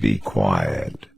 Be quiet.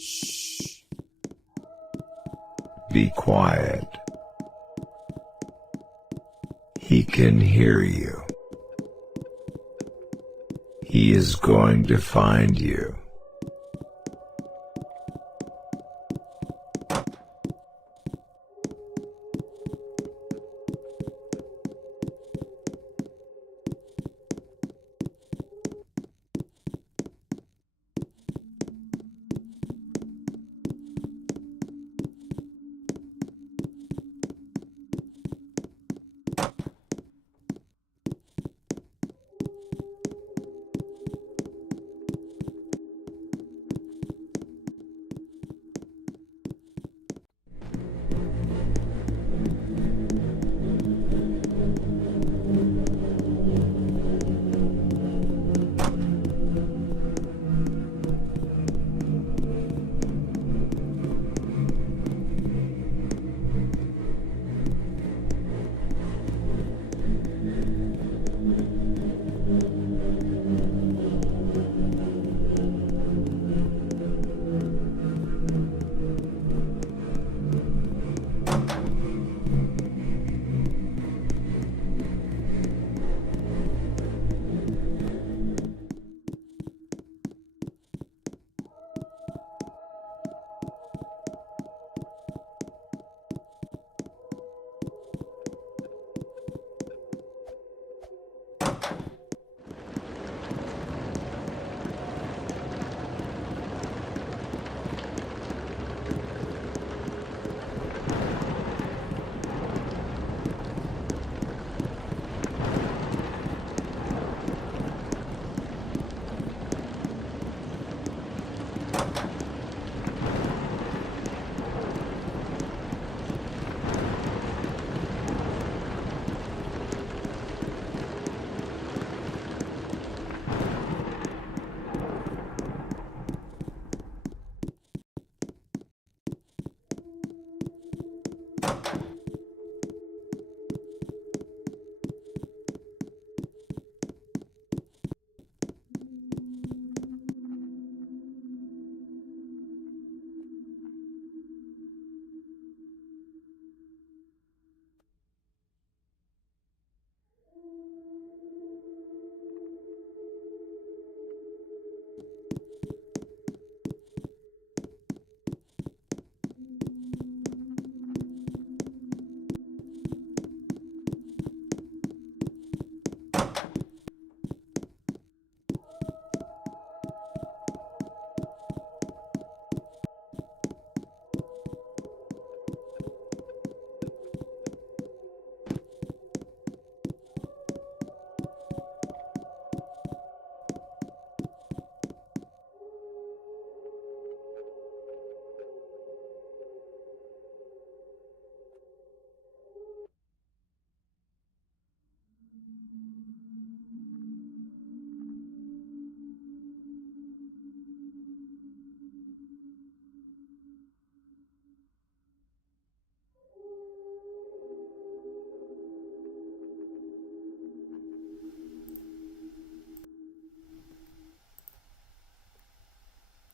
Shh. Be quiet. He can hear you. He is going to find you.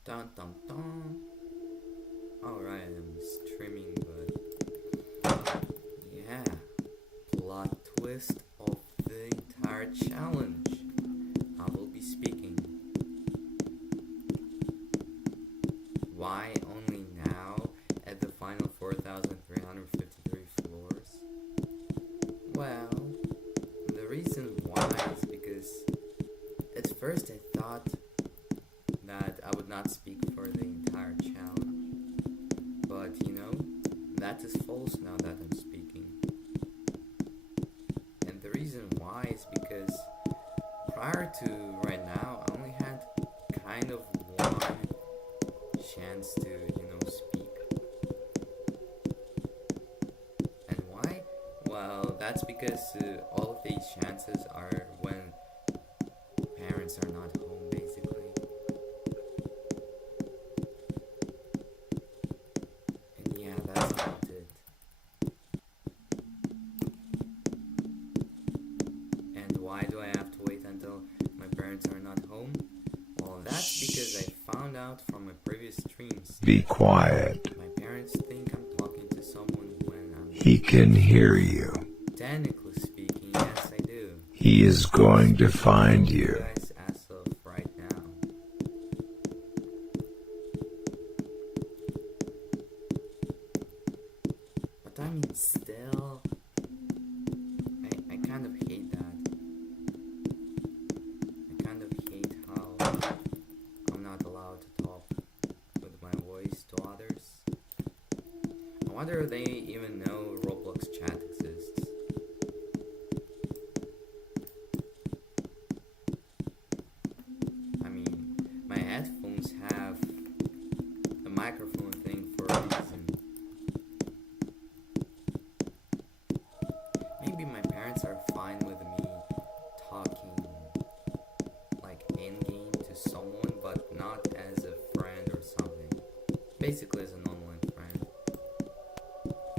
Dun dun dun. Alright, I'm streaming, but yeah, plot twist of the entire challenge. I will be speaking. Why only now at the final 4,353 floors? Well, the reason why is because at first I thought that I would not speak for the entire challenge, but you know, that is false now that I'm speaking. And the reason why is because prior to right now, I only had kind of one chance to, speak. And why? Well, that's because all of these chances are when parents are not home, basically. And yeah, that's about it. And why do I have to wait until my parents are not home? Well, that's because I found out from my previous streams. Be quiet. My parents think I'm talking to someone when I'm... He can hear you. Technically speaking, yes I do. He is going to find you. Guys, as of right now. But I mean, still, I kind of hate that. I kind of hate how I'm not allowed to talk with my voice to others. I wonder if they even know Roblox chat exists. I mean, my headphones have a microphone thing for a reason. Maybe my parents are fine with me talking like in-game to someone, but not as a friend or something. Basically as an online friend.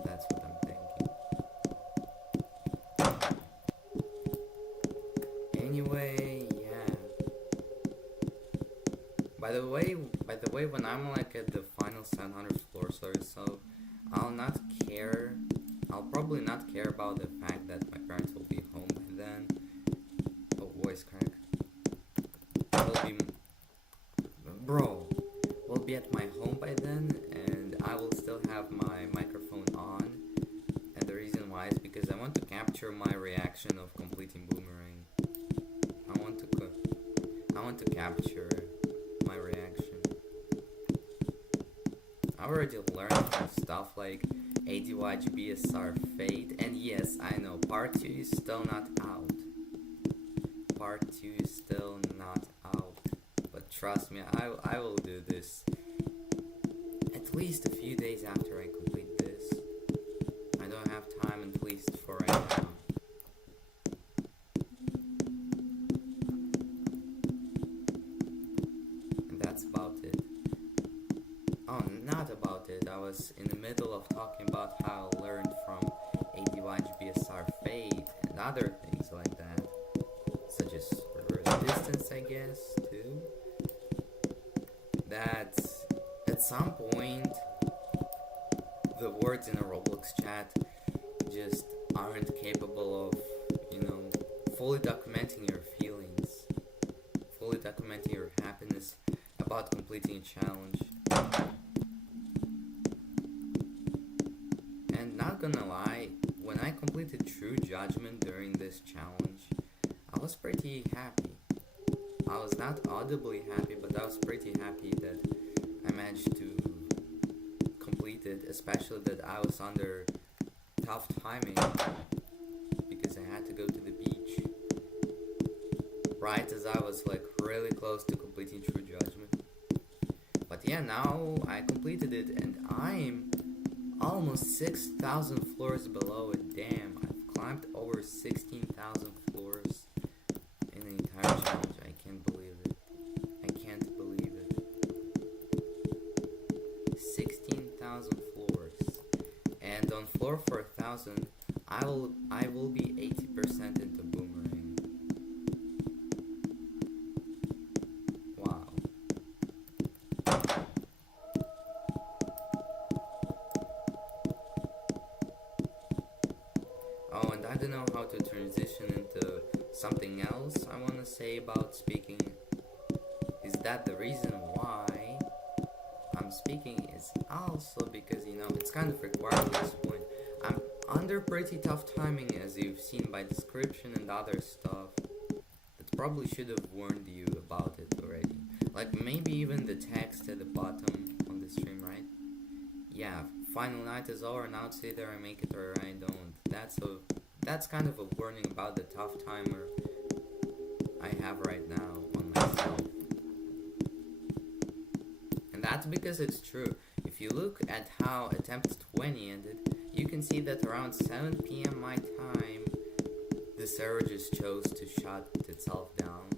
That's what I'm thinking. Anyway, yeah. By the way, when I'm like at the final 700 floors or so, I'll probably not care about the fact that my parents will be home by then. Oh, voice crack. We'll be at my home by then, and I will still have my microphone on. And the reason why is because I want to capture my reaction of completing Boomerang. I want to capture my reaction. I already learned stuff like ADYGBSR Fate, and yes, I know part 2 is still not out. Part 2 is still not out. But trust me, I will do this at least a few days after I complete this. I don't have time at least for right now. And that's about it. Oh, not about it. I was in the middle of talking about how I learned from ADYGBSR Fate and other things like that. Such as reverse distance, I guess, too. That at some point the words in a Roblox chat just aren't capable of, fully documenting your feelings, fully documenting your happiness about completing a challenge. And not gonna lie, when I completed True Judgment during this challenge, I was pretty happy. I was not audibly happy, but I was pretty happy that I managed to complete it, especially that I was under tough timing because I had to go to the beach right as I was like really close to completing True Judgment. But yeah, now I completed it and I'm almost 6,000 floors below it. Damn, I've climbed over 16,000 floors in the entire challenge. I can't believe it. I can't believe it. 16,000 floors. And on floor 4,000, I will be 80% into Boomerang. Wow. Oh, and I don't know how to transition into something else I want to say about speaking. Is that the reason why I'm speaking is also because, it's kind of required at this point. I'm under pretty tough timing, as you've seen by description and other stuff. That probably should have warned you about it already. Like maybe even the text at the bottom on the stream, right? Yeah, final night is over, now it's either I make it or I don't. That's kind of a warning about the tough timer I have right now on myself. And that's because it's true. If you look at how attempt 20 ended, you can see that around 7 PM my time, the server just chose to shut itself down.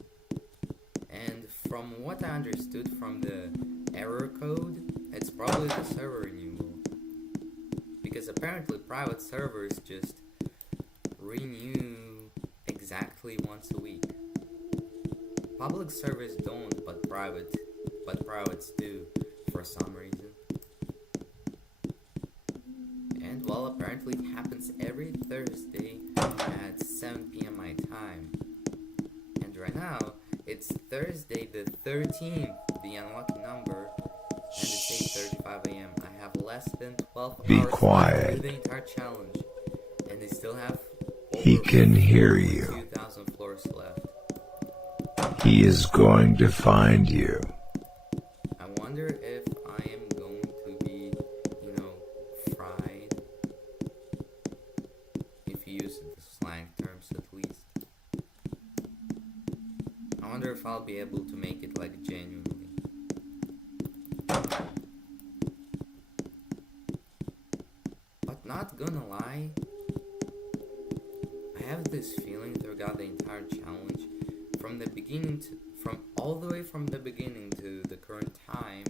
And from what I understood from the error code, it's probably the server renewal. Because apparently private servers just renew exactly once a week. Public servers don't, but but private too, for some reason. And well, apparently it happens every Thursday at 7 p.m. my time. And right now, it's Thursday the 13th, the unlucky number, and it's 8:35 a.m. I have less than 12 Be hours quiet. left to do the entire challenge, and they still have He over can hear you. 2,000 floors left. He is going to find you. I wonder if I am going to be, fried, if you use the slang terms at least. I wonder if I'll be able to make it like genuinely. But not gonna lie, I have this feeling throughout the entire challenge, from all the way from the beginning to the current time,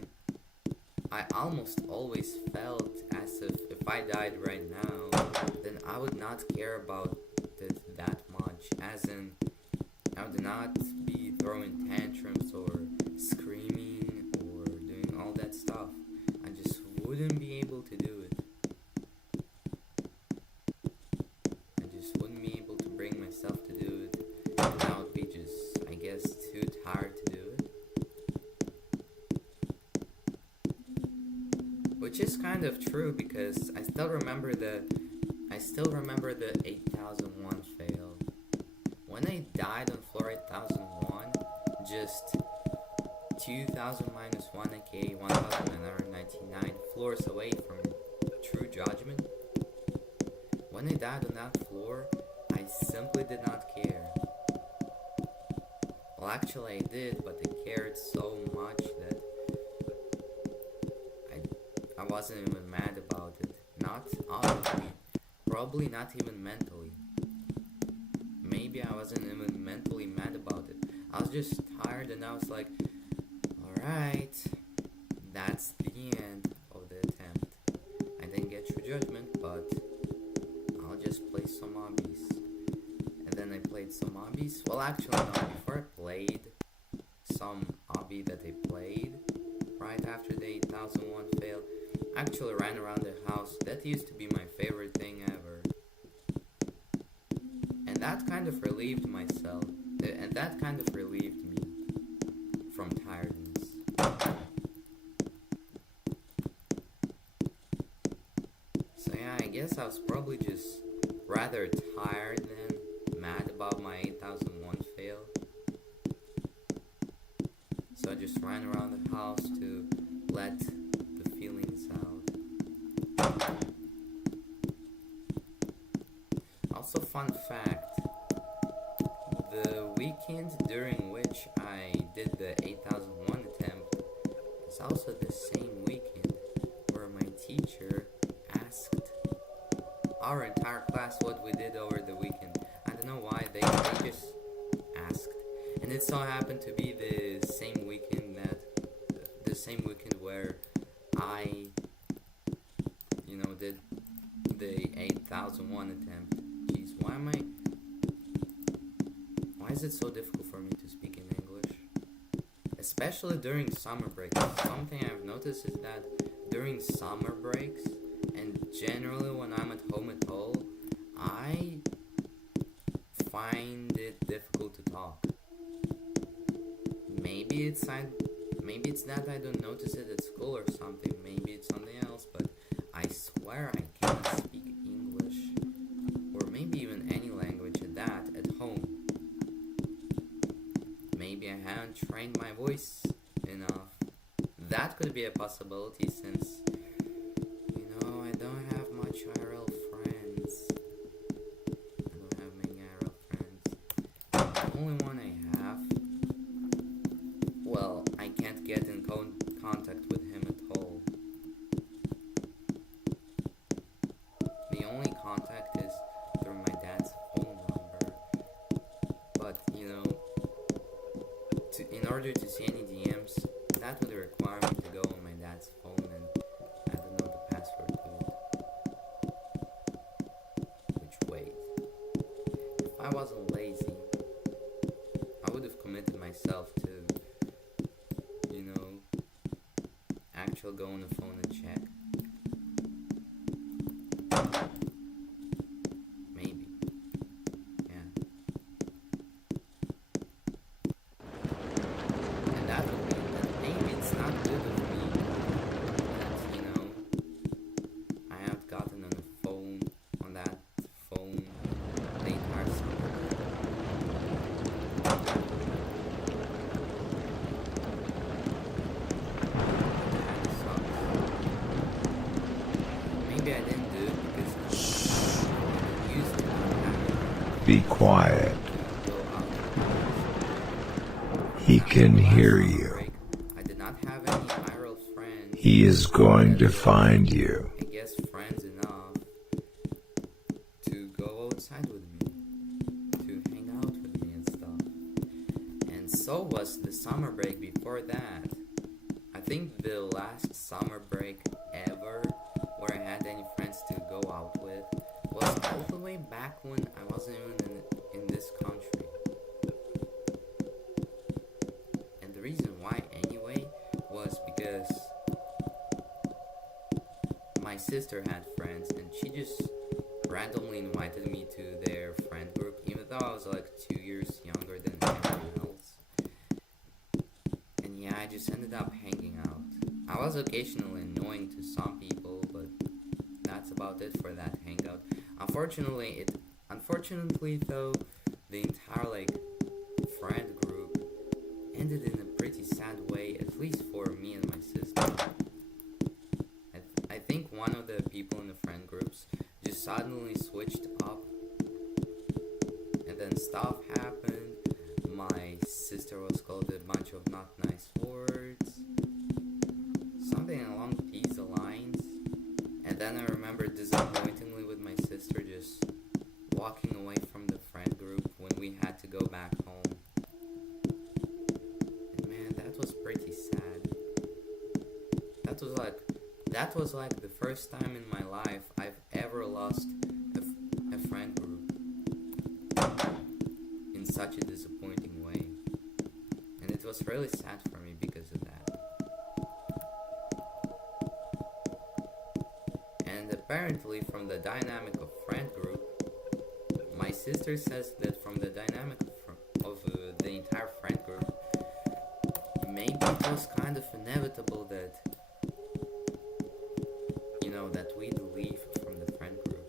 I almost always felt as if I died right now, then I would not care about it that much, as in, I would not be throwing tantrums or screaming or doing all that stuff. I just wouldn't be able to do it. I just wouldn't be able to bring myself to do it. And I would be just, I guess, too tired to do it. Which is kind of true, because I still remember the 8001 fail. When I died on floor 8001, just 2000 minus 1, aka 1999 floors away from true judgment. When I died on that floor, I simply did not care. Well, actually I did, but I cared so much that I wasn't even mad about it. Not audibly, probably not even mentally. Maybe I wasn't even mentally mad about it. I was just tired, and I was like, alright, that's the end of the attempt. I didn't get true judgment, but I'll just play some obbies. And then I played some obbies. Well, actually no, before I played some obby that I played right after the 8001 fail, I actually ran around the house. That used to be my favorite thing ever. And that kind of relieved myself. And that kind of relieved me from tiredness. So yeah, I guess I was probably just rather tired than mad about my 8001 fail. So I just ran around the house to let the feelings out. Also, fun fact, the weekend during which I did the 8001 attempt is also the same weekend where my teacher asked our entire class what we did over the weekend. I don't know why, they just asked. And it so happened to be the same weekend where I, did the 8001 attempt. Jeez, why is it so difficult for me to speak in English? Especially during summer breaks. Something I've noticed is that during summer breaks, and generally when I'm at home at all, I find it difficult to talk. Maybe it's that I don't notice it at school or something. Maybe it's something else, but I swear I cannot speak English, or maybe even any language at that, at home. Maybe I haven't trained my voice enough. That could be a possibility, since, I don't have much IRL friends. I don't have many IRL friends. The only one I have, well, I can't get in contact with him at all. The only contact is through my dad's phone number. But, in order to see any DMs, that would require me to go on my dad's phone, and I don't know the password to it. Which, wait. If I wasn't lazy, I would have committed myself to, he'll go on the phone and check. Maybe. Yeah. And that would mean that maybe it's not good of me that, you know, I have gotten on the phone, on that phone, the entire summer. Maybe I didn't do it because I used to not have Be quiet. to go out. He can Last hear summer you. break, I did not have any IRL friends. He is going to find you. I guess friends enough to go outside with me, to hang out with me and stuff. And so was the summer break before that. I think the last summer break ever where I had any friends to go out with was all the way back when I wasn't even in this country. And the reason why anyway was because my sister had friends and she just randomly invited me to their friend group, even though I was like 2 years younger than everyone else. And yeah, I just ended up hanging out. I was occasionally annoying to some people, but that's about it for that hangout. Unfortunately though, the entire like friend group ended in a pretty sad way, at least for me and my sister. I think one of the people in the friend groups just suddenly switched up, and then stuff happened. My sister was called a bunch of not nice words, something along these lines. And then I remember disappointingly with my sister just walking away from the friend group when we had to go back home. And man, that was pretty sad. That was like the first time in my life I've ever lost a friend group in such a disappointing way. And it was really sad for me because of that. And apparently from the dynamic of friend group, my sister says that from the dynamic of the entire friend group, maybe it was kind of inevitable that, you know, that we'd leave from the friend group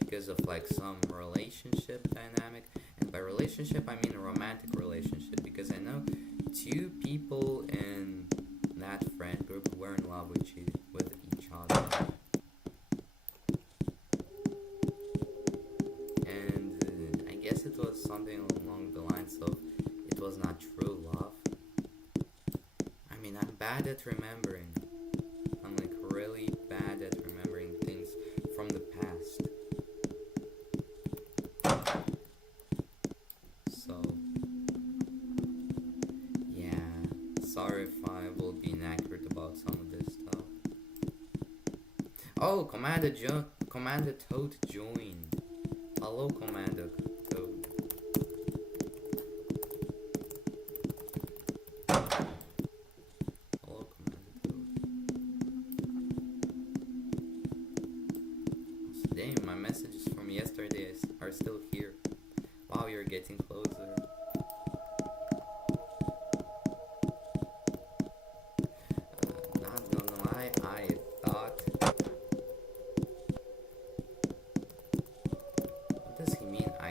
because of like some relationship dynamic. And by relationship I mean a romantic relationship, because I know 2 people in that friend group who were in love with each other. And I guess it was something along the lines of it was not true love. I mean, I'm bad at remembering. I'm like really bad at remembering things from the past. So, yeah, sorry if I will be inaccurate about some of this stuff. Oh, Commander Toad joined. Hello, Commander Toad. Hello, Commander Toad. Damn, my messages from yesterday are still here. Wow, you're getting closer. Not gonna lie, I thought... What does he mean, I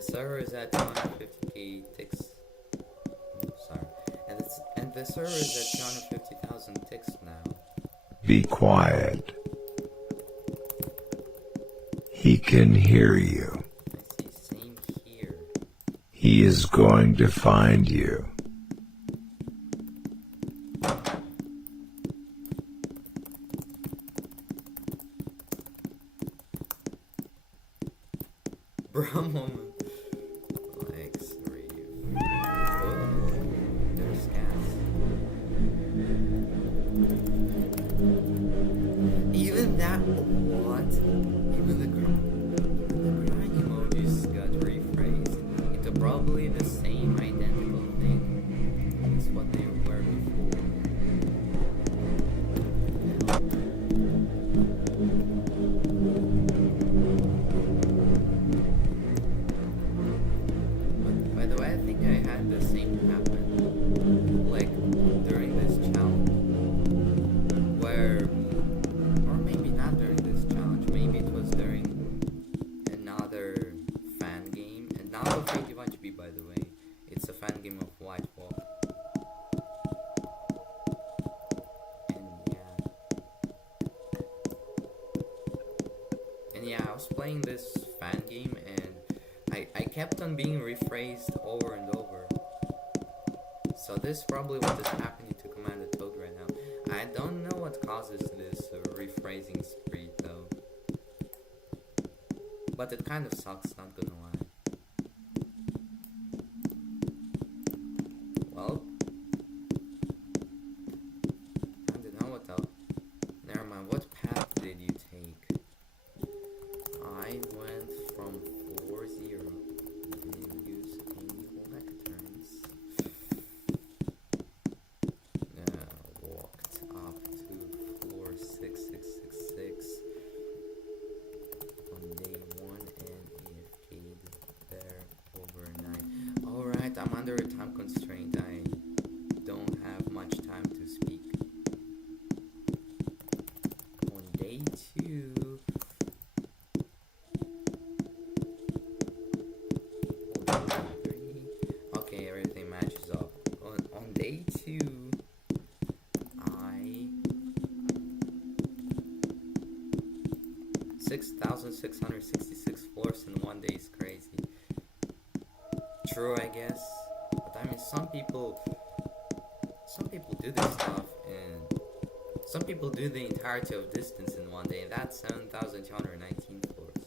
the server is at 250k ticks. Sorry. And the server is at 250,000 ticks now. Be quiet. He can hear you. I see, same here. He is going to find you. Bro, moment. Lex, rave. Oh, there's gas. Even that, what? Even the crying emojis got rephrased into probably the same identical thing as what they were before. By the way, I think I had the same happen, like, during this challenge, where, or maybe not during this challenge, maybe it was during another fan game, and not of BABYYYYYY, by the way, it's a fan game of White Wolf, and yeah, I was playing this fan game, and I kept on being rephrased over and over. So this is probably what is happening to Commander Toad right now. I don't know what causes this rephrasing spree though. But it kind of sucks, not gonna lie. Well, I don't know what else. Never mind, what path did you take? I went from floor 0. Didn't use any lecterns. Walked up to floor 6666 on day 1 and AFK'd there overnight. Alright, I'm under a time constraint. I don't have much time to speak. On day 2, okay, everything matches up. On day 2, I 6,666 floors in 1 day is crazy. True, I guess. But I mean, some people do this stuff, and some people do the entirety of distance in 1 day. That's 7,219 floors.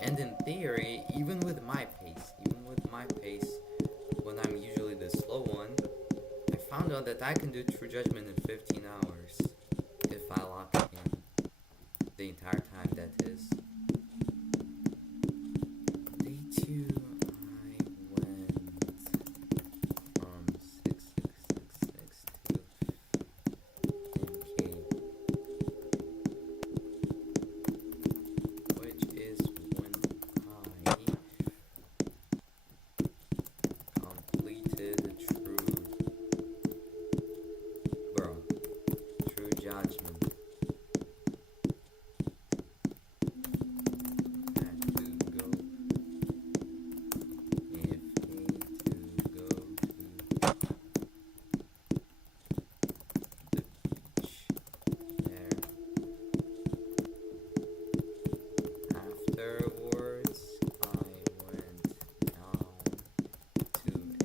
And in theory, even with my pace, when I'm usually the slow one, I found out that I can do True Judgment in 15 hours if I lock it in. The entire time, that is. Day 2, I went from 6666 to 10k, which is when I completed True Judgment. Had to go AFK to go to the beach there. Afterwards, I went down to a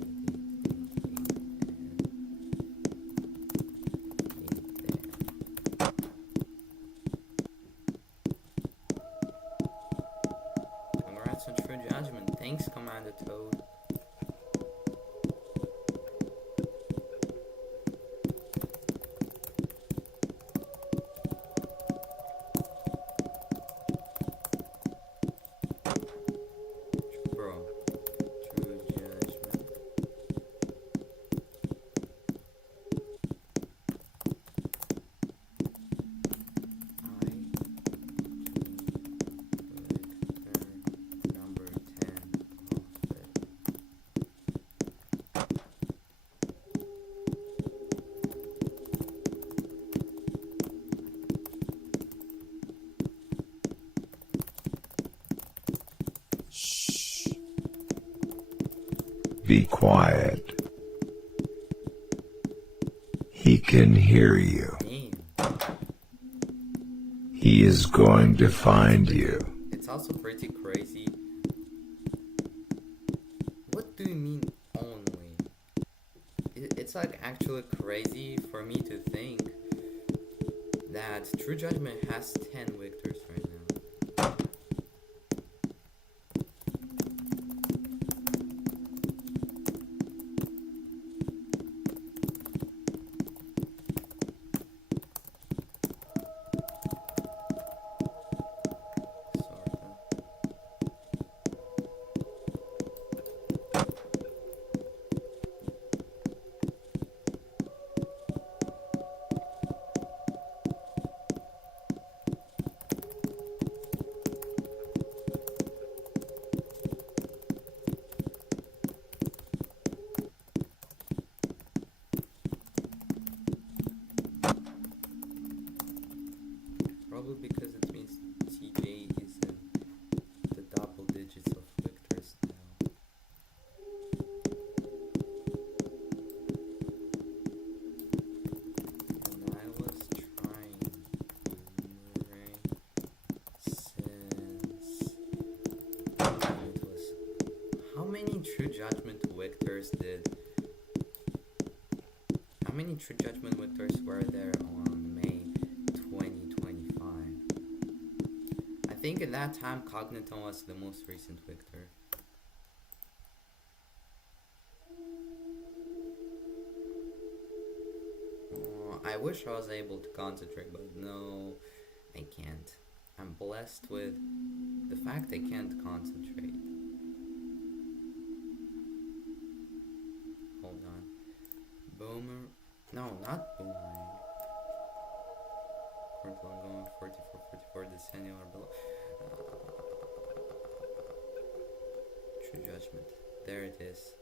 Congrats on True Judgment. Thanks, Commander Toad. Bro, True Judgment. Number 10 off it. Be quiet. He can hear you. Damn. He is going to find you. It's also pretty crazy. What do you mean only? It's like actually crazy for me to think that True Judgment has 10 victors right now. Probably because it means TJ is in the double digits of victors now. And I was trying Boomerang since it was... How many True Judgment victors did... How many True Judgment victors were there on May 2025? I think at that time Cogniton was the most recent victor. I wish I was able to concentrate, but no, I can't. I'm blessed with the fact I can't concentrate. Hold on. Boomer... No, not Boomerang. Currently I'm going 44, Decennial or below. True Judgment. There it is.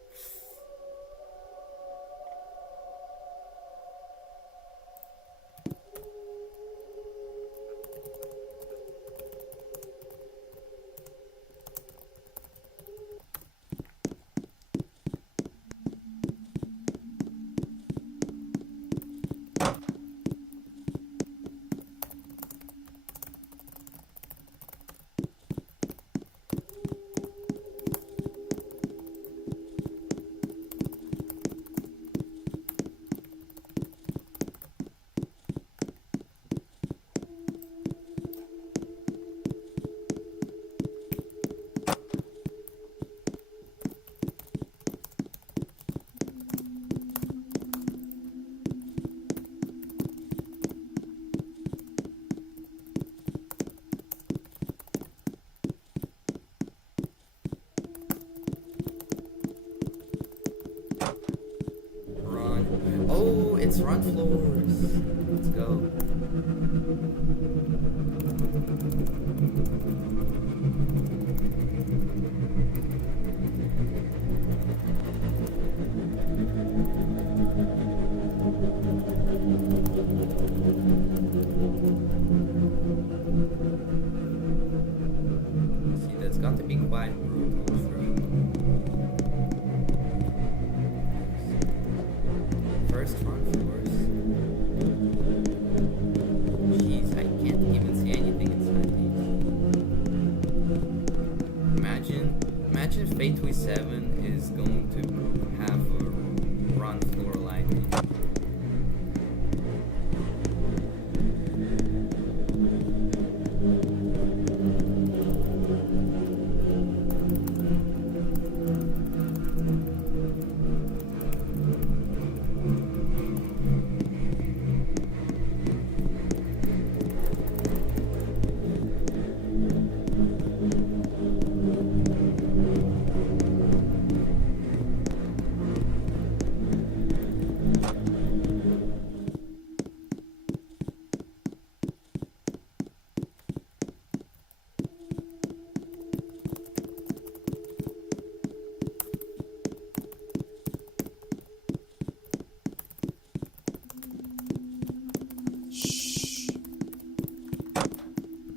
Oh, it's run floors. Let's go. See, that's got to be quite brutal for first run floors. Jeez, I can't even see anything inside these. Imagine Fate 7 is going to have a run floor lightning.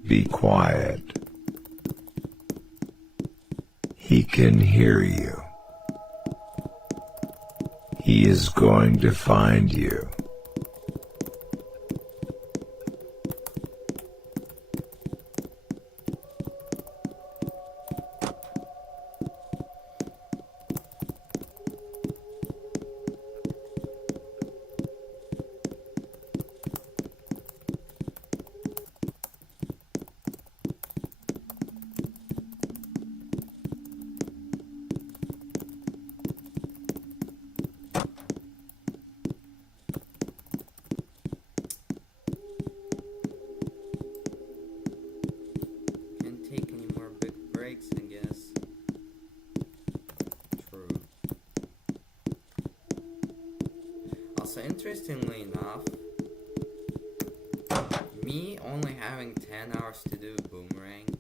Be quiet. He can hear you. He is going to find you. So interestingly enough, me only having 10 hours to do Boomerang,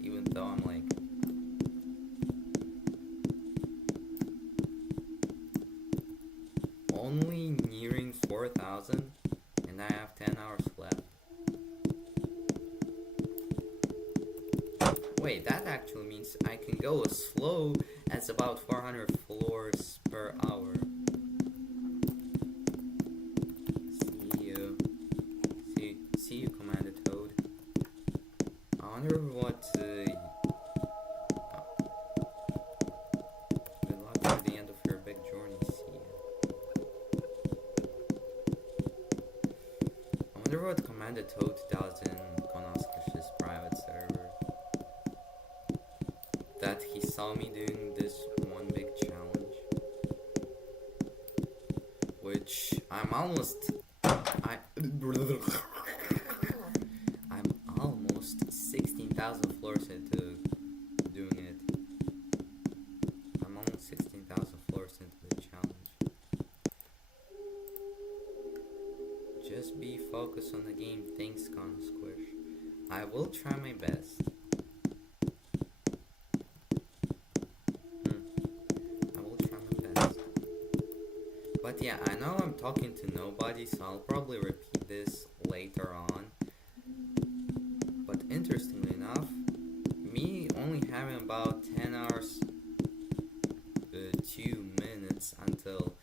even though I'm like only nearing 4,000 and I have 10 hours left. Wait, that actually means I can go as slow as about 400 floors per hour. See you, Commander Toad. I wonder what. Good luck for the end of your big journey. See ya. I wonder what Commander Toad does in Konoskish's private server. That he saw me doing this one big challenge, which I'm almost. I'm almost 16,000 floors into doing it. I'm almost 16,000 floors into the challenge. Just be focused on the game. Thanks, Squish. I will try my best. I will try my best. But yeah, I know I'm talking to nobody, so I'll probably repeat this later on. But interestingly enough, me only having about 10 hours, 2 minutes until,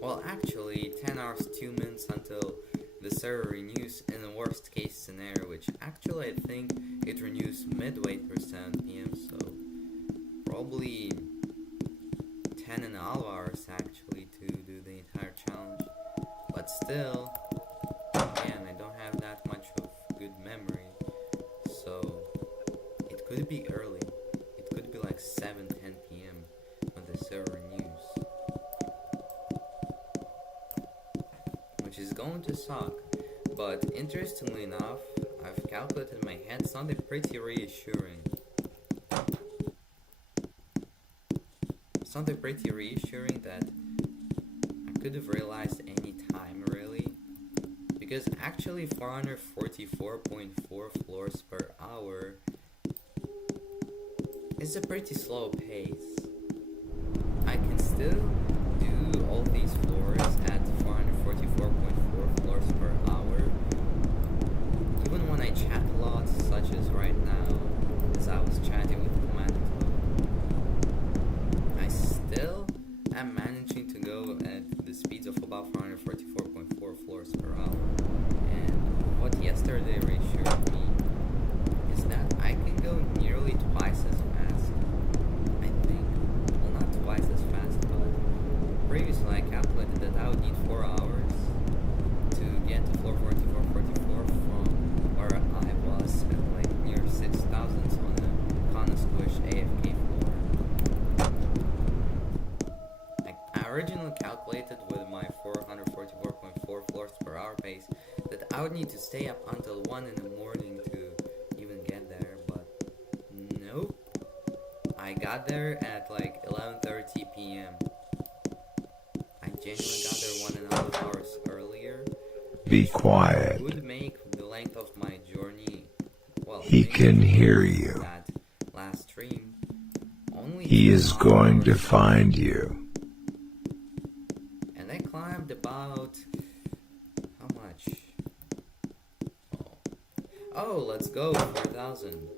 well actually 10 hours, 2 minutes until the server renews in the worst case scenario, which actually I think it renews midway through 7 PM, so probably 10.5 hours actually to do the entire challenge. But still, again, I don't have that much of good memory, so it could be early. It could be like 7-10 PM when the server renews, which is going to suck. But interestingly enough, I've calculated in my head something pretty reassuring. Something pretty reassuring that I could have realized any time really, because actually 444.4 floors per hour is a pretty slow pace. I can still do all these floors at 444.4 floors per hour, even when I chat a lot, such as right now, as I was chatting with Commander. I still am managing to go at the speeds of about 444.4 floors per hour. And what yesterday reassured me is that I can go nearly twice as fast. I think, well, not twice as fast, but previously I calculated that I would need 4 hours to get to floor 4444 from where I was at like near 6,000 on the Konoskish's AFK floor. I originally calculated with my 444.4 floors per hour pace that I would need to stay up until 1 in the morning to even get there, but nope. I got there at like 11:30 PM. I genuinely got there 1.5 hours earlier. Be quiet. Would make the length of my journey, well, He can hear you. That last stream. Only He is going to find you. And I climbed about, how much? Oh, let's go, 4,000.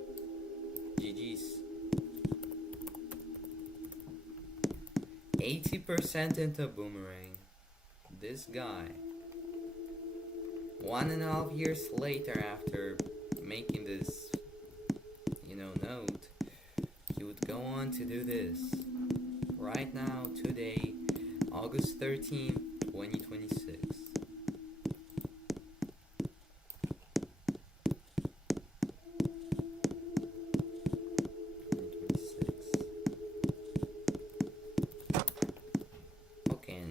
GG's. 80% into Boomerang. This guy, 1.5 years later after making this, note, he would go on to do this. Right now, today, August 13th, 2026. Okay,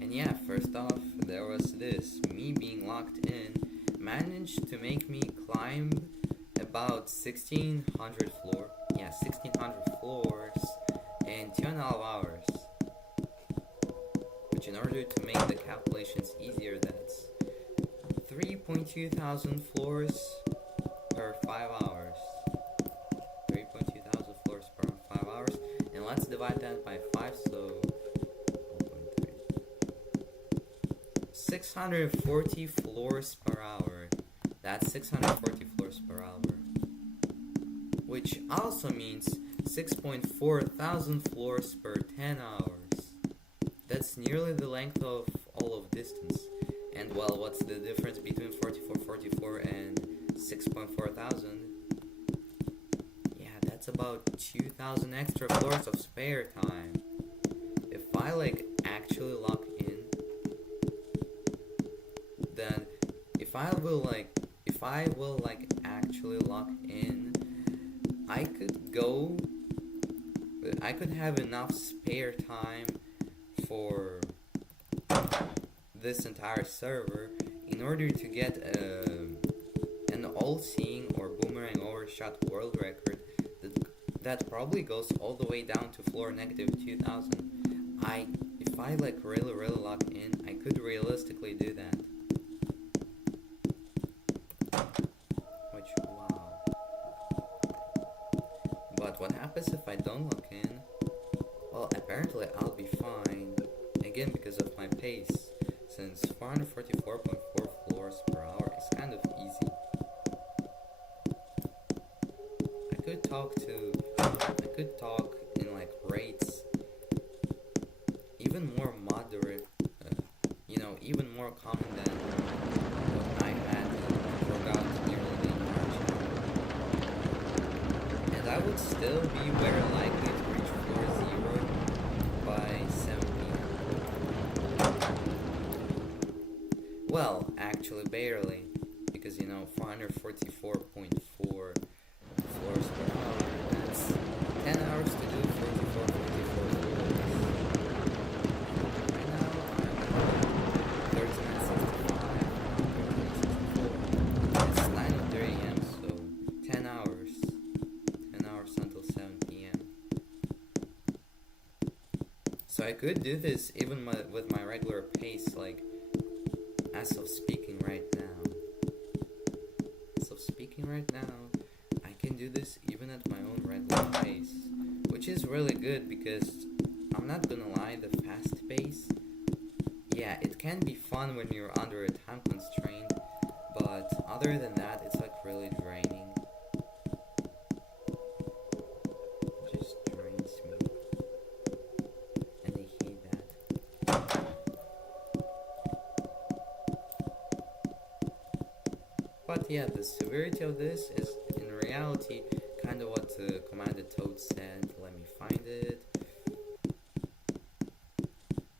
and yeah, first off, there was this. Me being locked in managed to make me climb about 1600 floors in 2.5 hours. Which, in order to make the calculations easier, that's 3.2 thousand floors per 5 hours. 3.2 thousand floors per 5 hours. And let's divide that by 5, so 640 floors per hour. That's 640 floors per hour. Which also means 6.4 thousand floors per 10 hours. That's nearly the length of all of distance. And well, what's the difference between 4444 and 6.4 thousand? Yeah, that's about 2,000 extra floors of spare time. If I actually lock in, then if I will actually lock in, I could have enough spare time for this entire server in order to get an all-seeing or Boomerang overshot world record that probably goes all the way down to floor negative 2000. If I really lock in, I could realistically do that. Which, wow. But what happens if I don't lock in? Well, apparently I'll be fine. Again, because of my pace. Since 444.4 floors per hour is kind of easy. I could talk in rates even more moderate, even more common than what I had forgot nearly the entire channel. And I would still be very likely to reach floor 0 by 7 p.m. Well, actually barely, because 444.4 floors per hour, that's 10 hours to do 44 floors. Right now I'm 13:65. It's 9:03 a.m. so 10 hours until 7 p.m. So I could do this even with my regular pace, as of speaking right now, I can do this even at my own regular pace, which is really good because, I'm not gonna lie, the fast pace, yeah, it can be fun when you're under a time constraint, but other than that, it's really draining. It just drains me, and I hate that. But yeah, the severity of this is in reality kind of what Commander Toad said. Let me find it.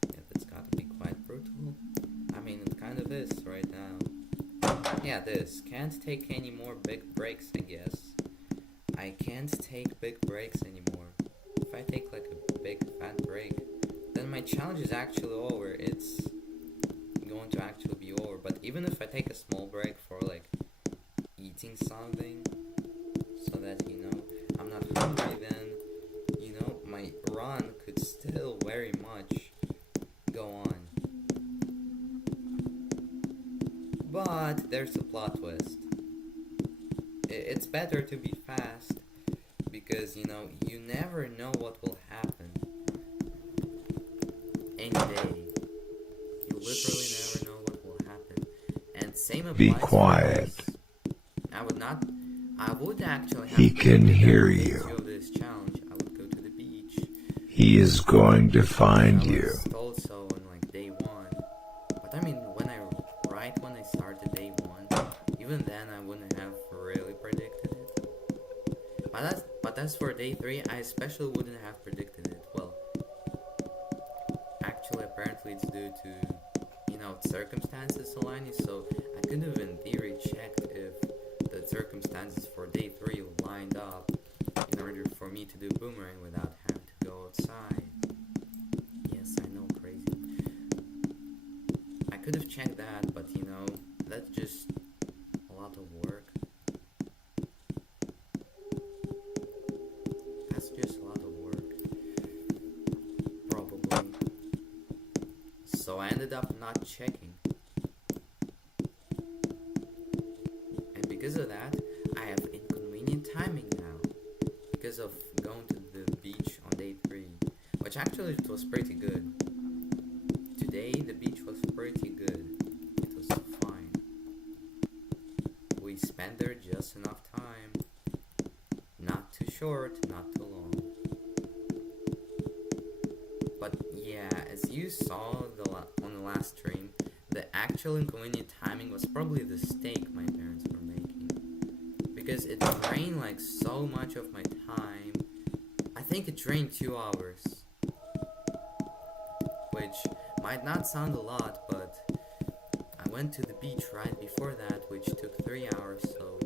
If it's gotta be quite brutal. I mean, it kind of is right now. Yeah, this. Can't take any more big breaks, I guess. I can't take big breaks anymore. If I take a big fat break, then my challenge is actually over. It's going to actually be over. But even if I take a small break for eating something, so that I'm not hungry, then my run could still very much go on. But there's a plot twist. It's better to be fast because you never know what will happen any day. You literally never know what will happen. And same applies. Be quiet. I would actually have He can hear you. this challenge. I would go to the beach. He He is going to find I you. was told so on like day 1. But I mean, when I started day 1, even then I wouldn't have really predicted it. But as for day 3, I especially wouldn't have predicted it. Well, actually, apparently it's due to, circumstances aligning, so I could have in theory checked if the circumstances for day 3 lined up in order for me to do Boomerang without having to go outside. Yes, I know, crazy. I could have checked that, but that's just a lot of work. That's just a lot of work. Probably. So I ended up not checking. And because of that, I have inconvenient timing now. Because of going to the beach on day 3. Which actually it was pretty good. Today the beach was pretty good. It was fine. We spent there just enough time. Not too short, not too long. But yeah, as you saw on the last stream, the actual inconvenient timing was probably the steak my parents were making. Because it drained like so much of my time. I think it drained 2 hours. Which might not sound a lot, but I went to the beach right before that, which took 3 hours, so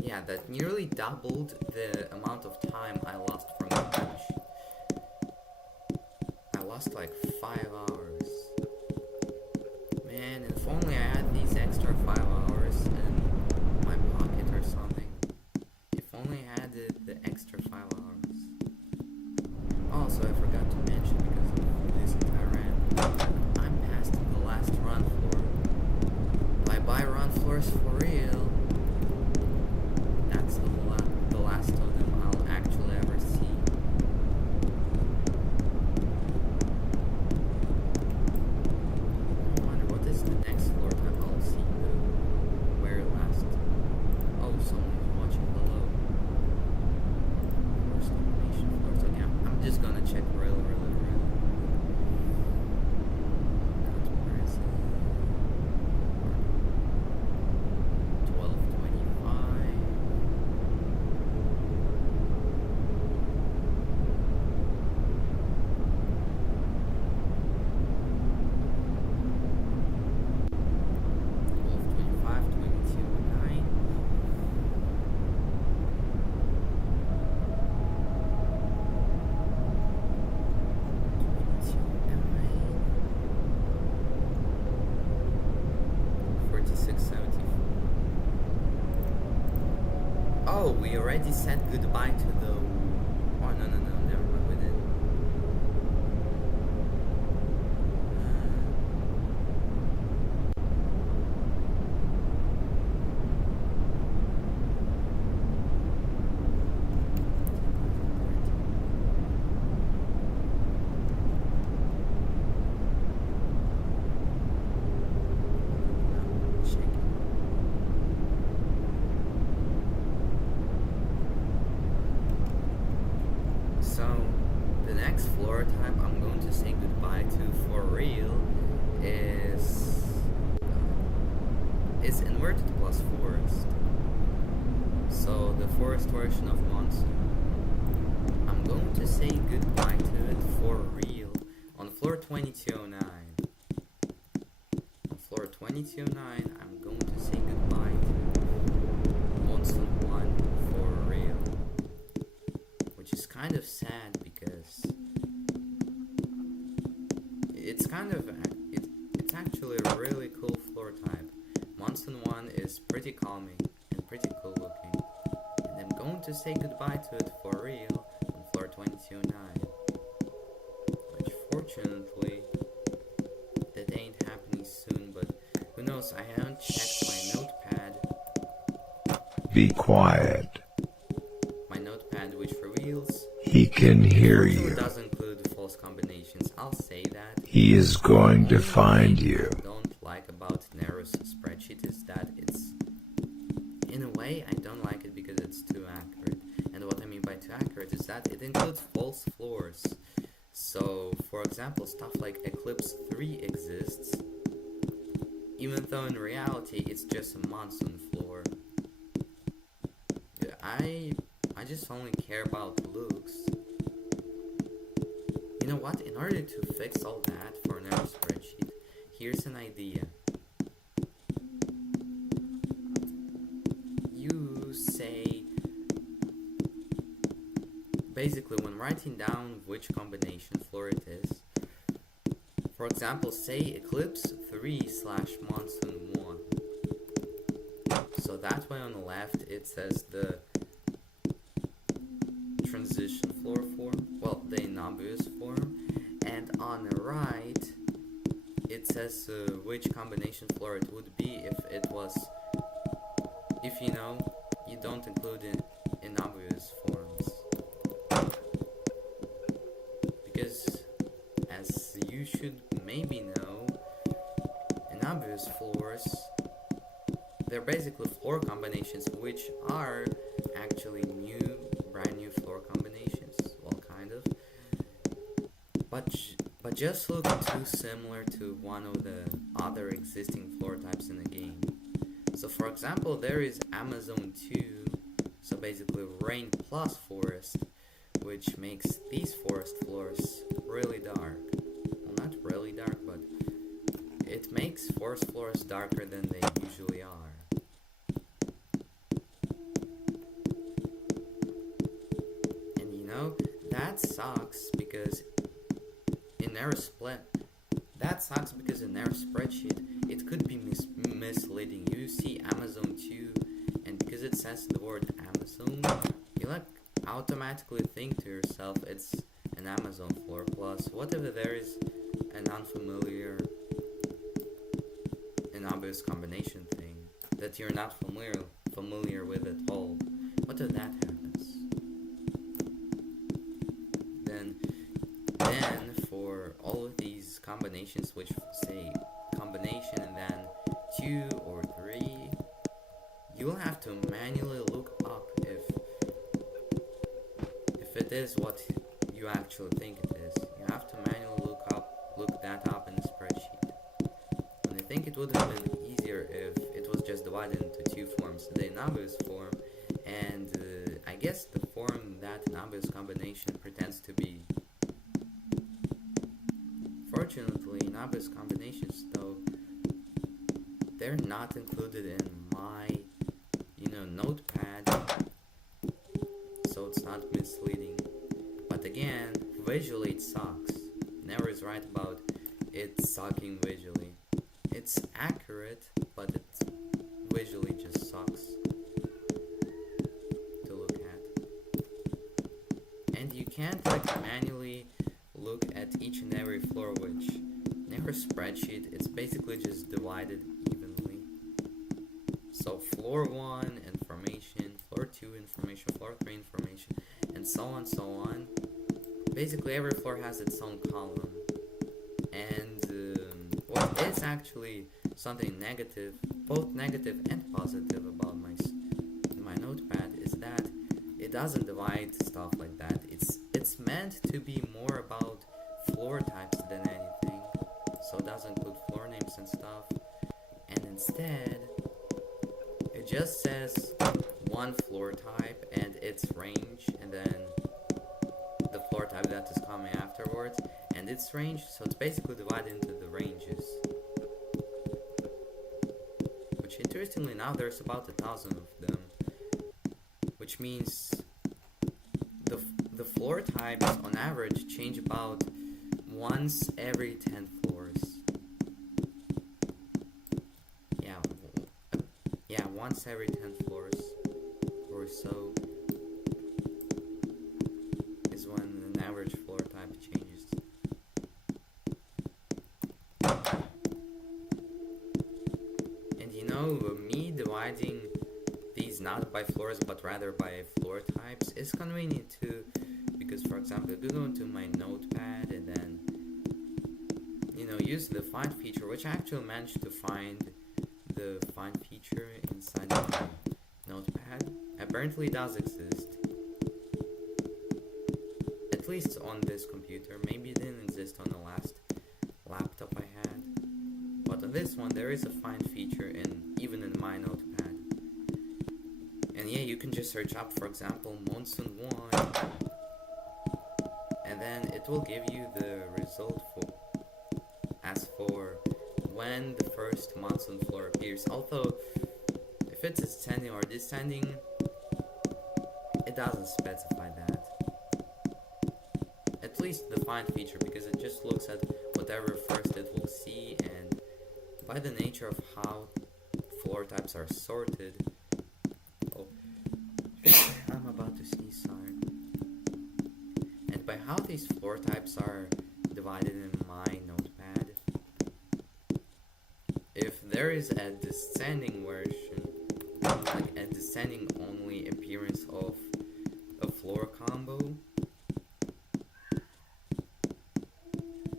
yeah, that nearly doubled the amount of time I lost from the beach. I lost like 5 hours. Man, if only I had these extra 5 hours in my pocket or something. If only I had the extra 5 hours. Also, I forgot to mention, because of this entire rant, I'm past the last run floor. Bye-bye run floors for real. That's the last of them I'll actually ever see. I wonder what is the next floor type I'll see the very last. Oh, someone's watching below. Force combination floors. Okay, I'm just gonna check really. Where is it? 1225. Oh, we already said goodbye to the... Oh, no, never mind, we didn't. So, the next floor type I'm going to say goodbye to for real is inverted plus forest. So, the forest version of monsoon. I'm going to say goodbye to it for real on floor 2209. On floor 2209, I'm going to say goodbye to monsoon 1 for real. Which is kind of sad because it's actually a really cool floor type. Monsoon 1 is pretty calming and pretty cool looking. And I'm going to say goodbye to it for real on floor 2209. Which fortunately, that ain't happening soon, but who knows, I haven't checked my notepad. Be quiet. My notepad which reveals... He can hear It you. does include false combinations, I'll say that. He is going to find you. What I don't like about Nero's spreadsheet is that it's... In a way, I don't like it because it's too accurate. And what I mean by too accurate is that it includes false floors. So, for example, stuff like Eclipse 3 exists, even though in reality it's just a monsoon floor. I just only care about looks. You know what? In order to fix all that for an error spreadsheet, here's an idea. You say, basically when writing down which combination floor it is, for example, say Eclipse 3/monsoon 1. So that way on the left it says the transition floor form, well, the inobvious form, and on the right it says which combination floor it would be if you know, you don't include inobvious forms. Because, as you should maybe know, inobvious floors, they're basically floor combinations which are actually brand new floor combinations. Well, kind of. But just look too similar to one of the other existing floor types in the game. So for example, there is Amazon 2, so basically rain plus forest, which makes these forest floors really dark. Well, not really dark, but it makes forest floors darker than they usually are. And you know, that sucks because in error spreadsheet, it could be misleading. You see Amazon 2, and because it says the word Amazon, you automatically think to yourself it's an Amazon floor. Plus, what if there is an unfamiliar inobvious combination thing that you're not familiar with at all? What if that happens? Then for all of these combinations which say combination and then 2 or 3, you'll have to manually look up if it is what you actually think it is. You have to manually look that up in the spreadsheet. And I think it would have been easier if it was just divided into two forms, the inobvious form and I guess the form that inobvious combination pretends to be. Fortunately, inobvious combinations, though, they're not included in my, notepad, so it's not misleading. But again, visually it sucks. Never is right about it sucking visually. It's accurate, but it visually just sucks to look at. And you can't manually look at each and every floor, which in every spreadsheet it's basically just divided evenly. So floor 1 information, floor 2 information, floor 3 information, and so on. Basically every floor has its own column. And what is actually something negative, both negative and positive about my notepad is that it doesn't divide stuff like that. It's meant to be more about floor types than anything, so it doesn't include floor names and stuff, and instead it just says one floor type and its range, and then the floor type that is coming afterwards and its range. So it's basically divided into the ranges, which interestingly now there's about 1,000 of them, which means the floor types on average change about once every 10 floors. Yeah, once every 10 floors or so is when an average floor type changes. And me dividing these not by floors but rather by floor types is convenient too, because for example, if you go into my notepad and then use the find feature, which I actually managed to find the find feature inside my notepad. Apparently it does exist. At least on this computer. Maybe it didn't exist on the last laptop I had. But on this one, there is a find feature even in my notepad. And yeah, you can just search up, for example, monsoon 1. And then it will give you the result as for when the first monsoon floor appears. Although, if it's ascending or descending, it doesn't specify that. At least the find feature, because it just looks at whatever first it will see, and by the nature of how floor types are sorted. Oh, I'm about to sneeze, sorry. And by how these floor types are divided in my notepad, if there is a descending version, like a descending only appearance of a floor combo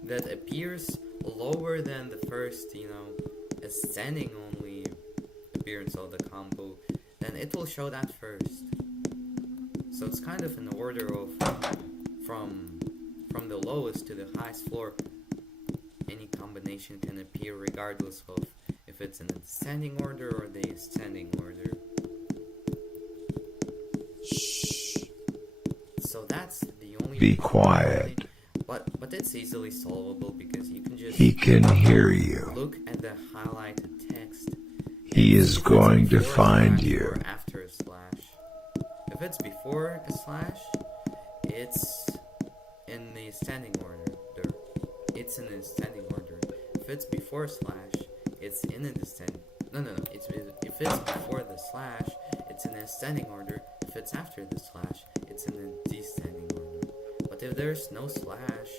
that appears lower than the first, ascending only appearance of the combo, then it will show that first. So it's kind of an order of from the lowest to the highest floor. Any combination can appear regardless of if it's in the descending order or the ascending order. So that's the only. Be quiet. But it's easily solvable because you can just. He can hear you. Look at the highlighted text. He is going to find you. Or after a slash. If it's before a slash, it's in the ascending order. It's in the ascending order. If it's before a slash, it's in a descending. No. If it's before the slash, it's in the ascending order. If it's after the slash, it's in the descending order. But if there's no slash,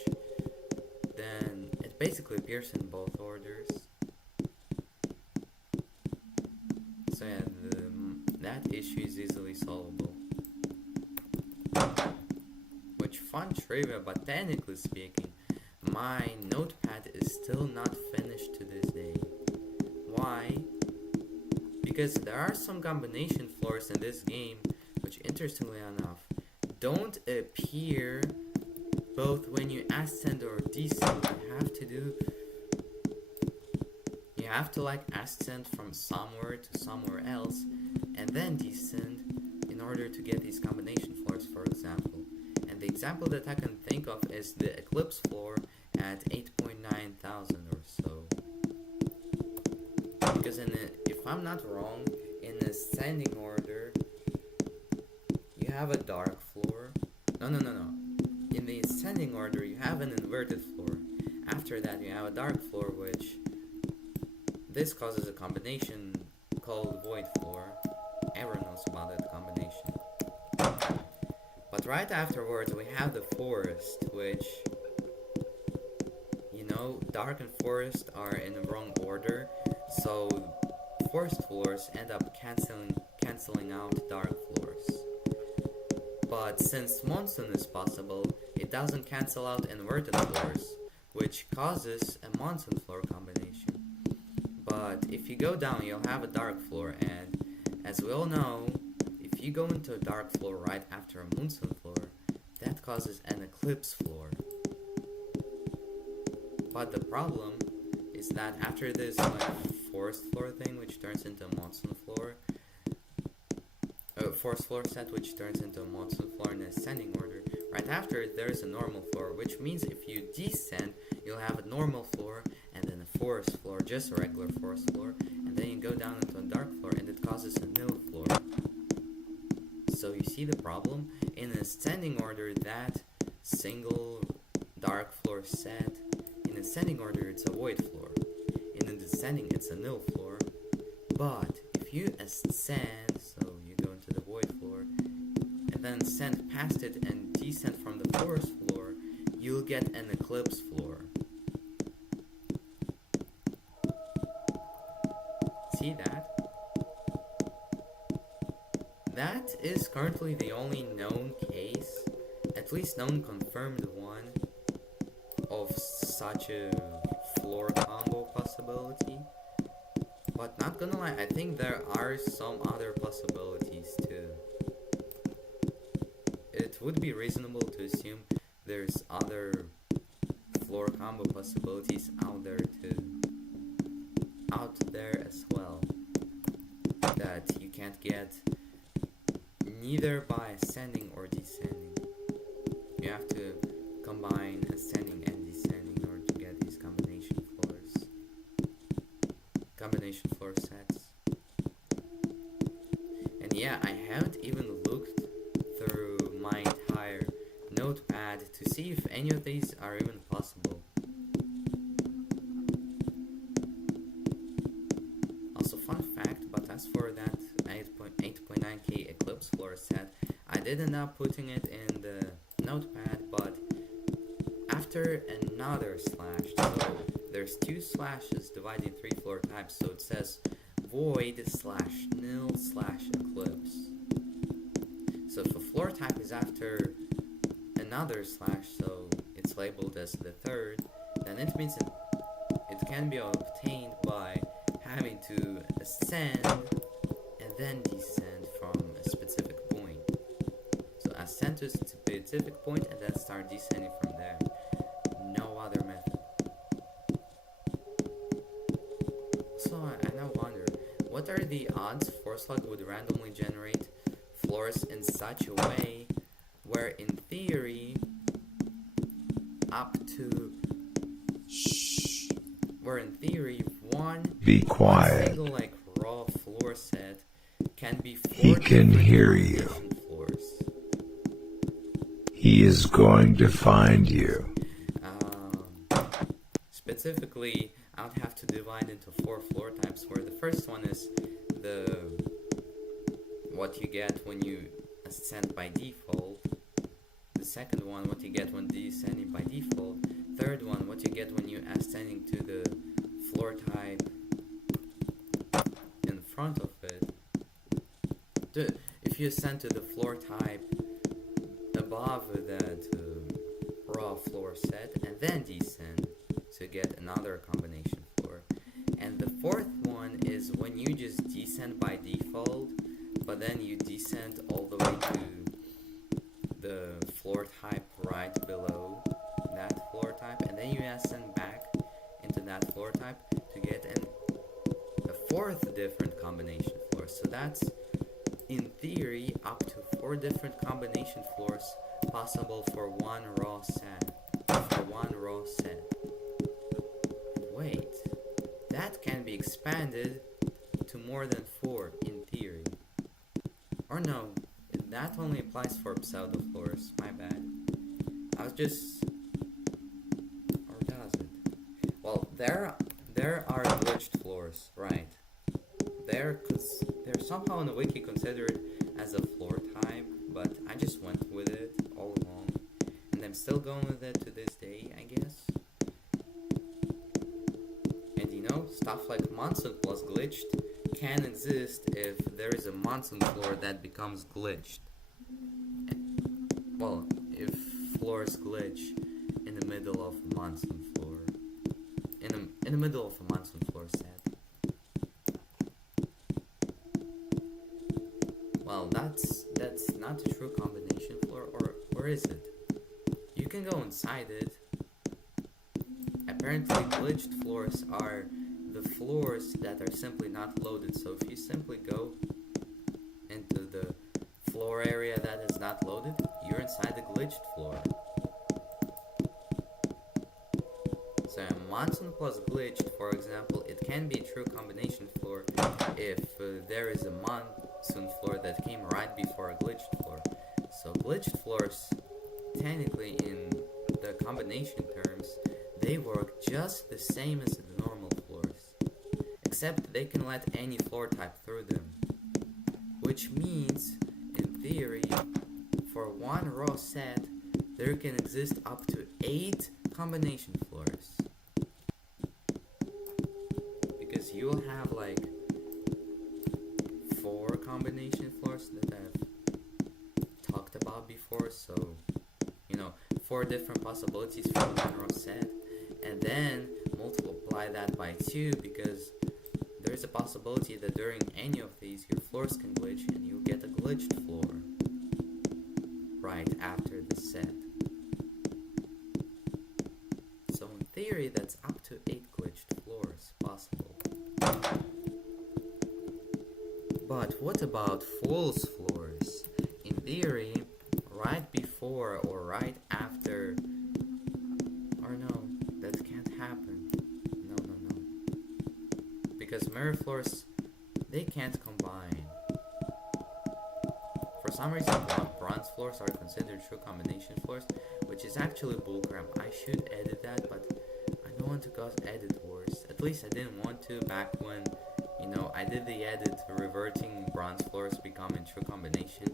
then it basically appears in both orders. So yeah, that issue is easily solvable. Which fun trivia, but technically speaking, my notepad is still not finished to this day. Why? Because there are some combination floors in this game which, interestingly enough, don't appear both when you ascend or descend. You have to like ascend from somewhere to somewhere else and then descend in order to get these combination floors, for example. And the example that I can think of is the eclipse floor at 8,900 or so. Because if I'm not wrong, in ascending order, you have a dark floor. No. In the ascending order, you have an inverted floor. After that, you have a dark floor, which this causes a combination called void floor. Everyone knows about that combination. But right afterwards, we have the forest, which, dark and forest are in the wrong order. So forest floors end up canceling out dark floors. But since monsoon is possible, it doesn't cancel out inverted floors, which causes a monsoon floor combination. But if you go down, you'll have a dark floor, and as we all know, if you go into a dark floor right after a monsoon floor, that causes an eclipse floor. But the problem is that after this forest floor thing, which turns into a monsoon floor, forest floor set, which turns into a monsoon floor in ascending order, right after it there's a normal floor, which means if you descend, you'll have a normal floor, and then a forest floor, just a regular forest floor, and then you go down into a dark floor, and it causes a nil floor. So you see the problem? In ascending order, that single dark floor set, in ascending order, it's a void floor. In a descending, it's a nil floor. But if you ascend, so you go into the void floor, and then ascend past it and descend from the forest floor, you'll get an eclipse floor. See that? That is currently the only known case, at least known confirmed one, of such a floor combo possibility. But not gonna lie, I think there are some other possibilities too. It would be reasonable to assume there's other floor combo possibilities out there as well, that you can't get neither by ascending or descending. You have to combine ascending and descending in order to get these combination floor sets. And yeah, I haven't even looked through my entire notepad to see if any of these are even possible. Also, fun fact, but as for that 8.9k Eclipse floor set, I did end up putting it in the notepad, but after another slash. So there's two slashes dividing three floor types, so it says void/nil/eclipse. So if a floor type is after another slash, so it's labeled as the third, then it means it can be obtained by having to ascend and then descend from a specific point. So ascend to a specific point and then start descending from there. No other method. So I now wonder, what are the odds Forslug would randomly generate floors in such a way where in theory one Be quiet. single like raw floor set can be He four can different hear you. combination floors. He is going to find you. Specifically, I would have to divide into four floor types, where the first one is what you get when you ascend by default. The second one, what you get when descending by default. Third one, what you get when you ascending to the floor type in front of it. If you ascend to the floor type above that raw floor set and then descend to get another combination floor. And the fourth one is when you just descend by default, but then you descend all the way to the floor type right below that floor type, and then you ascend back into that floor type to get a fourth different combination floor. So that's in theory up to 4 different combination floors possible for one raw set. Wait, that can be expanded to more than 4 in theory. Or no, that only applies for pseudo floors, my bad. Or does it? Well, there are glitched floors, right? They're somehow in the wiki considered as a floor type, but I just went with it all along, and I'm still going with it to this day, I guess. And you know, stuff like monsoon plus glitched can exist if there is a monsoon floor that becomes glitched. Well, if floors glitch in the middle of a monsoon floor, in the middle of a monsoon floor set. Well, that's not a true combination floor, or is it? You can go inside it. Apparently, glitched floors are the floors that are simply not loaded. So if you simply go into the floor area that is not loaded, you're inside the glitched floor. So a monsoon plus glitched, for example, it can be a true combination floor if there is a monsoon floor that came right before a glitched floor. So glitched floors, technically in the combination terms, they work just the same as the normal floors, except they can let any floor type through them, which means, in theory, for one raw set, there can exist up to 8 combination floors, because you'll have like 4 combination floors that I've talked about before, so 4 different possibilities for one raw set, and then multiply that by 2, because there is a possibility that during any of these your floors can glitch and you get a glitched floor right after the set. theory, that's up to 8 glitched floors possible. But what about false floors? In theory, right before or right after, or no, that can't happen. No. Because mirror floors, they can't combine. For some reason, bronze floors are considered true combination floors, which is actually bullcrap. I should edit that, but I don't want to cause edit wars. At least I didn't want to back when, I did the edit reverting bronze floors becoming true combination,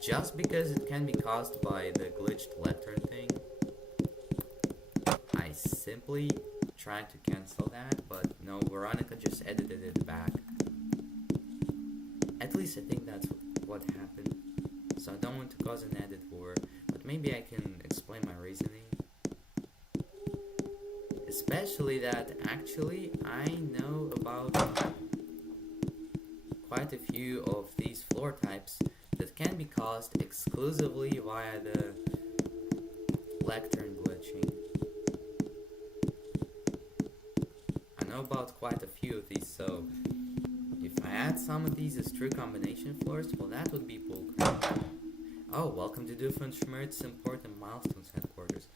just because it can be caused by the glitched lectern thing. I simply tried to cancel that, but no, Veronica just edited it back. At least I think that's what happened. So I don't want to cause an edit war, but maybe I can explain my reasoning. Especially that actually I know about quite a few of these floor types that can be caused exclusively via the lectern glitching. I know about quite a few of these, so if I add some of these as true combination floors, well, that would be bullcrap. Oh, welcome to Doofenshmirtz Important Milestones headquarters.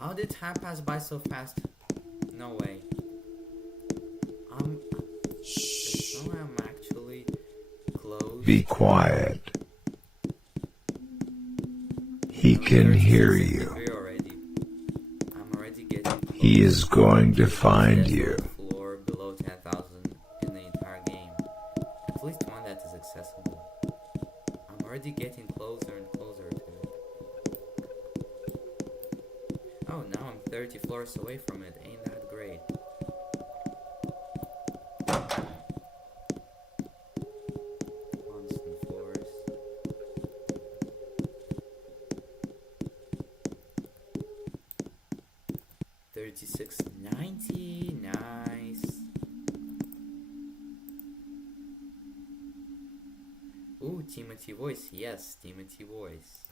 How did time pass by so fast? No way. There's no way I'm actually close. Be quiet. He can hear you. I'm already getting close. He is going to find you. Floor below 10,000 in the entire game. At least one that is accessible. I'm already getting closer and closer to it. Oh, now I'm 30 floors away from it. Ain't that great? Constant floors. $36.90. Nice. Ooh, Timothy voice. Yes, Timothy voice.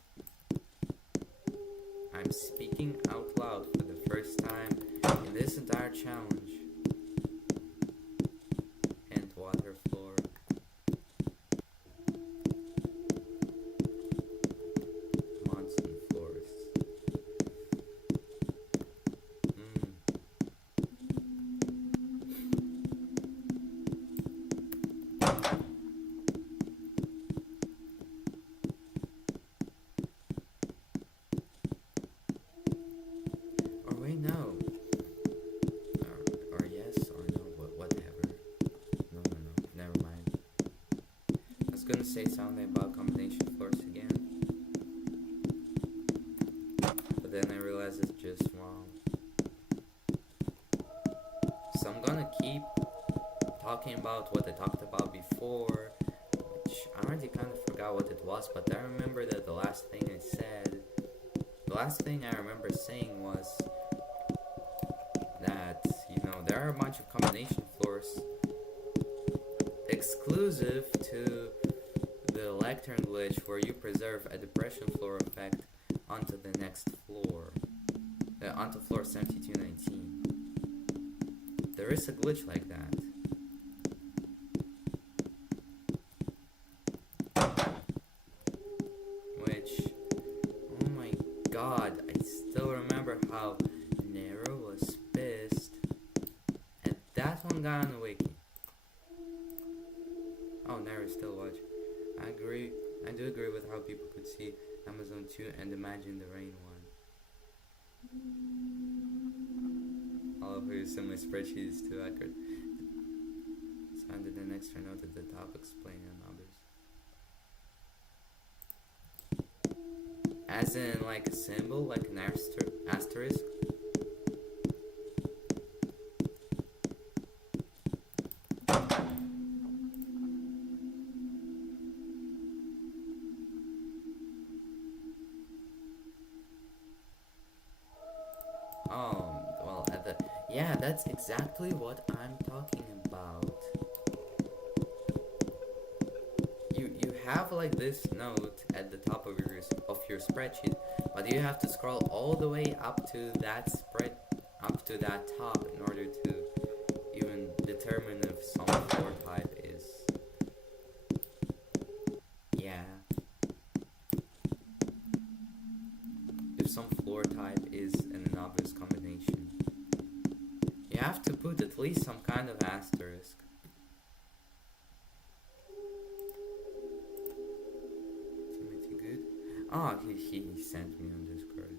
I'm speaking out loud for the first time in this entire challenge. And water floor. Monsoon floors. Or wait, no. Or yes, or no, whatever. No, never mind. I was gonna say something about combination floors again. But then I realized it's just wrong. So I'm gonna keep talking about what I talked about before, which I already kind of forgot what it was, but I remember that the last thing I remember saying was that, there are a bunch of combination floors exclusive to the lectern glitch where you preserve a depression floor effect onto the next floor, onto floor 7219. There is a glitch like that. God, I still remember how Nero was pissed. And that one got on the wiki. Oh, Nero's still watching. I do agree with how people could see Amazon 2 and Imagine the Rain one. All of who said my spreadsheet is too accurate. So I did an extra note at the top explaining others. As in, like a symbol, like an asterisk. Well, yeah, that's exactly what I'm talking about. You have like this note at the top of your spreadsheet, but you have to scroll all the way up to that up to that top in order to even determine if some floor type is, if some floor type is an obvious combination. You have to put at least some kind of asterisk. Pretty good. Oh, he sent me on Discord.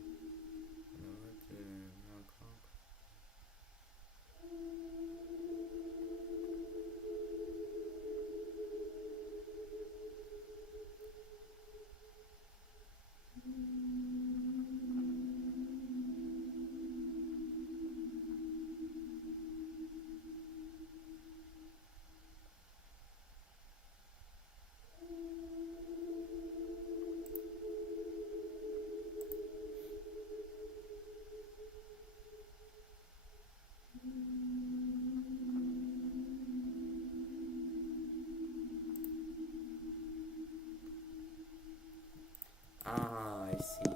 I see.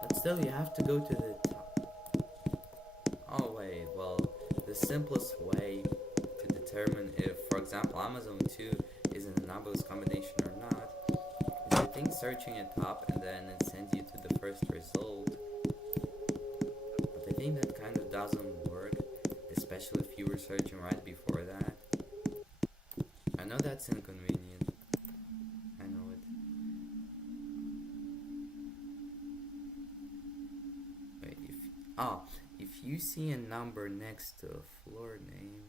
But still, you have to go to the top. Oh wait, well, the simplest way to determine if, for example, Amazon 2 is an anomalous combination or not, is I think searching at top and then it sends you to the first result. But I think that kind of doesn't work, especially if you were searching right before that. I know that's inconvenient. If you see a number next to a floor name,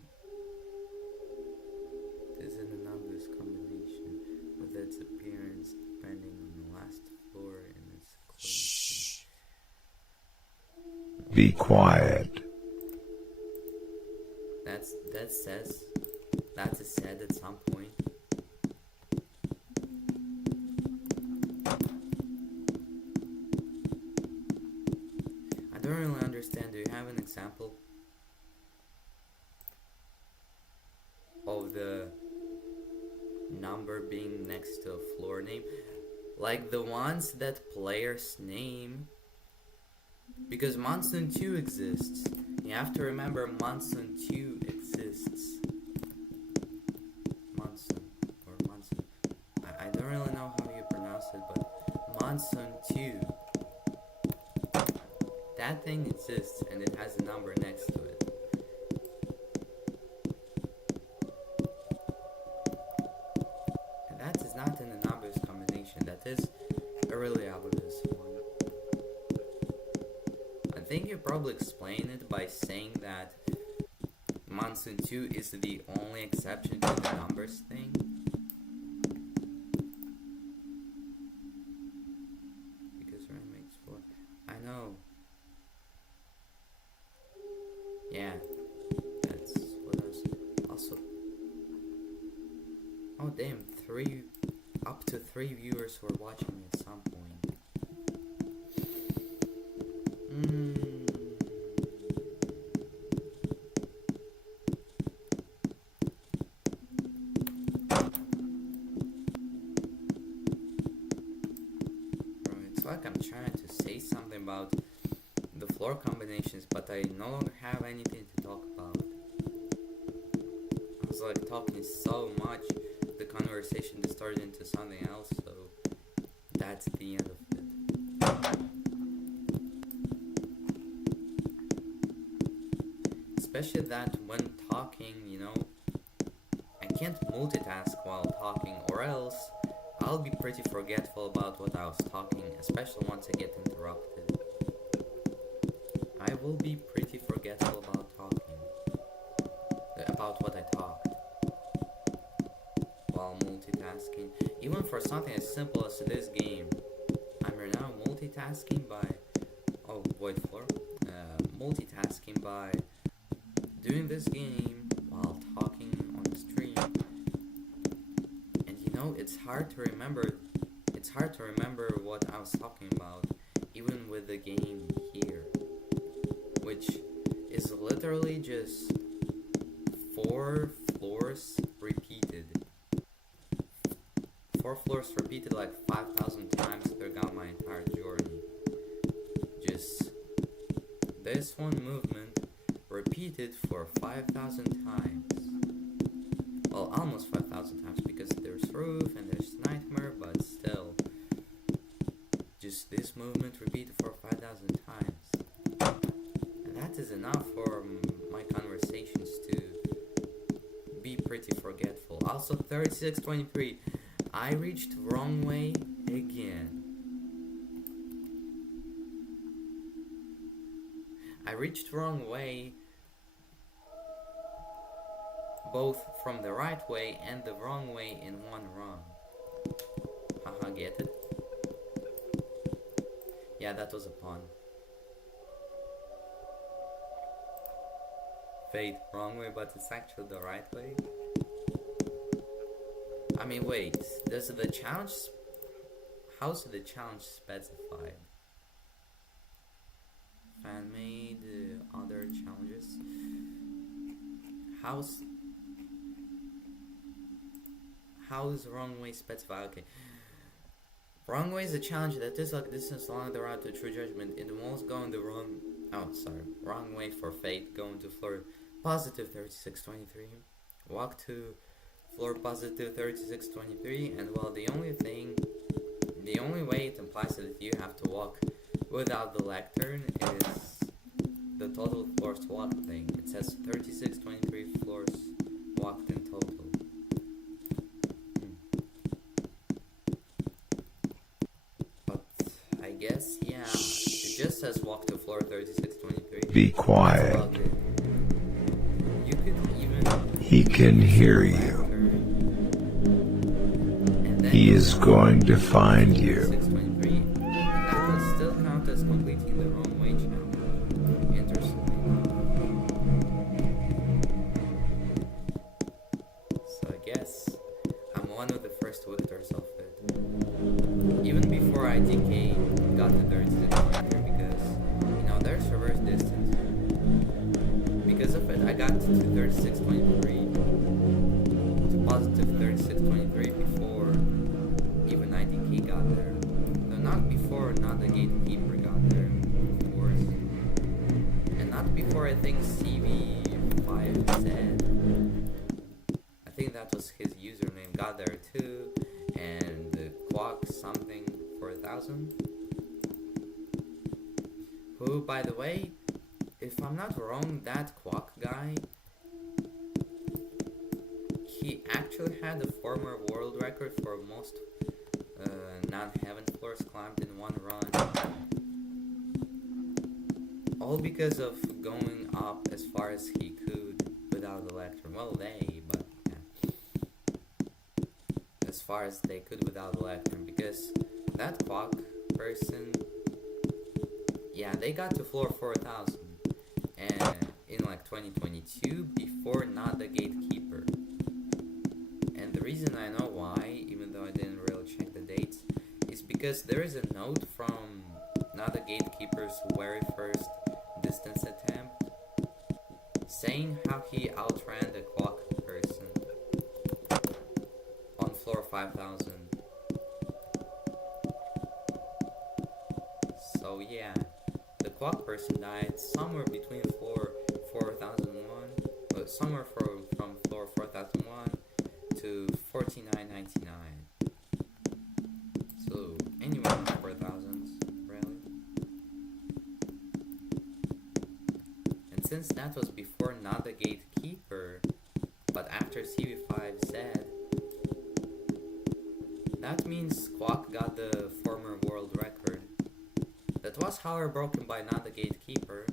this is an anomalous combination with its appearance depending on the last floor and its closest. Be quiet. That's a said at some point. I don't really understand. Do you have an example of the number being next to a floor name? Like the ones that players name. Because Monsoon 2 exists. You have to remember Monsoon 2 exists. Monsoon. I don't really know how you pronounce it, but Monsoon 2. That thing exists and it has a number next to it. And that is not an anomalous combination, that is a really obvious one. I think you probably explain it by saying that Monsoon 2 is the only exception to the numbers thing. Because rime makes 4. I know. Yeah, that's what else. Also, oh damn, up to 3 viewers were watching me at some point. Bro, it's like I'm trying to say something about the floor combinations, but I no longer have anything to talk about. I was like talking so much, the conversation distorted into something else, so that's the end of it. Especially that when talking, you know, I can't multitask while talking, or else I'll be pretty forgetful about what I was talking, especially once I get interrupted. I will be pretty forgetful about what I talked while multitasking. Even for something as simple as this game, I'm right now multitasking by multitasking by doing this game while talking on the stream. And you know, it's hard to remember what I was talking about, even with the game here, which is literally just 4 floors repeated. 4 floors repeated like 5,000 times throughout my entire journey. Just this one movement repeated for 5,000 times. Well, almost 5,000 times, because there's roof and there's nightmare, but still. Just this movement repeated for 5,000 times. And that is enough for my conversations to be pretty forgetful. Also, 3623. I reached wrong way again. I reached wrong way both from the right way and the wrong way in one run. Haha, get it? Yeah, that was a pun. Fate, wrong way, but it's actually the right way. I mean, wait, does the challenge... How's the challenge specified? Fan-made, other challenges. How's wrong way specified? Okay. Wrong way is a challenge that is like distance along the route to true judgment. It involves going the wrong way for fate, going to floor positive 3623. Walk to floor positive 3623, and well, the only way it implies that you have to walk without the lectern is the total floors walked thing. It says 3623 floors walked in total. But I guess, yeah, it just says walk to floor 3623. Be quiet. You could even... He can hear you. He is going to find you. 623. That would still count as completing the wrong way challenge. Interesting. So I guess I'm one of the first victors of it. Even before IDK got the 3623, because you know there's reverse distance. Because of it, I got to 3623 to positive 3623 before even IDK got there. No, not before, not the gatekeeper got there, of course. And not before I think CV5 said. I think that was his username, got there too. And Quack something 4000. Who, by the way, if I'm not wrong, that Quack guy, he actually had a former world record for most non-heaven floors climbed in one run. All because of going up as far as he could without the lectern. Well, but yeah. As far as they could without the lectern, because that Quack person, yeah, they got to floor 4000 and in like 2022 before not the gatekeeper. And the reason I know why, even though I didn't really check the dates, is because there is a note from not the gatekeeper's very first distance attempt saying how he outran the Quack person on floor 5000. So yeah, the Quack person died somewhere between floor 4001, somewhere from floor 4001 to 4999. So anywhere in the 4000s, really. And since that was before not the gatekeeper, but after CV5 said, that means Quack got the former world record. That was however broken by not the gatekeeper.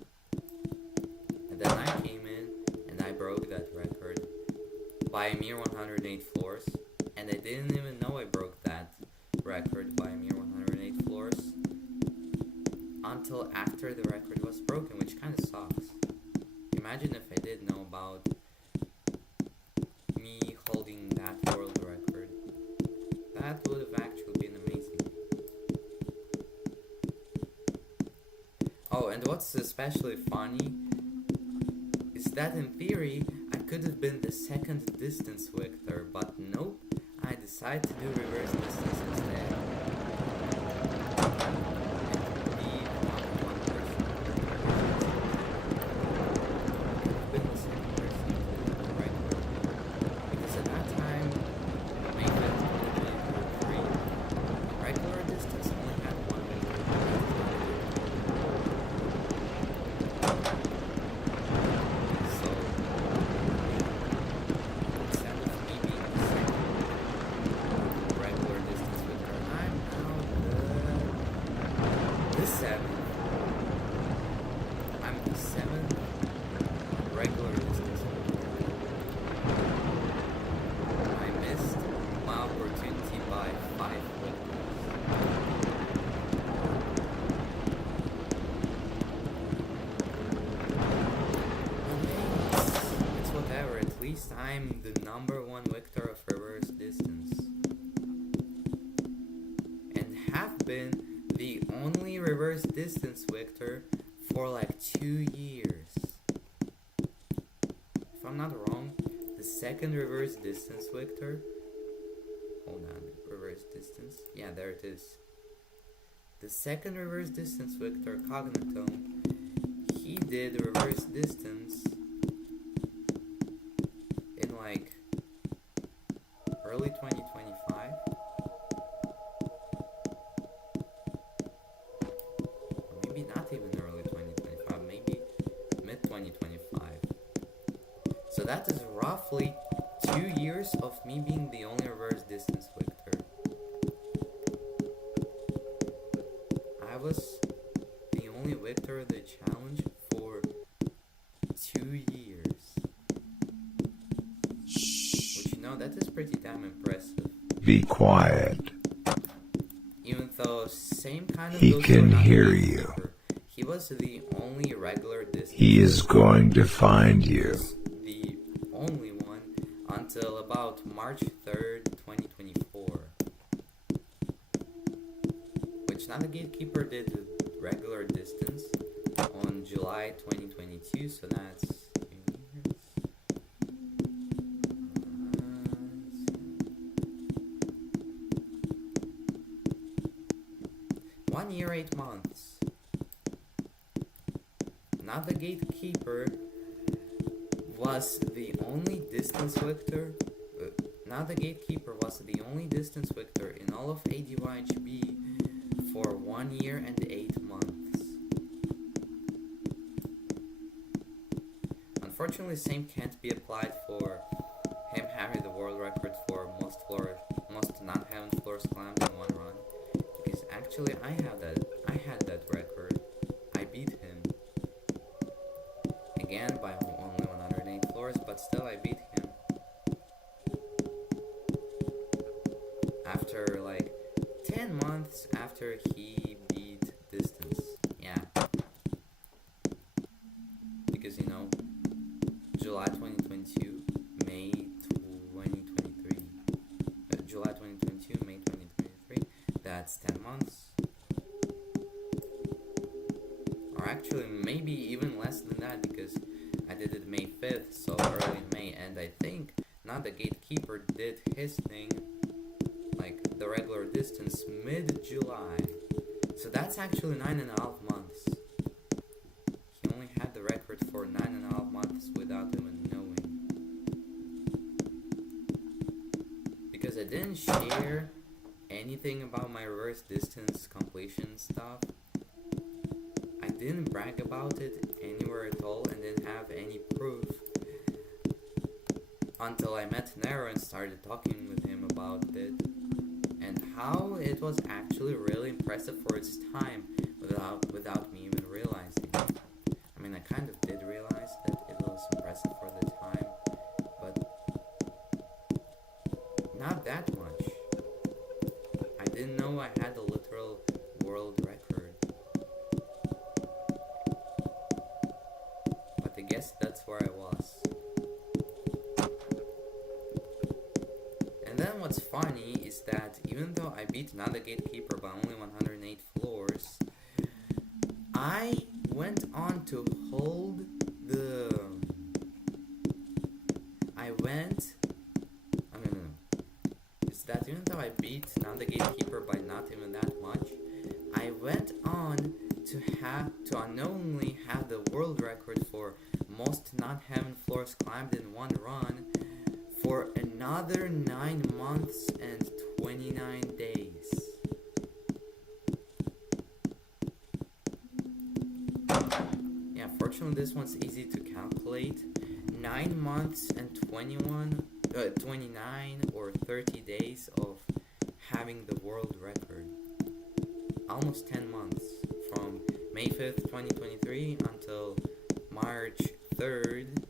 And then I came in and I broke that record by a mere 108 floors, and I didn't even know I broke that record by a mere 108 floors until after the record was broken, which kind of sucks. Imagine if I did know about me holding that world record. That would have actually been amazing. Oh, and what's especially funny is that in theory I could have been the second distance victor, but nope, I decided to do reverse distance instead. And leave one person. I'm the #1 vector of reverse distance. And have been the only reverse distance vector for like 2 years. If I'm not wrong, the second reverse distance vector, hold on, reverse distance, yeah, there it is. The second reverse distance vector, cognitome, he did reverse distance in like early 2025. Or maybe not even early 2025, maybe mid 2025. So that is roughly 2 years of me being the only reverse distance vector. I was the only vector of the challenge for 2 years. Which, you know, that is pretty damn impressive. Be quiet. Even though same kind of He those can were not hear the you. vector. He was the only regular distance. He is vector. going to find you. The only one until about March 3rd, 2024. Which now the gatekeeper did the regular distance on July 2022, so that's 1 year, 8 months. Now the gatekeeper was the only distance vector. Now the gatekeeper was the only distance vector in all of ADYHB for 1 year and 8 months. Unfortunately, same can't be applied for him having the world record for most not having floors climbed in one run. Because actually, I had that record. I beat him again by only 108 floors, but still I beat him. After like 10 months after he beat distance. Yeah. Because, you know, July 2022, May 2023. July 2022, May 2023. That's 10 months. Or actually, maybe even less than that, because I did it May 5th, so early in May. And I think now the gatekeeper did his thing, like the regular distance, mid-July. So that's actually 9.5 months. He only had the record for 9.5 months without even knowing. Because I didn't share anything about my reverse distance completion stuff. I didn't brag about it anywhere at all and didn't have any proof until I met Nero and started talking with him about it. And how it was actually really impressive for its time without me even realizing. I mean, I kind of did realize that it was impressive for the time, but not that much. I didn't know I had a literal world record. But I guess that's where I was. And then what's funny is that even though I beat another gatekeeper by only 108 floors, I went on to hold the... Is that even though I beat another gatekeeper by not even that much, I went on to unknowingly have the world record for most not having floors climbed in one run for another 9 months and 29 days. Yeah, fortunately this one's easy to calculate. 9 months and 29 or 30 days of having the world record. Almost 10 months. From May 5th, 2023 until March 3rd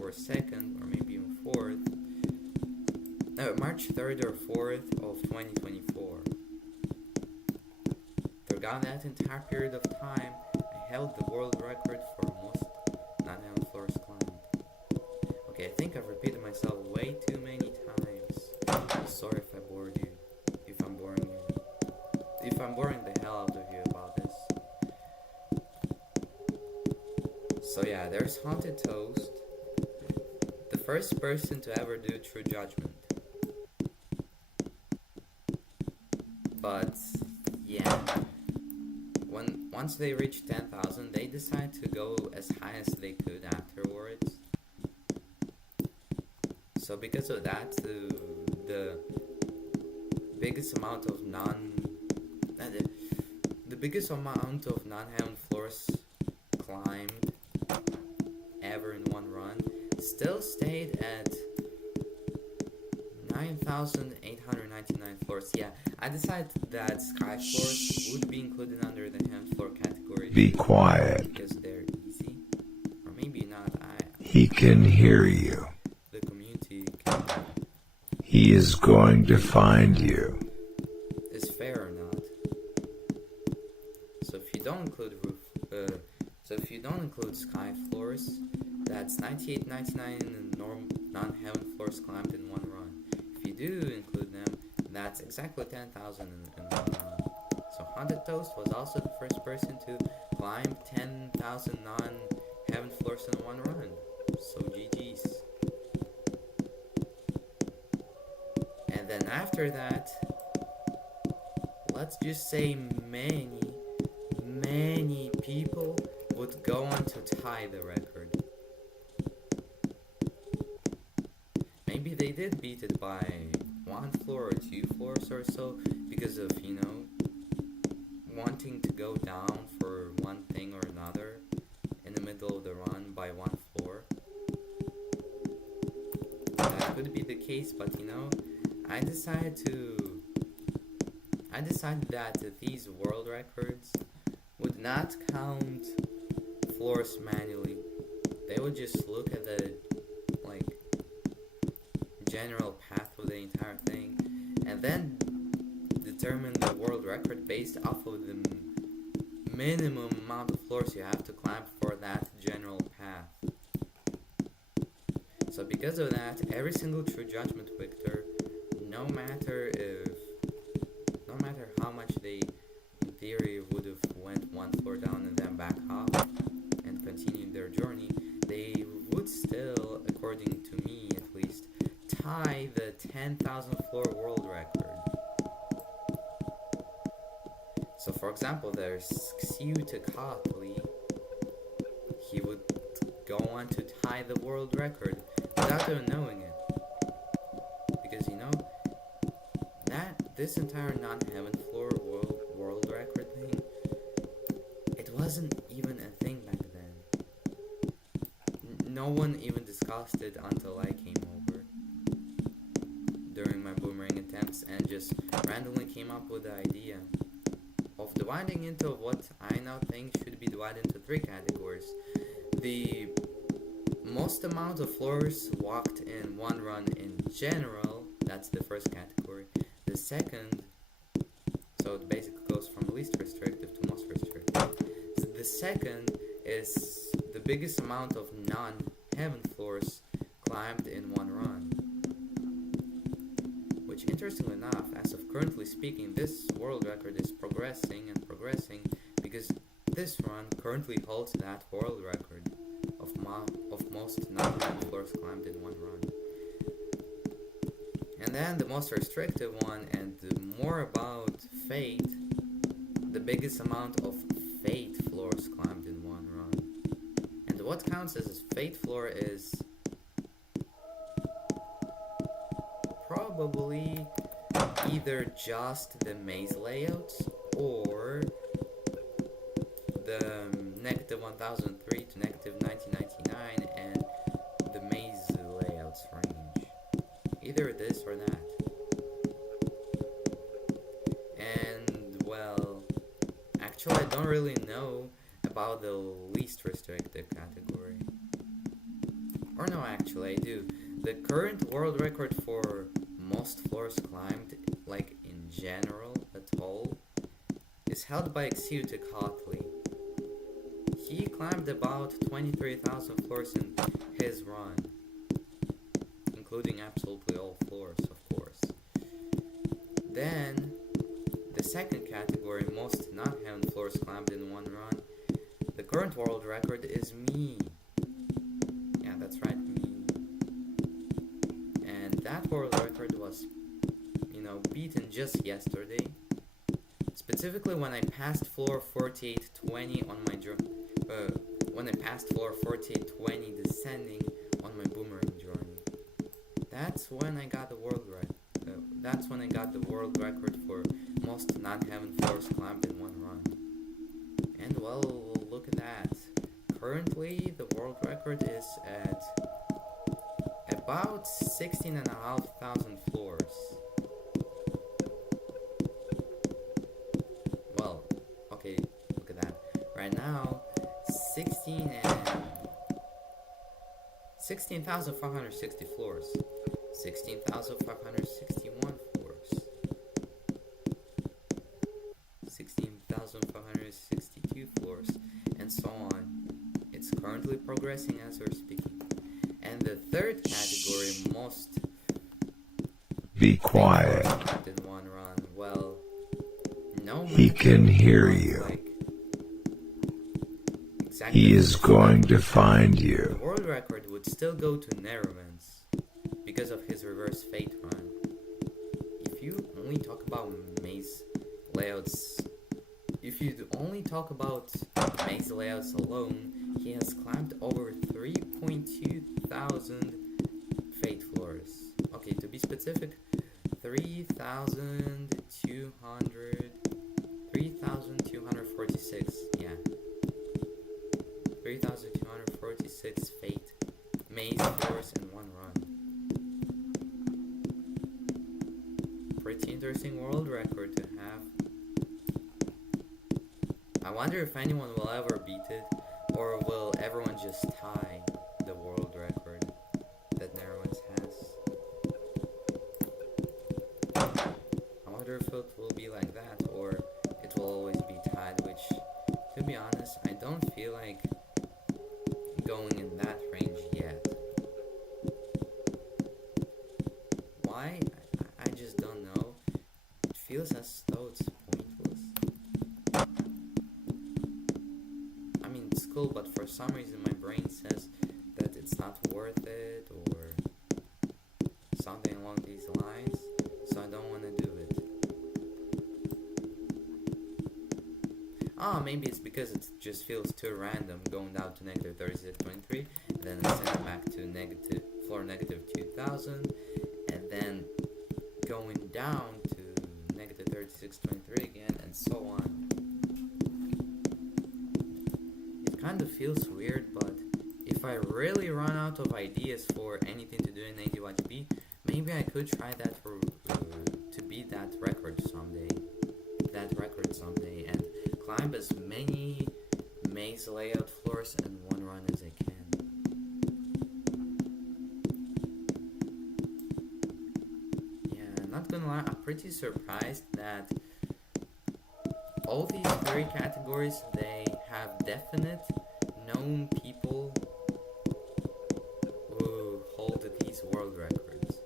or 2nd or maybe even 4th. March 3rd or 4th of 2024. Throughout that entire period of time, I held the world record for most not having floors climbed. Okay, I think I there's Haunted Toast, the first person to ever do True Judgment. But yeah, once they reached 10,000, they decided to go as high as they could afterwards. So because of that, the biggest amount of non-heaven floors climbed ever in one run still stayed at 9,899 floors. Yeah, I decided that sky floors would be included under the heaven floor category. Be quiet. Because they're easy. Or maybe not. He can hear you. The community can. He is going to find you. Is fair or not. So if you don't include sky floors, that's 9899 non-heaven floors climbed in one run. If you do include them, that's exactly 10,000 in one run. So Haunted Toast was also the first person to climb 10,000 non-heaven floors in one run. So GG's. And then after that, let's just say many people would go on to tie the record. Maybe they did beat it by 1 floor or 2 floors or so because of, wanting to go down for one thing or another in the middle of the run by 1 floor. That could be the case, but I decided that these world records would not count floors manually. They would just look at the general path of the entire thing and then determine the world record based off of the minimum amount of floors you have to climb for that general path. So because of that, every single True Judgment victor, no matter how much they in theory would have went 1 floor down and then back up and continued their journey, they would still, according to me at least, tie the 10,000 floor world record. So for example, there's Xiutekatli. He would go on to tie the world record without even knowing it. Because that this entire non-heaven floor world record thing, it wasn't even a thing back then. No one even discussed it until I came over during my Boomerang attempts and just randomly came up with the idea of dividing into what I now think should be divided into 3 categories. The most amount of floors walked in one run in general, that's the first category. The second, so it basically goes from least restrictive to most restrictive. So the second is the biggest amount of non-heaven floors climbed in one run. Which, interestingly enough, as of currently speaking, this world record is progressing and progressing because this run currently holds that world record of most non-heaven floors climbed in one run. And then the most restrictive one, and more about fate, the biggest amount of fate floors climbed in one run. And what counts as a fate floor is probably either just the maze layouts or the -1003 to -1999 and the maze layouts range. Either this or that. And well, actually I don't really know about the least restricted category. Or no, actually I do. The current world record for most floors climbed, in general at all, is held by Xiutekatli. He climbed about 23,000 floors in his run, including absolutely all floors, of course. Then, the second category, most non-heaven floors climbed in one run, the current world record is me. that's right, me. And that world record was, beaten just yesterday. Specifically when I passed floor 4820 on my when I passed floor 4820 descending on my boomerang journey. That's when I got the world record. That's when I got the world record for most non-heaven floors climbed in one run. And well, look at that. Currently, the world record is at about 16,500 floors. Well, okay, look at that. Right now, 16,560 floors. 16,561 floors. 16,562 floors, and so on. It's currently progressing as we're speaking. And the third category, most Be quiet. in one run. Well, no. He can hear you. Exactly. He is going to find The you. world record would still go to Nerevans because of his reverse fate run. If you only talk about maze layouts, alone, he has climbed over 3.2 thousand fate floors. Okay, to be specific, 3,246. Yeah, 3,246 fate maze floors in one run. Pretty interesting world record to have. I wonder if anyone will ever beat it, or will everyone just tie the world record that Nerwans has. I wonder if it will be like that, or it will always be tied, which, to be honest, I don't feel like going in that range yet. Why? I just don't know. It feels as though it's pointless. I mean, it's cool, but for some reason my brain says that it's not worth it, or something along these lines, so I don't want to do it. Maybe it's because it just feels too random going down to negative 3623, and then sending back to floor negative 2000, and then going down to negative 3623 again, and so on. It kind of feels weird, but if I really run out of ideas for anything to do in ADYTP, maybe I could try that to beat that record someday. And climb as many maze layout floors in one run as I can. Yeah, not gonna lie, I'm pretty surprised that all these three categories, they have definite known people who hold these world records.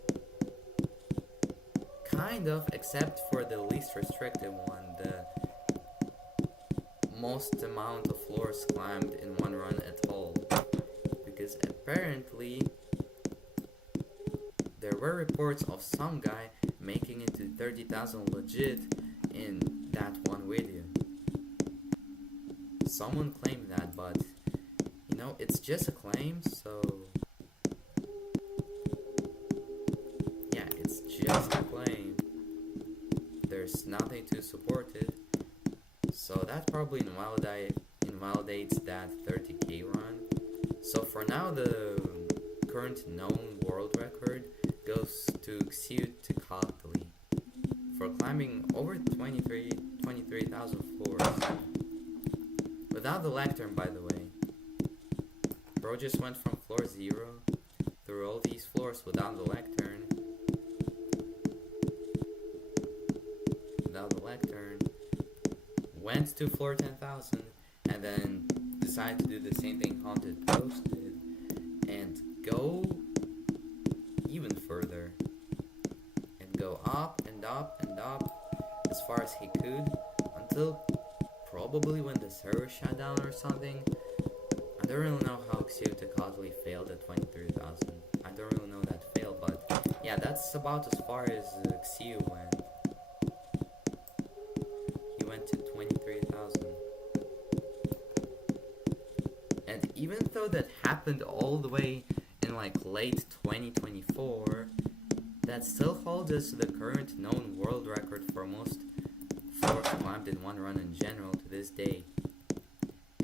Kind of, except for the least restricted one, the most amount of floors climbed in one run at all. Because apparently there were reports of some guy making it to 30,000 legit in that one video. Someone claimed that, but it's just a claim, so yeah, it's just a claim. There's nothing to support it. So that probably invalidates that 30k run. So for now, the current known world record goes to Xiutikatli for climbing over 23,000 floors. Without the lectern, by the way. Bro just went from floor 0 through all these floors without the lectern. Went to floor 10,000 and then decided to do the same thing Haunted Ghost did and go even further and go up and up and up as far as he could until probably when the server shut down or something. I don't really know how Xiu failed at 23,000. I don't really know that fail, but yeah, that's about as far as Xiu went. He went to 23,000. And even though that happened all the way in like late 2024, that still holds us to the current known world record for most floors climbed in one run in general to this day.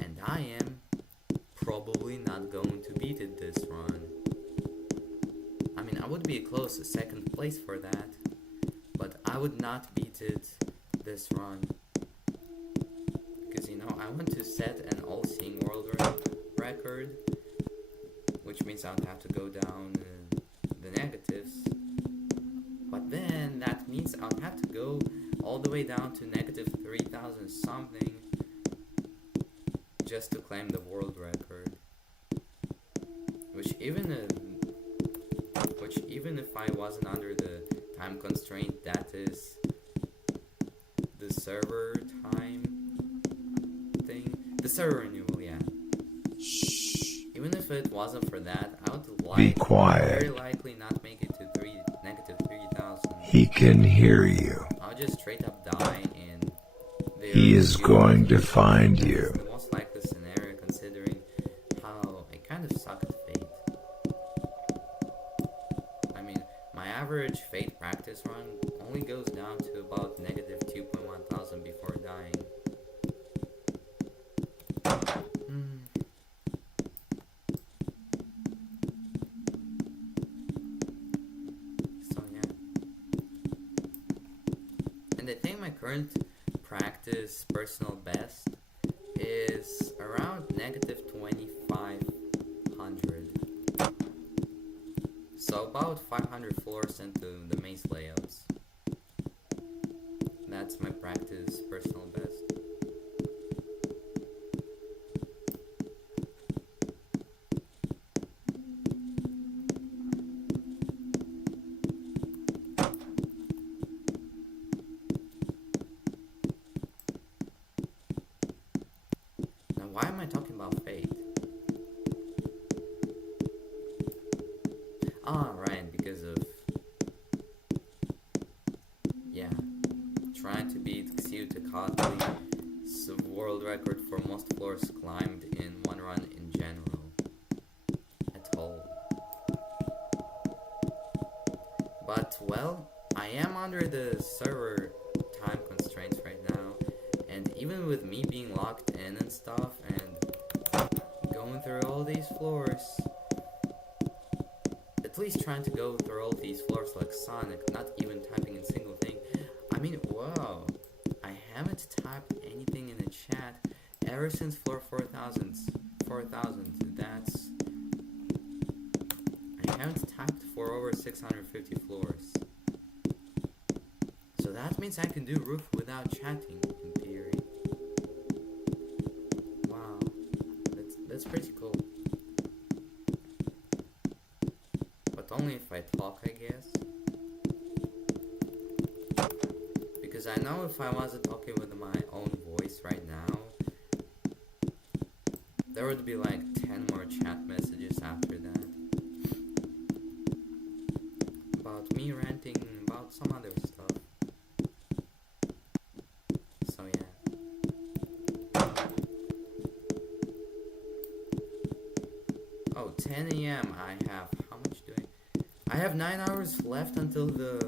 And I am probably not going to beat it this run. I mean, I would be a close second place for that, but I would not beat it this run. Because, you know, I want to set an all-seeing world record, which means I would have to go down the negatives. But then that means I would have to go all the way down to negative 3,000 something just to claim the world record. Which even if I wasn't under the time constraint, that is the server time thing, the server renewal, yeah. Even if it wasn't for that, I would Be quiet. very likely not make it to negative 3,000. He can hear you. I'll just straight up die and He is going to find you. the most likely scenario considering how I kind of suck at Fate. I mean, my average Fate practice run only goes down to about negative 2.1 thousand before dying. So yeah. And I think my current practice personal best is around negative 2,500. So about 500 floors into the maze layouts. That's my practice personal best. Now why am I talking about Fate? Ah, right, because of, yeah, trying to beat Xiu world record for most floors climbed in one run in general. At all. But, well, I am under the server time constraints right now, and even with me being locked in and stuff, and going through all these floors, at least trying to go through all these floors like Sonic, not even typing a single thing. I mean, whoa, I haven't typed anything in the chat ever since floor 4,000, that's, I haven't typed for over 650 floors. So that means I can do roof without chatting, in theory. Wow, that's pretty cool. But only if I talk, I guess. Because I know if I wasn't talking with my own voice right now, there would be like 10 more chat messages after that. About me ranting about some other stuff. So yeah. Oh, 10 AM I have, how much do I have 9 hours left until the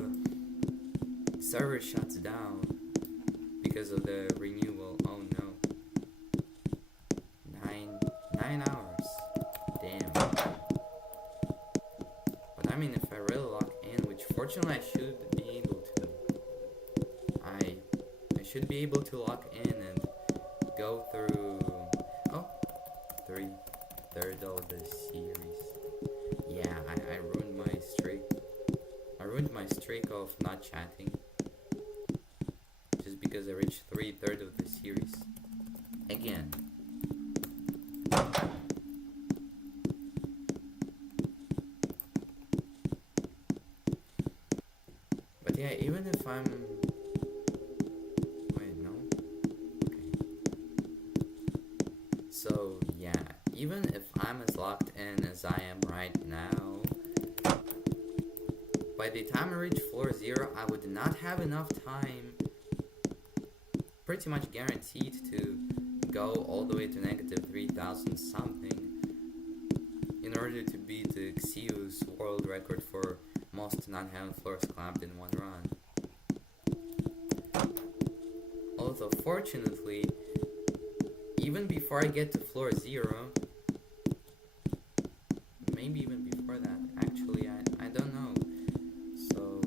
server shuts down because of the renewal. Oh no. 9 hours. Damn. But I mean, if I really lock in, which fortunately I should be able to. I should be able to lock in and go through 3/3 of the series. Yeah, I ruined my streak. I ruined my streak of not chatting. Just because I reached 3/3 of the series. Again. But yeah, even if I'm... Wait, no? Okay. So, yeah. even if I'm as locked in as I am right now, by the time I reach floor 0, I would not have enough time, pretty much guaranteed, to go all the way to negative 3000 something in order to beat the Xiu's world record for most non-heaven floors clamped in one run. Although fortunately, even before I get to floor 0, maybe even before that, actually, I don't know. So,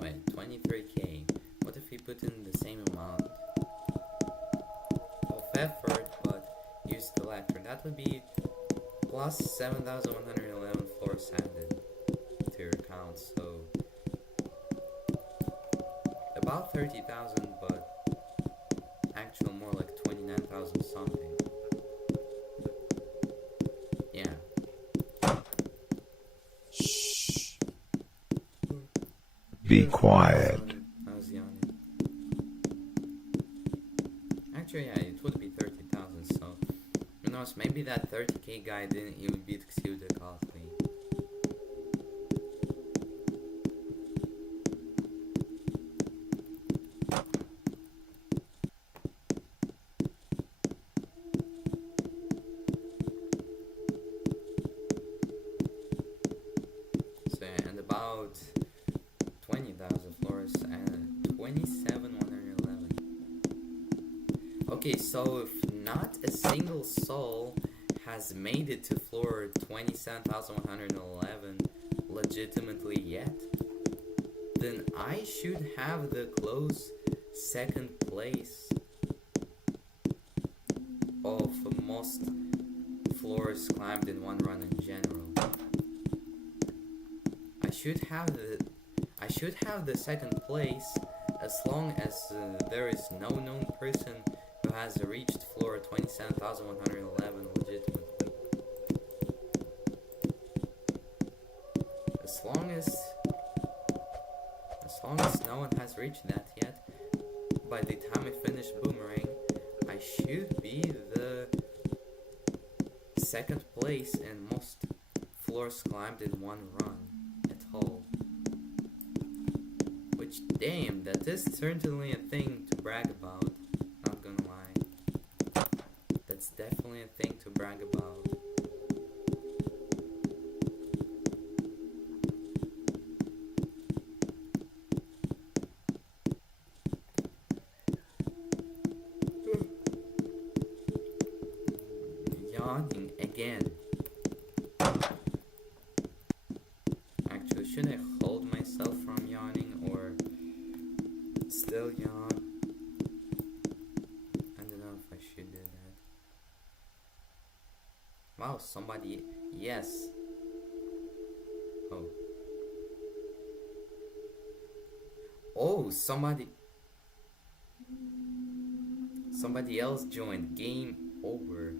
wait, 23k. What if we put in the same amount of effort, but use the lectern? That would be plus 7,111 floors added to your count, so about 30,000, but actual more like 29,000 something. Yeah. Shh. Be quiet. I was yawning. Actually, yeah, it would be 30,000, so who knows, maybe that 30k guy didn't even beat Xiu costly. So, and about 20,000 floors and 27,111. Okay, so if not a single soul has made it to floor 27,111 legitimately yet, then I should have the close second place of most floors climbed in one run in general. I should have the second place as long as there is no known person who has reached floor 27,111 legitimately. As long as no one has reached that yet, by the time I finish Boomerang, I should be the second place in most floors climbed in one run at all. Which, damn, that is certainly a thing to brag about, not gonna lie. That's definitely a thing to brag about. Yawning again. Actually, should I hold myself from yawning or still yawn? I don't know if I should do that. Wow, somebody, yes. Oh. Oh, somebody else joined. Game over.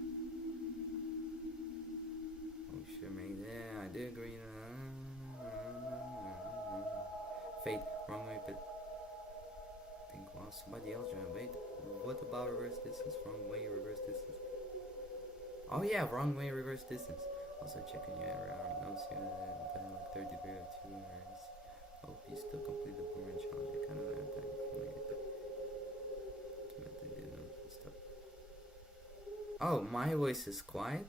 Oh, sure, mate. Yeah, I do agree. Fate, wrong way, but think, wow, somebody else joined. Wait, what about reverse distance? Wrong way, reverse distance. Oh yeah, wrong way, reverse distance. Also checking your error notes here, then like 33 or 2 errors. Oh, you still complete the Boomerang challenge. I kind of had time for me, but ultimately didn't know the stuff. Oh, my voice is quiet?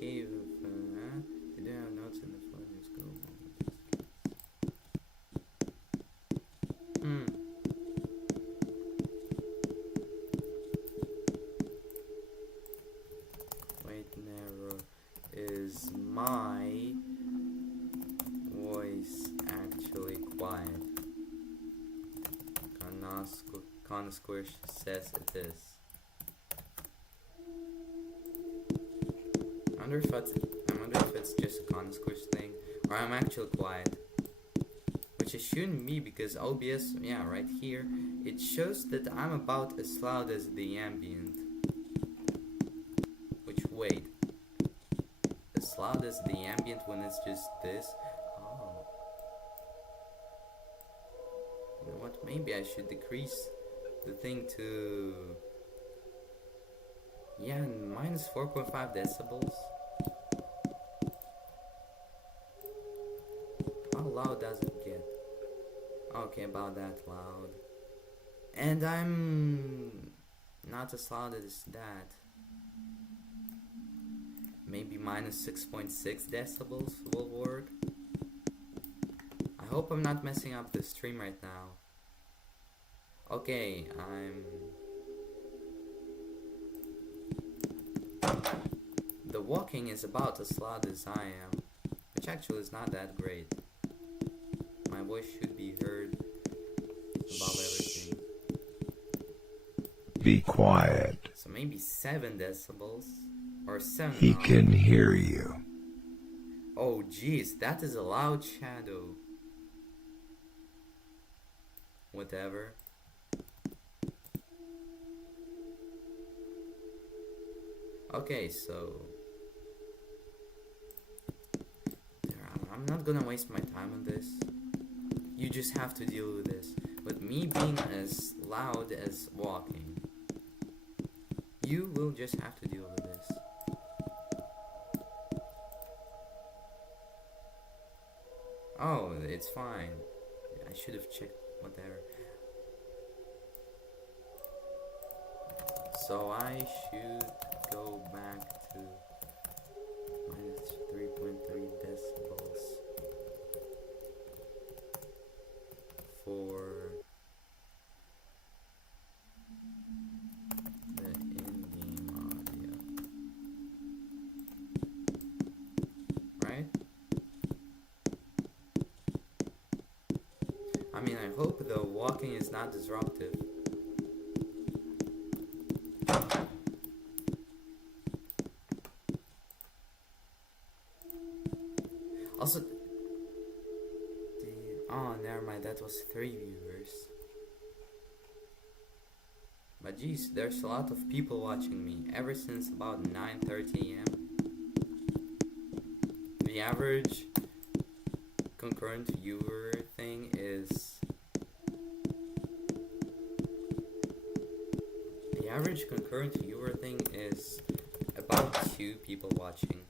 Gave you do have notes in the phone. Let's go. Wait, narrow. Is my voice actually quiet? Conasquish says it is. I wonder if it's just a Conasquish thing, or I'm actually quiet. Which it shouldn't be, because OBS, yeah, right here, it shows that I'm about as loud as the ambient. Wait. As loud as the ambient when it's just this? Oh. You know what? Maybe I should decrease the thing to... yeah, minus 4.5 decibels. How loud does it get? Okay, about that loud. And I'm not as loud as that. Maybe minus 6.6 decibels will work. I hope I'm not messing up the stream right now. Okay, the walking is about as loud as I am, which actually is not that great. My voice should be heard above everything. Be quiet. So maybe 7 decibels. Or 7. He can hear you. Oh jeez, that is a loud shadow. Whatever. Okay, so I'm not gonna waste my time on this. You just have to deal with this. With me being as loud as walking, you will just have to deal with this. Oh, it's fine. I should have checked whatever. So I should go back to minus 3.3 decibels for the in-game audio. Right? I mean, I hope the walking is not disruptive. Also, oh, never mind, that was 3 viewers. But geez, there's a lot of people watching me ever since about 9:30 AM. The average concurrent viewer thing is... the average concurrent viewer thing is about 2 people watching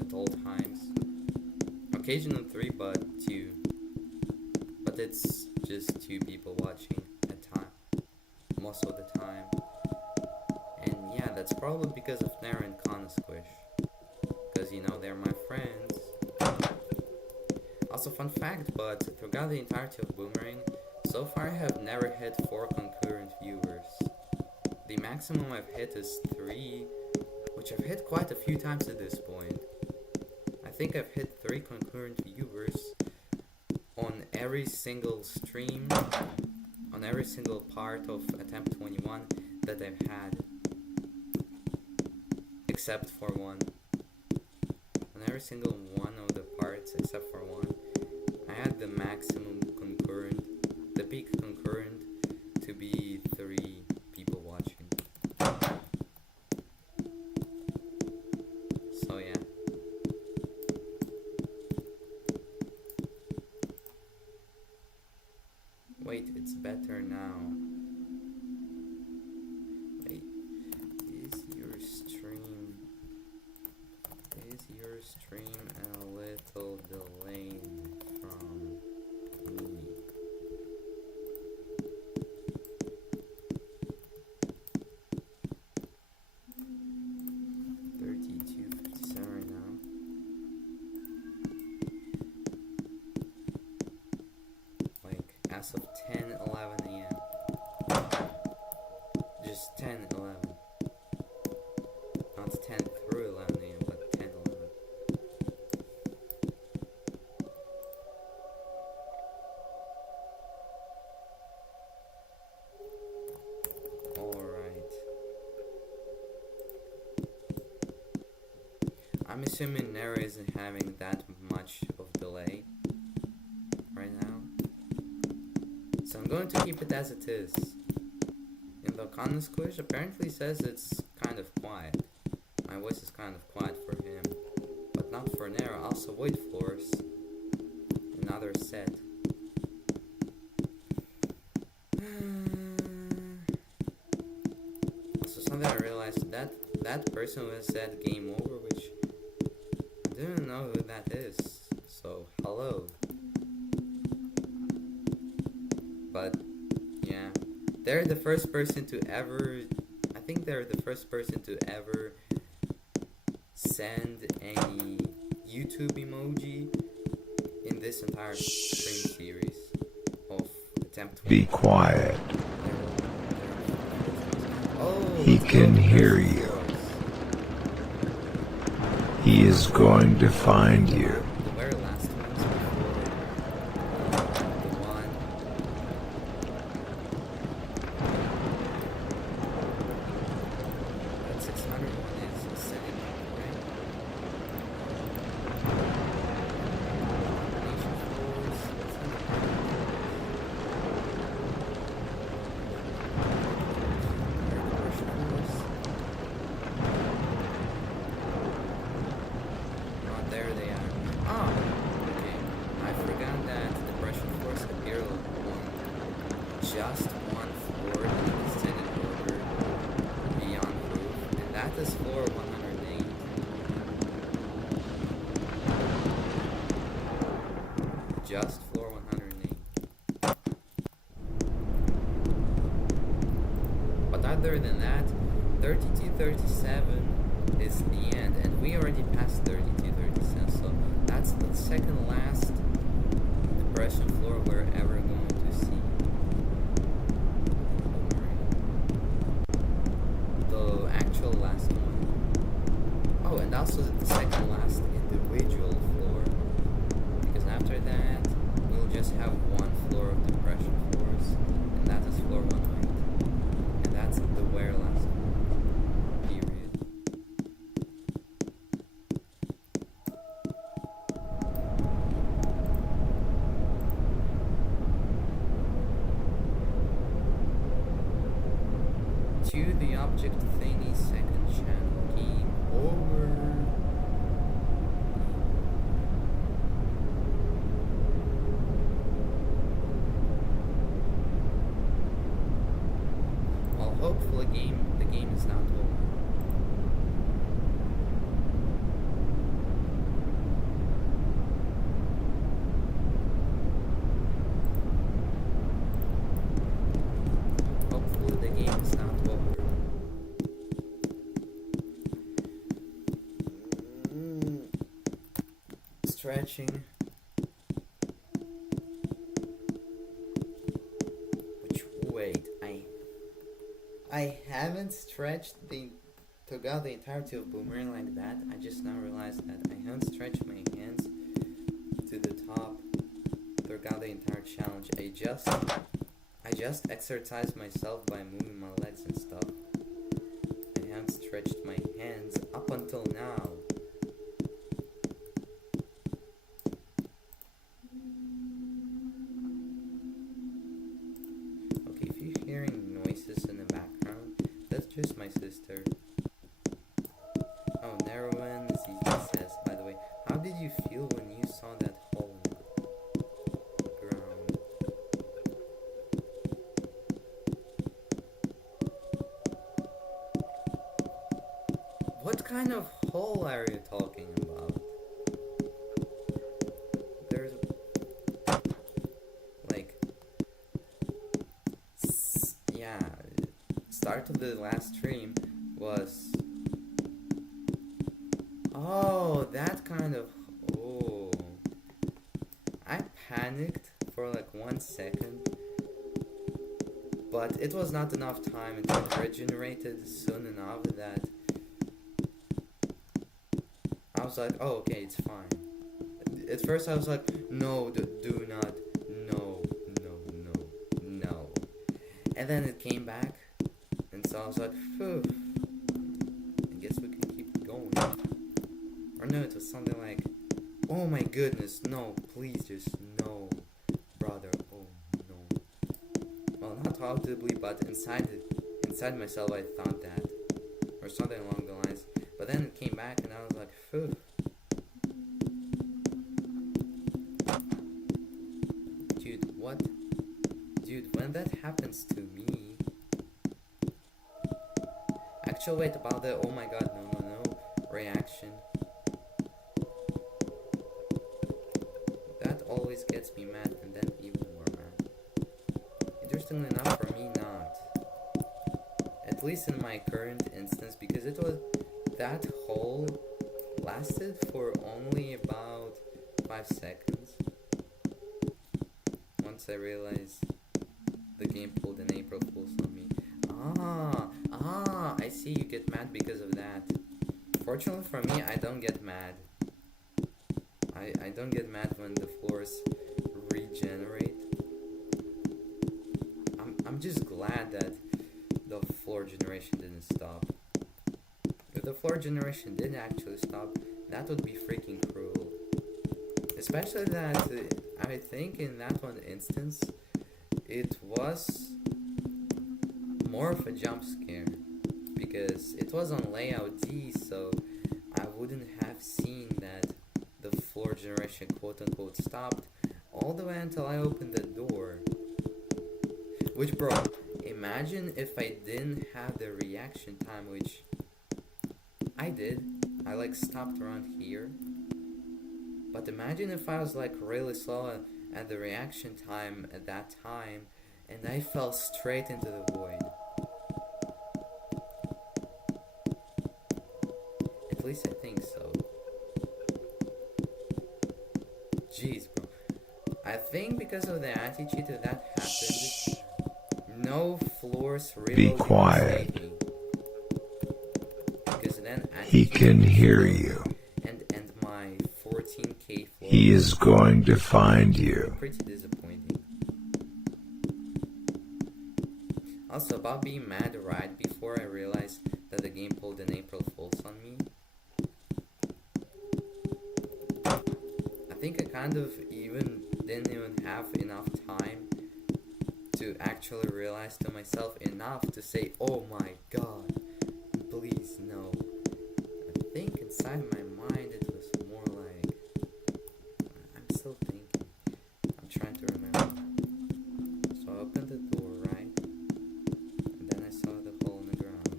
at all times. Occasionally 3, but 2. But it's just 2 people watching at time, most of the time. And yeah, that's probably because of Nara and Squish, because you know they're my friends. Also, fun fact, but throughout the entirety of Boomerang, so far I have never hit 4 concurrent viewers. The maximum I've hit is 3, which I've hit quite a few times at this point. I think I've hit 3 concurrent viewers on every single stream, on every single part of attempt 21 that I've had, except for one. On every single one of the parts except for one, I had the maximum concurrent, the peak concurrent, to be 3 people watching. So yeah. Wait, it's better now. Wait, is your stream a little delayed from me? As of 10:11 AM. Just 10:11. Not 10 through 11 AM, but 10:11. Alright. I'm assuming Nera isn't having that much of delay right now. So I'm going to keep it as it is. In the Squish apparently says it's kind of quiet. voice is kind of quiet for him, but not for Nero. Also void floors. Another set. So something I realized, that person who has said game over, which I didn't know who that is. So hello. But yeah, they're the first person to ever. I think they're the first person to ever send any YouTube emoji in this entire stream series of attempt. Be quiet. Oh, He can hear you. He is going to find you. The very last ones before the one. That 600 one is setting up, right? Nation floors. There they are. Oh, okay. I forgot that the Prussian floors appear on just one floor in the extended order beyond roof, and that is floor 108. Just floor 108. But other than that, 3237 is the end, and we already passed 3237, so that's the second last depression floor we're ever going to see. The actual last one. Oh, and also the second last individual floor, because after that we'll just have one floor of depression floors, and that is floor 108, and that's the very last one. To the object thingy, second channel, game over. Well, hopefully the game is not over. Hopefully the game is not over. Stretching. Which, wait, I haven't stretched took out the entirety of Boomerang like that. I just now realized that I haven't stretched my hands to the top throughout the entire challenge. I just exercised myself by moving my legs and stuff. I haven't stretched my hands up until now. Okay, if you're hearing noises in the background, that's just my sister. Oh, Narrowan says, by the way, how did you feel when you saw that hole in the ground? What kind of hole are you talking about? There's like, yeah, start of the last stream was, oh, that kind of, oh, I panicked for like 1 second, but it was not enough time. It was regenerated soon enough that I was like, oh, okay, it's fine. At first I was like, no, do not, no. And then it came back, and so I was like, phew, I guess we can keep going. Or no, it was something like, oh my goodness, no, please just, no, brother, oh no. Well, not audibly, but inside myself I thought that, or something along the lines. But then it came back and I was like, phew. Dude, what? Dude, when that happens to me... Actually, wait, about the oh my god, no reaction. That always gets me mad, and then even more mad. Interestingly enough, for me, not. At least in my current instance, because it was... That hole lasted for only about 5 seconds. Once I realized the game pulled an April Fool's on me. I see, you get mad because of that. Fortunately for me, I don't get mad. I don't get mad when the floors regenerate. I'm just glad that the floor generation didn't stop. If the floor generation did actually stop, that would be freaking cruel. Especially that I think in that one instance, it was more of a jump scare. Because it was on layout D, so I wouldn't have seen that the floor generation quote unquote stopped all the way until I opened the door. Which, bro, imagine if I didn't have the reaction time, which I did. I like stopped around here. But imagine if I was like really slow at the reaction time at that time and I fell straight into the void. At least I think so. Jeez, bro. I think because of the anti-cheat that happened, no floors really Be quiet. saved me. Because then He can hear you. And my 14k floor. He is going to find you. Pretty disappointing. Also, about being mad right before I realized that the game pulled an April Fool's on me. I think I kind of didn't even have enough time to actually realize to myself enough to say, oh my god, please no. I think inside my mind it was more like, I'm still thinking, I'm trying to remember. So I opened the door, right? And then I saw the hole in the ground.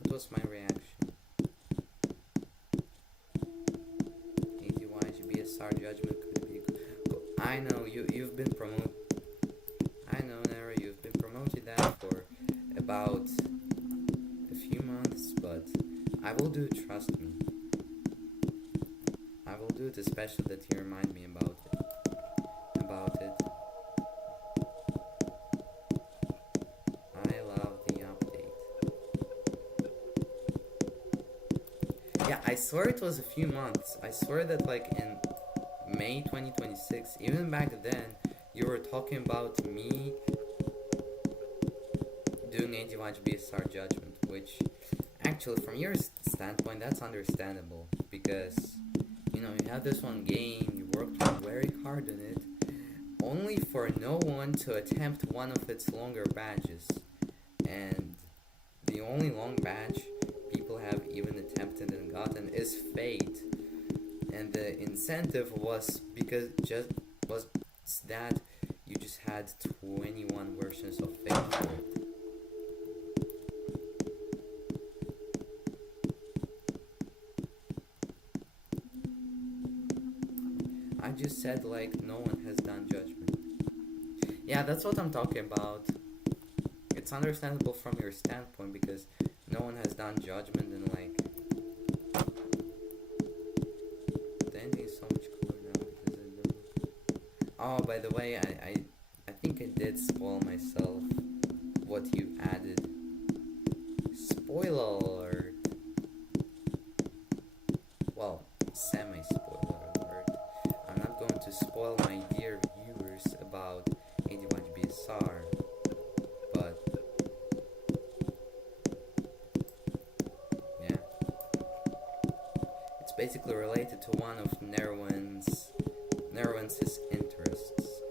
What was my reaction? Our judgment could be good. I know you've been promoted. I know, Nara, you've been promoted that for about a few months, but I will do it, trust me. I will do it, especially that you remind me about it. I love the update. Yeah, I swear it was a few months. I swear that like in May 2026, even back then, you were talking about me doing AFKing judgment, which actually from your standpoint, that's understandable, because, you know, you have this one game, you worked very hard on it, only for no one to attempt one of its longer badges, and the only long badge people have even attempted and gotten is Fate. And the incentive was that you just had 21 versions of Fate for it. I just said like no one has done judgment. Yeah, that's what I'm talking about. It's understandable from your standpoint because no one has done judgment and like oh, by the way, I think I did spoil myself what you added. Spoiler alert. Well, semi-spoiler alert. I'm not going to spoil my dear viewers about AFKing, but yeah. It's basically related to one of Nerwan's interests.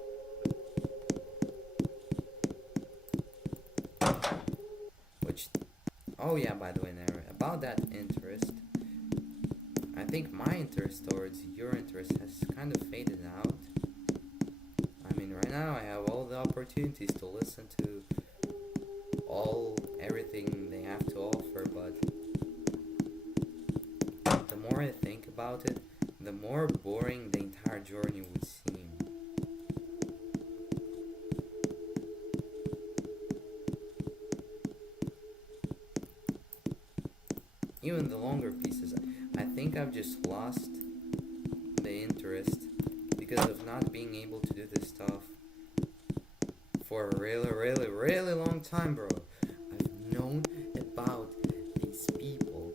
Which, oh yeah, by the way, interest has kind of faded out. I mean, right now I have all the opportunities to listen to everything they have to offer, but the more I think about it, the more boring the entire journey would seem. Even the longer pieces, I think I've just lost the interest because of not being able to do this stuff for a really long time, bro. I've known about these people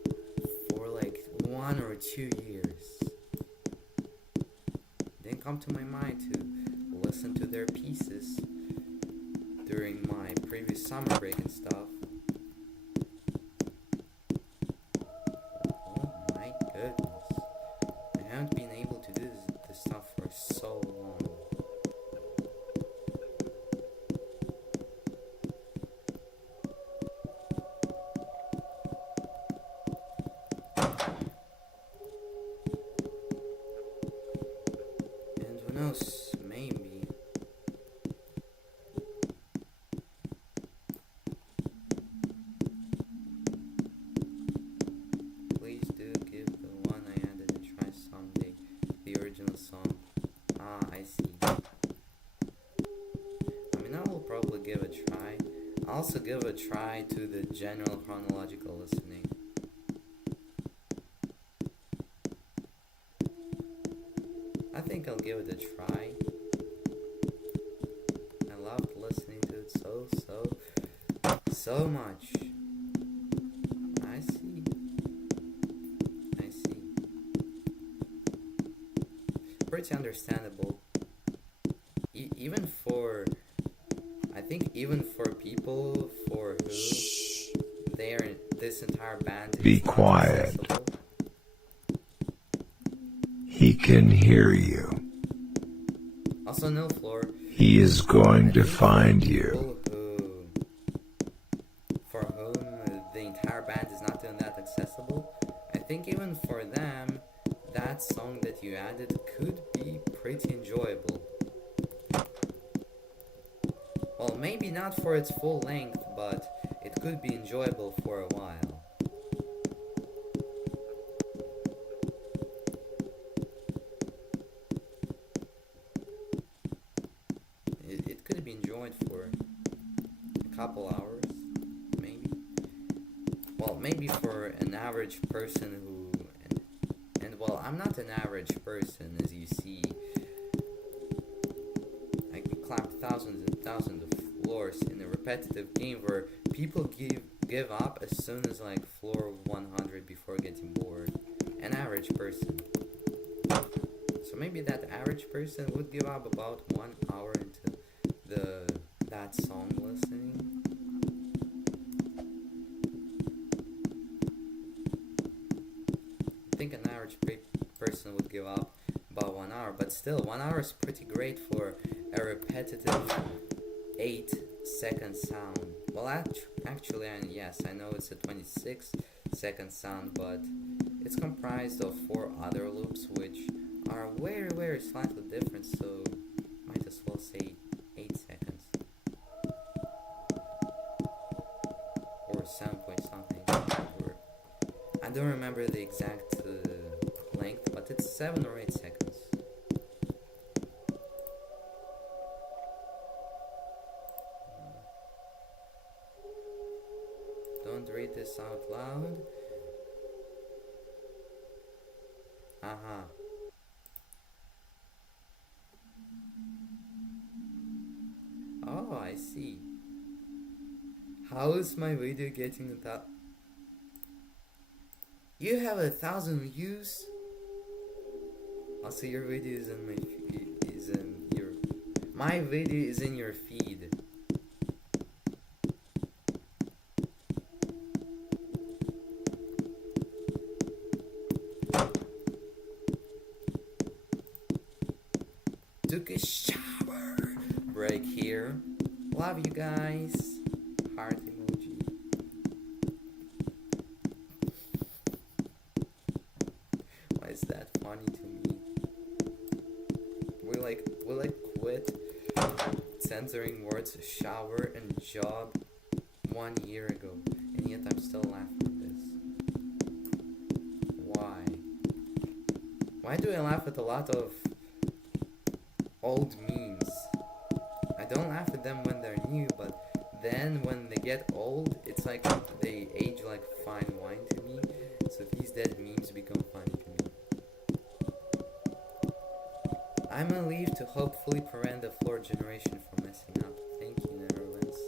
for like 1 or 2 years. Didn't come to my mind to listen to their pieces during my previous summer break and stuff. Oh my goodness. I haven't been able to do this stuff for so long. And who knows, maybe please do give the one I added a try someday. The original song. Ah, I see. I mean, I will probably give a try. I'll also give a try to the general chronological listening. I think I'll give it a try. I loved listening to it so much. I see. Pretty understandable. Even for, I think even for people for who this entire band is Be not quiet. accessible. He can hear you. Also, no floor. He is going to I think find for you. people for whom the entire band is not doing that accessible, I think even for them, that song that you added could be pretty enjoyable. Well, maybe not for its full length, but it could be enjoyable for a while. It could be enjoyed for a couple hours, maybe. Well, maybe for an average person who, and well, I'm not an average person, as you see. I can clap thousands and thousands of floors in a repetitive game where people give up as soon as like floor 100 before getting bored. An average person. So maybe that average person would give up about 1 hour into that song listening. I think an average person would give up about 1 hour, but still 1 hour is pretty great for a repetitive 8-second sound. Well, actually, yes, I know it's a 26-second sound, but it's comprised of 4 other loops which are very slightly different, so might as well say 8 seconds. Or 7 point something. Or I don't remember the exact length, but it's 7 or 8 seconds. Don't read this out loud. Oh, I see. How is my video getting that? You have 1,000 views. Also, your video is in my feed. My video is in your feed. Took a shower break here. Love you guys. Heart emoji. Why is that funny to me? will I quit censoring words shower and job 1 year ago, and yet I'm still laughing at this. Why? Why do I laugh at a lot of old memes? I don't laugh at them when they're new, but then when they get old, it's like they age like fine wine to me, so these dead memes become funny to me. I'm gonna leave to hopefully prevent the floor generation from messing up. Thank you, Netherlands.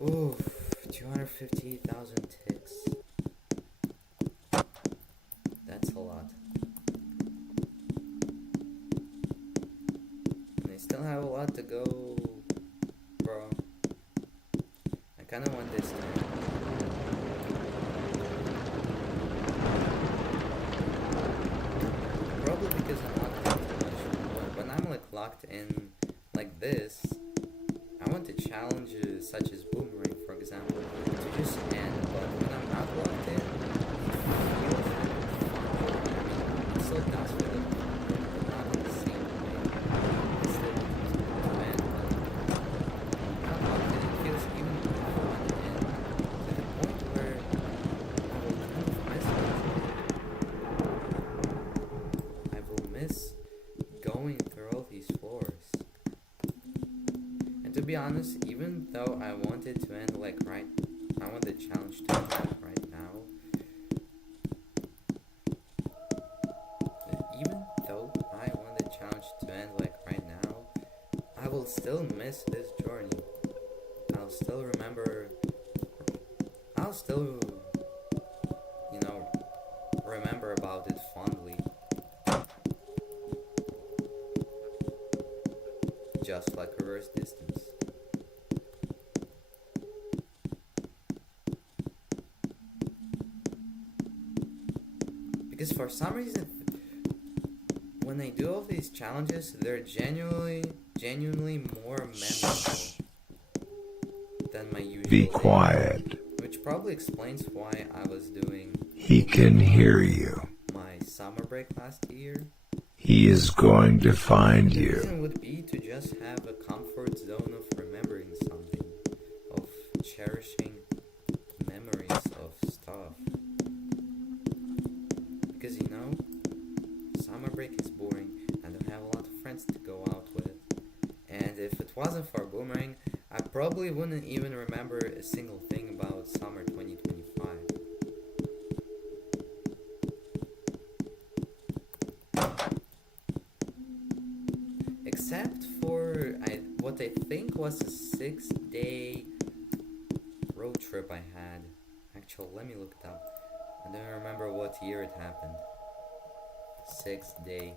Oof, 258,000 ticks. That's a lot. And I still have a lot to go, bro. I kinda want this to probably because I'm not doing too much. When I'm like locked in like this, I want to challenges such as Boomerang, for example, to just end. But when I'm not locked in, it feels fun. I mean, it still does feel like fun, but not in the same way. It still feels to end, but not locked in, it feels even more fun, and to the point where I will kind of miss it. I will miss going through all these floors. And to be honest, even though I wanted to end like I want the challenge to end like right now. Even though I want the challenge to end like right now, I will still miss this journey. I'll still remember. I'll still, remember about it fondly. Just like reverse distance. Because for some reason, when I do all these challenges, they're genuinely more memorable than my usual. Be quiet. Which probably explains why I was doing He can hear you. my summer break last year. He is going to find The you. reason would be to just have a comfort zone of remembering something, of cherishing memories of stuff. Because summer break is boring, I don't have a lot of friends to go out with. And if it wasn't for Boomerang, I probably wouldn't even remember a single thing about summer 2025. Except for what I think was a 6-day road trip I had. Actually, let me look it up. I don't remember what year it happened. 6th day.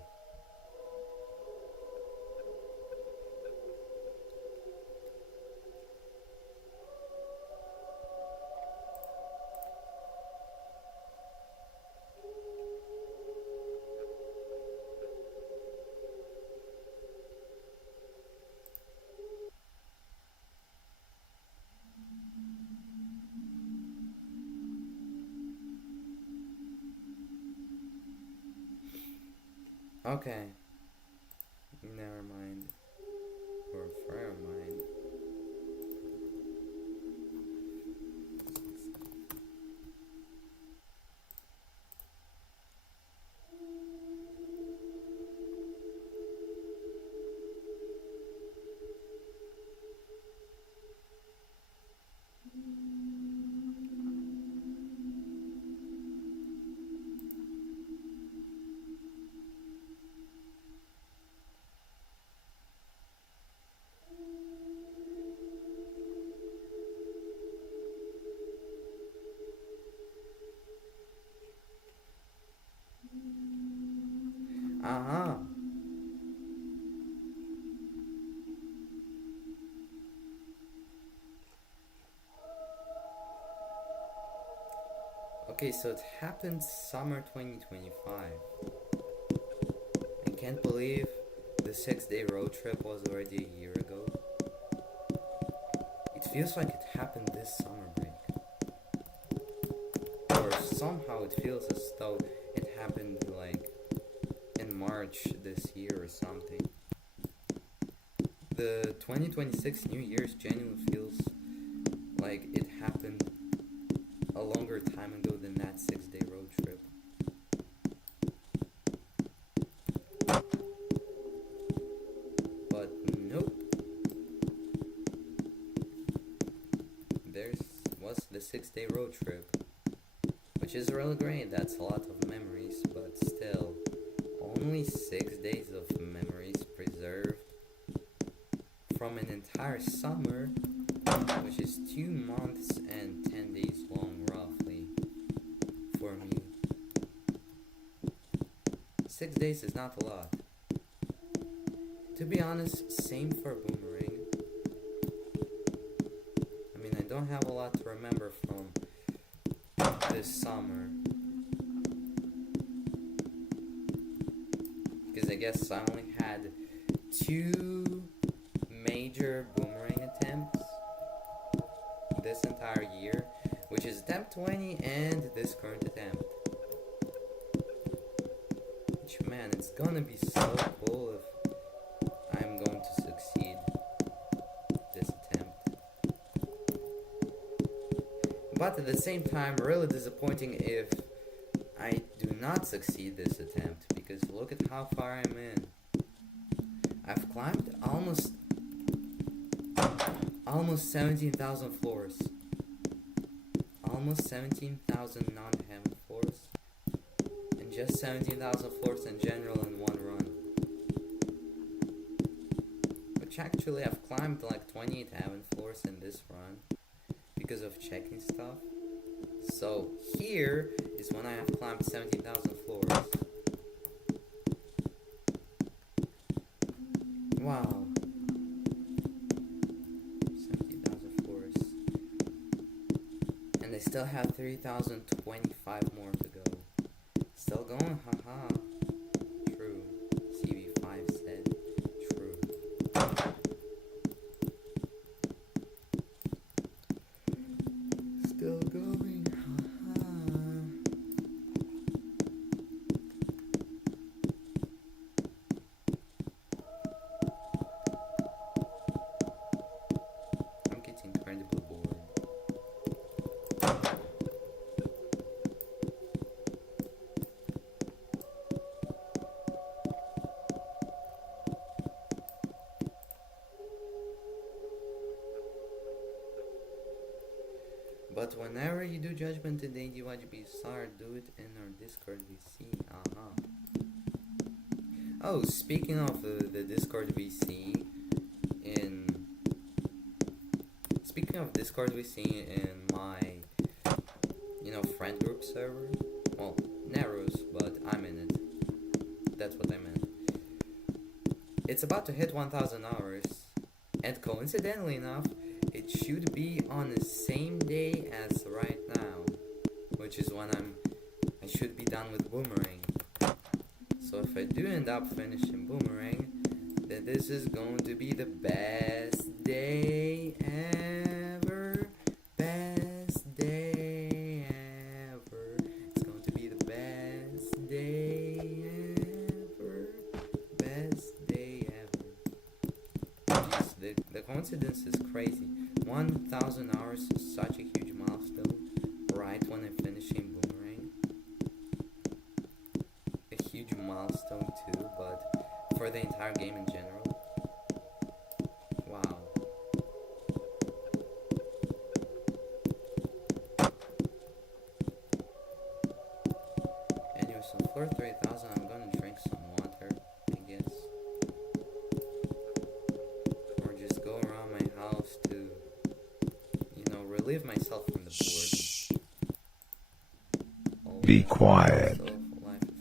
Okay. Never mind. Or forever mind. Uh-huh. Okay, so it happened summer 2025. I can't believe the 6-day road trip was already a year ago. It feels like it happened this summer break. Or somehow it feels as though it happened like in March March this year or something. The 2026 New Year's genuinely feels like it happened a longer time ago than that 6-day road trip. But nope. Was the 6-day road trip, which is really great. That's a lot of memories, but still, only 6 days of memories preserved from an entire summer, which is 2 months and 10 days long, roughly, for me. 6 days is not a lot. To be honest, same for Boomerang. I mean, I don't have a lot to remember from this summer, because I guess I only had 2 major Boomerang attempts this entire year, which is attempt 20 and this current attempt. Which, man, it's gonna be so cool if I'm going to succeed this attempt. But at the same time, really disappointing if I do not succeed this attempt, because look at how far I'm in. I've climbed almost 17,000 floors. Almost 17,000 non-heaven floors. And just 17,000 floors in general in one run. Which actually I've climbed like 28 heaven floors in this run because of checking stuff. So here is when I have climbed 17,000 floors. Wow. 17,000 floors. And I still have 3,025 more to go. Still going, haha. True. CV5 said. True. Still going, haha. I'm getting incredibly bored. But whenever you do judgment in the ADYGB start, do it in our Discord VC. Oh, speaking of the Discord VC, in my, friend group server, well, Narrows, but I'm in it. That's what I meant. It's about to hit 1,000 hours, and coincidentally enough, it should be on the same day as right now, which is when I should be done with Boomerang. So if I do end up finishing Boomerang, then this is going to be the best day ever. Best day ever. It's going to be the best day ever. Best day ever. Jeez, the coincidence is crazy. 1,000 hours is such a huge milestone right when I'm finishing Boomerang. A huge milestone too, but for the entire game in general. Wow. Anyway, so for 3,000 I'm gonna drink some water, I guess. Or just go around my house to relieve myself from the boredom. Be quiet. If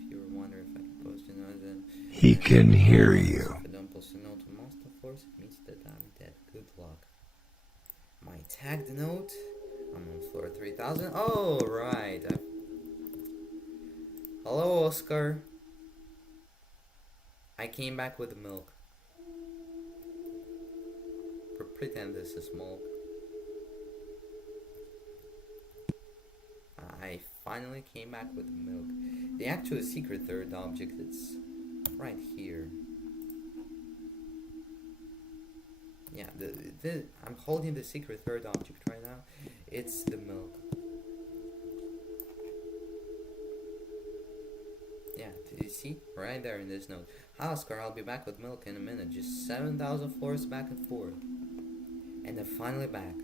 you were wondering if I can post a note, then He can hear you. if I don't post a note to Monster Force, it means that I'm dead. Good luck. My tagged note. I'm on floor 3,000. Oh, right. Hello, Oscar. I came back with milk. Pretend this is milk. I finally came back with milk. The actual secret third object, it's right here. Yeah, I'm holding the secret third object right now. It's the milk. Yeah, you see? Right there in this note. Hi Oscar, I'll be back with milk in a minute. Just 7,000 floors back and forth. And then finally back.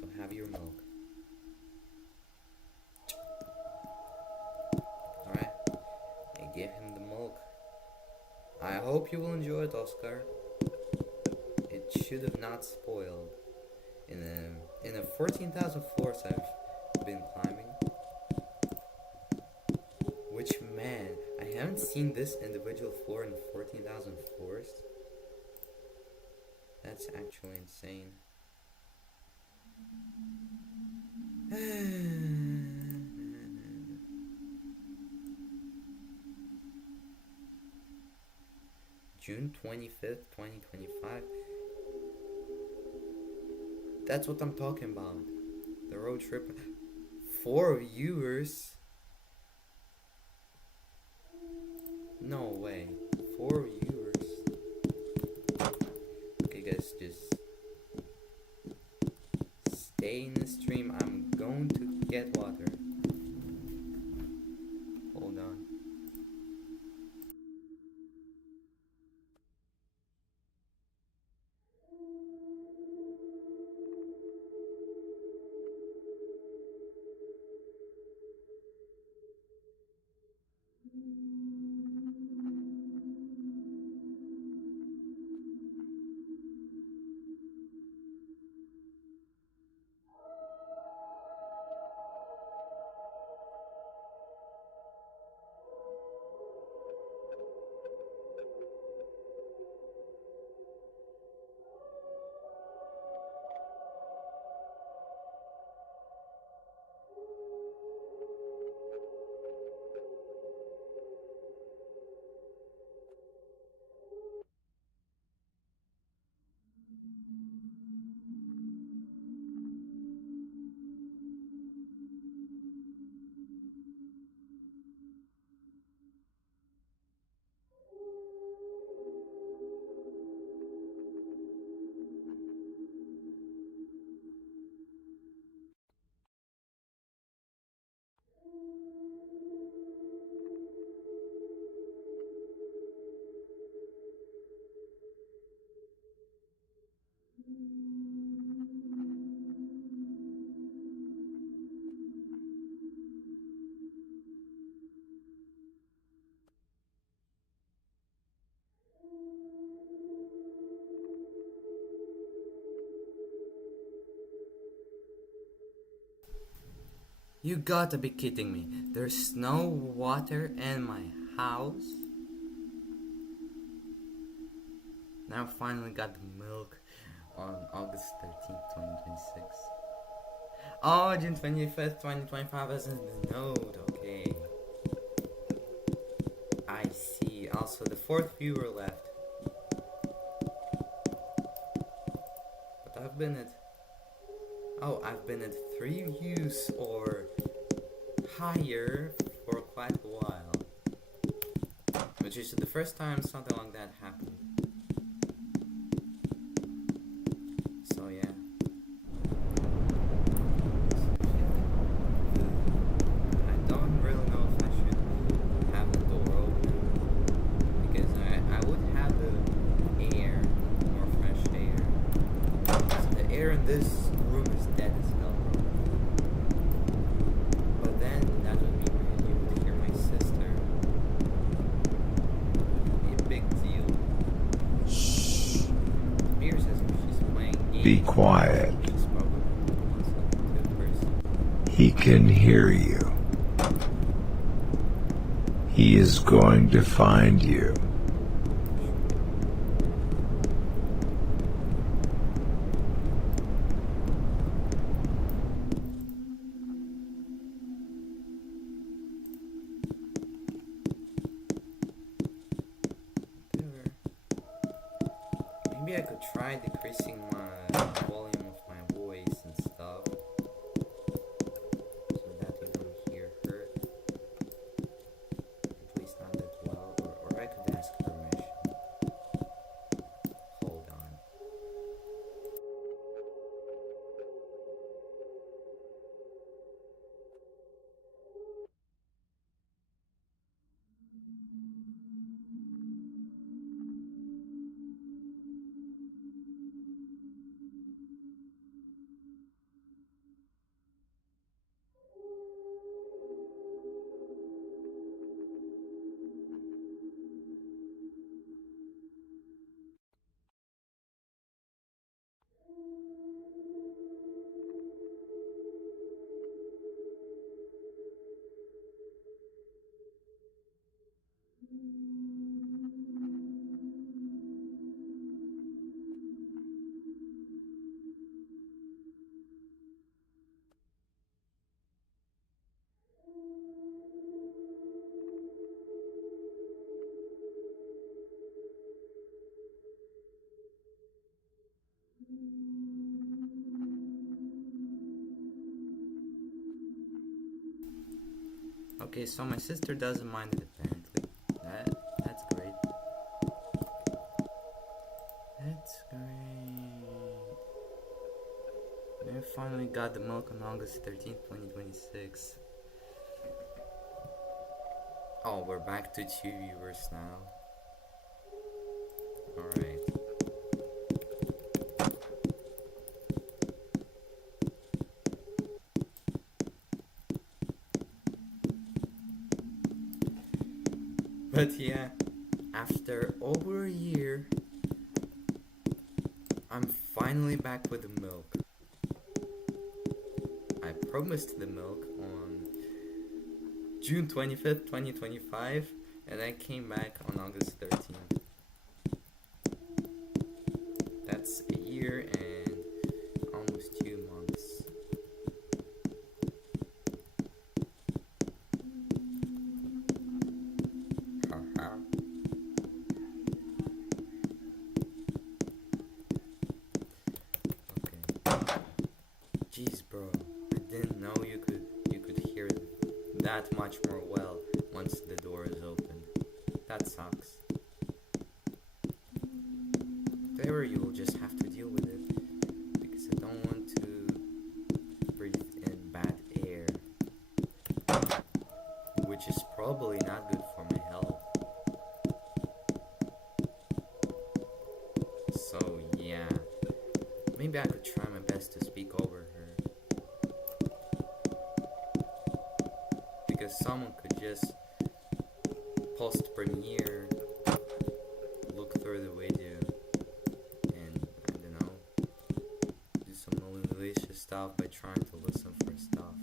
So have your milk. Alright. I gave him the milk. I hope you will enjoy it, Oscar. It should have not spoiled. In the 14,000 floors I've been climbing. Which, man, I haven't seen this individual floor in 14,000 floors. That's actually insane. June 25th, 2025. That's what I'm talking about. The road trip. 4 viewers. No way. 4 viewers. Okay guys, just stay in the stream. I'm going to get water. Hold on. You gotta be kidding me. There's no water in my house. Now I finally got the milk on August 13th, 2026. Oh, June 25th, 2025 is in the note. Okay. I see. Also, the 4th viewer left. But I've been at... Oh, I've been at 3 views or higher for quite a while. Which is the first time something like that happened. So yeah. I don't really know if I should have the door open. Because I would have the air, more fresh air. So the air in this room is dead as hell. But then that would mean you would hear my sister. It'd be a big deal. Shh. Beer says she's playing games. Be quiet. She's probably a good person. He can hear you. He is going to find you. Maybe I could try decreasing my volume of my voice and stuff. So that you don't hear her. At least not that well. Okay, so my sister doesn't mind it apparently. That's great. That's great. I finally got the milk on August 13th, 2026. Oh, we're back to 2 viewers now. Alright. But yeah, after over a year, I'm finally back with the milk. I promised the milk on June 25th, 2025, and I came back on August 13th. That's a year and almost 2 months. Jeez, bro, I didn't know you could hear that much more well once the door is open. That sucks. Whatever, you will just have to deal with it, because I don't want to breathe in bad air, which is probably not good for my health. So yeah, maybe I could try my best to speak over her. Because someone could just post-premiere look through the video and, I don't know, do some malicious stuff by trying to listen for stuff.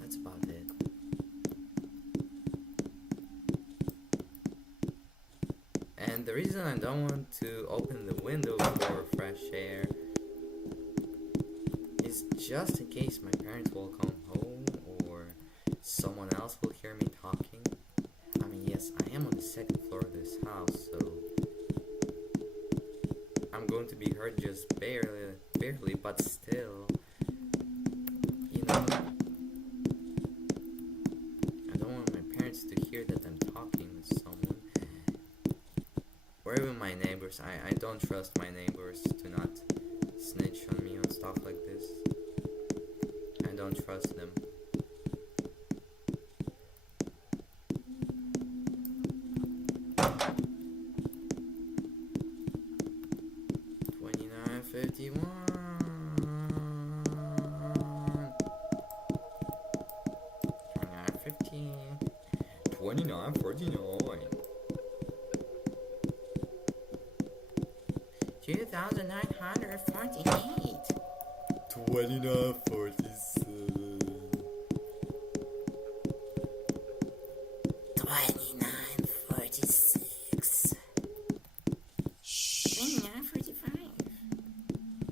That's about it. And the reason I don't want to open the window for fresh air is just in case my parents will come home or someone else will hear me talking. I mean, yes, I am on the second floor of this house, so I'm going to be heard just barely, but still, you know, I don't want my parents to hear that I'm talking with someone. Or even my neighbors. I don't trust my neighbors to not snitch on me on stuff like this. I don't trust them.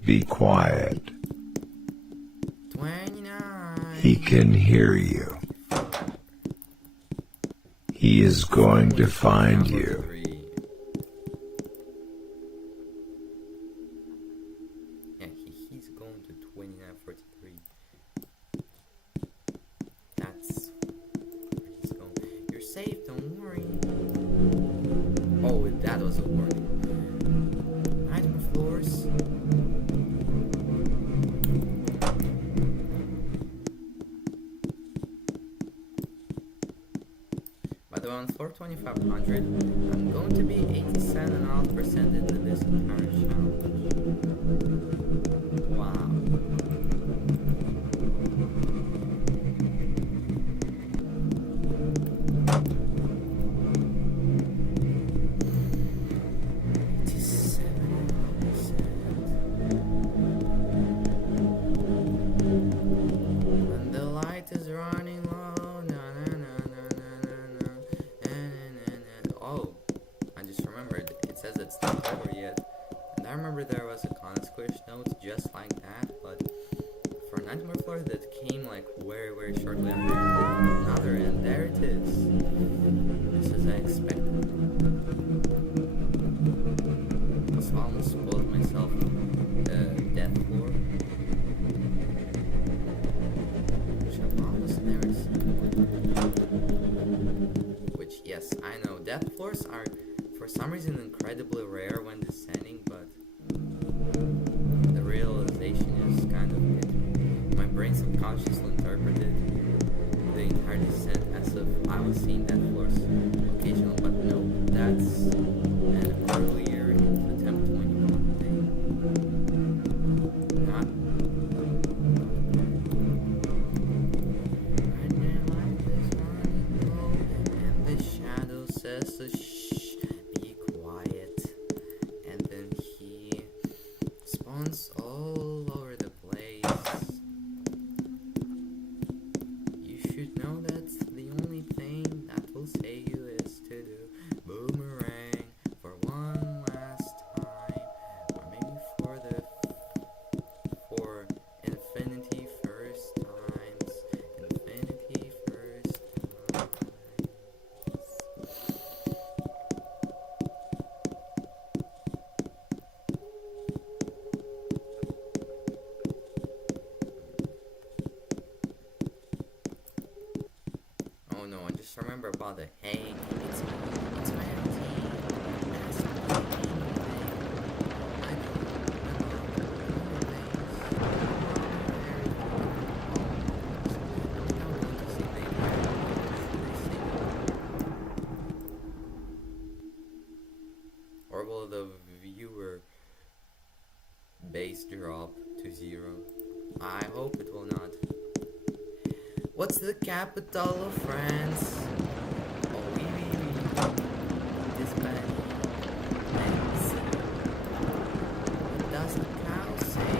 Be quiet. 29. He can hear you. He is going to find you. Yeah, he's going to 2943. That's where he's going. You're safe, don't worry. Oh, that was a warning. Item floors. But on floor 2500, I'm going to be 87.5% into this entire challenge. Wow. I remember there was a consequence note just like that, but for Nightmare Floor that came like very shortly after another, and there it is. Just as I expected. Also, I almost spoiled myself Death Floor, which I've almost never seen. Which, yes, I know, Death Floors are for some reason incredibly rare when descending, but the realization is kind of it. My brain subconsciously interpreted the entire descent as if I was seeing Death Floors occasionally, but no, that's an earlier attempt 21 thing. Not. Right now, life is running low, and the shadow says to shh, be quiet. And then he spawns all over the place. You should know that's the only thing that will save you is to do Boomerang for one last time, or maybe for infinity first times, infinity first times. Oh no, I just remember about the hey, it's my routine. Ask me anything. I know or will the viewer base drop to 0? I hope it will not. What's the capital of France? Oh, oui. D'Espagne. Thanks. What does the cow say?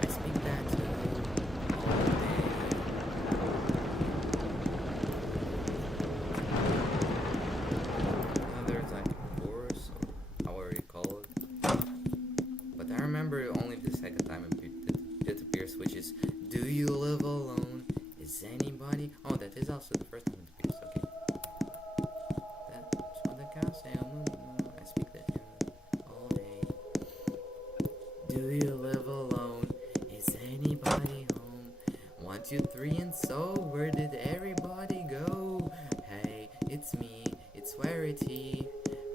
I speak that too all day. There's like a chorus, or however you call it. But I remember only the second time it appears, which is, do you live alone? Is anybody? Oh, that is also the first time it appears. Okay. That's what the cow say. Oh, no. I speak that all day. Do you live alone? Is anybody home? 1, 2, 3, and so where did everybody go? Hey, it's me. It's Rarity.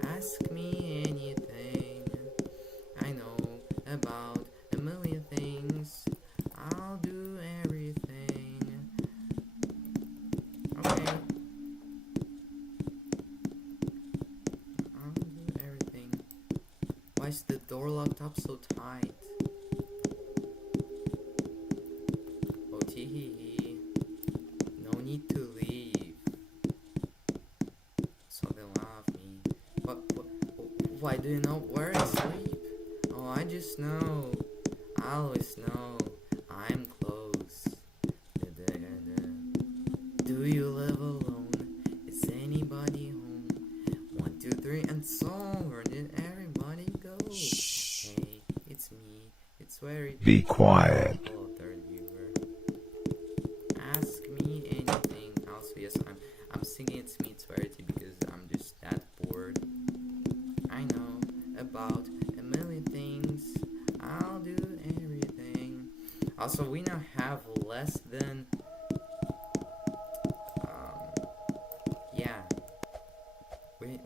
Ask me anything. I know about a million things. I'll do everything. Okay. I'll do everything. Why is the door locked up so tight? Oh, tee. No need to leave. So they love me. Why do you know where I sleep? Oh, I just know. I always know. I'm close. Do you live alone? Is anybody home? 1, 2, 3, and so where did everybody go? Hey, it's me. It's very. Be quiet. Hello, third viewer. Ask me anything. Also, yes, I'm singing It's Me, It's Rarity because I'm just that bored. I know about a million things. I'll do everything. Also, we now have less than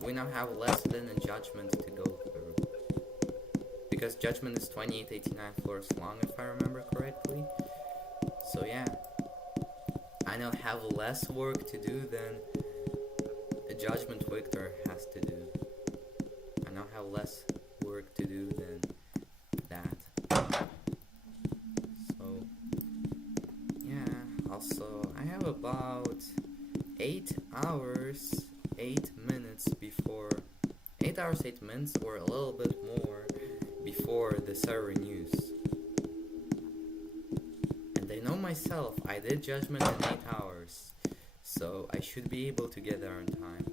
we now have less than a judgment to go through, because judgment is 2889 floors long if I remember correctly. So yeah, I now have less work to do than a judgment Victor has to do. I now have less work to do than that. So, yeah, also, I have about 8 hours, 8 minutes before, 8 hours, 8 minutes, or a little bit more before the server news. And I know myself, I did judgment in 8 hours, so I should be able to get there on time.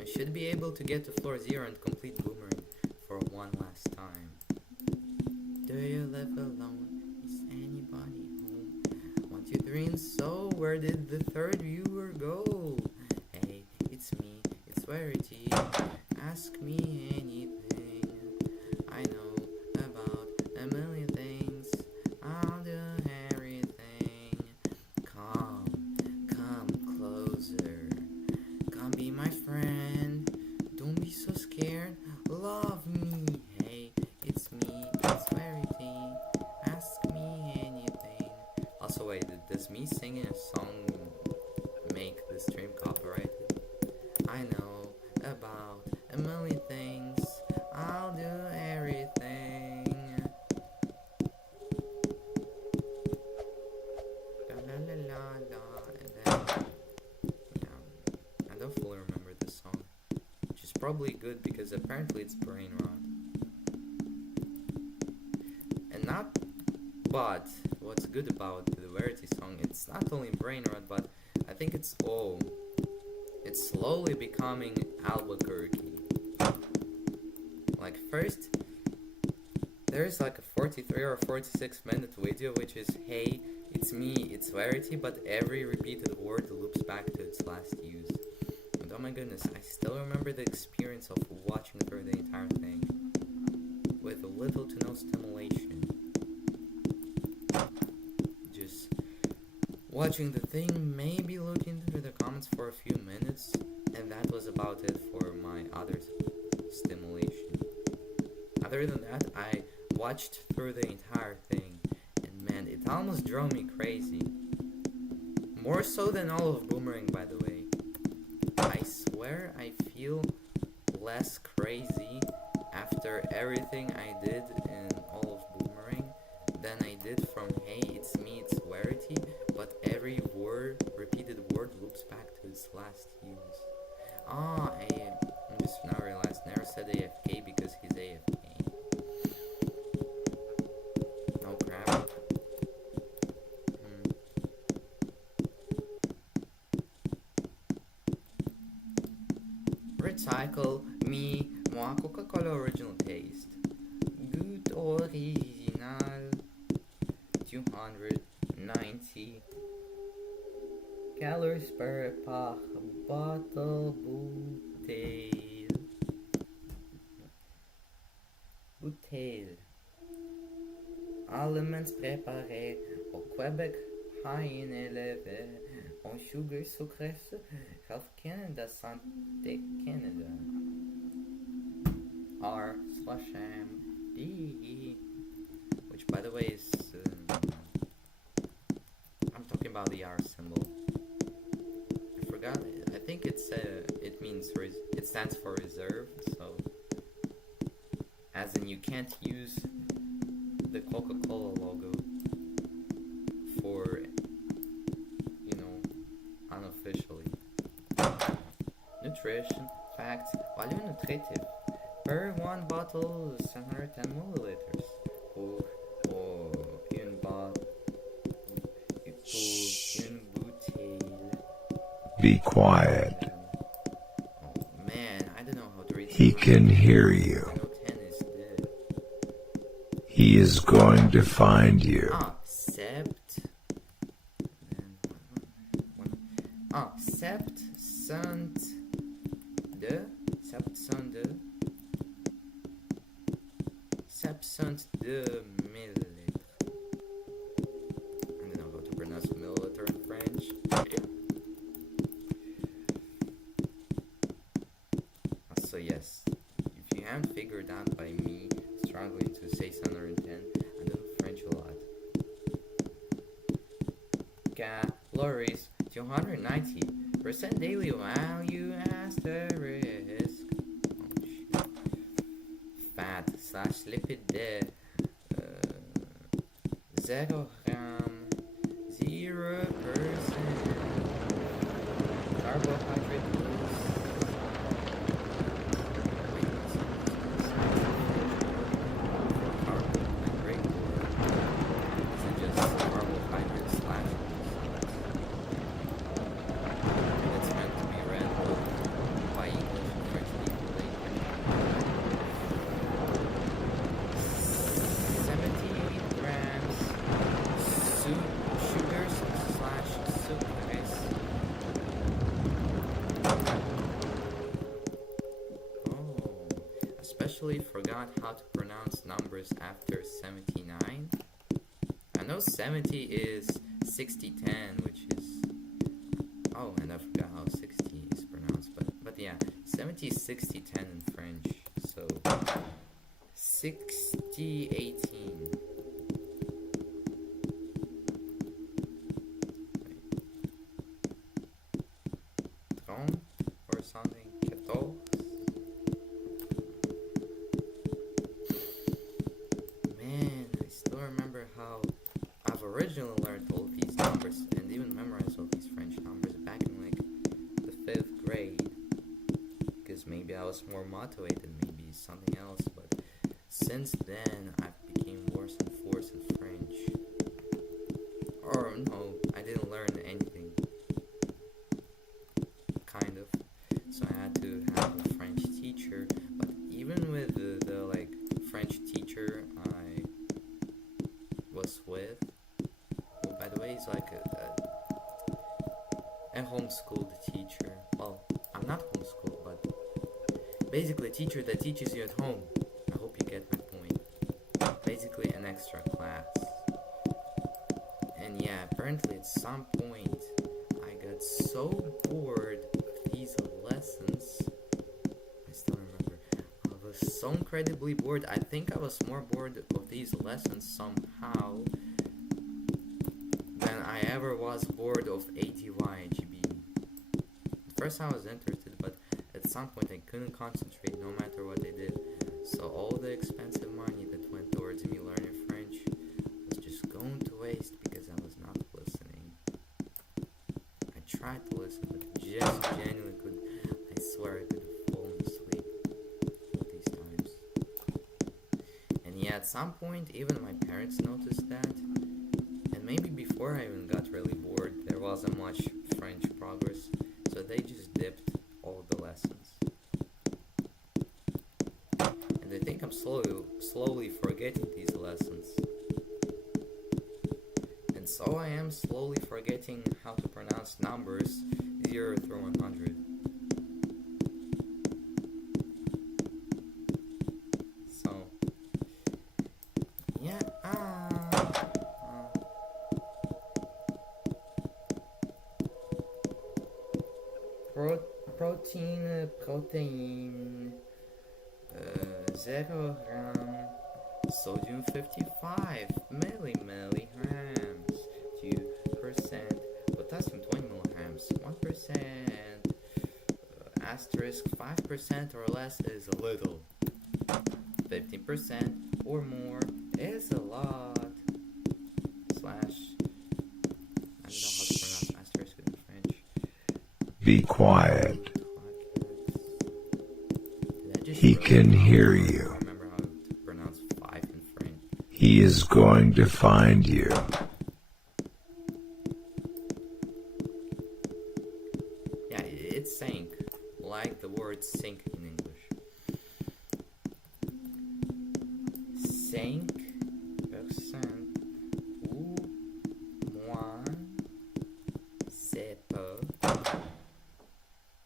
I should be able to get to floor 0 and complete Boomerang for one last time. Do you live alone? Is anybody home? 1, 2, 3, and so where did the third viewer go? Hey, it's me, it's Verity. Ask me anything. I know about a million things. I'll do everything. Come closer. Come be my friend. Don't be so scared. Love me. Hey, it's me, it's Verity. Ask me anything. Also, wait, does me singing a song make the stream copyrighted? I know about a million things. I'll do everything. La la la la la. And then, yeah, I don't fully remember this song, which is probably good because apparently it's brain rot. And not, but what's good about the Verity song, it's not only brain rot, but I think it's slowly becoming Albuquerque. Like, first, there's like a 43 or 46 minute video which is, hey, it's me, it's Verity, but every repeated word loops back to its last use. And oh my goodness, I still remember the experience of watching through the entire thing with little to no stimulation. Just watching the thing, maybe looking through the comments for a few minutes, and that was about it for my other stimulation. Other than that, I watched through the entire thing, and man, it almost drove me crazy. More so than all of Boomerang, by the way. I swear I feel less crazy after everything I did in all of Boomerang than I did from hey, it's me, it's Verity, but every word, repeated word loops back to its last use. I just now realized, never said AFK because he's AFK. No crap. Recycle me, moi Coca-Cola original taste. Good original. 290 calories per bottle bouteille. Aliments préparés au Québec, high in élevé, en sugar, sucre, Health Canada, Santé Canada. R/M/D, which by the way is, I'm talking about the R symbol. I forgot. I think it's it means it stands for reserve. So, as in you can't use the Coca-Cola logo for, unofficially. Nutrition facts. Value nutritive. Per one bottle, 710 milliliters. Pour une bouteille. Be quiet. Oh man, I don't know how to read. He can hear you. He is going to find you. Septante de milliliter. I don't know how to pronounce milliliter in French. So yes, if you haven't figured out by me struggling to say 710, I do French a lot. calories, 290% daily value asterisk. Oh, shit. Fat slash lipid 0 gram, 0% carbohydrate. Especially forgot how to pronounce numbers after 79. I know 70 is 60-10, which is... Oh, and I forgot how 60 is pronounced, but yeah, 70 is 60-10 in French, so 60-18. Trente or something, 14. Originally learned all these numbers and even memorized all these French numbers back in like the 5th grade, because maybe I was more motivated, maybe something else, but since then I've become worse and worse in French. Or no, I didn't learn anything, kind of, so I had to have a French teacher, but even with the like French teacher I was with, by the way, he's like a homeschooled teacher. Well, I'm not homeschooled, but basically a teacher that teaches you at home. I hope you get my point. Basically an extra class. And yeah, apparently at some point I got so bored of these lessons. I still remember. I was so incredibly bored. I think I was more bored of these lessons somehow I ever was bored of ABYYYYYYY. At first I was interested, but at some point I couldn't concentrate no matter what I did. So all the expensive money that went towards me learning French was just going to waste because I was not listening. I tried to listen, but just genuinely couldn't. I swear I could have fallen asleep all these times. And yeah, at some point even my parents noticed that. Maybe before I even got really bored, there wasn't much French progress, so they just dipped all the lessons. And I think I'm slowly forgetting these lessons. And so I am slowly forgetting how to pronounce numbers 0 through 100. So, yeah, protein 0 gram, sodium 55 milligrams, 2%, potassium 20 milligrams, 1%, asterisk 5% or less is a little, 15% or more is a lot, slash, I don't know how to pronounce asterisk in French. Be quiet. He can hear you. Remember how to pronounce 5 in French. He is going to find you. Yeah, it's sink, like the word sink in English. Cinq percent ou moins, c'est peu.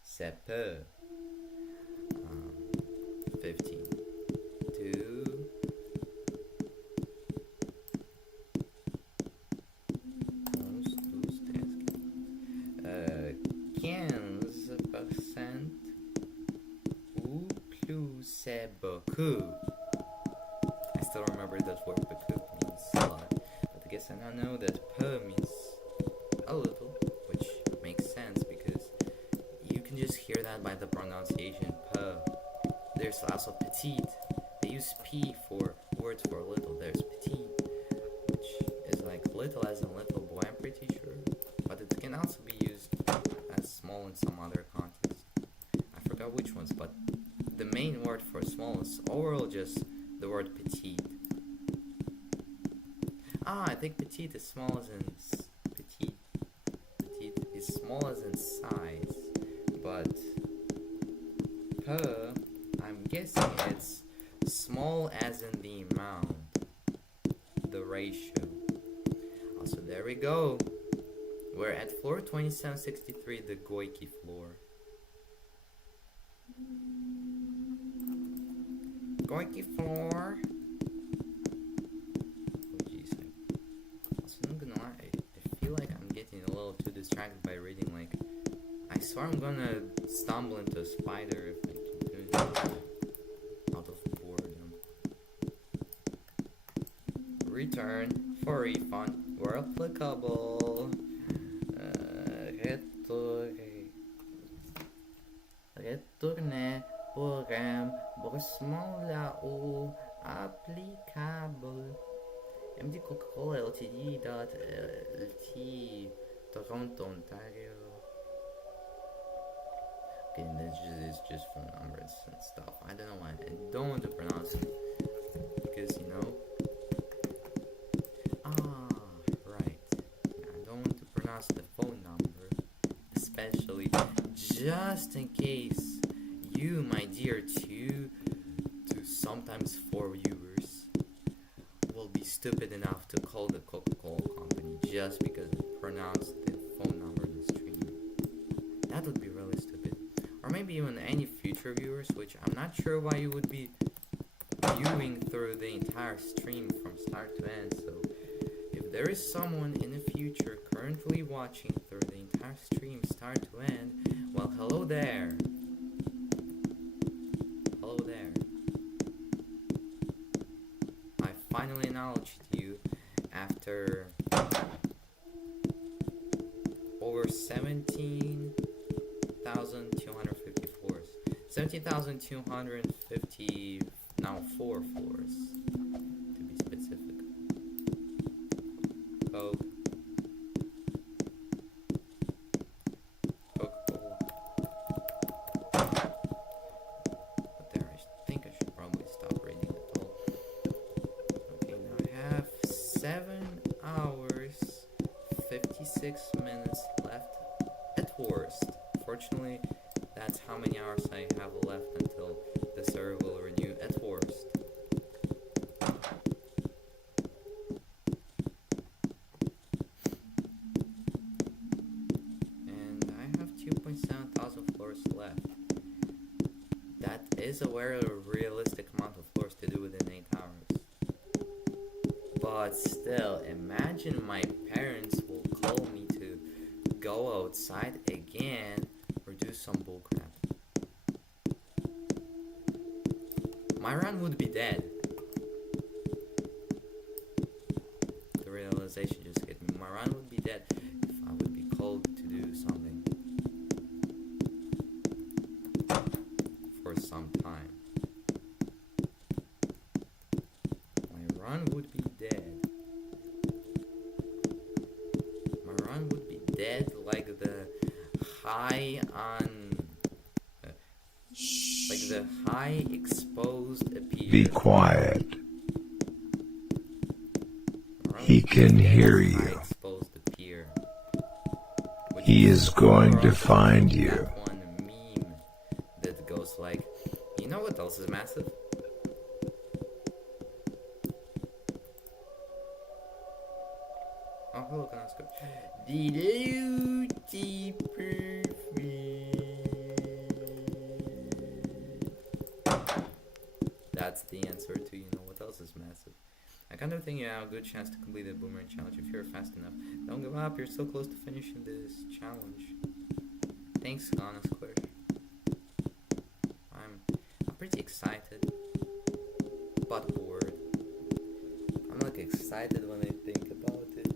C'est peu. 15. 2. 15% ou plus c'est beaucoup. I still remember that word beaucoup means a lot, but I guess I now know that peu means a little, which makes sense because you can just hear that by the pronunciation p. There's also petite. They use p for words for little. There's petite, which is like little as in little boy, I'm pretty sure. But it can also be used as small in some other context. I forgot which ones, but the main word for small is overall just the word petite. I think petite is small as in petite. Petite is small as in size, but I'm guessing it's small as in the amount, the ratio. Also, there we go. We're at floor 2763, the Goiki floor. Goiki floor. Oh jeez, also not gonna lie, I feel like I'm getting a little too distracted by reading. Like, I swear I'm gonna stumble into a spider if I keep doing it out of boredom. Return for refund where applicable. Retourner au remboursement là où applicable. MD Coca-Cola Ltd. LT Toronto, Ontario. Okay, this is just phone numbers and stuff. I don't know why. I don't want to pronounce it because, you know. Right. Yeah, I don't want to pronounce the phone number, especially just in case you, my dear 2 to sometimes 4 viewers, will be stupid enough to call the Coca-Cola company just because they pronounced the phone number in the stream. That would be really stupid. Or maybe even any future viewers, which I'm not sure why you would be viewing through the entire stream from start to end. So if there is someone in the future currently watching through the entire stream start to end, well, hello there. Hello there. I finally acknowledged you after over 17,250 floors. 17,250, now 4 floors, to be specific. Coke. Coca-Cola. But there, I think I should probably stop reading it all. Okay, now I have 7 hours, 56 minutes left at worst. Fortunately, that's how many hours I have left until the server will renew at worst. And I have 2.7 thousand floors left. That is a very realistic amount of floors to do within 8 hours. But still, imagine my parents will call me to go outside again or do some bullcrap. My run would be dead. The realization just hit me. My run would be dead if I would be called to do something for some time. My run would be dead. My run would be dead like the high on... like the high exposed appear. Be quiet. He can hear you. Exposed appear. He is going to find you. That one meme that goes like, you know what else is massive? Oh, hello, Kanasco. Dilute perfect. That's the answer to you know what else is massive. I kind of think you have a good chance to complete the Boomerang challenge if you're fast enough. Don't give up, you're so close to finishing this challenge. Thanks, Ghana Square. I'm pretty excited, but bored. I'm like excited when I think about it.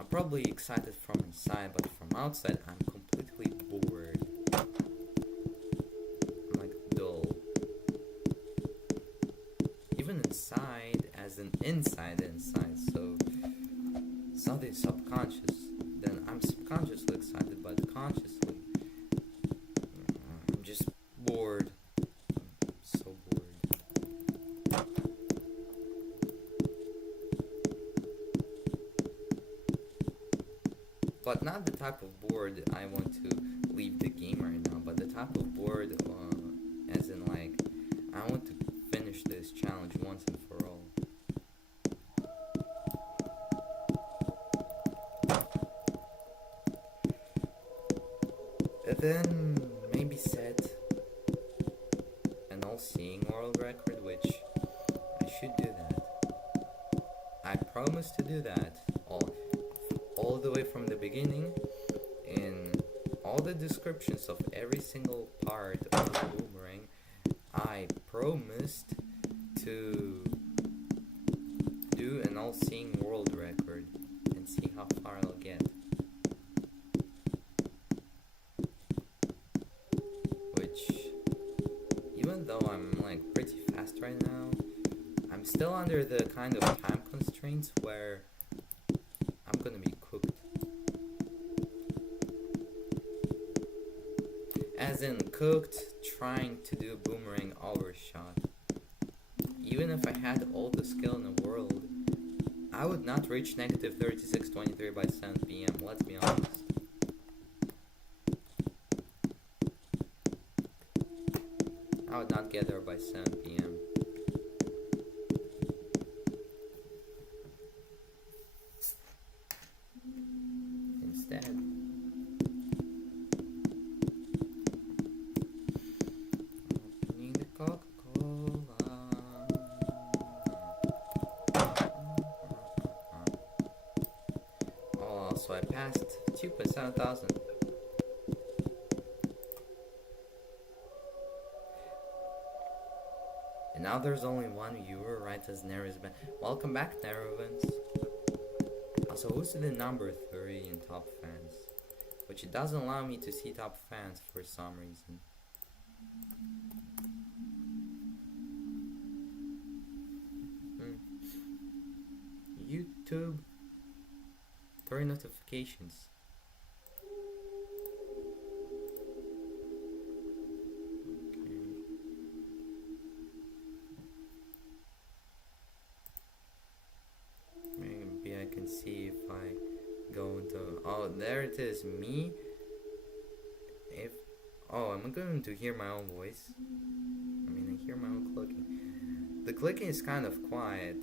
I'm probably excited from inside, but from outside I'm completely bored. I'm like dull. Even inside, as in inside, so something subconscious. Then I'm subconsciously excited, but consciously I'm just bored. I'm so bored. But not the type of bored I want to leave the game right now, but the type of bored as in like I want to finish this challenge once and for all. And then maybe set an all-seeing world record, which I should do that. I promise to do that all the way from the beginning, in all the descriptions of every single part of the Boomerang. I promised to do an all-seeing world record and see how far I'll get. Which, even though I'm like pretty fast right now, I'm still under the kind of time constraints where I'm gonna be cooked. As in cooked, trying to do Boomerang overshot. Even if I had all the skill in the world, I would not reach negative 3623 by 7 PM, let's be honest. I would not get there by 7 PM. Instead, opening the Coca-Cola. Oh, so I passed 2,700. And now there's only one viewer, right, as Neru's been. Welcome back, Neruvans. Also, who's the number 3 in top fans? Which it doesn't allow me to see top fans for some reason. YouTube. 3 notifications. Maybe I can see if I go into. Oh, there it is. Me. If. Oh, I'm going to hear my own voice. I mean, I hear my own clicking. The clicking is kind of quiet,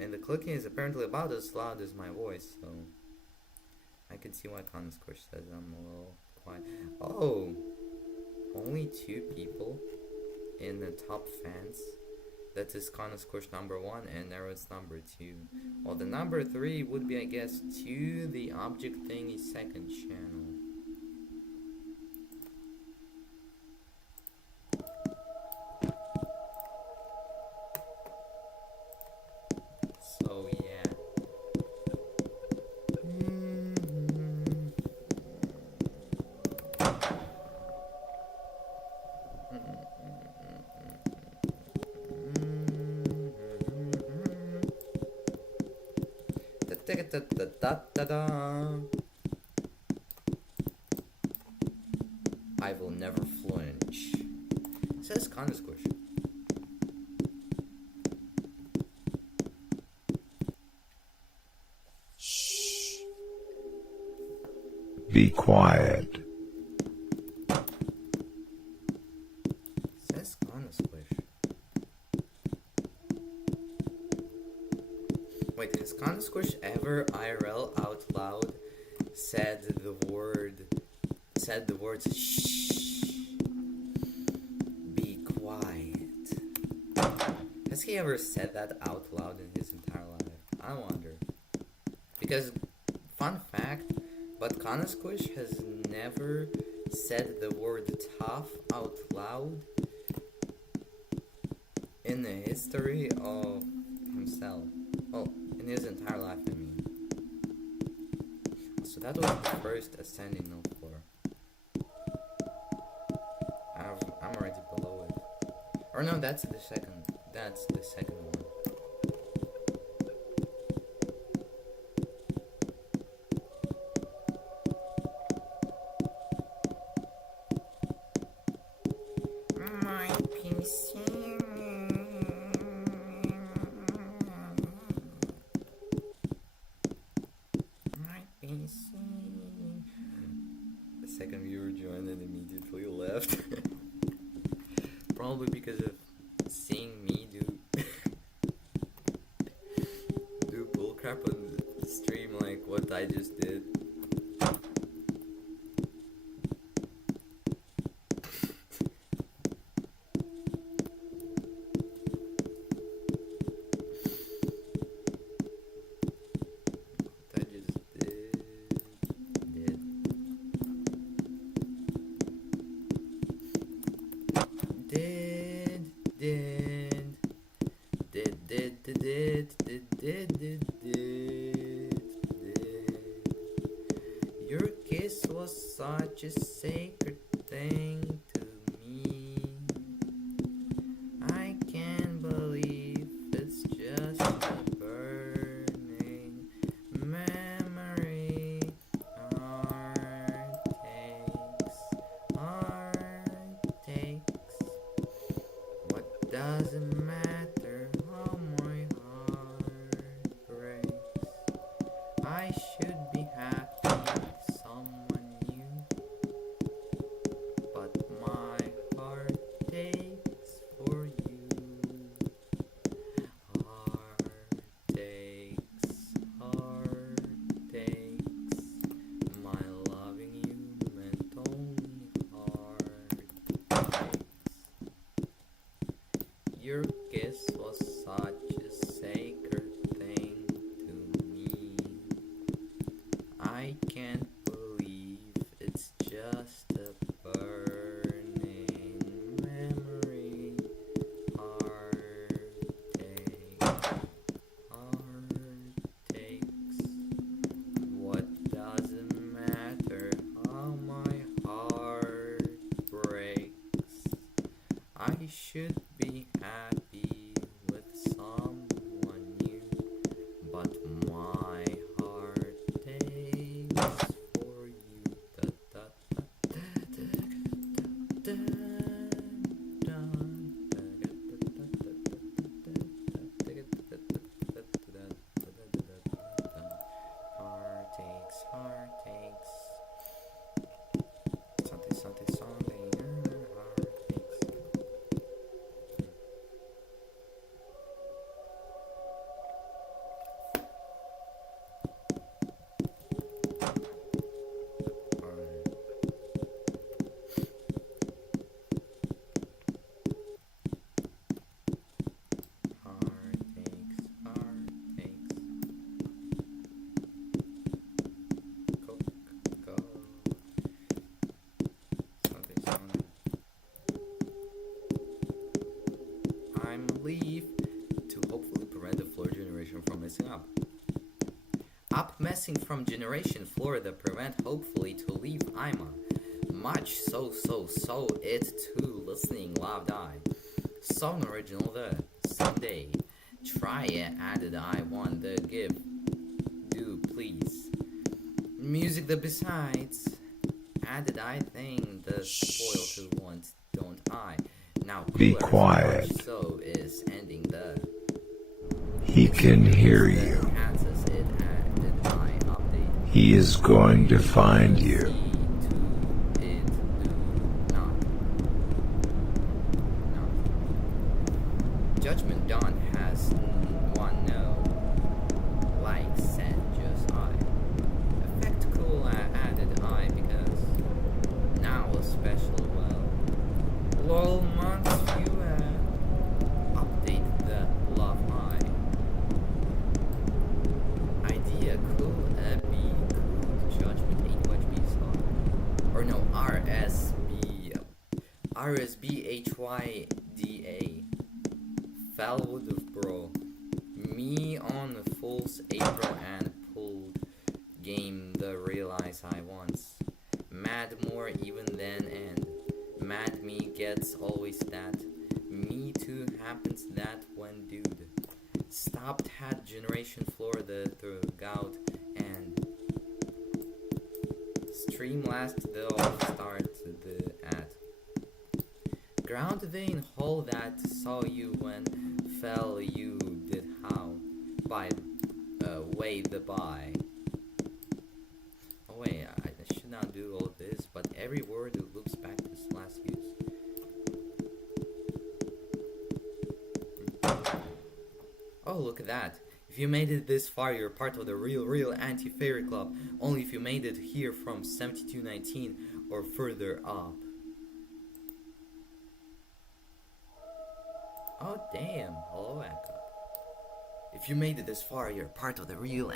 and the clicking is apparently about as loud as my voice, so I can see why Squish says I'm a little quiet. Oh, only 2 people in the top fans. That is Squish number 1 and Nero's number 2. Well, the number 3 would be, I guess, to the Object Thingy second channel. So yeah. I will never flinch. Says Squish. Shh. Be quiet. Says Squish. Wait, has Squish ever IRL out loud said the words shh, be quiet? Has he ever said that out loud in his entire life? I wonder. Because, fun fact, but Squish has never said the word tough out loud in the history of himself. Oh, in his entire life, I mean. So that was the first ascending note floor. I'm already below it. Or no, that's the second. That's the second one. My PC. My PC. The second viewer joined and immediately left. Probably because of seeing me do bullcrap on the stream like what I just did. Your kiss was such a sacred thing to me. I can't believe it's just a burning memory. Heart takes. What doesn't matter how my heart breaks. I should be happy with someone new, but my heart takes for you. Heart takes. My loving you meant only heart takes. Your kiss was such a sacred thing to me. I can't believe it's just a burning memory. Heart takes. What doesn't matter how my heart breaks. I should be happy with someone new, but my heart takes for you. Heart takes. Something, heart takes. I'm leave to hopefully prevent the floor generation from messing up. Up messing from generation floor that prevent hopefully to leave Ima. Much so it too listening loved I. Song original the someday. Try it added I want the give. Do please. Music the besides. Added I think the spoil to want don't I. Now Be quiet. So is ending the. He can hear you. He is going to find you. Judgment Dawn has one no. Like said just I. Effect cool added I because now especially well. Lol months you update the love high. Idea cool B cool judgment 8 watch B song. Or no RSBHYDA. Falwood of bro. Me on the fool's April and pulled game the realize I once. Mad more even then, and mad me gets always that. Me too happens that when dude. Stopped had generation floor the throughout and stream last the off start the at. Ground vein hole that saw you when fell you did how by wave the by. Oh wait, I should not do all this, but every word looks back to its last use. Oh, look at that. If you made it this far, you're part of the real anti-fairy club. Only if you made it here from 7219 or further up. Oh damn, hello Echo. If you made it this far, you're part of the real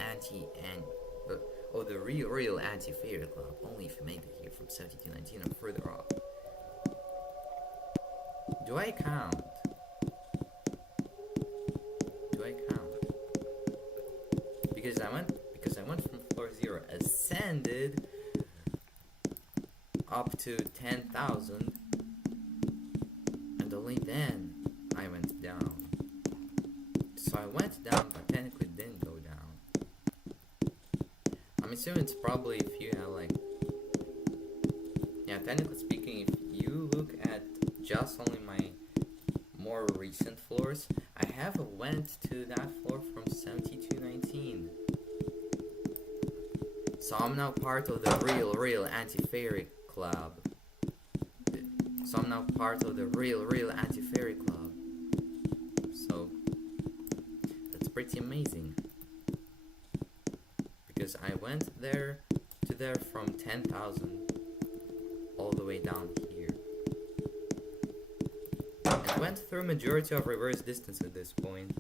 real anti-fairy club. Only if you made it here from 7219 or further up. Do I count? Because I went from floor 0, ascended up to 10,000, and only then I went down. So I went down, but technically didn't go down. I'm assuming it's probably if you have like, yeah, technically speaking, if you look at just only my more recent floors, I have went to that floor from 7219. So I'm now part of the real anti-fairy club. So I'm now part of the real anti-fairy club. So that's pretty amazing. Because I went there to there from 10,000 all the way down here. And went through majority of reverse distance at this point.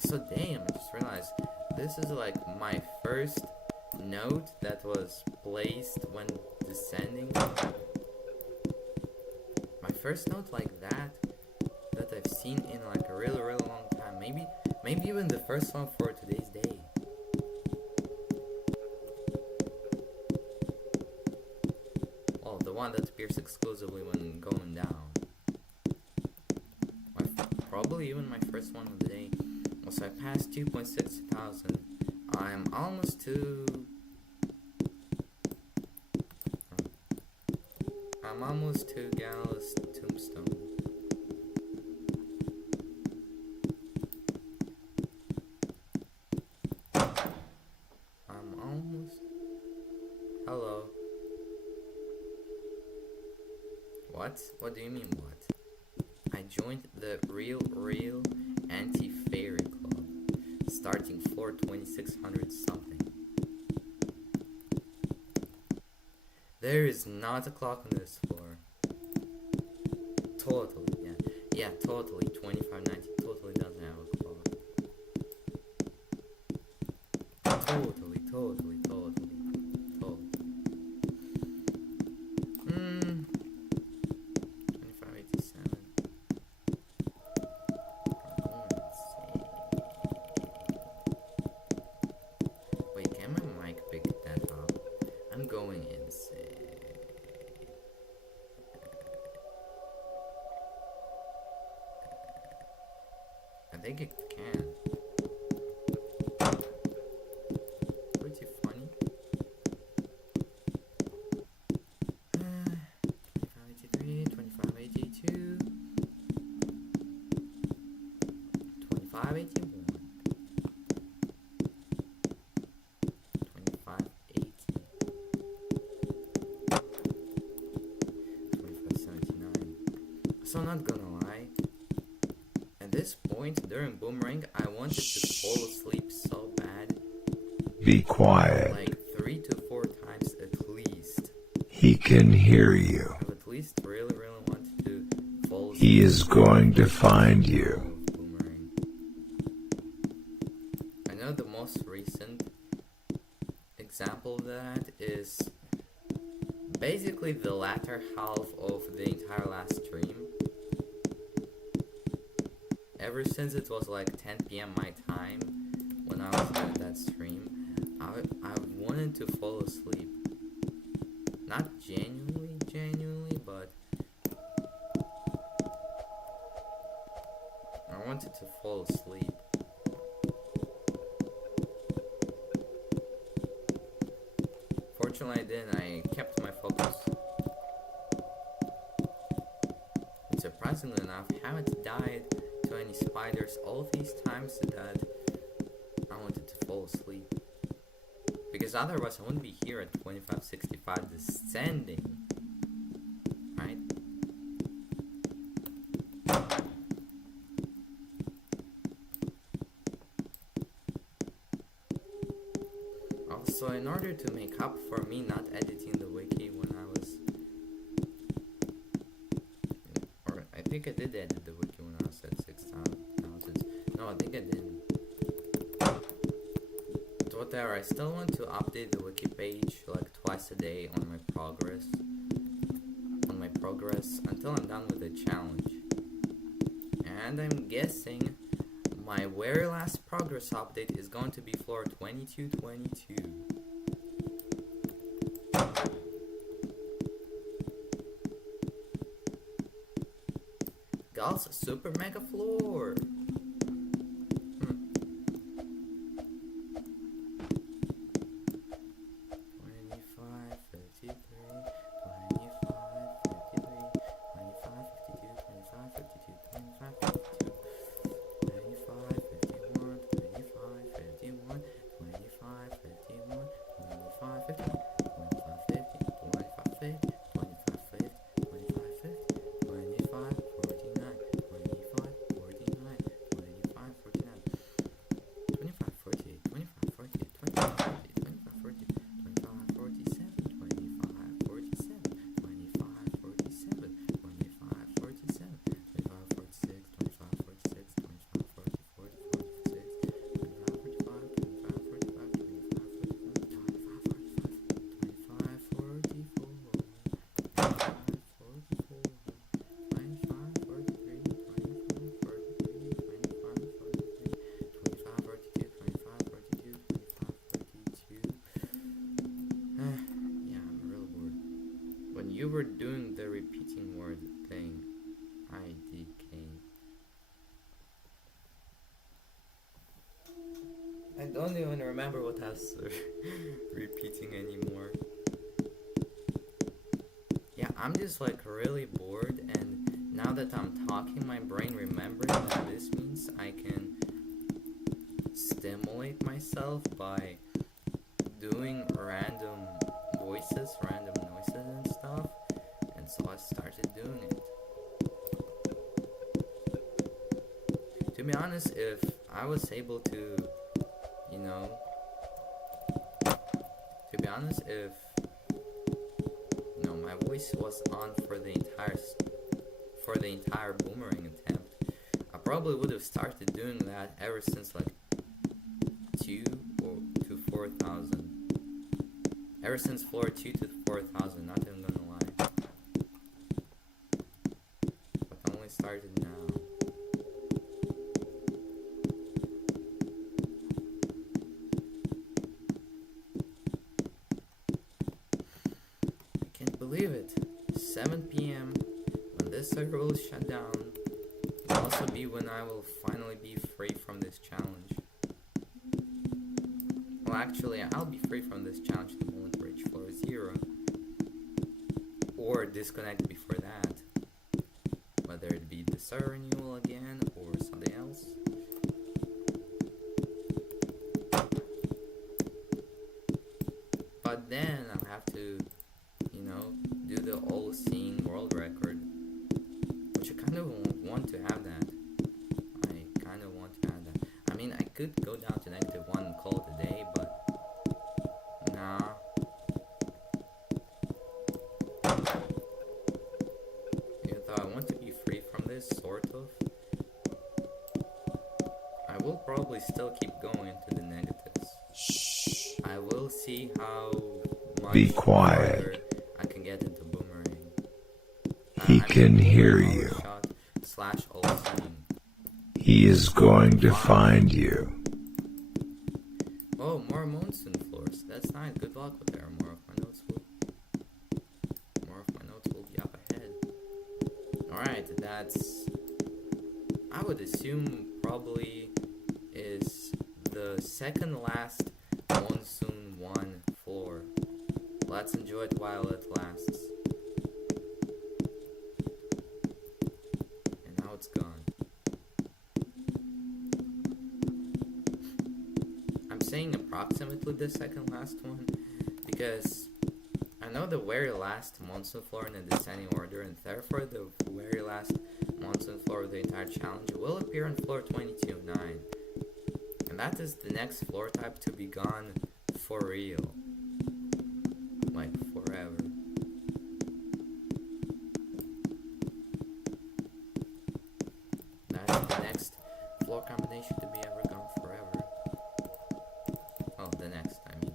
So damn, I just realized this is like my first note that was placed when descending. My first note like that I've seen in like a really long time. Maybe even the first one for today's day. Oh, the one that appears exclusively when going down. Probably even my first one of the day. So I passed 2.6 thousand. I'm almost to... I'm almost to Gallus Tombstone. I'm almost... Hello. What? What do you mean what? I joined the real anti-fairy club, starting floor 2600 something. There is not a clock on this floor. Totally, yeah, totally. 2590 totally doesn't have a clock. Totally. 2587. Wait, can my mic pick that up? I'm going insane. I think it can. Pretty funny. 2583, 2582, 2581. 2580, 2579. So I'm not gonna lie, at this point during Boomerang I wanted to fall asleep so bad. Be quiet. Like 3 to 4 times at least. He can hear you. I've at least really wanted to fall asleep. He is going to find you. Boomerang. I know the most recent example of that is basically the latter half of the entire last stream. ever since it was like 10 p.m. my time when I was doing that stream, I wanted to fall asleep. Not genuinely, but I wanted to fall asleep. Fortunately I didn't, I kept my focus. And surprisingly enough, I haven't died to any spiders all these times that I wanted to fall asleep. Because otherwise I wouldn't be here at 2565 descending. Right? Also, in order to make up for me not editing the wiki when I was... Or I think I did edit the wiki when I was at 6,000. No, I think I didn't. But whatever, I still want to update the wiki page like twice a day on my progress. Until I'm done with the challenge. And I'm guessing my very last progress update is going to be floor 2222. God's super mega floor. 'When you were doing the repeating word thing, IDK. I don't even remember what I was repeating anymore. Yeah, I'm just like really bored, and now that I'm talking, my brain remembering that this means I can stimulate myself by doing random voices, random noises and stuff, and so I started doing it. To be honest, if I was able to, you know, if my voice was on for the entire Boomerang attempt, I probably would have started doing that ever since like 2 to 4,000. Ever since floor 2 to 4,000, not even gonna lie. But I only started now. I can't believe it. 7 p.m. when this server will shut down. Will also be when I will finally be free from this challenge. Well, actually, I'll be free from this challenge the moment we reach floor 0. Or disconnect before that. Whether it be the server renewal again or something else. But then I'll have to, do the all-seeing world record. Which I kind of want to have that. I mean, I could go down to -1 and call it a day, but nah. Even though I want to be free from this, sort of, I will probably still keep going into the negatives. I will see how much Be quiet. I can get into Boomerang. He can hear you. /all-seeing. He is going to find you. Oh, more monsoon floors. That's nice. Good luck with there. More of my notes will be up ahead. Alright, that's, I would assume, probably is the second last monsoon 1 floor. Let's enjoy it while it lasts. And now it's gone. I'm saying approximately the second last one because I know the very last monsoon floor in the descending order, and therefore the very last monsoon floor of the entire challenge will appear on floor 22-9. And that is the next floor type to be gone for real. Like forever. That's the next floor combination to be ever gone forever. Oh, the next, I mean.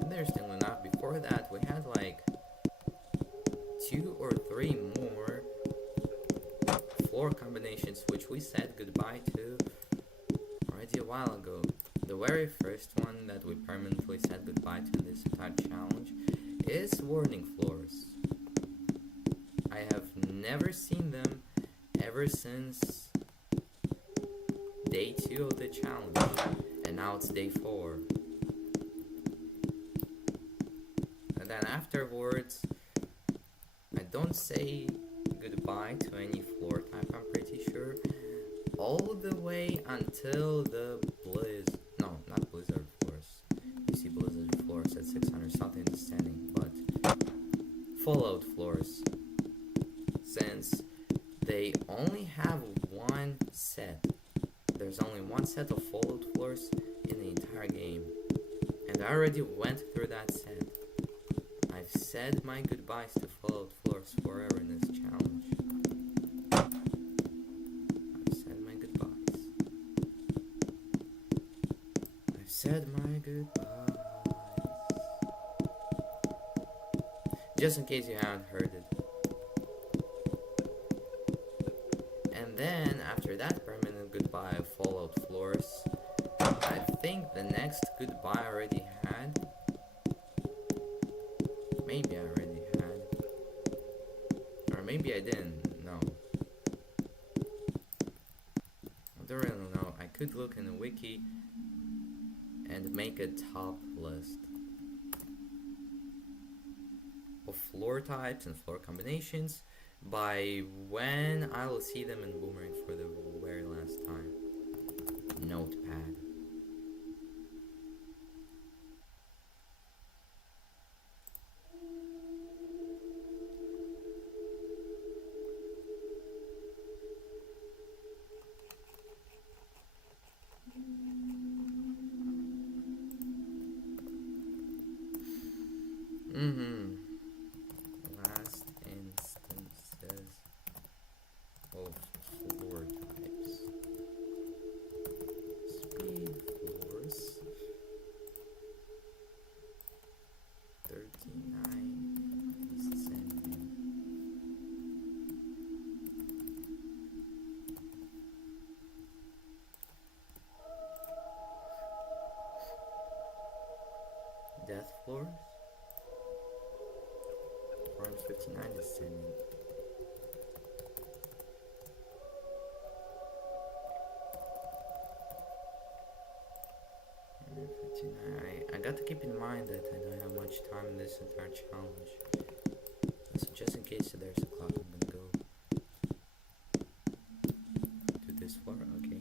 Interestingly enough, before that we had like 2 or 3 more floor combinations which we said goodbye to already a while ago. The very first one that we permanently said goodbye to in this entire challenge is warning floors. I have never seen them ever since day 2 of the challenge, and now it's day 4. And then afterwards, I don't say goodbye to any floor type, I'm pretty sure, all the way until the not blizzard floors. You see blizzard floors at 600 something descending, but fallout floors, since they only have one set. There's only one set of fallout floors in the entire game, and I already went through that set. I've said my goodbyes to fallout floors forever in this challenge. I've said my goodbyes. I've said my goodbyes. Just in case you haven't heard it. And then, after that permanent goodbye of fallout floors, I think the next goodbye I already had. Maybe I already had. Or maybe I didn't. No. I don't really know. I could look in the wiki and make a top list of floor types and floor combinations by when I will see them in Boomerang for the very last time. Notepad. Last instances of floor types. Speed floors. 39 descending. Death floors. 459 descending. I got to keep in mind that I don't have much time in this entire challenge. So just in case there's a clock, I'm gonna go to this floor. Okay.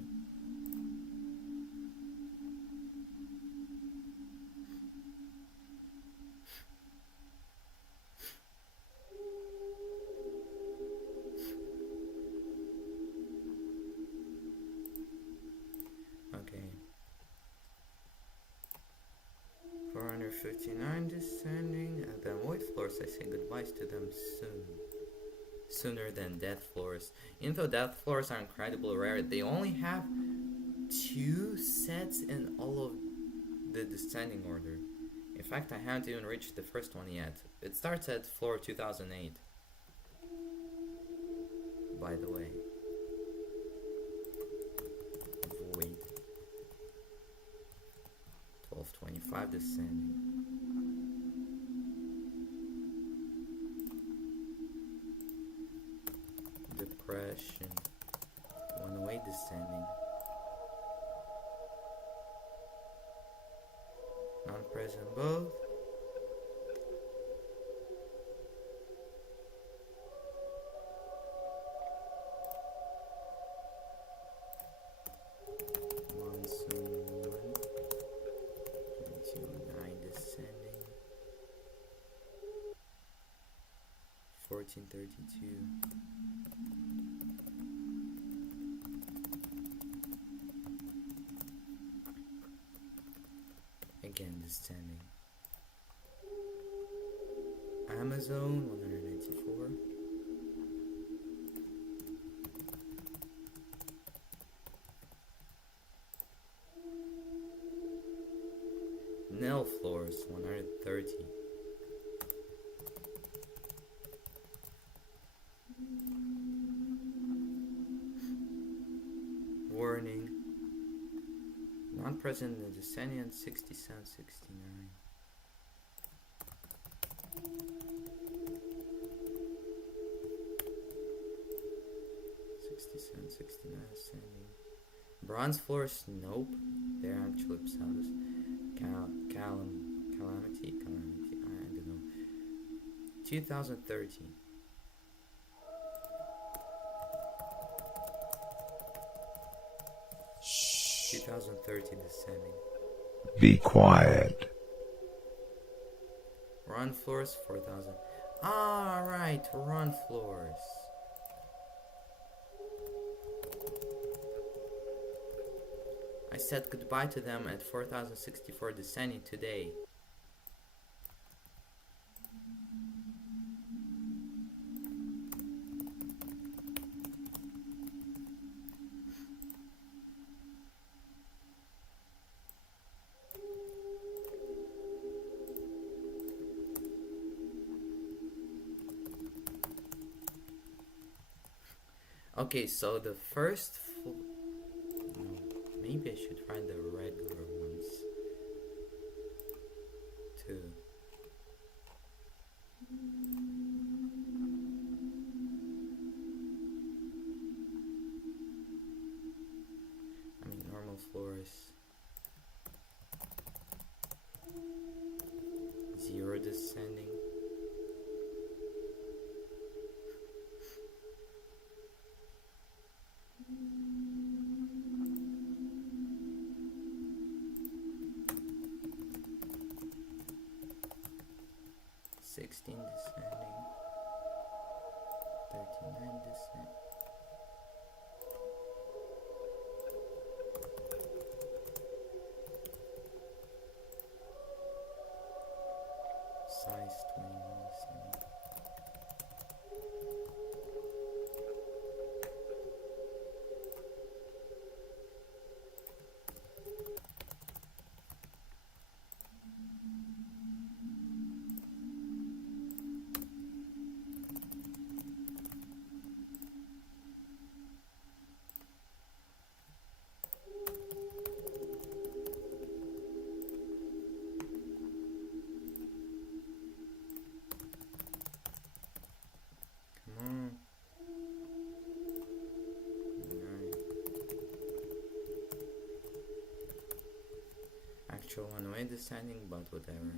Okay. 459 descending, and then void floors, I say goodbyes to them soon. Sooner than death floors. Even though death floors are incredibly rare, they only have 2 sets in all of the descending order. In fact, I haven't even reached the first one yet. It starts at floor 2008. By the way. Void. 1225 descending. Depression. 108 descending. Non-present both. Monsoon 1. 2209 descending. 1432. Again descending. Amazon 194. Nell floors 130. Warning. Non-present in the descending 67, 69. Ascending. Bronze floors, nope. They're actually psalms. Calamity, I don't know. 2013. Shh. 2013 descending. Be quiet. Run floors 4000. Alright, run floors. I said goodbye to them at 4064 descending today. Okay, so the first maybe I should find the regular ones too. I mean normal floors. 0 descending. Descending, 39 descent. Size 21 descending. Actual one-way descending, but whatever.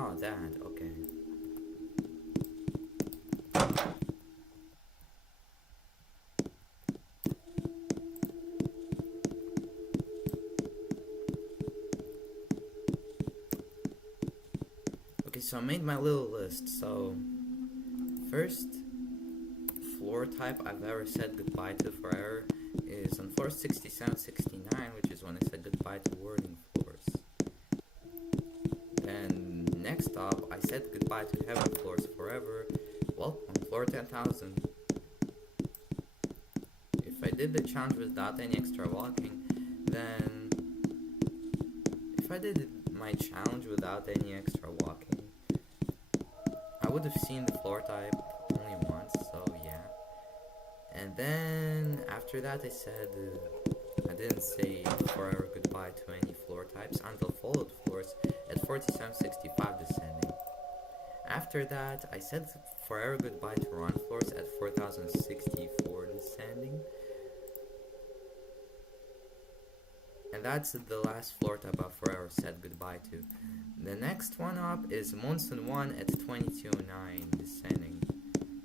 Oh, that, okay. Okay, so I made my little list. So, first floor type I've ever said goodbye to forever is on floor 67, 69, which is when I said goodbye to wording floors. Then, next up, I said goodbye to heaven floors forever, well, on floor 10,000. If I did the challenge without any extra walking, then if I did my challenge without any extra walking, I would have seen the floor type only once, so yeah. And then after that I said I didn't say forever goodbye to any floor types until followed floors at 4765 descending. After that I said forever goodbye to run floors at 4064 descending. And that's the last floor type I forever said goodbye to. The next one up is Monsoon 1 at 2209 descending.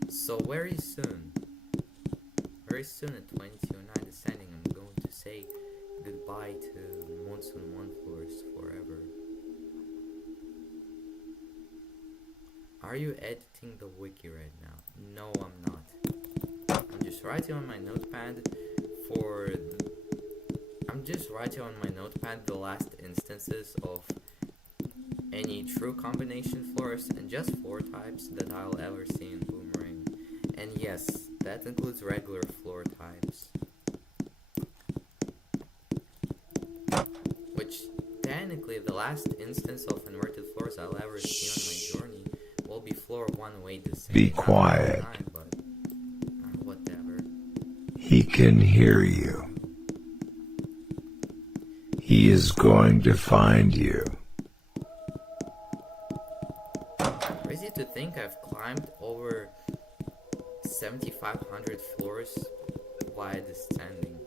So very soon at 2209 descending, I'm going to say goodbye to Monsoon 1 floors forever. Are you editing the wiki right now? No, I'm not. I'm just writing on my notepad the last instances of any true combination floors and just floor types that I'll ever see in Boomerang. And yes, that includes regular floor types. Which, technically, the last instance of inverted floors I'll ever see on my journey will be floor 1-way descending. Be quiet. But, whatever. He can hear you. He is going to find you. Crazy to think I've climbed over 7,500 floors while descending.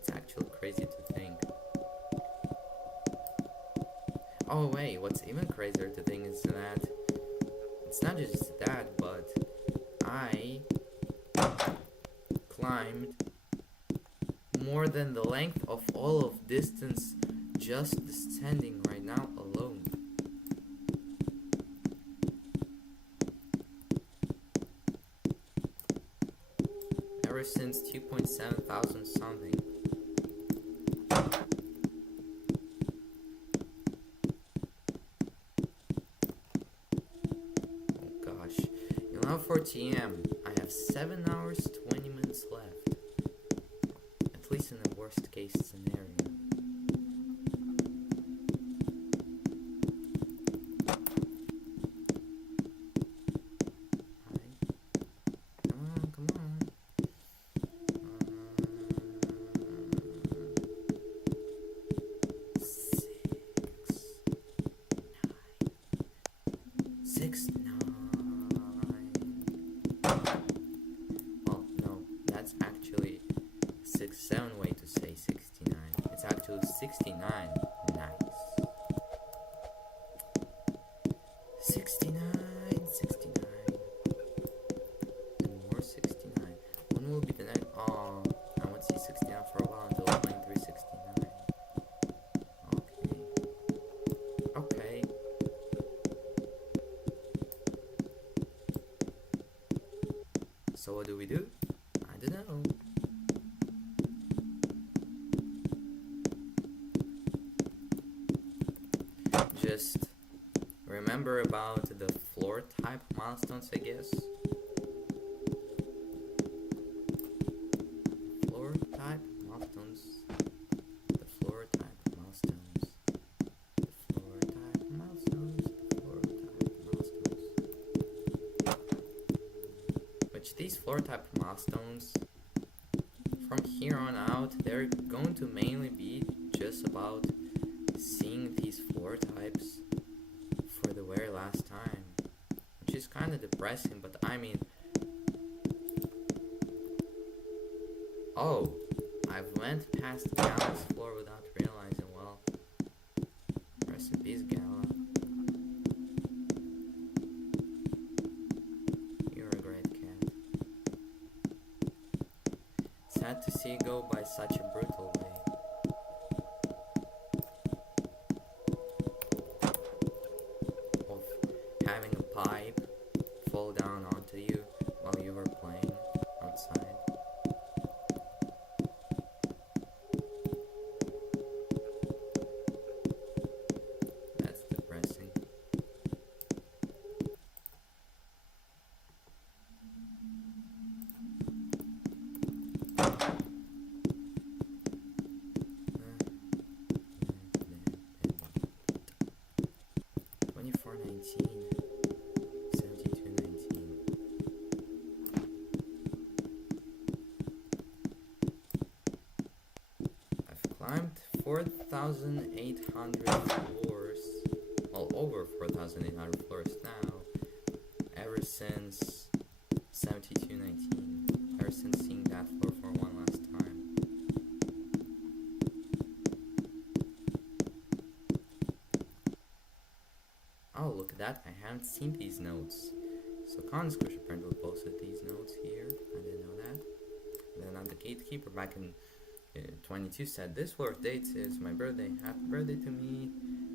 It's actually crazy to think. Oh wait, what's even crazier to think is that it's not just that, but I climbed more than the length of all of distance just descending right now alone. Ever since 2.7 thousand something. Oh gosh. 11:40 AM. I have 7 hours 20 minutes left. At least in the worst case scenario. Well, no, that's actually 7 way to say 69. It's actually 69. Nice. 69. And more 69. When will be the next? Oh, I won't see 69 for a while until 2369. Okay. So what do we do? I don't know. Just remember about the floor type milestones, I guess. Floor type milestones. The floor type milestones. The floor type milestones. The floor type milestones. Which these floor type milestones, from here on out, they're going to mainly be just about seeing these floor types for the very last time, which is kind of depressing, but I mean, oh, I've went past Gala's floor without realizing. Well, rest in peace, Gala. sad to see it go by such a brutal way. Of having a pipe fall down onto you while you were playing outside. That's depressing. Climbed 4,800 floors, well over 4,800 floors now, ever since 7219, ever since seeing that floor for one last time. Oh, look at that, I haven't seen these notes. So Conscript apparently posted these notes here, I didn't know that. And then on the gatekeeper back in 22 said, this floor date is my birthday. Happy birthday to me.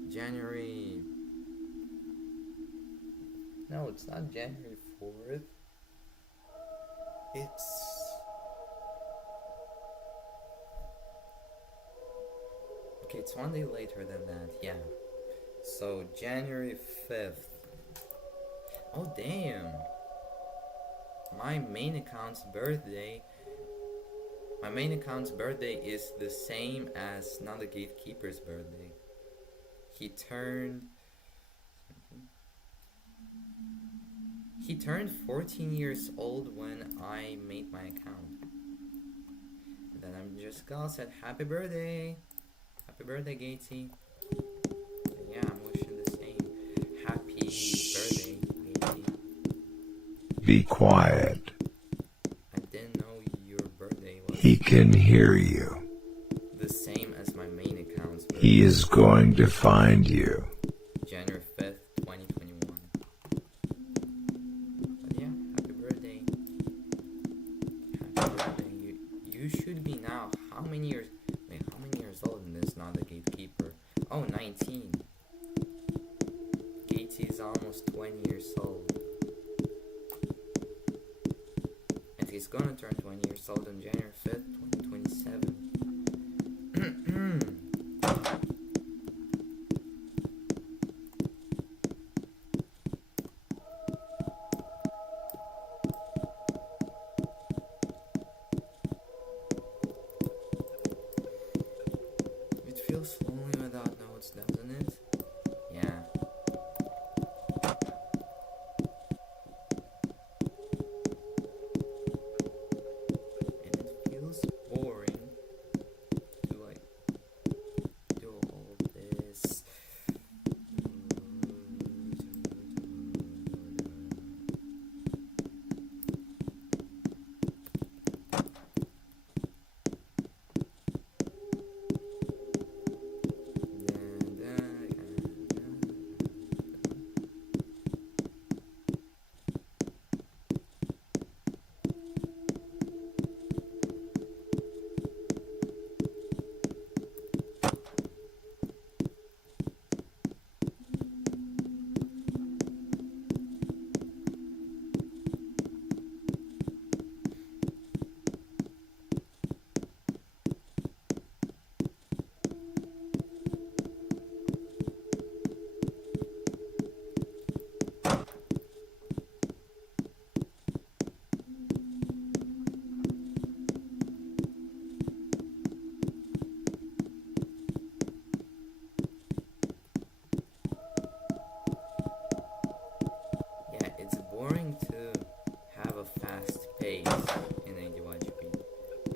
January. No, it's not January 4th. It's. Okay, it's one day later than that, yeah. So, January 5th. Oh, damn. My main account's birthday. My main account's birthday is the same as not the gatekeeper's birthday. He turned 14 years old when I made my account. And then I'm just gonna said happy birthday. Happy birthday, Gatey. And yeah, I'm wishing the same. Happy birthday, Gatey. Be quiet. He can hear you. The same as my main account's birthday. He is going to find you. January 5th, 2021. But yeah, happy birthday. Happy birthday. You should be now. How many years? Wait, how many years old in this? Not the gatekeeper. Oh, 19. Gatey is almost 20 years old. And he's gonna turn 20 years old on January 5th, 2027. It feels lonely without notes, doesn't it? Yeah. Boring to like do all this.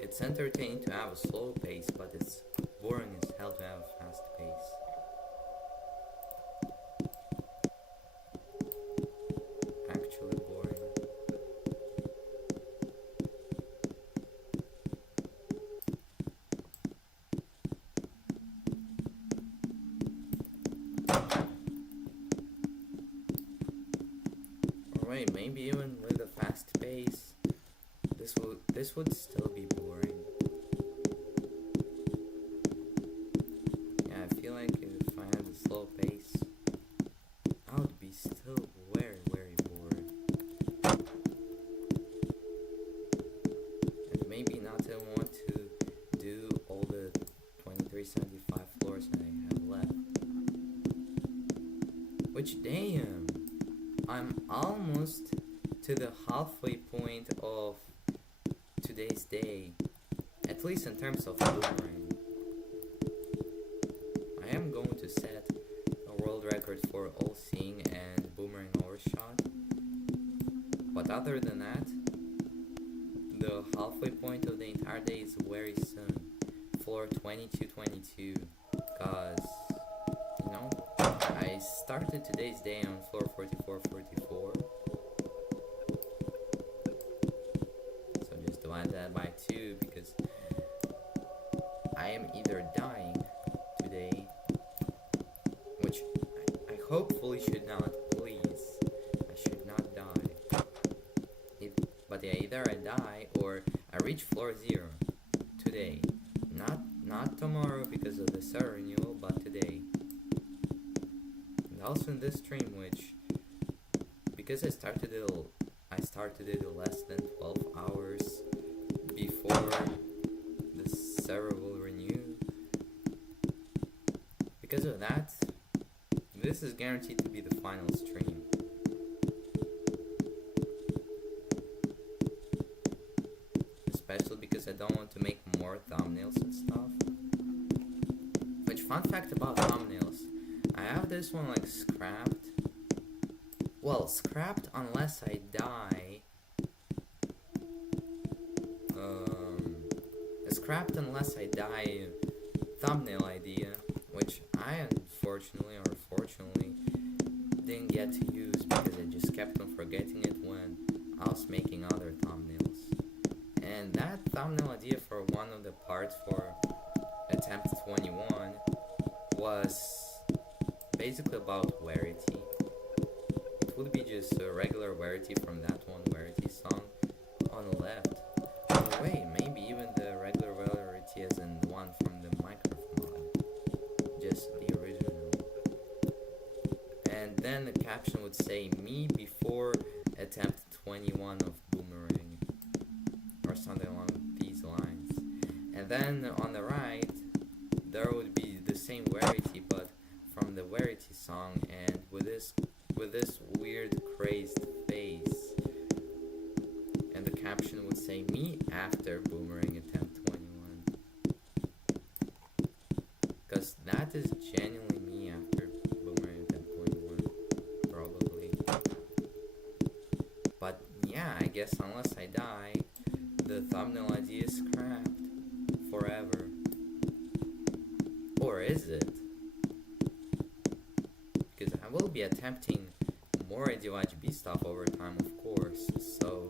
It's entertaining to have a slow pace, but it's boring as hell to have a fast pace. Actually boring. Or wait, maybe even with a fast pace, this would still be boring. almost to the halfway point of today's day, at least in terms of Boomerang. I am going to set a world record for all seeing and Boomerang overshot, but other than that, the halfway point of the entire day is very soon, floor 2222, cause, you know, I started today's day on floor 4444, so just divide that by 2, because I am either dying today, which I hopefully should not, please, I should not die, but yeah, either I die or I reach floor 0 today, not tomorrow because of the server renewal, but today. And also in this stream, which, because I started it less than 12 hours before the server will renew. Because of that, this is guaranteed to be the final stream. Especially because I don't want to make more thumbnails and stuff. Which, fun fact about thumbnails, I have this one like scrapped. Well, scrapped unless I die. Scrapped unless I die thumbnail idea, which I unfortunately or fortunately didn't get to use because I just kept on forgetting it when I was making other thumbnails. And that thumbnail idea for one of the parts for attempt 21 was basically about Rarity. It would be just a regular Rarity from that one Rarity song on the left. On the way, maybe even the regular Rarity as in the one from the Minecraft mod. Just the original. And then the caption would say, me before attempt 21 of Boomerang. Or something along these lines. And then on the right, there would be the same Rarity, but from the Rarity song, and with this weird crazed face. And the caption would say, me after Boomerang attempt 21. Because that is genuinely me after Boomerang attempt 21, probably. But yeah, I guess unless I die, the thumbnail idea is scrapped forever. Or is it? Because I will be attempting more WITHOUT stuff over time, of course, so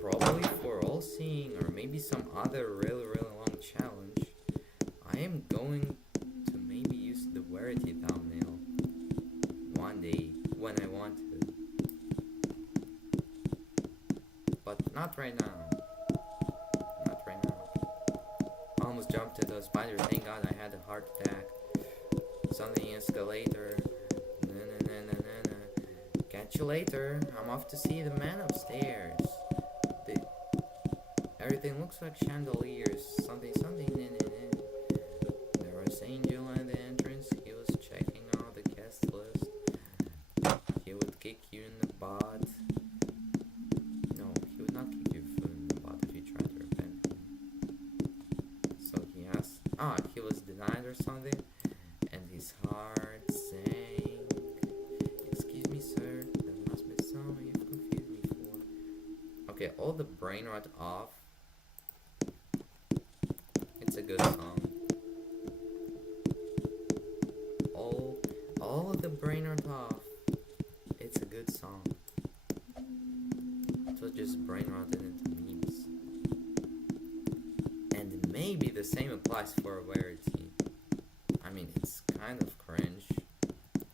probably for all seeing or maybe some other really long challenge, I am going to maybe use the Rarity thumbnail one day when I want to. But not right now. Not right now. I almost jumped into a spider, thank god I had a heart attack. Something escalator. Catch you later. I'm off to see the man upstairs. Everything looks like chandeliers. Something. There was Angel at the entrance. He was checking out the guest list. He would kick you in the butt. No, he would not kick you in the butt if you tried to repent him. So he asked. He was denied or something. And his heart sank. Excuse me, sir. There must be something you've confused me for. Okay, all the brain rot off. It's a good song. All of the brain rot off. It's a good song. It was just brain rotted into memes. And maybe the same applies for Rarity. I mean, it's kind of cringe,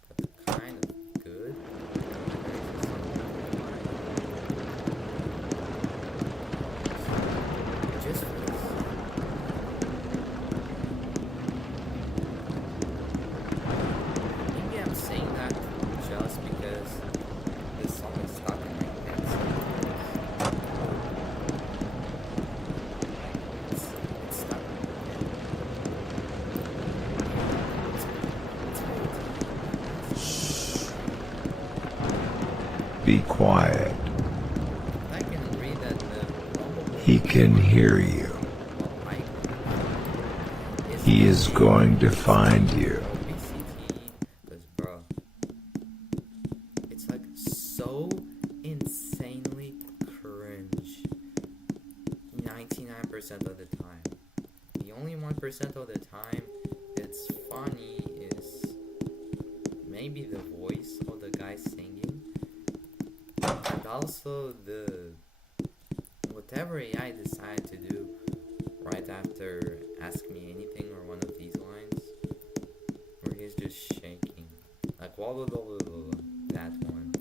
but kind of good. Just for this. Maybe I'm saying that just because this song is stuck in my head. It's stuck in my head. be quiet. I can read that the He can hear you. He is going to find you. Because, bro, it's like so insanely cringe 99% of the time. The only 1% of the time it's funny is maybe the voice of the guy singing, and also the whatever AI decide to do right after Ask Me Anything or one of these lines, where he's just shaking. Like, wah, blah, blah, blah, blah, blah, that one.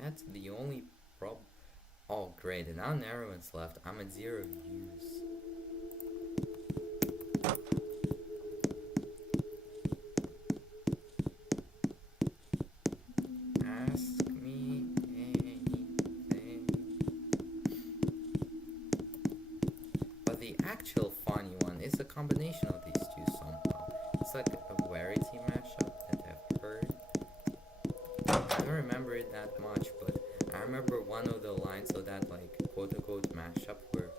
That's the only problem. Oh, great, and now everyone's left. I'm at 0 views. Ask me anything. But the actual funny one is a combination of these two somehow. It's like a rarity mashup that I've heard. I don't remember it that much, but I remember one of the lines of that like quote-unquote mashup where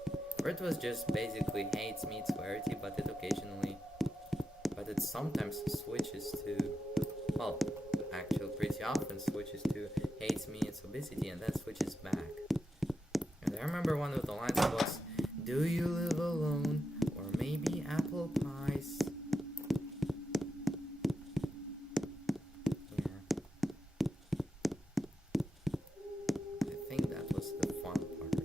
it was just basically hates meets rarity, but it sometimes switches to, well, actually pretty often switches to hates meets obesity and then switches back. And I remember one of the lines was, do you live alone, or maybe apple pies? Yeah. I think that was the fun part.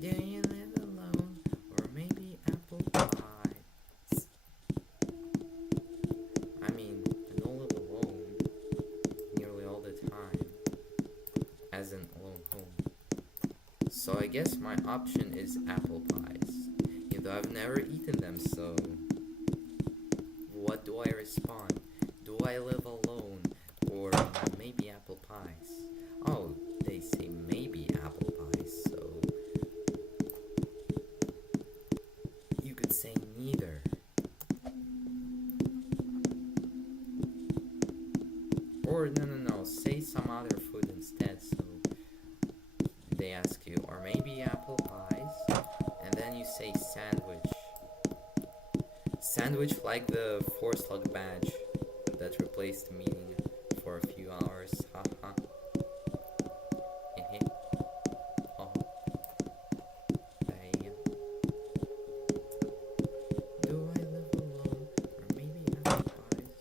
Do you live alone, or maybe apple pies? I mean, I don't live alone nearly all the time, as in alone home. So I guess my option is apple pies, even though I've never eaten them, so what do I respond? Do I live alone, or maybe apple pies? Oh, they say maybe apple pies, so you could say neither. Or no, say some other food instead, so they ask you, or maybe apple pies, and then you say sandwich. Sandwich like the 4-slug badge that replaced meeting for a few hours. Haha. Hehe. Oh. Bang. Do I live alone, or maybe apple pies?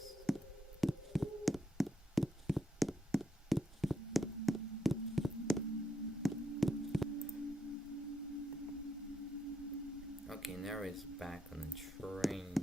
Okay, Nero is back on the train.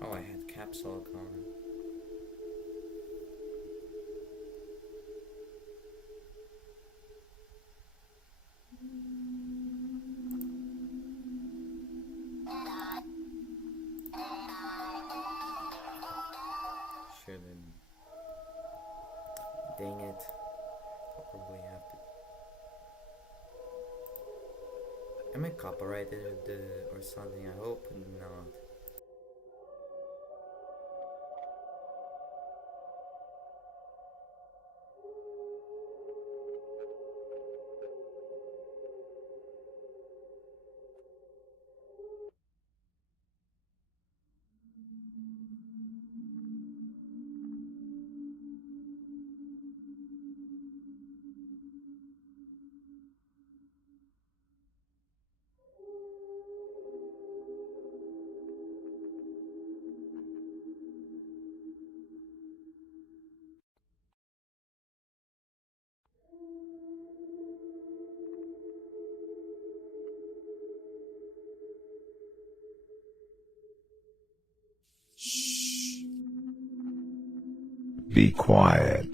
Oh, I had caps lock on. Shouldn't. Dang it. I'll probably have to. Am I copyrighted or something? I hope not. be quiet.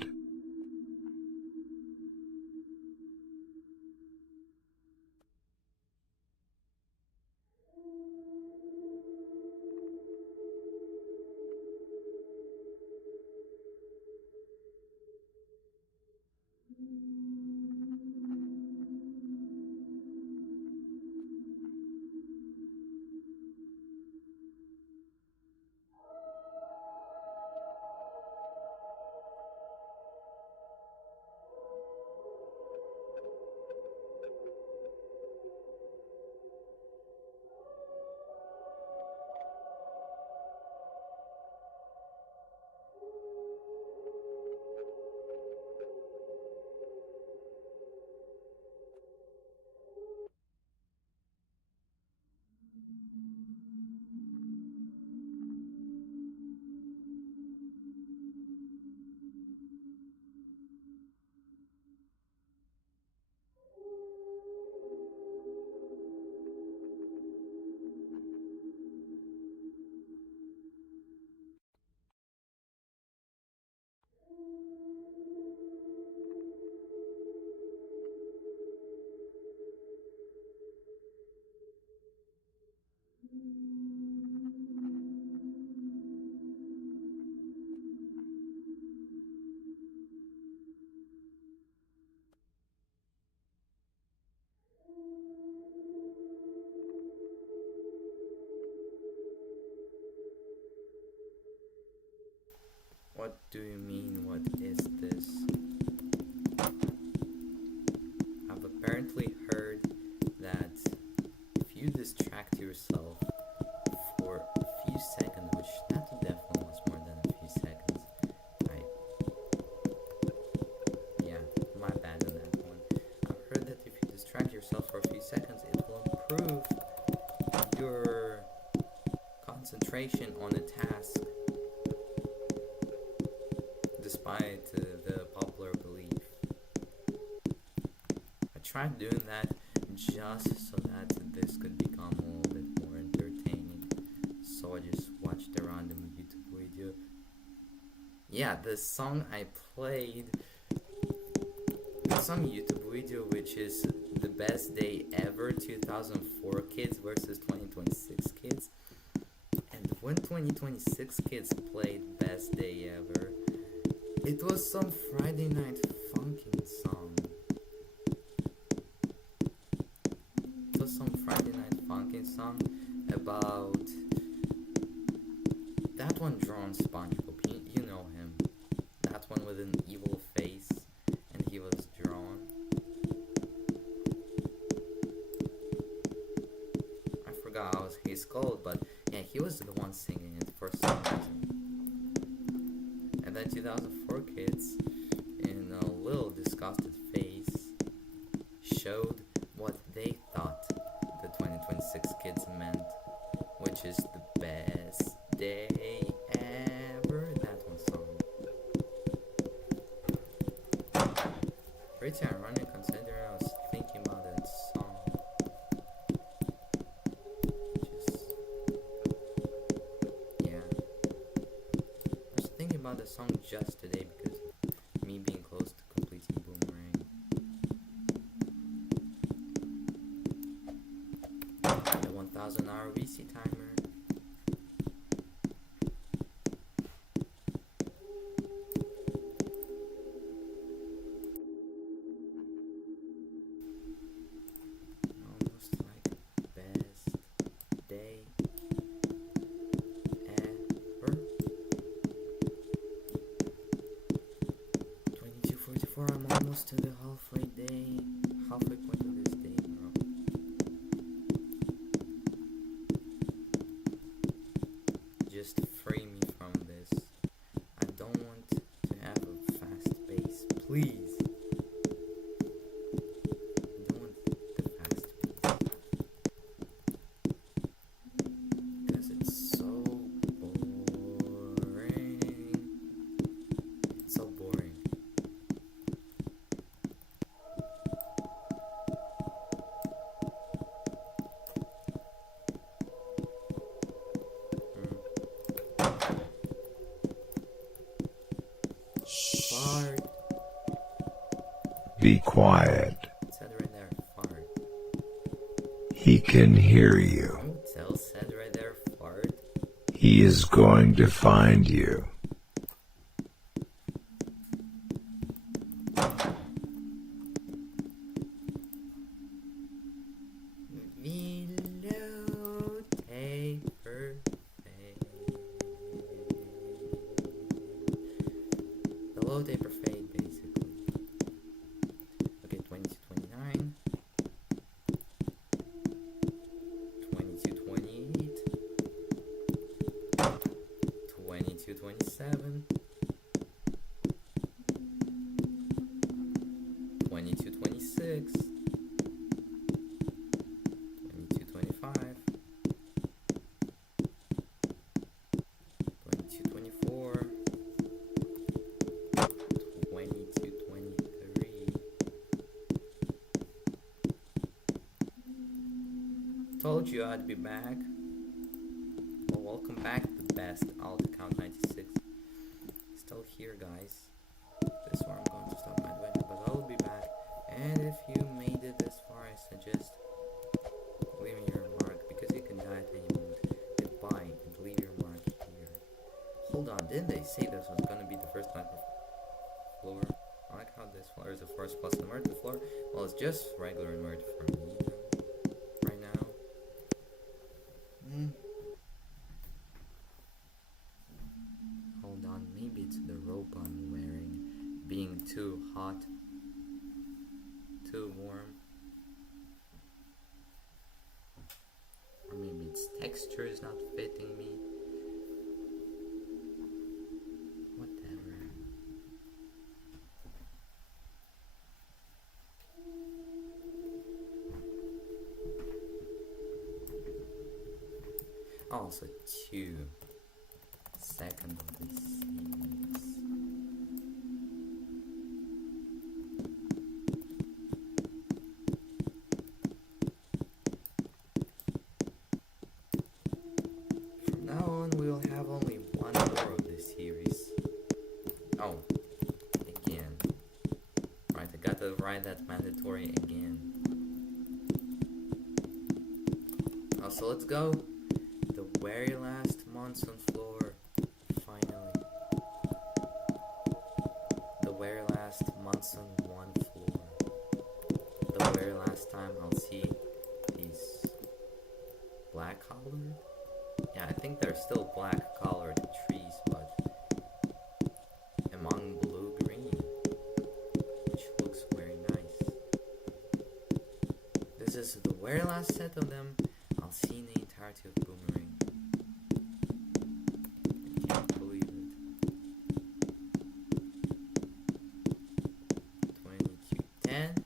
What do you mean, what is this? I've apparently heard that if you distract yourself for a few seconds, which that definitely was more than a few seconds. Yeah, my bad on that one. I've heard that if you distract yourself for a few seconds, it will improve your concentration on a task. Despite the popular belief, I tried doing that just so that this could become a little bit more entertaining. So I just watched a random YouTube video. Yeah, the song I played, some YouTube video which is the best day ever, 2004 kids versus 2026 kids. And when 2026 kids played best day ever, it was some Friday Night Funkin' song. It was some Friday Night Funkin' song about that one drawn SpongeBob. You know him. That one with an evil face, and he was drawn. I forgot how he's called, but yeah, he was the one singing it for some reason. And then 2004 kids, in a little disgusted face, showed what they thought the 2026 kids meant, which is the best day ever. That one song. Pretty ironic considering I was thinking about that song. About the song just today because me being close to completing Boomerang. The 1000 hour VC timer. Almost like best day ever. 22:44, I'm almost to the halfway point of this day, bro. Just free me from this. I don't want to have a fast pace, please. I don't want the fast pace. Because it's so boring. It's so boring. be quiet. It said right there, fart. He can hear you. Tell said right there, fart. He is going to find you. Below taper fade. Below taper fade, basically. Okay, 2229. 2228. 2227. 2226. 2225. 2224. 2223. Told you I'd be back. Well, welcome back to the best. I'll count 96. Still here, guys. This is where I'm going to stop my adventure, but I'll be back. And if you made it this far, I suggest leaving your mark, because you can die at any moment. Goodbye, and leave your mark here. Hold on, didn't they say this was gonna be the first type of floor? I like how this floor is a force plus the murder floor. Well, it's just regular murder for me right now. Hold on, maybe it's the robe I'm wearing being too hot, too warm. Or maybe its texture is not fitting me. Whatever. Also 2 seconds of this series. From now on, we will have only one more of this series. Oh, again. Right, I got to write that mandatory again. Oh, so let's go. The very last monsoon floor, finally. The very last monsoon 1 floor. The very last time I'll see these black colored. Yeah, I think they're still black colored trees, but among blue green, which looks very nice. This is the very last set of them I'll see in the entirety of Boomerang. I can't believe it. 2210.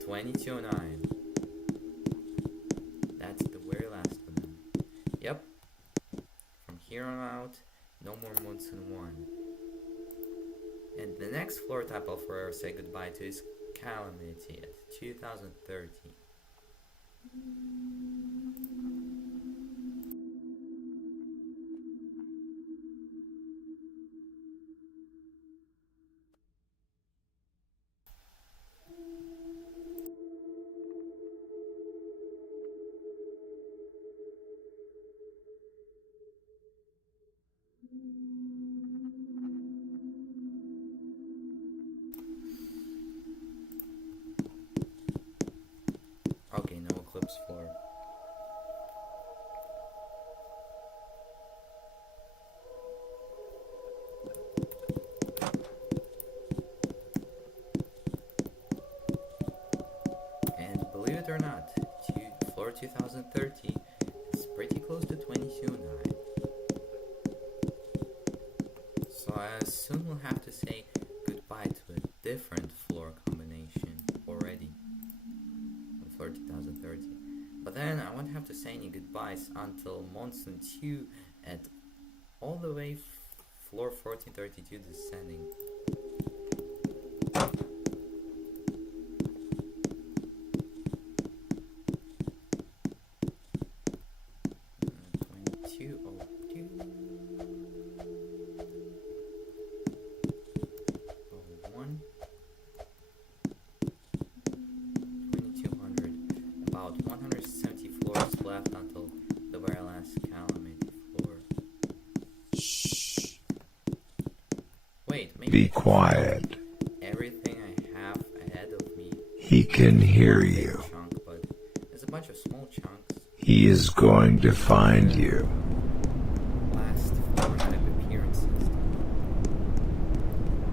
2209. That's the very last of them. Yep. From here on out, no more Monsoon 1. And the next floor type I'll forever say goodbye to is Calamity at 2030. Okay, no Eclipse floor. And believe it or not, floor 2030 is pretty close to 2209. So I assume we'll have to say goodbye to a different floor combination already on floor 2030. But then I won't have to say any goodbyes until Monsoon 2 at all the way floor 1432 descending. 2202. Be quiet. everything I have ahead of me. He can hear Big you. chunk, but there's a bunch of small chunks. He is going to find you. Last 4 type appearances.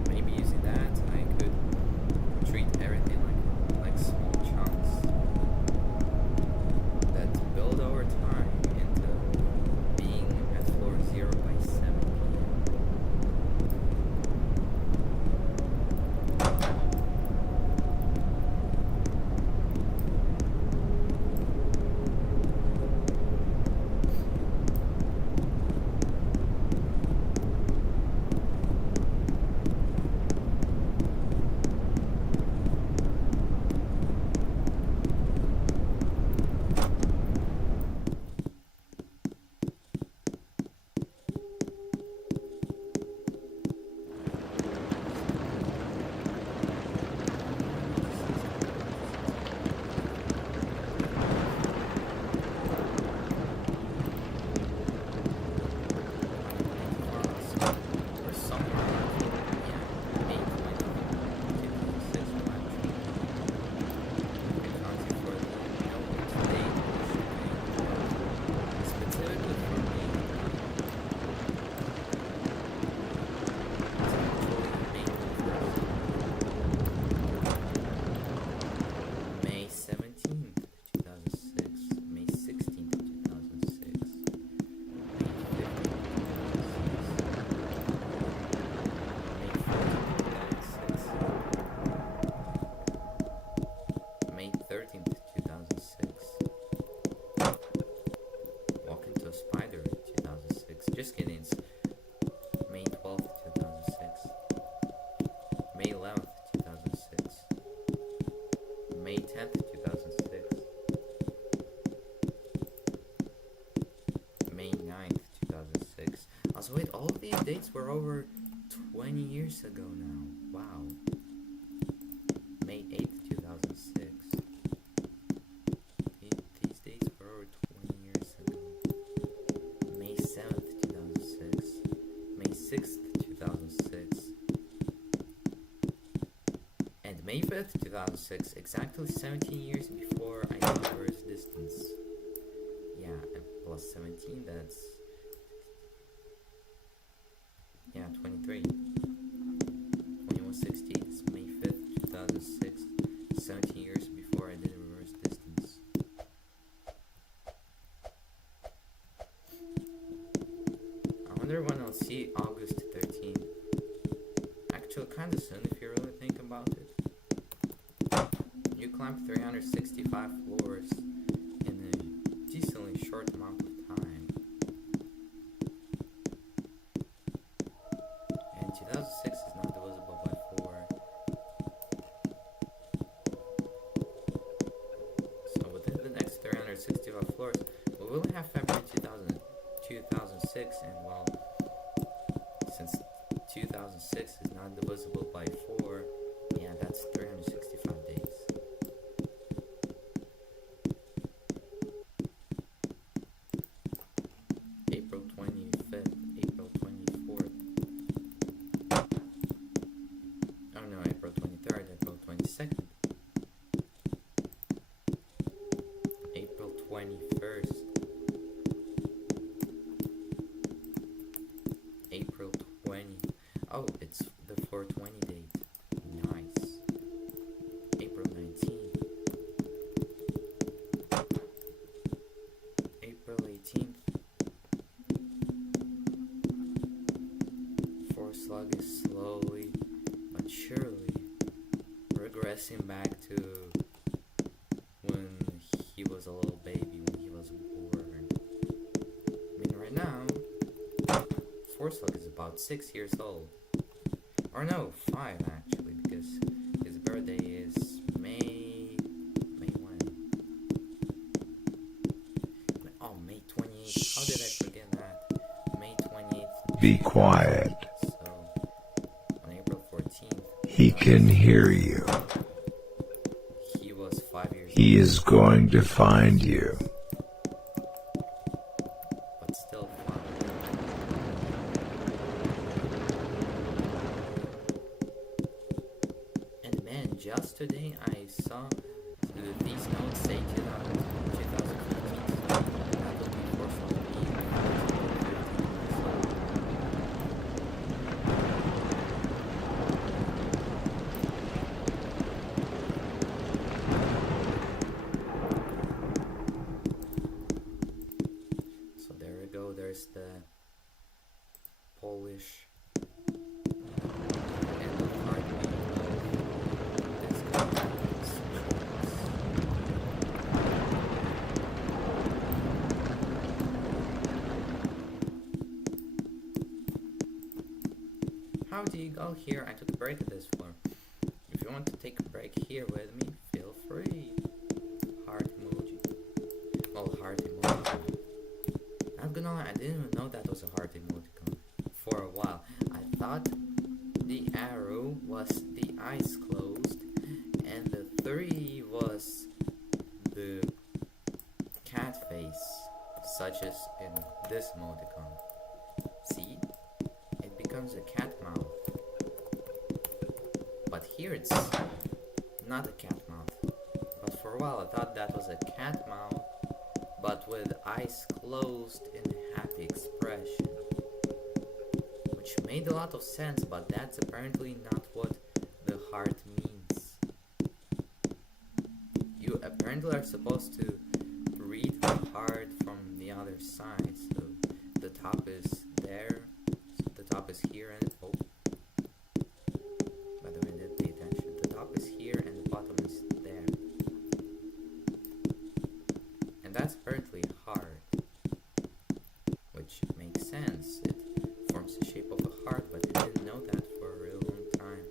Maybe using that, I could treat everything like small chunks that build over time into being at floor 0 by 7. Just kidding. It's May 12th, 2006. May 11th, 2006. May 10th, 2006. May 9th, 2006. Also, wait, all of these dates were over 20 years ago now. Wow. May 8th, 2006. These dates were over 20 years ago. May 7th, 6th, 2006, and May 5th, 2006, exactly 17 years before I did the reverse distance. Yeah, and plus 17, that's, yeah, 23. 2160, it's May 5th, 2006, 17 years before I did the reverse distance. I wonder when I'll see August 13. Actually, kinda soon if you really think about it. You climbed 365 floors in a decently short amount of time. And 2006 is not divisible by 4. So within the next 365 floors, we will have February 2006, and well, since 2006 is not divisible by 4, yeah, that's 365 days. April 25th, April 24th. Oh no, April 23rd, April 22nd. April 21st. April 20. Oh, it's the 420 date. Nice. April 19th. April 18th. 4 slug is slowly but surely regressing back to when he was a little baby, when he was born. I mean, right now, 4 slug is about 6 years old. Or no, 5 actually, because his birthday is May when? Oh, May 28th. How did I forget that? May 28th. Be quiet. So, on April 14th. He can hear you. He was 5 years old. He is going to find you. But still fun. yesterday I saw these notes say 2015, so that would be fortunately so there we go, there's the Polish and the heartbeat of this company's choice. How do you go here? I took a break at this floor. If you want to take a break here with me, feel free. Heart emoji. Well, heart emoji. Not gonna lie, I didn't even know that was a heart emoticon for a while. I thought the arrow was the eyes closed and the 3 was the cat face, such as in this emoticon. See? It becomes a cat mouth. But here it's not a cat mouth. But for a while I thought that was a cat mouth, but with eyes closed in a happy expression. Which made a lot of sense, but that's apparently not what the heart means. You apparently are supposed to read the heart from the other side. So the top is there, the top is here, and oh, by the way, I didn't pay attention. The top is here and the bottom is there. And that's apparently heart, which makes sense. It forms the shape of a heart, but I didn't know that for a real long time.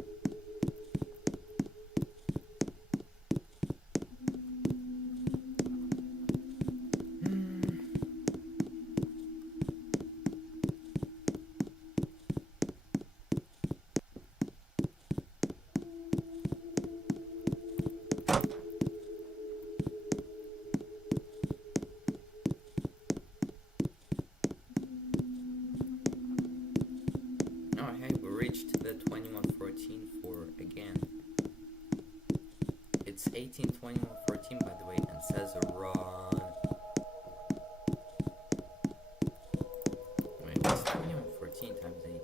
Oh hey, we reached the 2114 for again. It's 182114 by the way, and says run. Wait, what's 2114 times 18?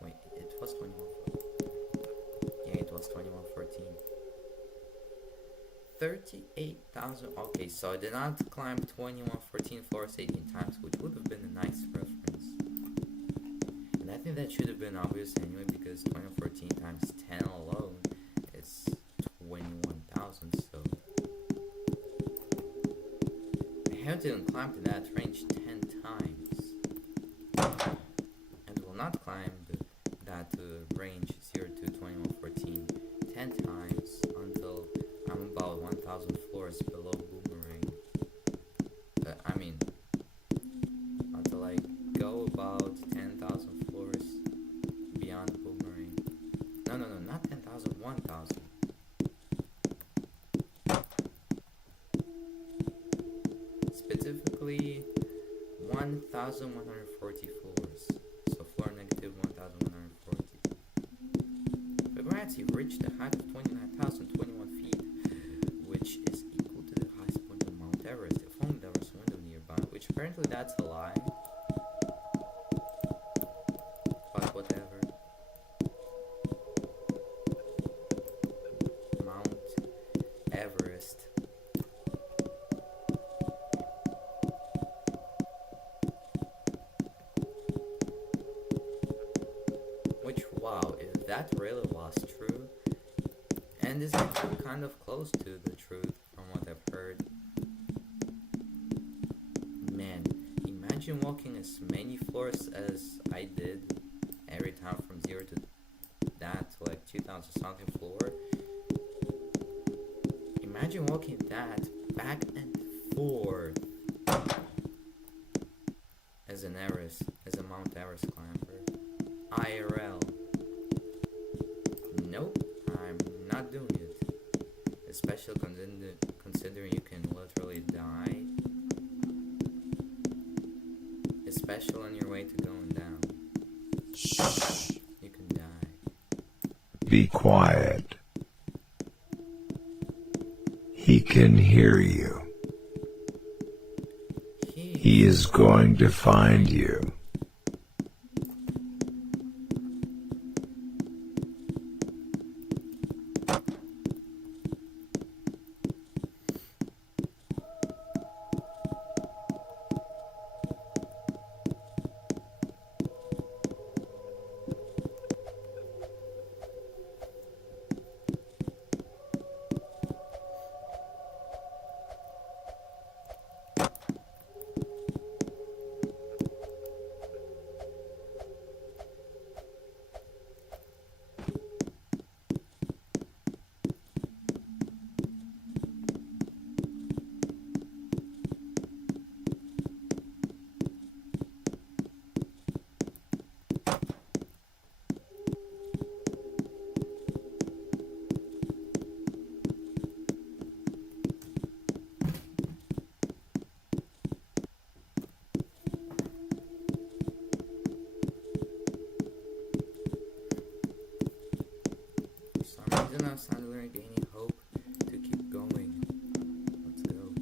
Wait, it was 2114. Yeah, it was 2114. 38,000. Okay, so I did not climb 2114 floors 18 times, which would have been a nice reference. And I think that should have been obvious anyway, because 2014 times 10 alone is 21,000, so I have to climb to that range 10 times. And will not climb that range 0 to 2114 10 times until I'm about 1,000 floors below Boomerang. I mean, until I go about 10,000 floors beyond Boomerang. No, not 10,000, 1,000. Specifically, 1,140 floors. So floor negative 1,140. Congrats, you've reached a height of 29,021 feet, which is equal to the highest point of Mount Everest. If only there was a window nearby, which apparently that's a lie. But whatever. Mount Everest. Which, wow, if that really was true, and is actually kind of close to the truth from what I've heard. Man, imagine walking as many floors as I did every time from 0 to that to like 2,000 something floor. Imagine walking that back and forth as an Everest, as a Mount Everest climber. IRL. Nope, I'm not doing it. Especially considering you can literally die. special on your way to going down. You can die. Be quiet. He can hear you. He is going to find you. I'm not like any hope to keep going. Let's go.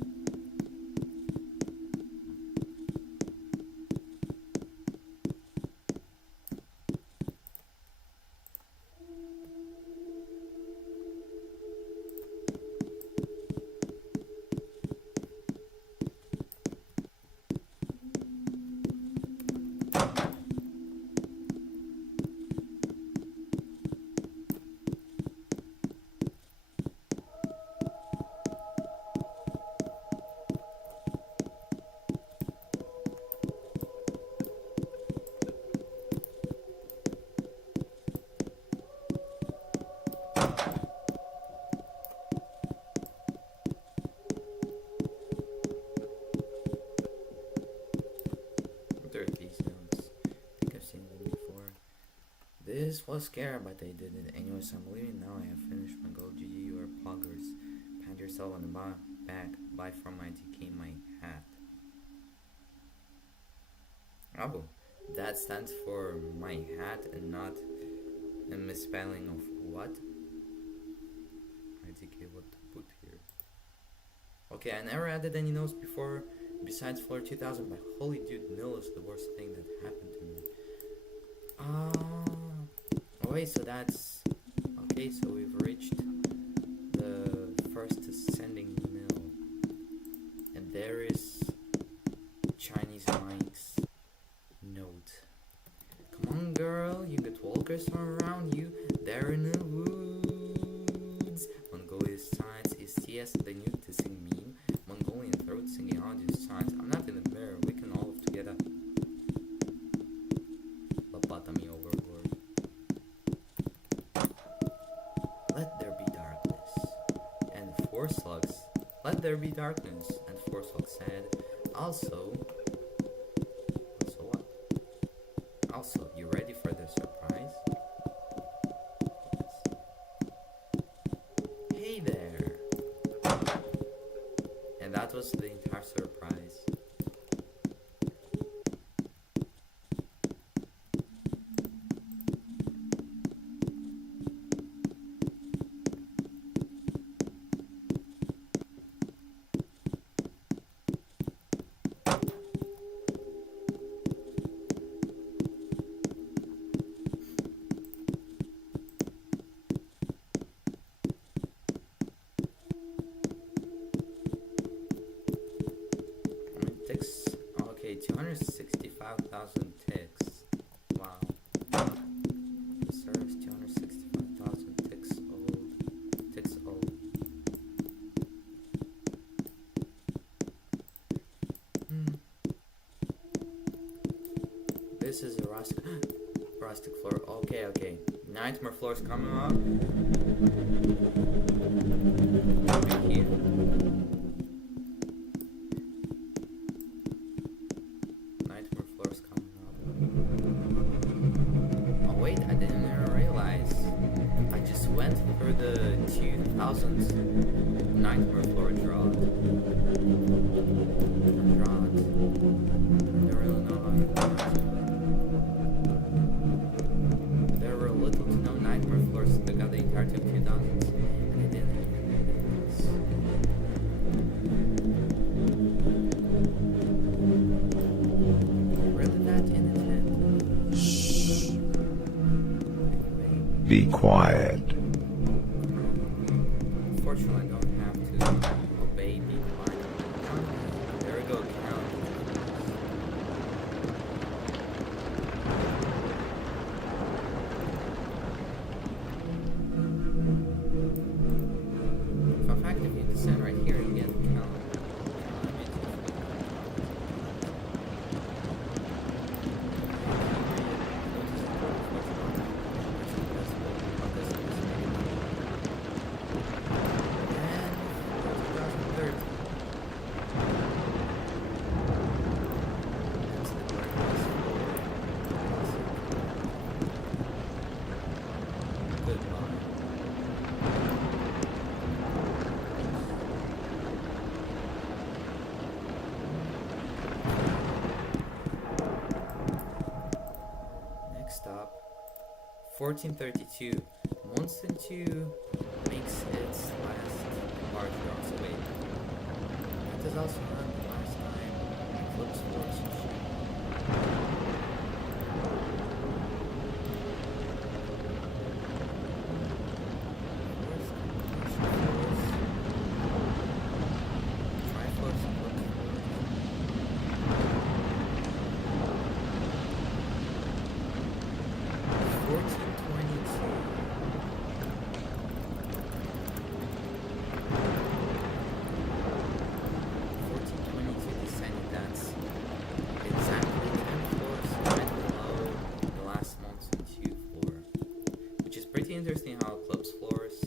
This was scary, but I did it. Anyways, I'm leaving now. I have finished my goal. GG, you are poggers. Pat yourself on the back. Buy from my DK my hat. Oh, that stands for my hat and not a misspelling of what? IDK, what to put here? Okay, I never added any notes before besides floor 2000, but holy dude, nil is the worst thing that happened to me. Oh wait, so that's okay, so we've reached the first ascending mill, and there is Chinese Mike's note. Come on girl, you got walkers around you, they're in the woods. Mongolian science is TS the new dissing meme. Mongolian throat singing audio science. I'm not in the mirror, we can all live together. Lobotomy overlord. Let there be darkness. And Forslugs. Let there be darkness. And Forslug said, also what? Also, you ready for the surprise? Yes. Hey there. And that was the entire surprise. Okay, 265,000 ticks. Wow. The serves 265,000 ticks old. This is a rustic floor. Okay. Nightmare floors coming up. Right here. For the 2000s nightmare floor drought. I don't really know how you out the entirety of 2000s, and it didn't even release. Really that innocent? Shh. Anyway, Be quiet. unfortunately, I don't have to obey be quiet. There we go, count. Fun fact, if you descend right here, you get count. Stop. 1432. Monster 2 makes its last large drops away. That is also not the last time Eclipse Force interesting how Eclipse floors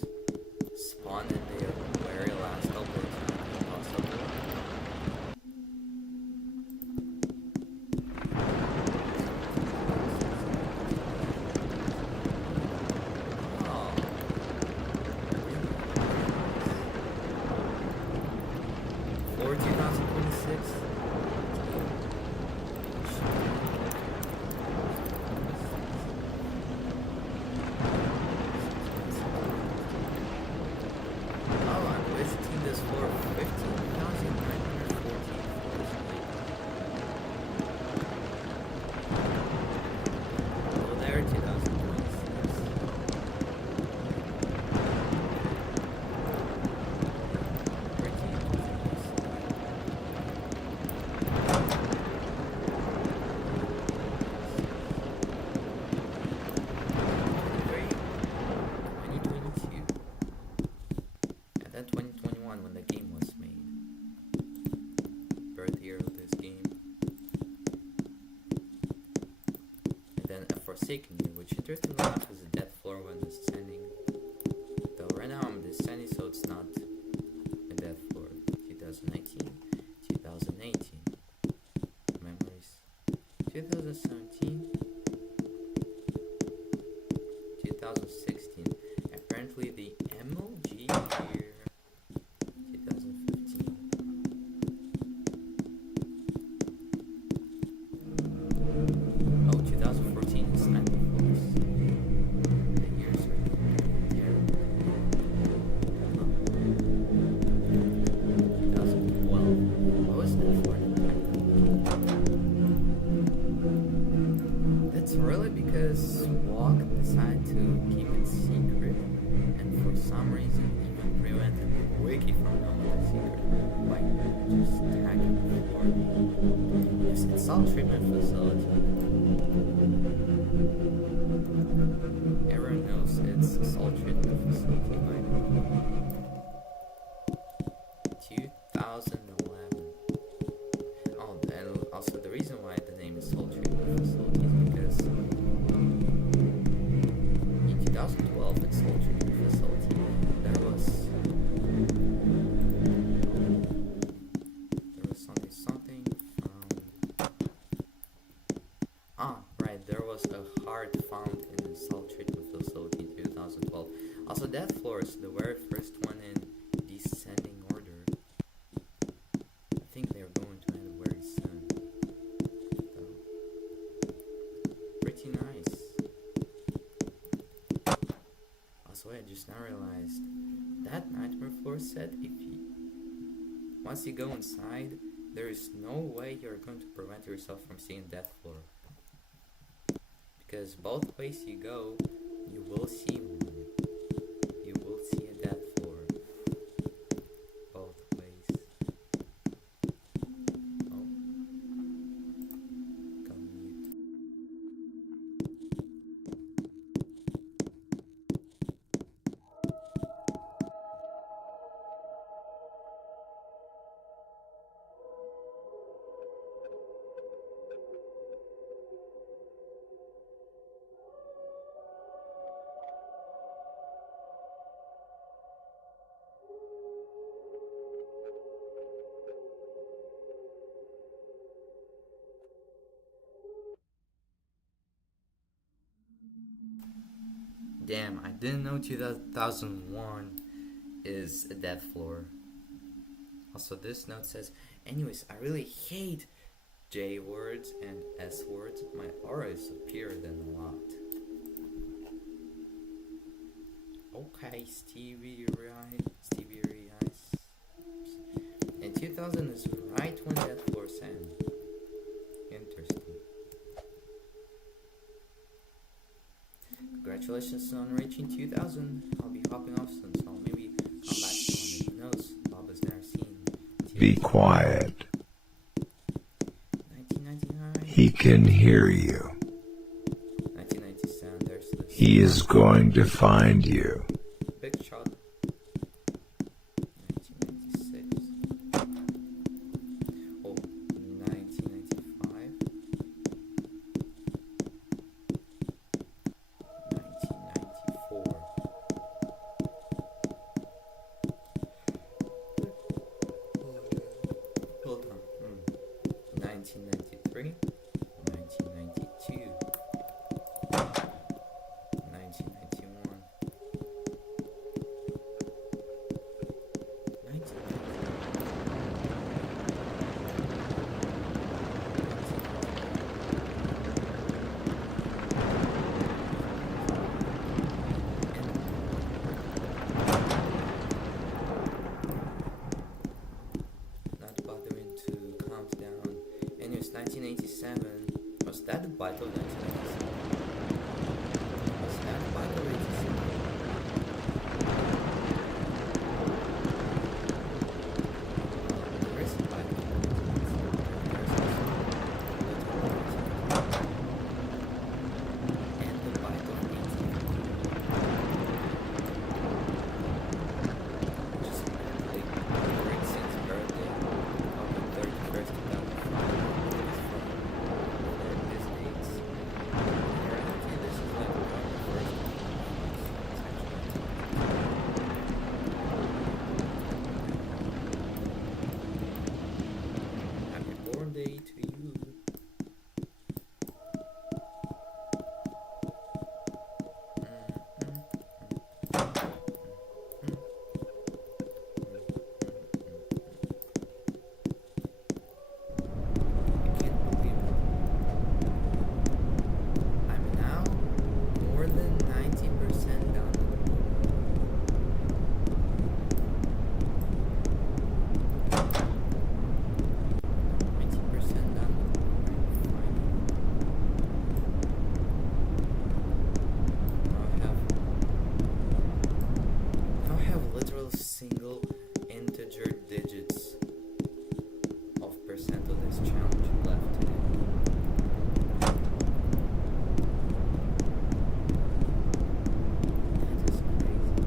spawn in their very last upload time possible. Oh. For 2026. When the game was made. Birth year of this game. And then a Forsaken year, which interestingly enough is a death floor when descending. Though right now I'm descending, so it's not a death floor. 2019, 2018. Memories. 2017, 2016. Apparently the MLG year. 2014 is Sniper Force. The years right here. 2012. What was that for? That's really because Walk decided to keep it secret, and for some reason even prevented the wiki from knowing the secret by just tagging the floor. Yes, it's all treatment facility. Everyone knows it's a salt treatment facility by now. 2011. Oh, and also the reason why the name is salt treatment facility is because in 2012 at salt treatment facility there was something there was a heart found in the salt treatment facility in 2012. Also, death floors, the very first one in descending order. I think they're going to end very soon. So, pretty nice. Also, I just now realized that nightmare floor said once you go inside, there is no way you're going to prevent yourself from seeing that floor. Because both ways you go, you will see one. You will see a death floor. Both ways. Oh. Go mute. Damn, I didn't know 2001 is a death floor. Also, this note says, anyways, I really hate J words and S words. My aura is superior than a lot. Okay, Stevie Rice. And 2000 is right when death floors end. Interesting. Congratulations on reaching 2000. I'll be hopping off soon, so I'll maybe come back to one. Who knows? Bob has never seen. Be quiet. 1999. He can hear you. 1997. There's this. He is going to find you. Big shot. 1996. Oh, 1995. 1994. Hold on. 1993. 1992. 1991. 1987. Was that the battle of 1987? Was that the battle of 1987? There is a battle of 1987. And the battle of 18. Just like Rickson's birthday on the 31st, 2005. Day to you. I can't believe it. I'm now more than 90% done. 90% done. Now I have literal single integer digits of percent of this challenge left to do. That is crazy.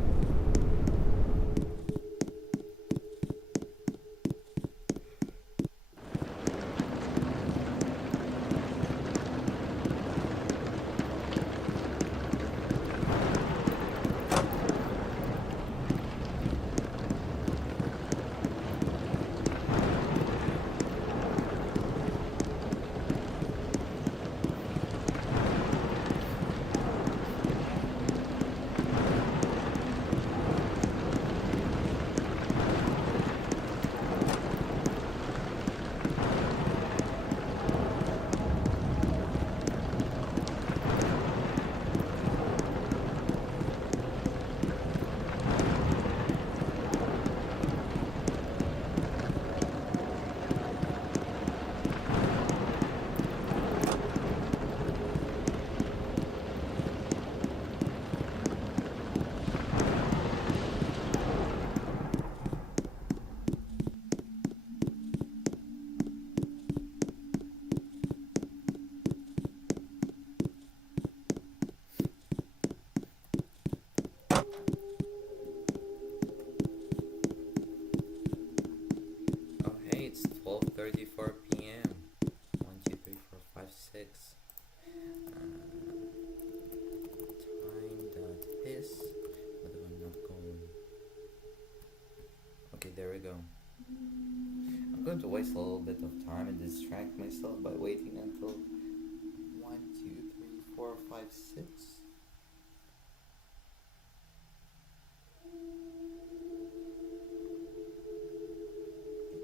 going to waste a little bit of time and distract myself by waiting until 1, 2, 3, 4, 5, 6.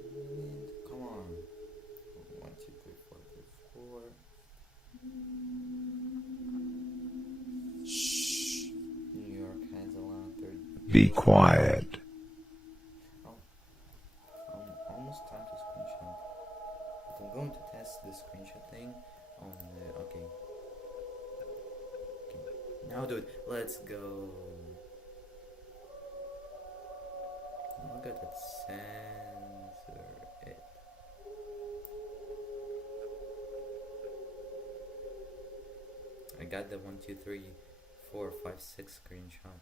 And come on. 1, 2, 3, 4, 3, 4. Shh. New York has allowed third. Be quiet. Almost time to screenshot. But I'm going to test the screenshot thing on the. Okay. Now do it. Let's go. Look at that sensor. It. I got the 1, 2, 3, 4, 5, 6 screenshot.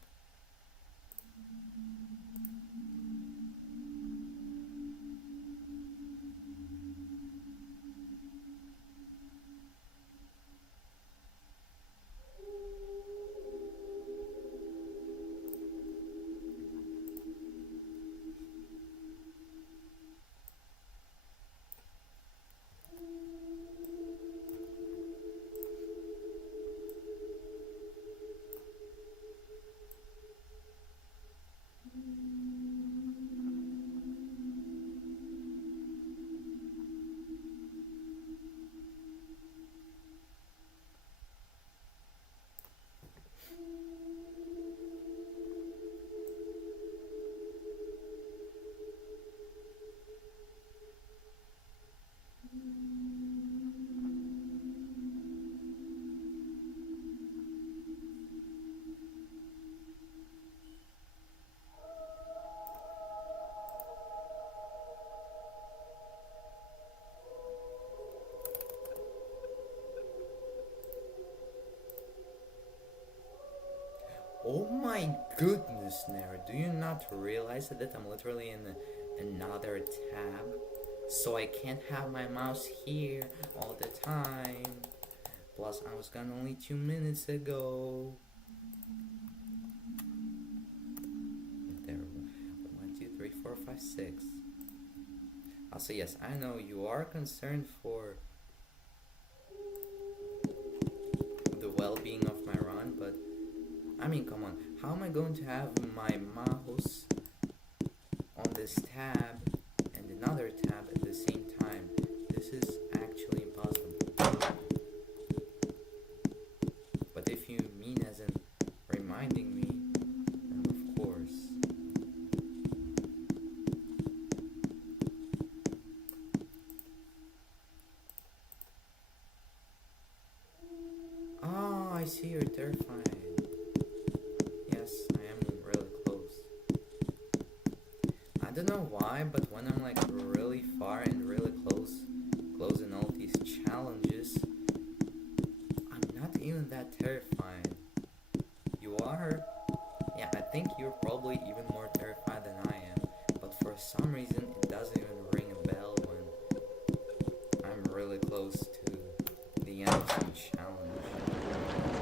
Oh my goodness, Nara, do you not realize that I'm literally in another tab? So I can't have my mouse here all the time. Plus, I was gone only 2 minutes ago. There, 1, 2, 3, 4, 5, 6. Also, yes, I know you are concerned for the well-being of my run, but I mean, come on, how am I going to have my mouse on this tab and another tab at the same time? This is actually impossible. But if you mean as in reminding me, then of course. Oh, I see, you're terrified. I don't know why, but when I'm like really far and really close in all these challenges, I'm not even that terrified. You are? Yeah, I think you're probably even more terrified than I am, but for some reason it doesn't even ring a bell when I'm really close to the end of some challenge.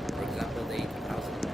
For example, the 80,000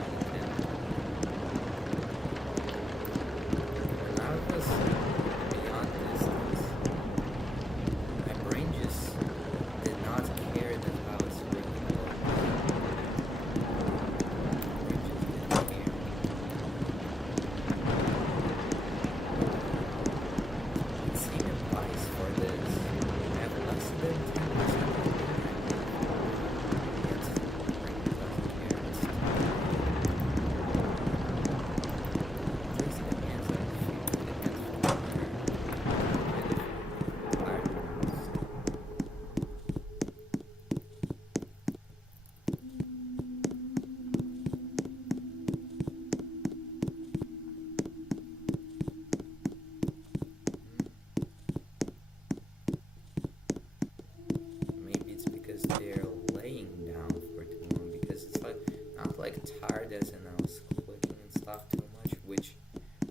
tired as in I was clicking and stuff too much, which,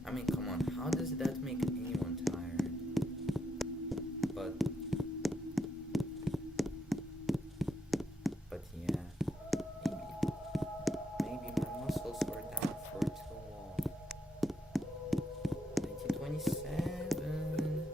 I mean, come on, how does that make anyone tired? But yeah, maybe my muscles were down for too long. 1927.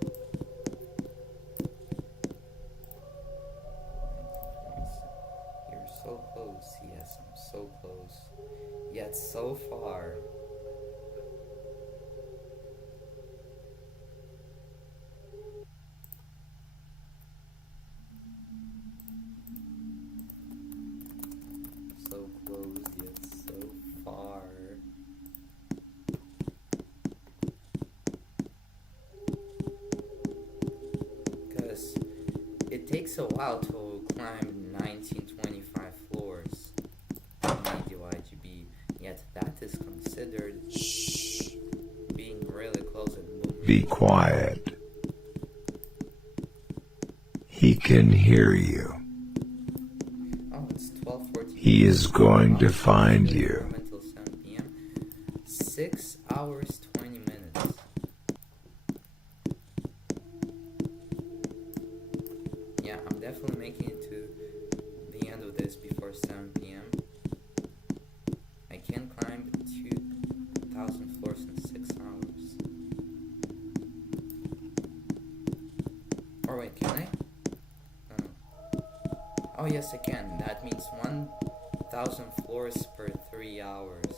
takes a while to climb 1925 floors in WITHOUT, yet that is considered being really close at Boomerang. Be quiet. He can hear you. Oh, it's 12:14. He is going to find you. Until 7 p.m. 6 hours 20 minutes. Yeah, I'm definitely making it to the end of this before 7 p.m. I can climb 2,000 floors in 6 hours. Or wait, can I? Oh yes, I can. That means 1,000 floors per 3 hours.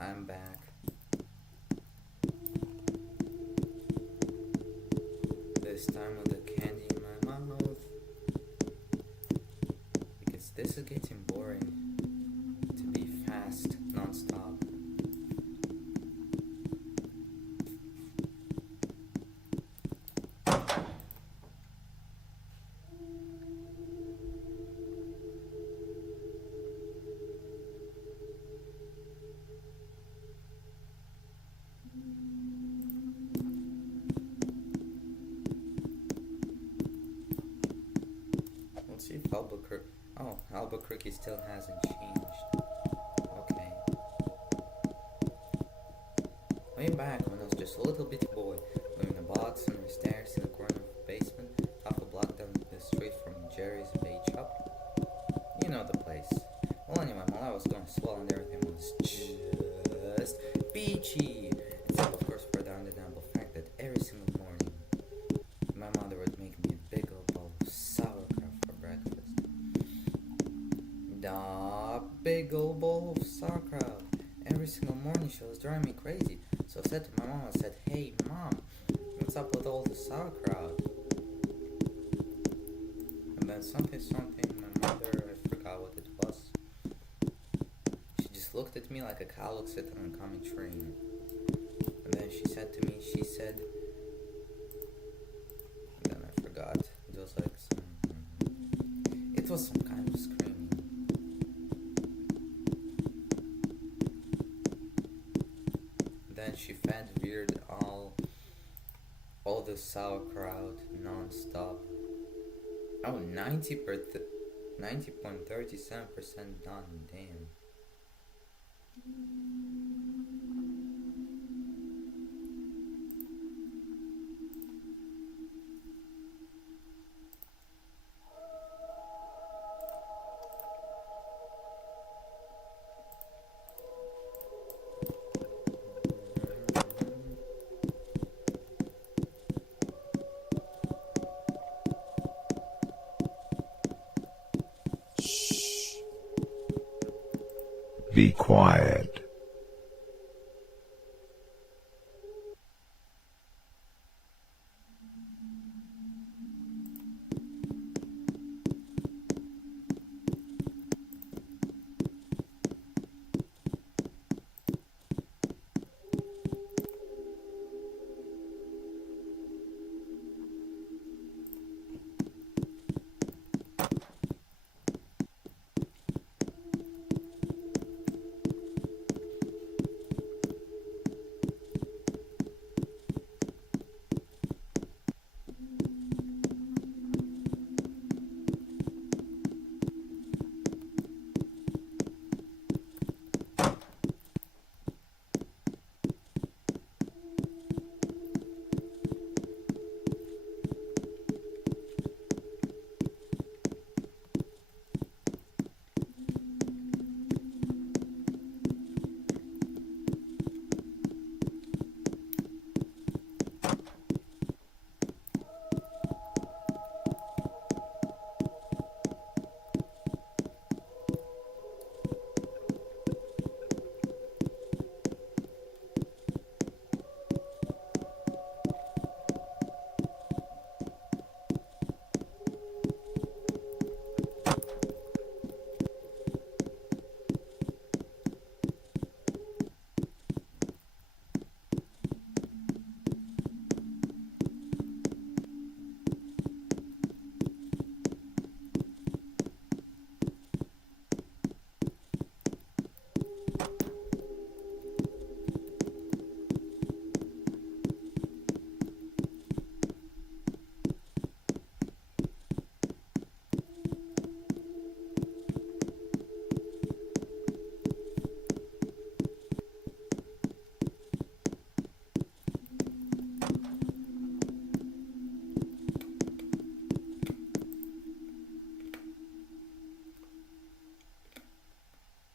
I'm back. This time with the candy in my mouth. Because this is getting boring to be fast, non-stop. Let's see if Albuquerque... Oh, Albuquerque still hasn't changed. Okay. Way back when I was just a little bitty boy, living in a box under the stairs in the corner of the basement, half a block down the street from Jerry's Bait Shop. You know the place. Well, anyway, while I was going to swell and everything was just peachy. Except, of course, for the undeniable fact that every single morning, my mother would make me a big old bowl of sauerkraut for breakfast. The big old bowl of sauerkraut. Every single morning she was driving me crazy. So I said to my mom, I said, "Hey mom, what's up with all the sauerkraut?" And then something, my mother, I forgot what it was. She just looked at me like a cow looks at an oncoming train. And then she said to me, and then I forgot. It was like it was some kind of screaming. Then she fed Weird all the sauerkraut non-stop. Oh, 90.37% done, damn. Be quiet.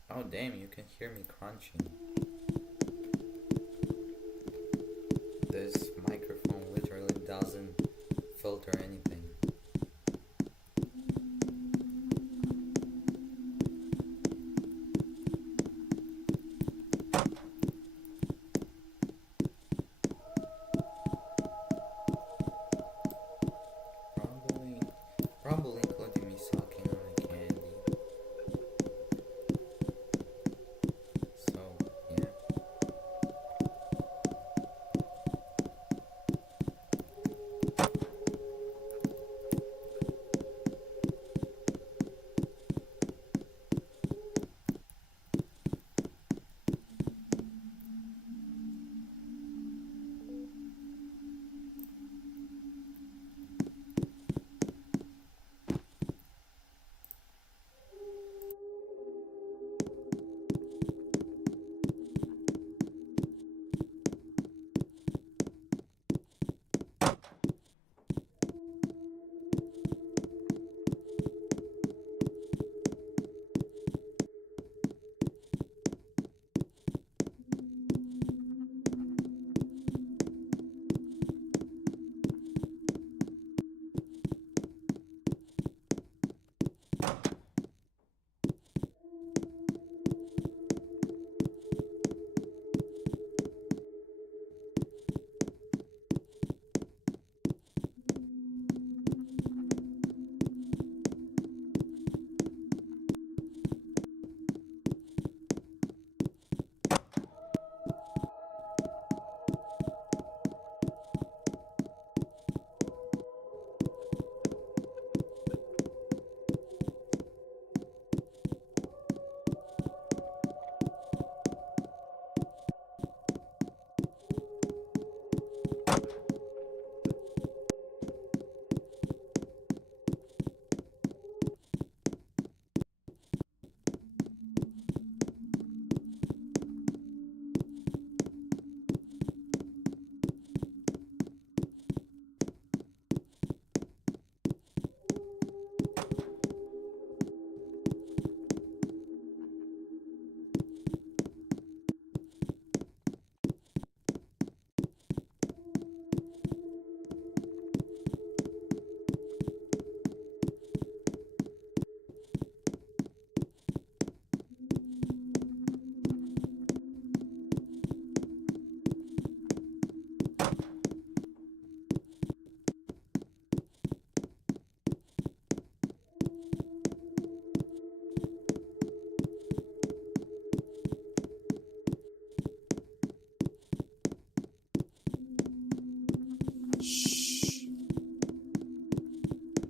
Oh damn, you can hear me crunching. This microphone literally doesn't filter anything. Probably including me sucking on a candy. So, yeah.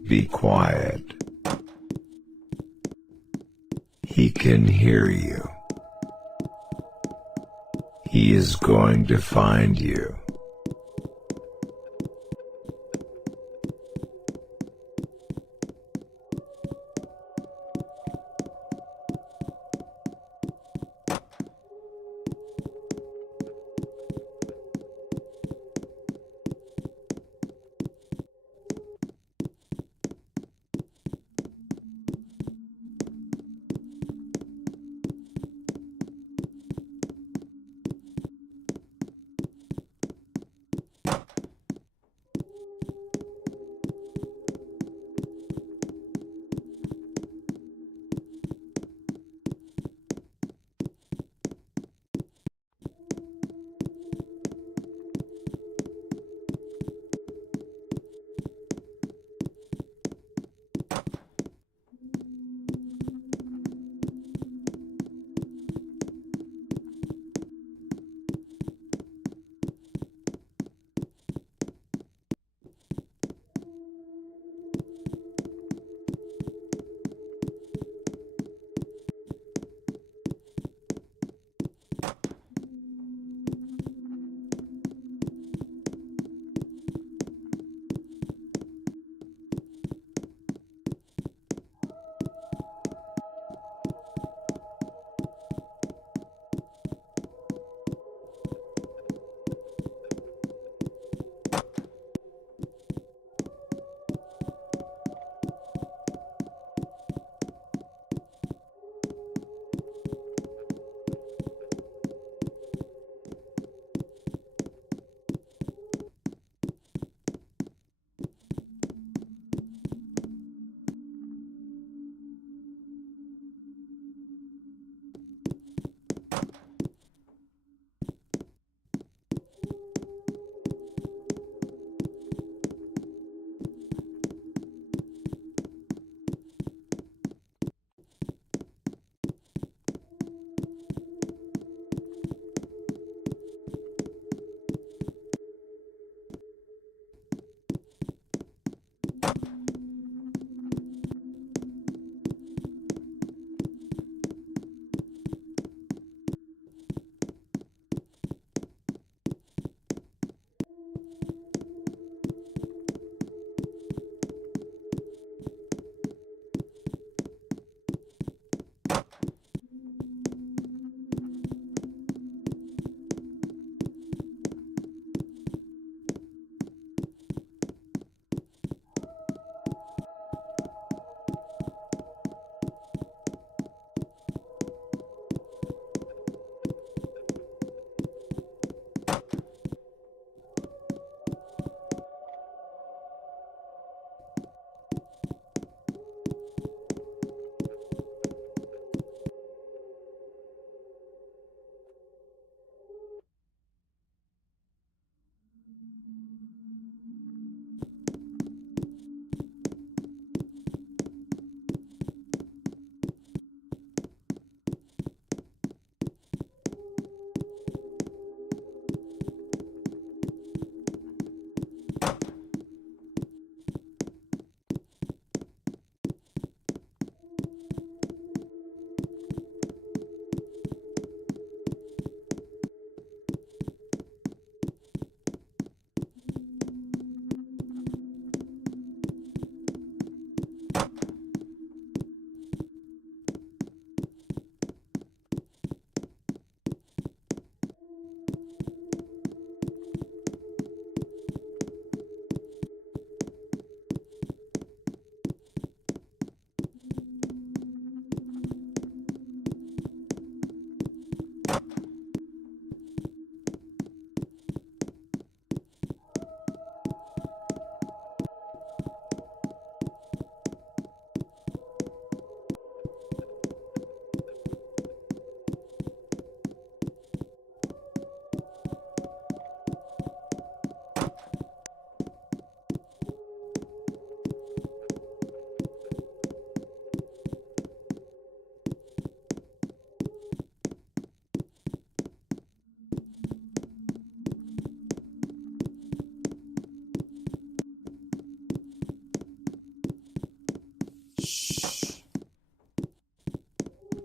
Be quiet. He can hear you. He is going to find you.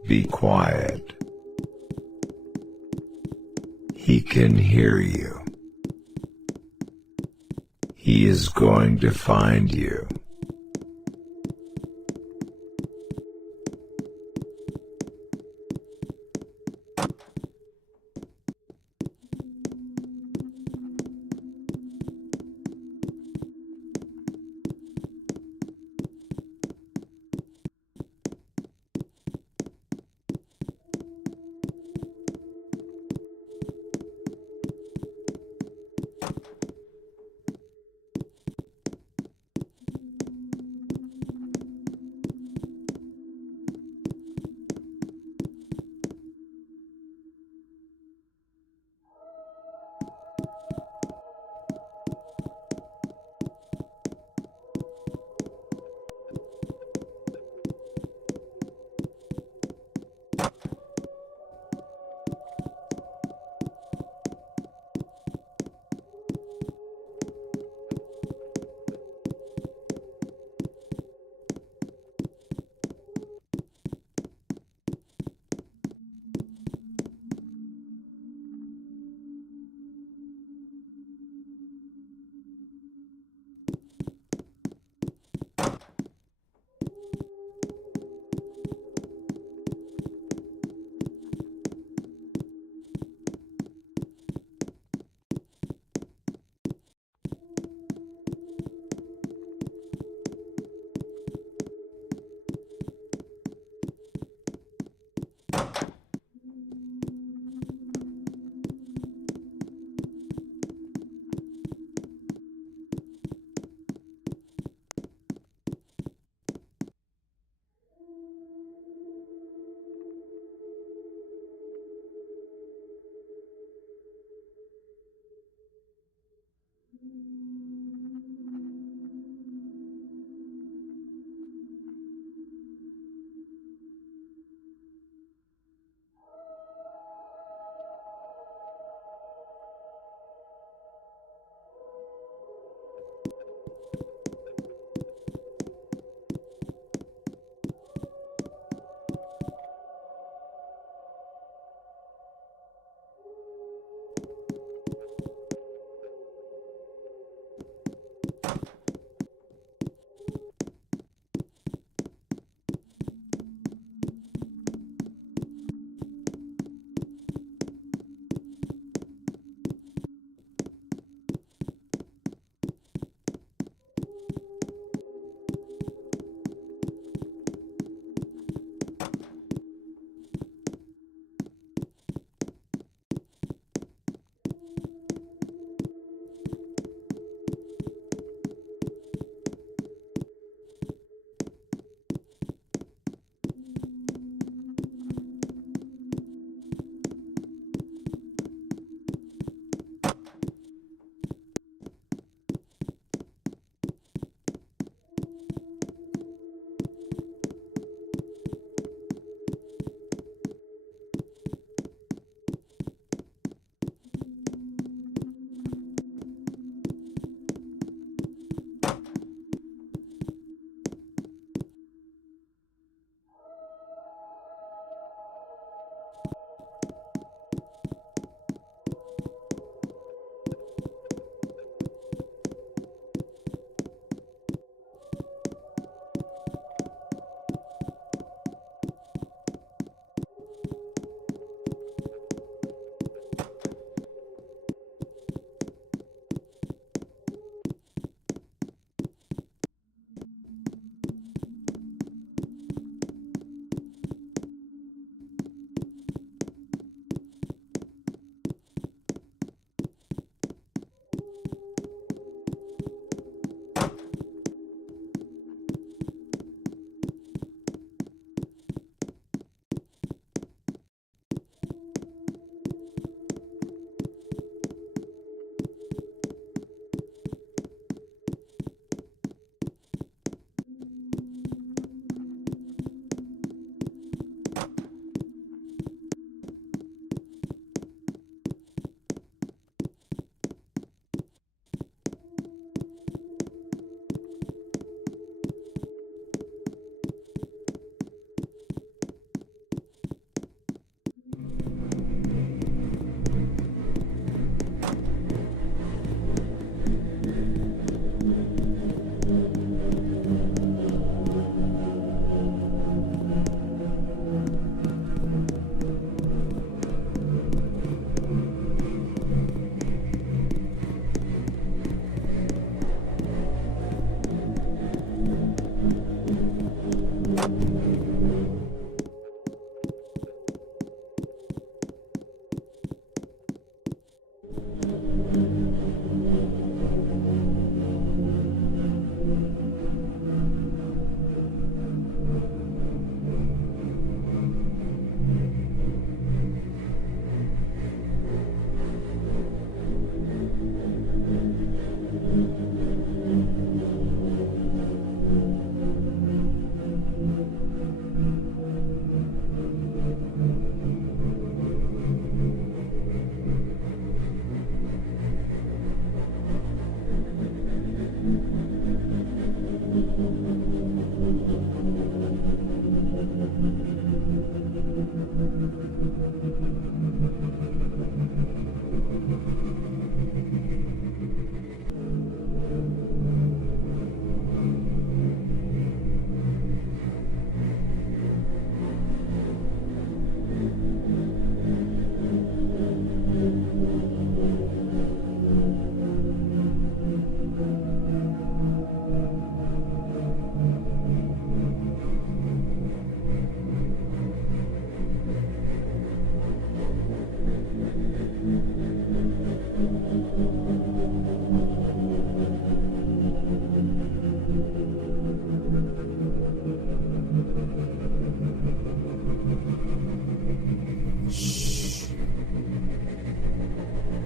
Be quiet. He can hear you. He is going to find you.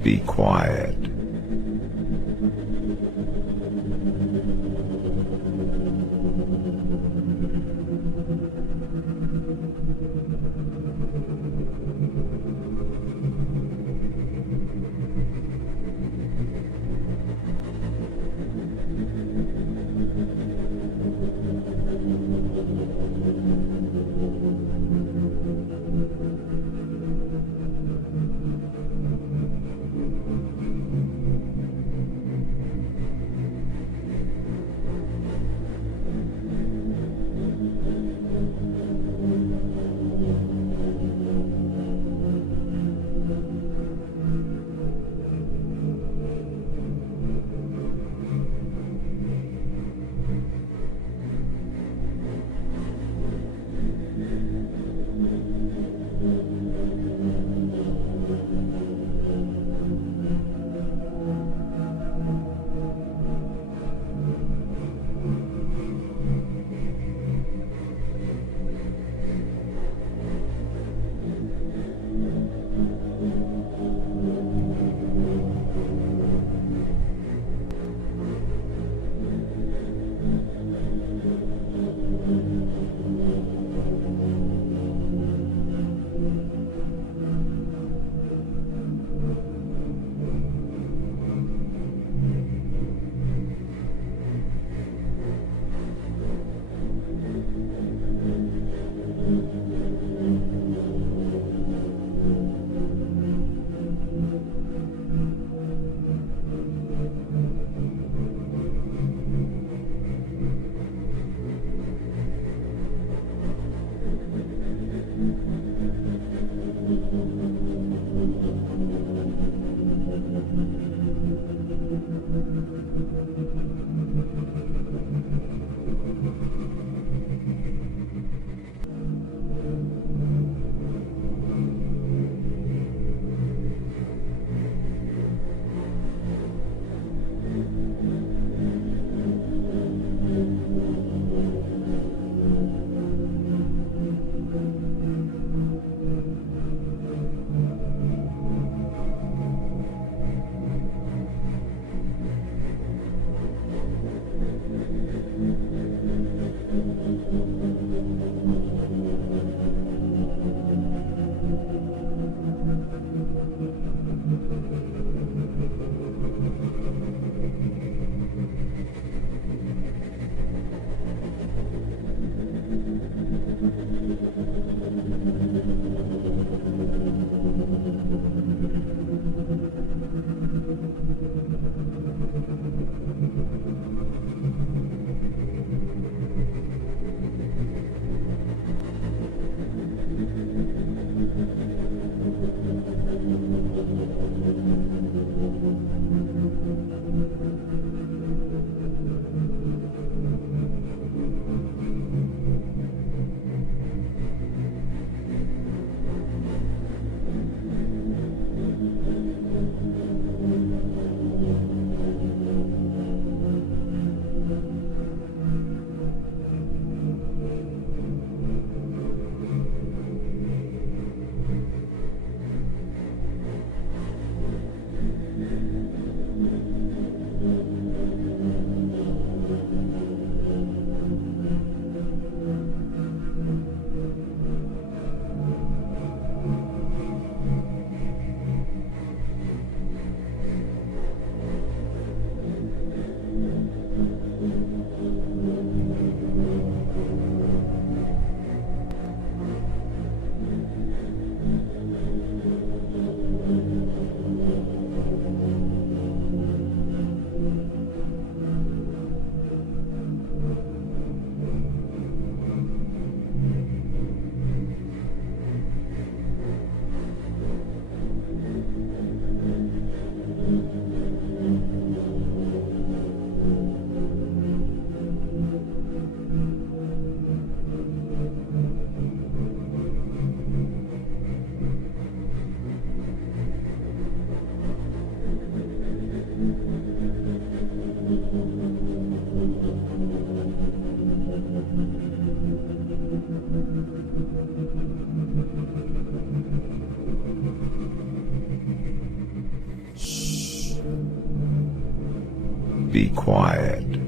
Be quiet. be quiet.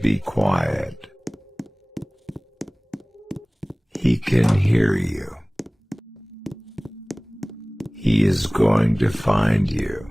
Be quiet. He can hear you. He is going to find you.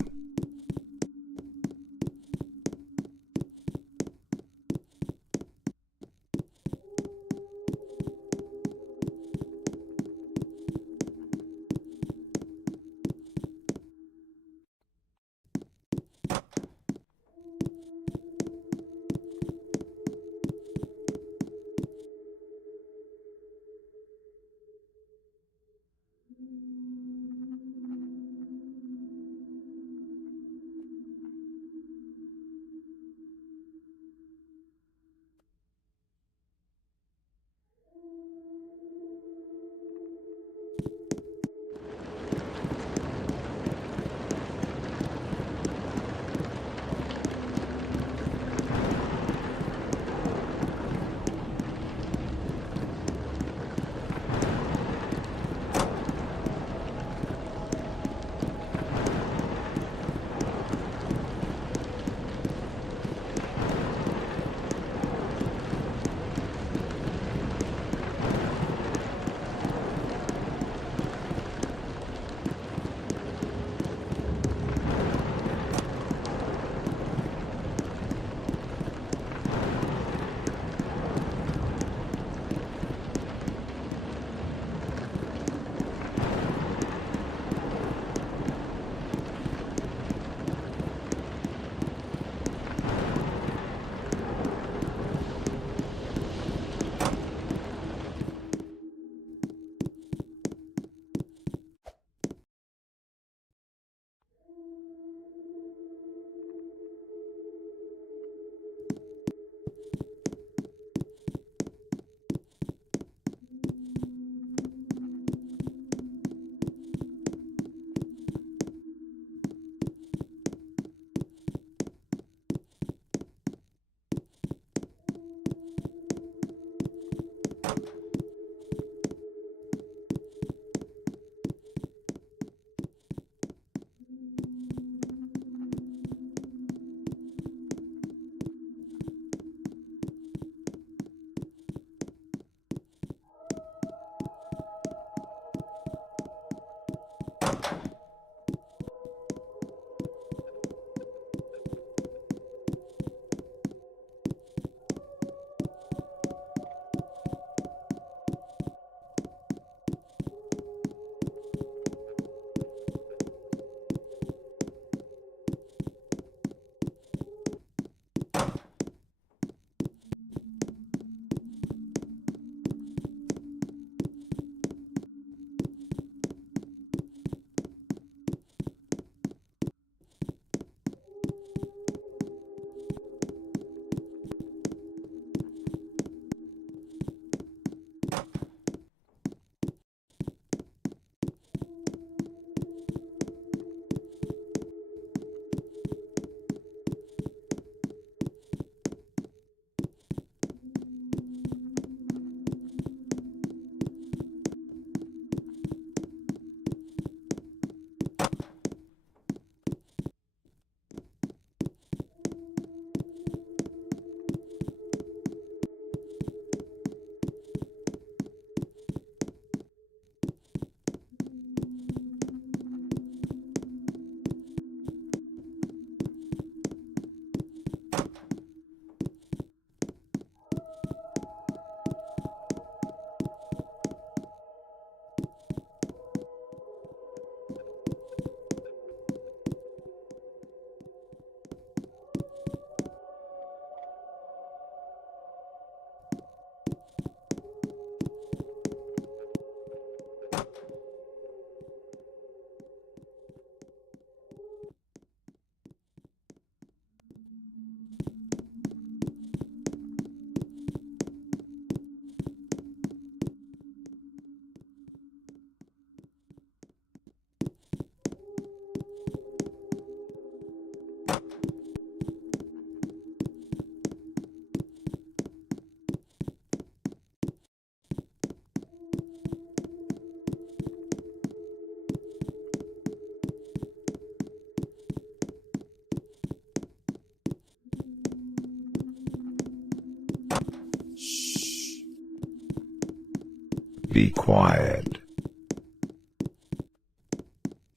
be quiet.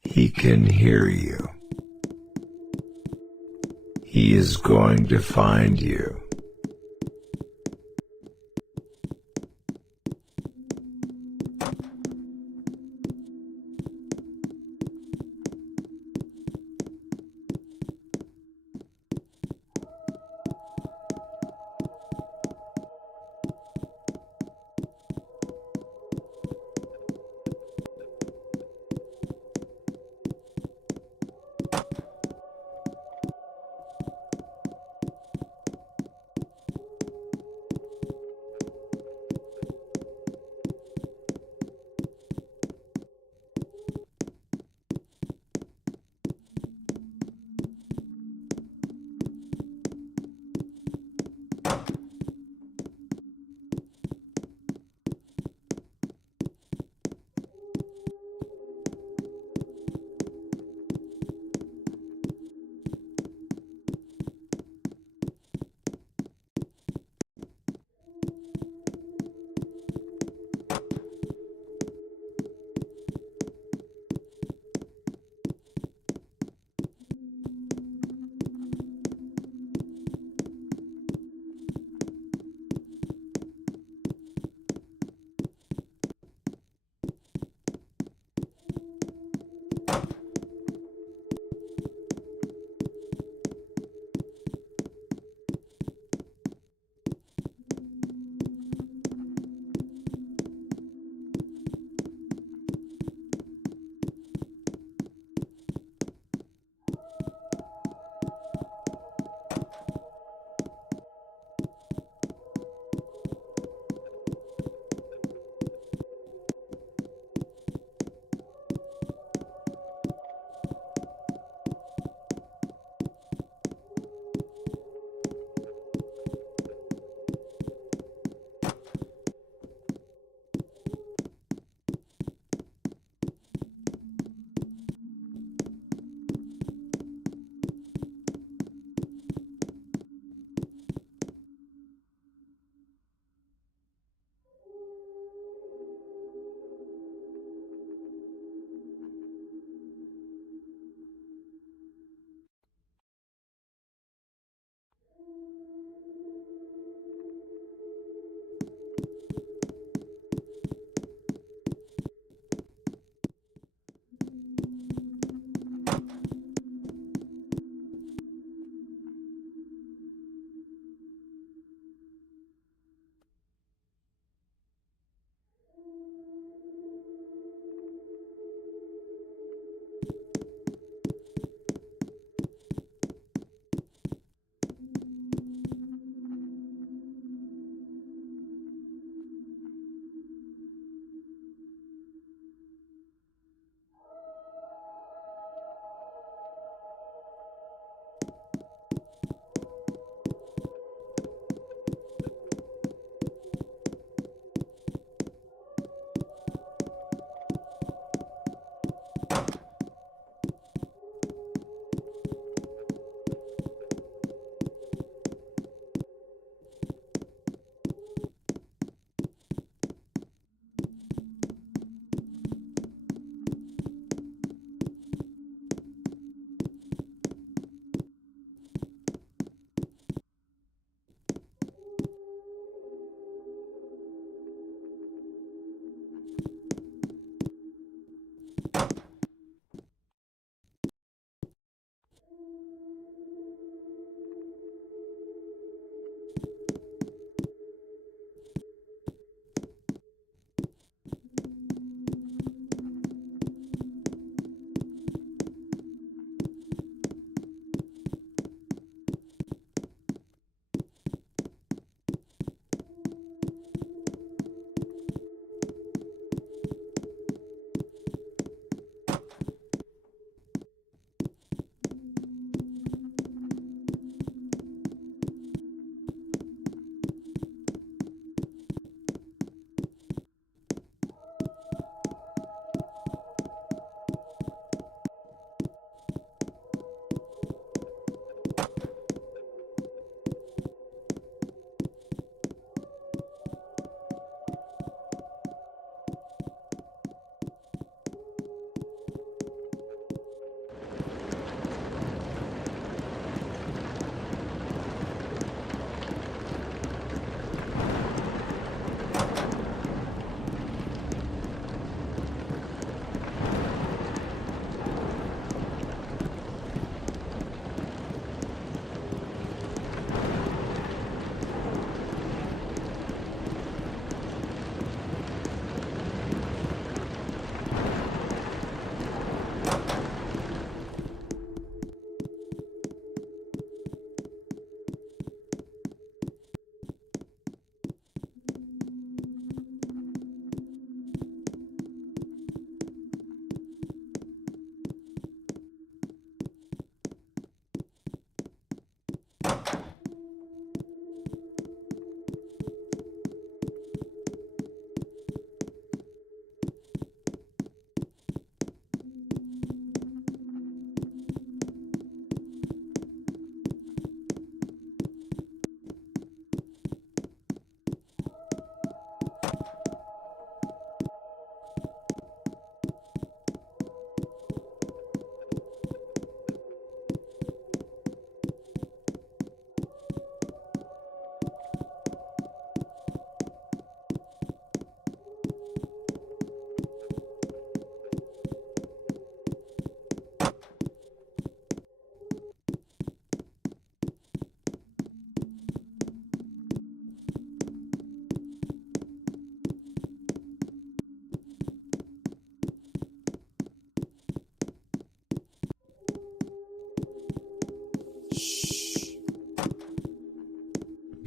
He can hear you. He is going to find you.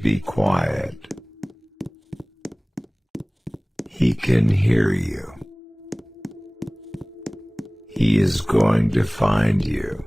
Be quiet. He can hear you. He is going to find you.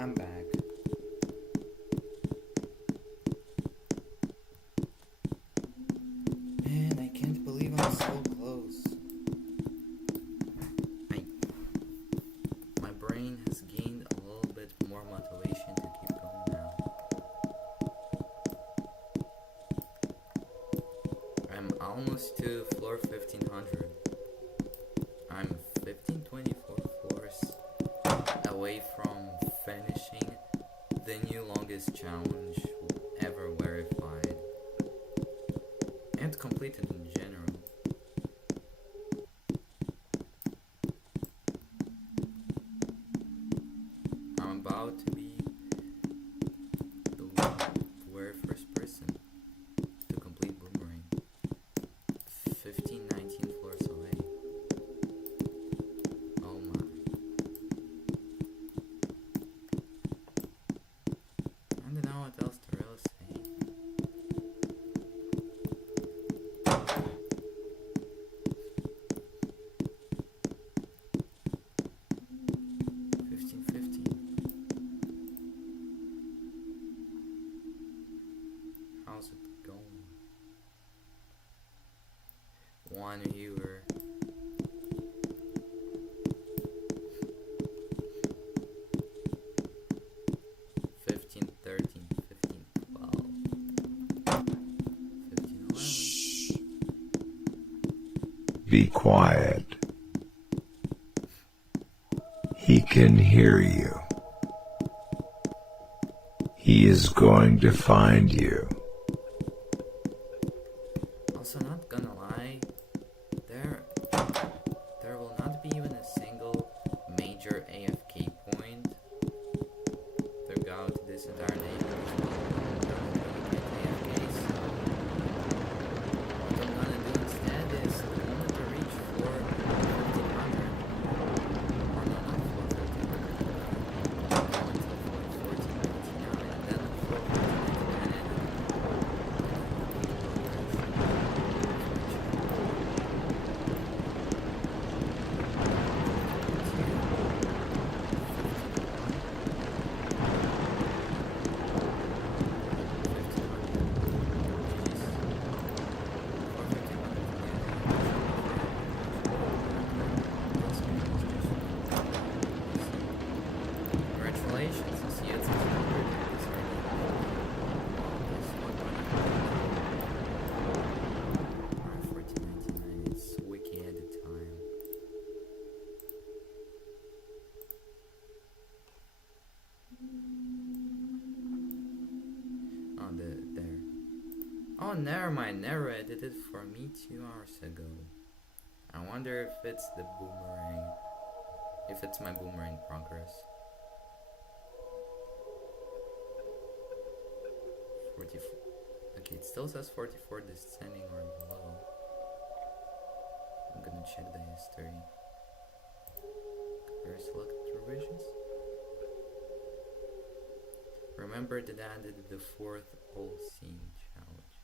I'm back. Man, I can't believe I'm so close. My brain has gained a little bit more motivation to keep going now. I'm almost to floor 1500. I'm 1524 floors away from finishing the new longest challenge ever verified and completed in general. I'm about to be the very first person to complete Boomerang. 19 floors away. Oh my. I don't know what else to really say. Be quiet. He can hear you. He is going to find you. Also, not gonna lie, there will not be even a single major AFK point throughout this entire day. What I'm gonna do instead is the moment I reach floor 1500, or no, not floor 1500, go until floor 1499, and then floor 1499. Congratulations, you see it's 600. Alright, 1499, it's wiki edit time. Oh, there. Oh, never mind, never edited for me 2 hours ago. I wonder if it's the boomerang. If it's my boomerang progress. 44. Okay, it still says 44 descending or below. I'm gonna check the history. Compare selected revisions. Remember that I added the 4th all scene challenge.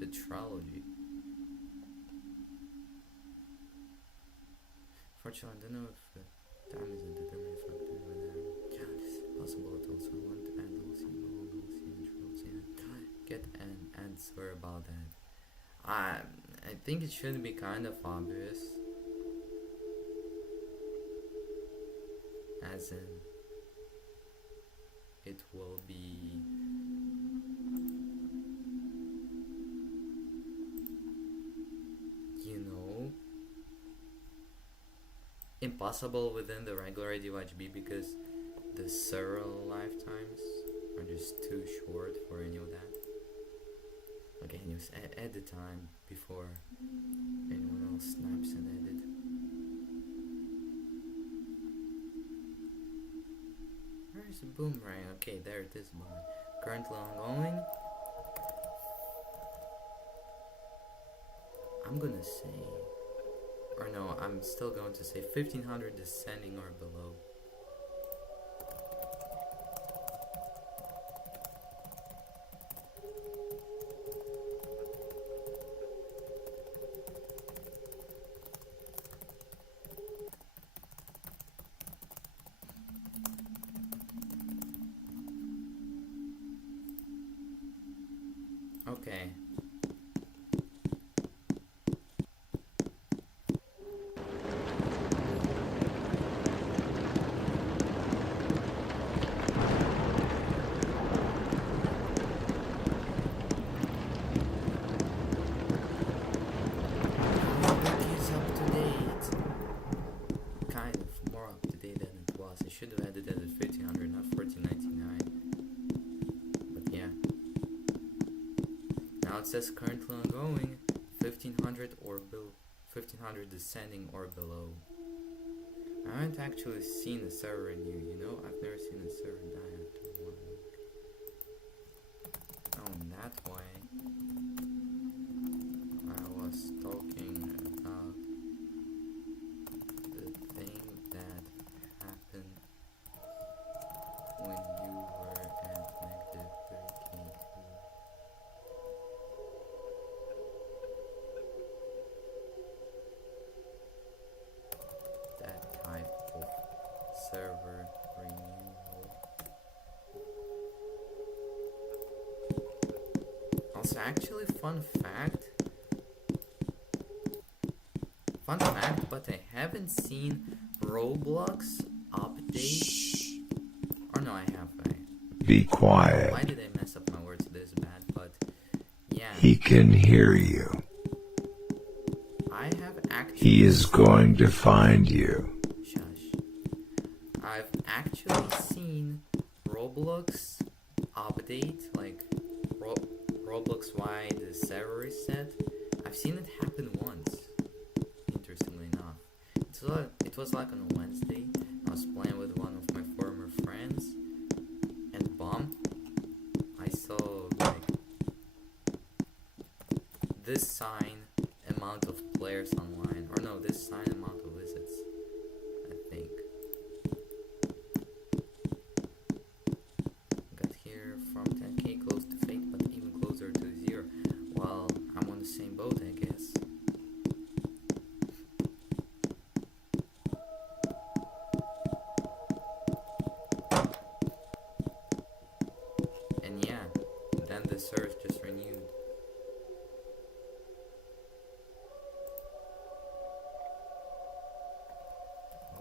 The trilogy. Fortunately, I don't know if time is a determining factor with challenge is possible at all, so I want to add all scene, all scene, trilogy, and get an answer about that. I think it should be kind of obvious. As in, it will be impossible within the regular ADYYYYYY because the serial lifetimes are just too short for any of that. Okay, anyways, add the time before anyone else snaps and edit. Where's the boomerang? Okay, there it is, boomerang. Currently ongoing. I'm gonna say, or no, I'm still going to say 1500 descending or below. Okay. Should have added it at 1500, not 1499. But yeah. Now it says currently ongoing, 1500 or below, 1500 descending or below. I haven't actually seen a server new, you know? I've never seen a server die after 1 week. Oh, and that's why I was talking about the thing that happened when you were at negative 3k2. That type of server renewal. Also, actually, fun fact, but I haven't seen Roblox update. Or no, I have. Be quiet. Why did I mess up my words this bad? But He can hear you. I have actually... He is going to find you. Shush. I've actually seen Roblox update, like Roblox why the server is set. I've seen it happen once, interestingly enough. It was like on a Wednesday. I was playing with one of my former friends, and bomb, I saw like this sign amount of players online, or no, this sign amount of visits, I think. Got here from 10k close to fake, but even closer to 0. Well, I'm on the same boat, I guess. And yeah, then the search just renewed.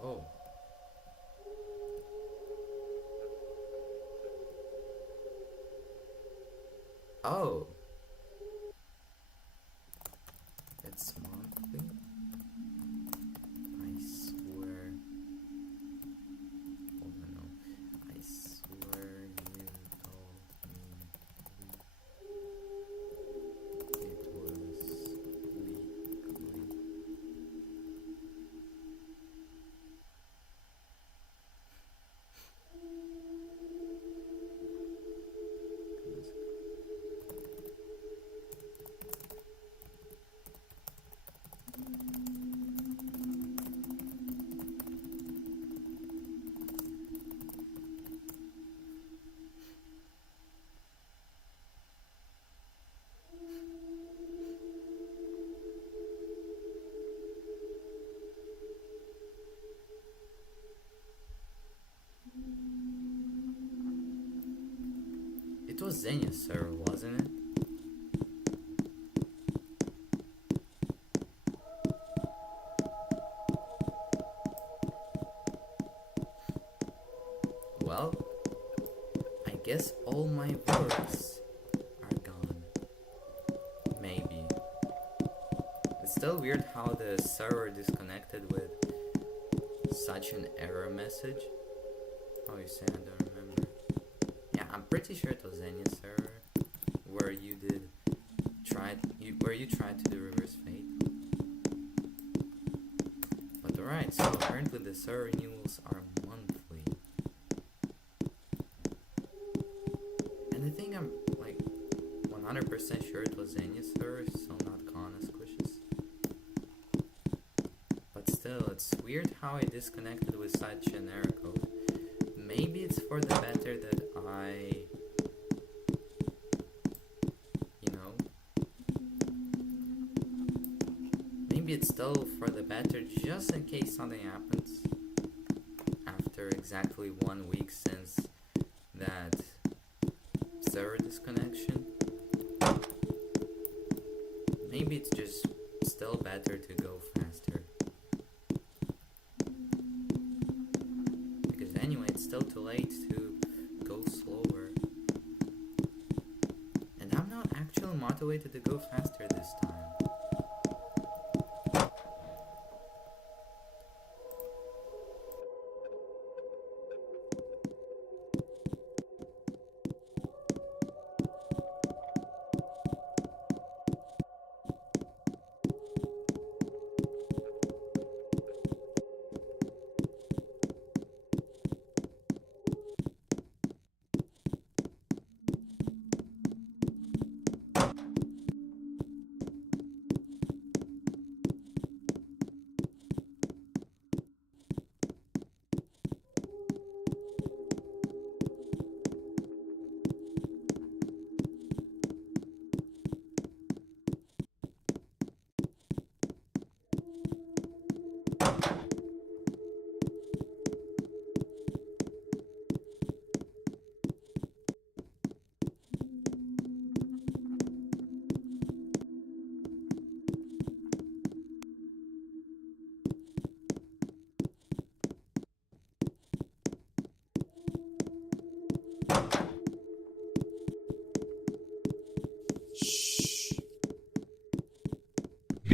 Oh. Oh. It's monthly? I swear. Oh no. I swear you told me it was weekly. It was Xenia's server, wasn't it? Well, I guess all my works are gone. Maybe. It's still weird how the server disconnected with such an error message. Oh, you say I don't remember. Yeah, I'm pretty sure it was Xenia's server where you tried to do reverse fate. But alright, so apparently the server renewals are monthly. And I think I'm like 100% sure it was Xenia's server, so not Kana Squishes. But still, it's weird how I disconnected with such an error code. Maybe it's for the better that I, maybe it's still for the better just in case something happens after exactly 1 week since that server disconnection. Maybe it's just still better to go faster. Because anyway, it's still too late to go slower. And I'm not actually motivated to go faster this time.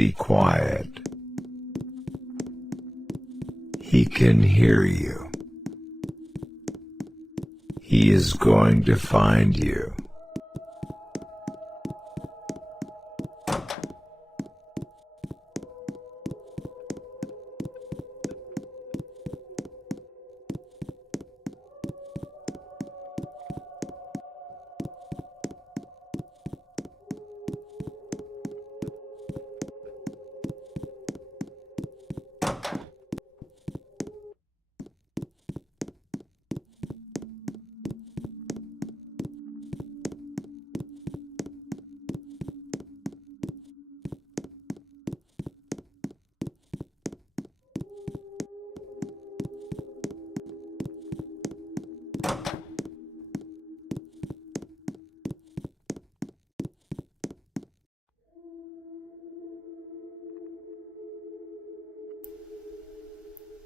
be quiet. He can hear you. He is going to find you.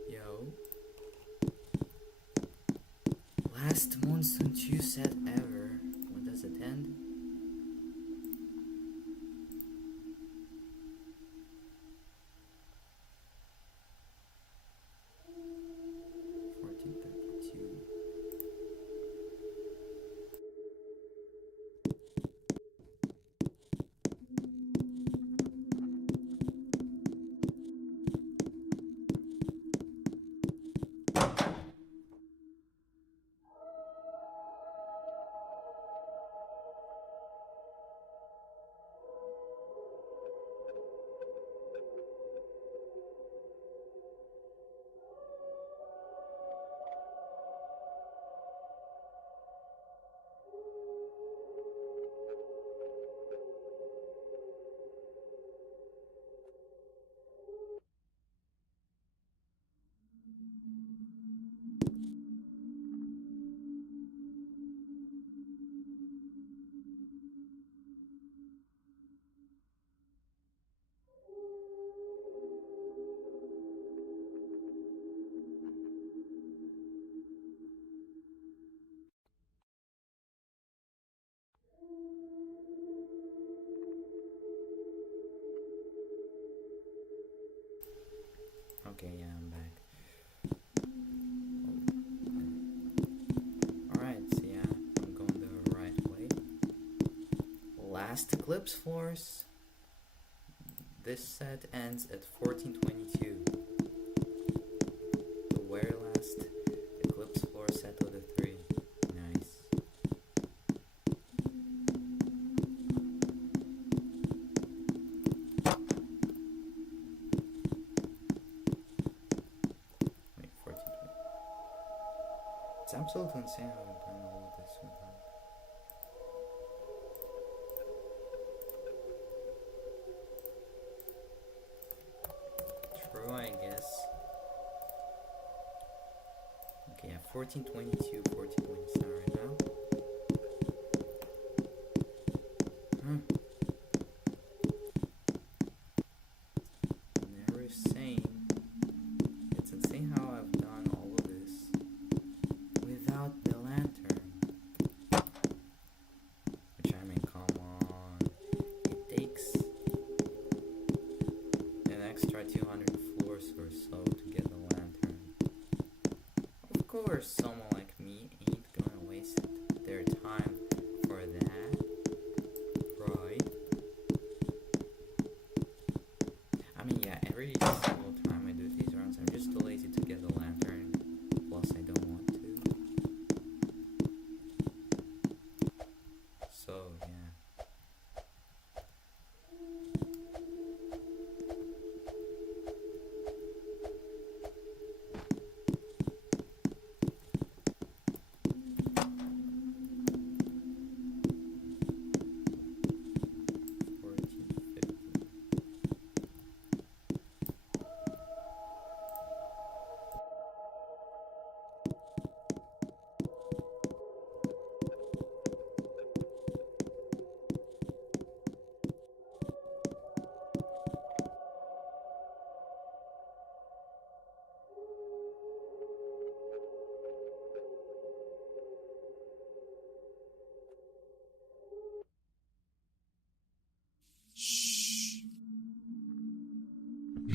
Yo. Last monsoon 2 set ever. When does it end? Okay, yeah, I'm back. Alright, so yeah, I'm going the right way. Last Eclipse floors. This set ends at 1422. The very last Eclipse floor set of the 3. Nice. Wait, 1420. It's absolutely insane how I've done all of this without. True, I guess. Okay, yeah, 1422, 1427 right now. Never insane. It's insane how I've done all of this without the lantern. Which, I mean, come on. It takes an extra 200 floors or so to get the lantern. Of course, someone like me ain't gonna waste it.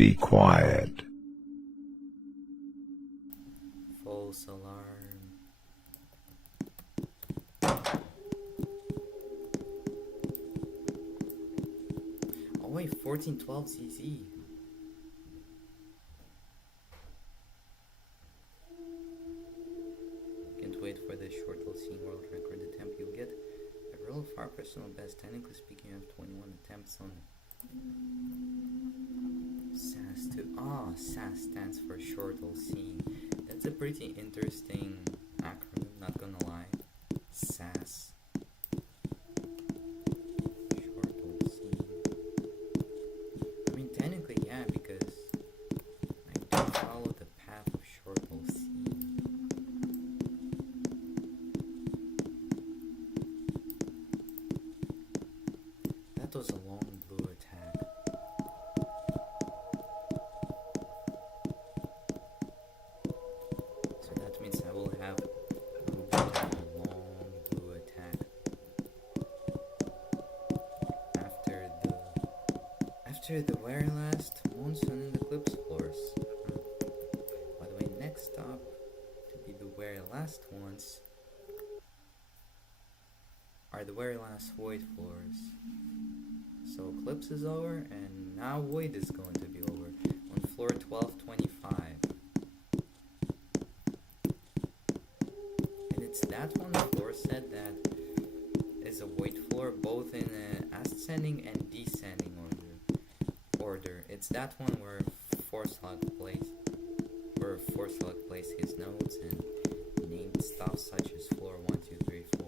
Be quiet. False alarm. Oh wait, 1412 CZ. Can't wait for the short little scene world record attempt. You'll get a real far personal best. Technically speaking, you have 21 attempts on SAS 2. Ah, SAS stands for short little scene. That's a pretty interesting acronym, not gonna lie. SAS. Short little scene. I mean, technically, yeah, because I do follow the path of short little scene. That was a long blue attack. So that means I will have a long blue attack after the very last monsoon and eclipse floors. By the way, next up to be the very last ones are the very last void floors. So eclipse is over, and now void is going to be over on floor 1225. And it's that one floor set that is a void floor both in ascending and descending order. It's that one where Forslug placed his notes and named stuff such as floor 1, 2, 3, 4.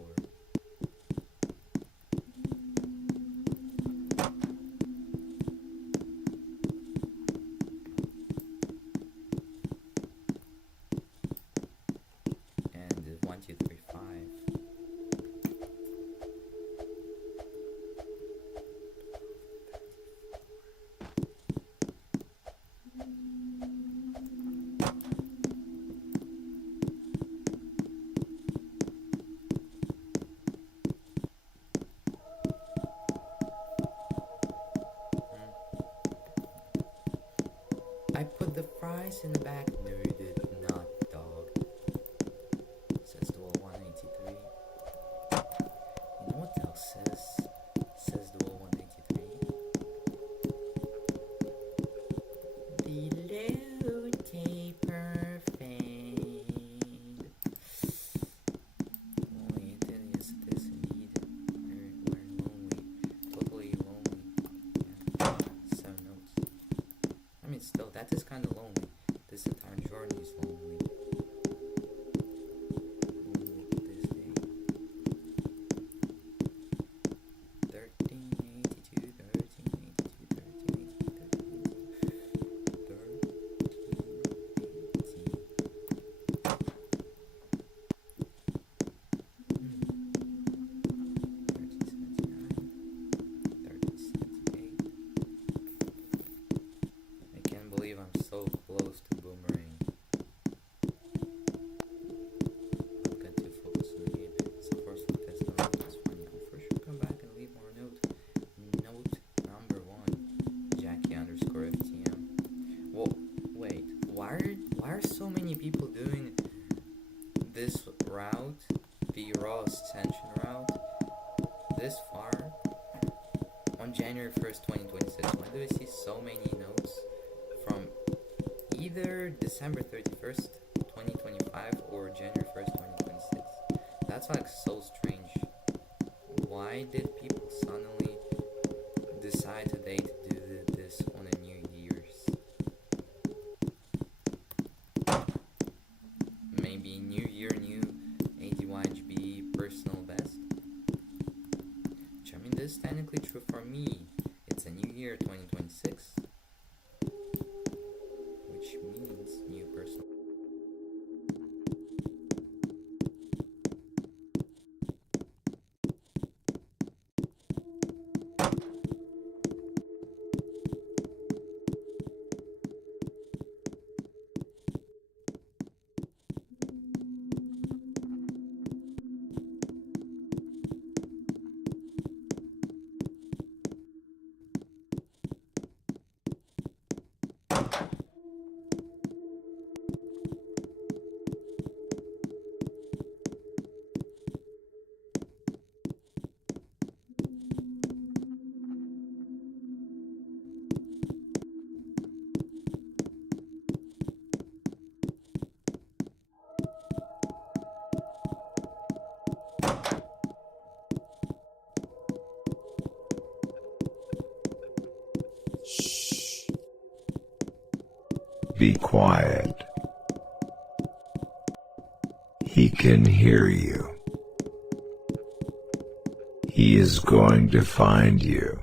And 1, 2, 3, 5. I put the fries in the back. No, you did not, dog. Says the wall 183. You know what else says? Says the wall 183. Below taper fade. Lonely, yes it is indeed. We're lonely. Totally lonely. Yeah. 7 notes. I mean, still, that is kind of lonely. This entire journey is lonely. This day. 1382, 1382, 1382, 1378. I can't believe I'm so close to Boomerang. Not going to focus on the game. So first look at the note. That's funny. I'll for sure come back and leave more note. Note number 1. Jackie underscore FTM. Whoa, wait. Why are so many people doing this route, the raw ascension route, this far on January 1st, 2026? Why do I see so many notes from either December 31st, 2025 or January 1st, 2026? That's like so strange. Why did people suddenly decide today to do this on a New Year's? Maybe New Year, new ADYHB personal best? Which, I mean, this is technically true for me. It's a new year, 2026. Which means new personal. be quiet. He can hear you. He is going to find you.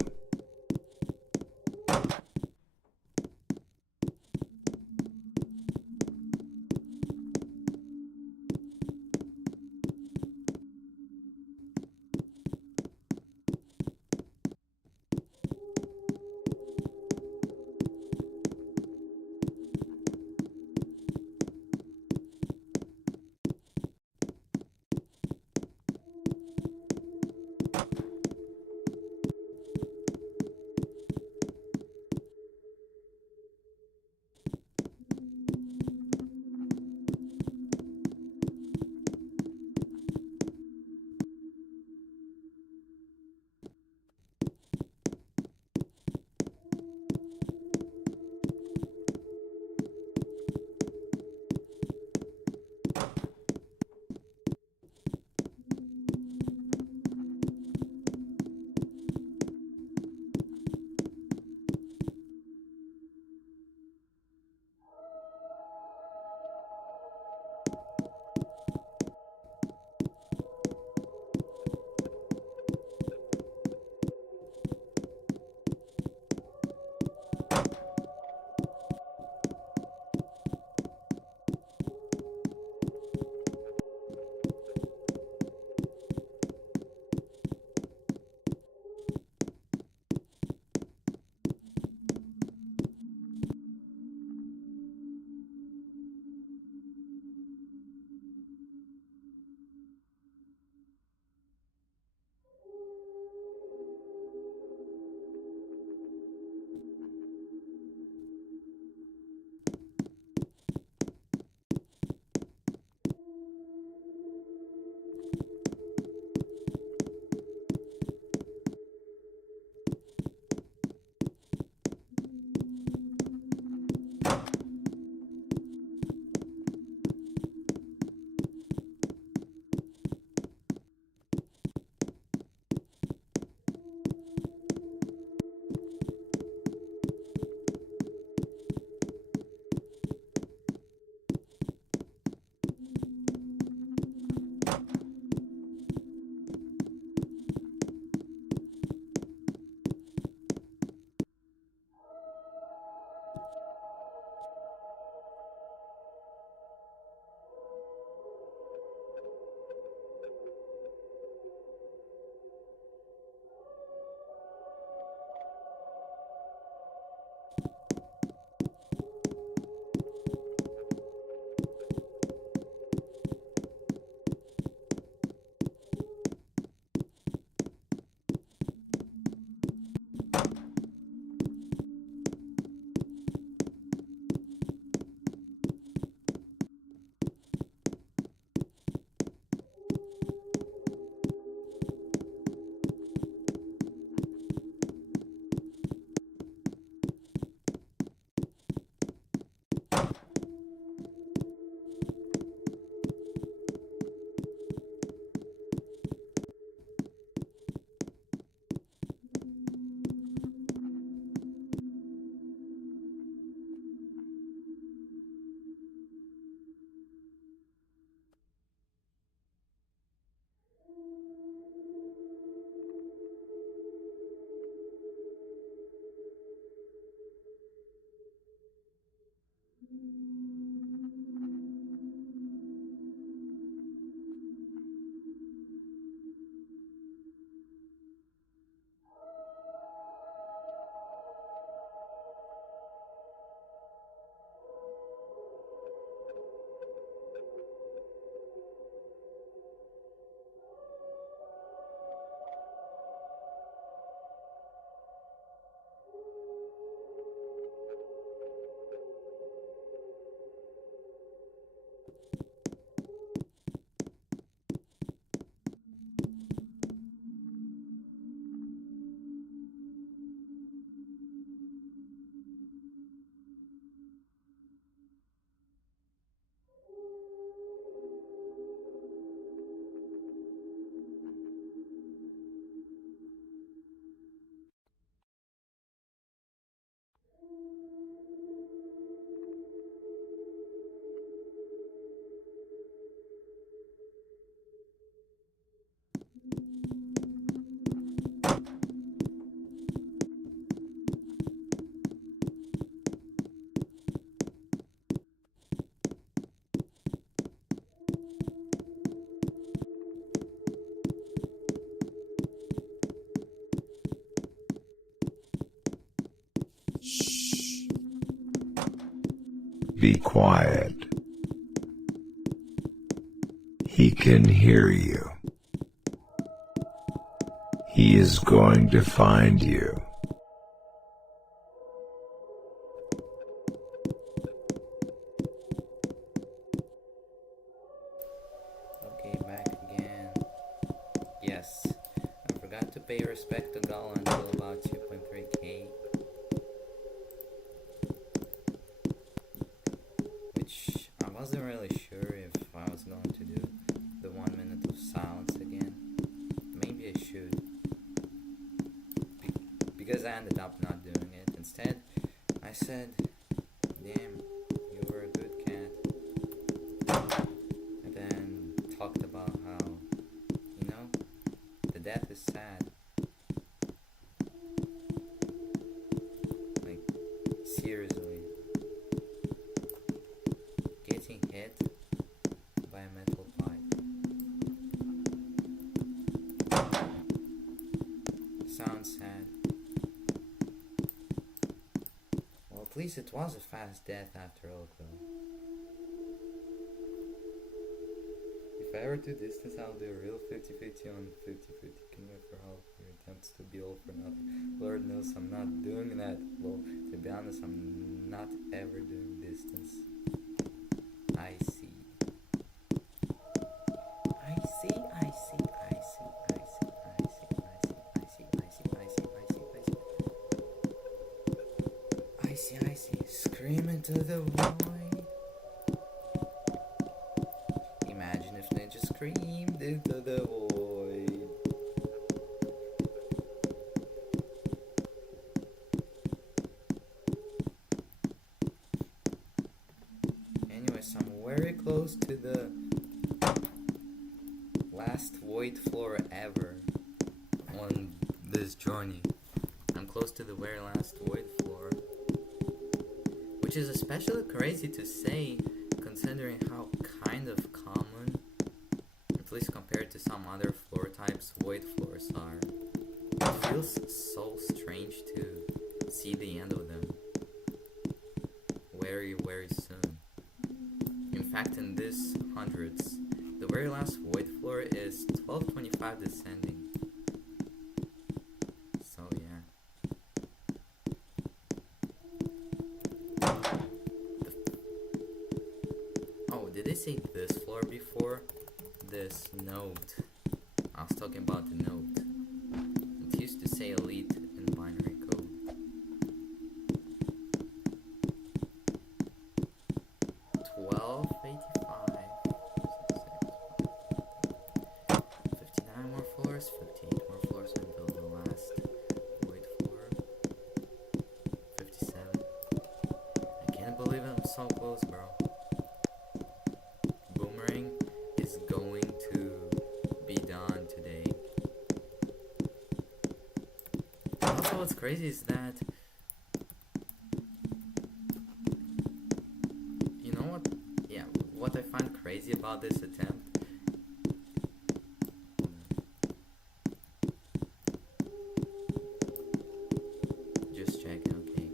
Be quiet. He can hear you. He is going to find you. Okay, back again. Yes, I forgot to pay respect to Gala until about 2.3k. Which I wasn't really sure if I was going to do the 1 minute of silence again. Maybe I should. Because I ended up not doing it. Instead, I said, damn, you were a good cat. And then talked about how, you know, the death is sad. Like, seriously. Getting hit by a metal pipe sounds sad. Well, at least it was a fast death after all, though. If I ever do distance, I'll do a real 50-50 on 50-50. Can you for help? Your attempts to be all for nothing. Lord knows I'm not doing that. Well, to be honest, I'm not ever doing distance. I see. I see, I see, I see, I see, I see, I see, I see, I see, I see, I see, I see, I see, scream into the void. Imagine if Ninja screamed into the void. Anyways, I'm very close to the last void floor ever on this journey. I'm close to the very last void floor, which is especially crazy to say considering how kind of common, at least compared to some other floor types, void floors are. It feels so strange to see the end of them very, very soon. In fact, in this hundreds, the very last void floor is 1225 descending. So yeah. Oh, did they say this floor before? This note. I was talking about the note. It used to say elite in binary code. 1285. 59 more floors, 58 more floors until the last void floor. 57. I can't believe I'm so close, bro. Boomerang is going to be done today. Also, what's crazy is that, you know what? Yeah, what I find crazy about this attempt. Just checking, okay.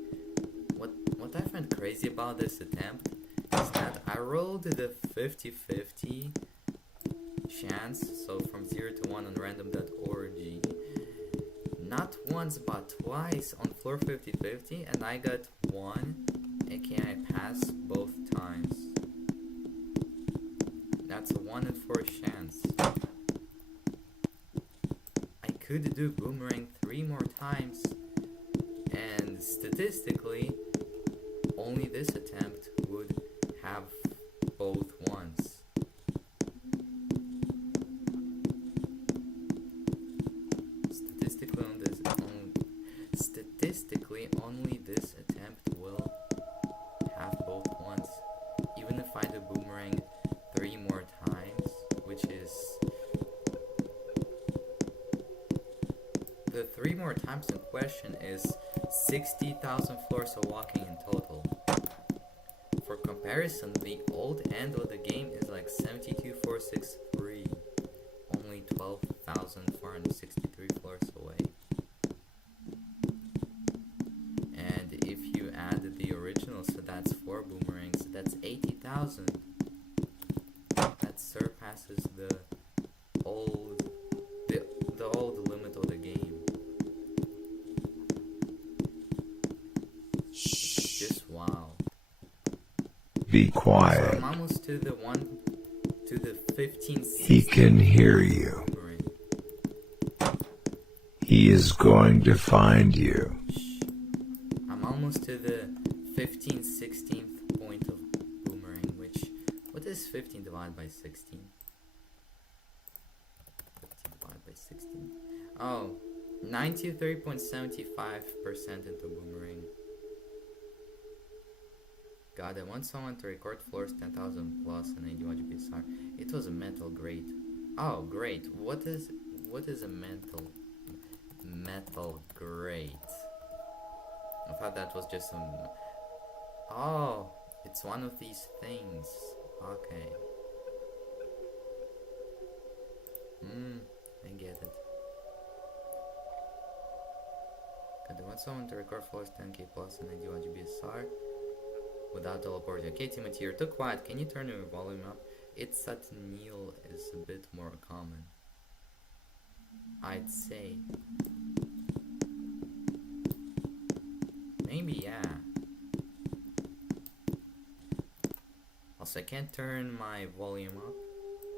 What I find crazy about this attempt is that I rolled the 50-50 chance, so from 0 to 1 on random.org, not once but twice on floor 50-50, and I got 1, aka I passed both times. That's a 1 in 4 chance. I could do Boomerang 3 more times, and statistically, only this attempt would have both ones. Statistically, only this attempt will have both ones. Even if I do Boomerang 3 more times, which is the 3 more times in question is 60,000 floors of walking in total. For comparison, the old end of the game is like 72,463, only 12,463 floors away. And if you add the original, so that's 4 boomerangs, that 15,000. That surpasses the old limit of the game. It's just wow. Be So quiet. I'm almost to the 15. He can hear you. He is going to find you. I'm almost to the 15th, 16th point of Boomerang, which, what is 15 divided by 16? 15 divided by 16. Oh, 93.75% into Boomerang. God, I want someone to record floors 10,000 plus and 81 GPSR. It was a mental great. Oh, great. What is a metal great? I thought that was just some. Oh, it's one of these things. Okay. I get it. God, I want someone to record floors 10k plus and 81 GPSR. Without teleporting. Okay, Timothy, you're too quiet. Can you turn your volume up? It's that Neil is a bit more common, I'd say. Maybe, yeah. Also, I can't turn my volume up.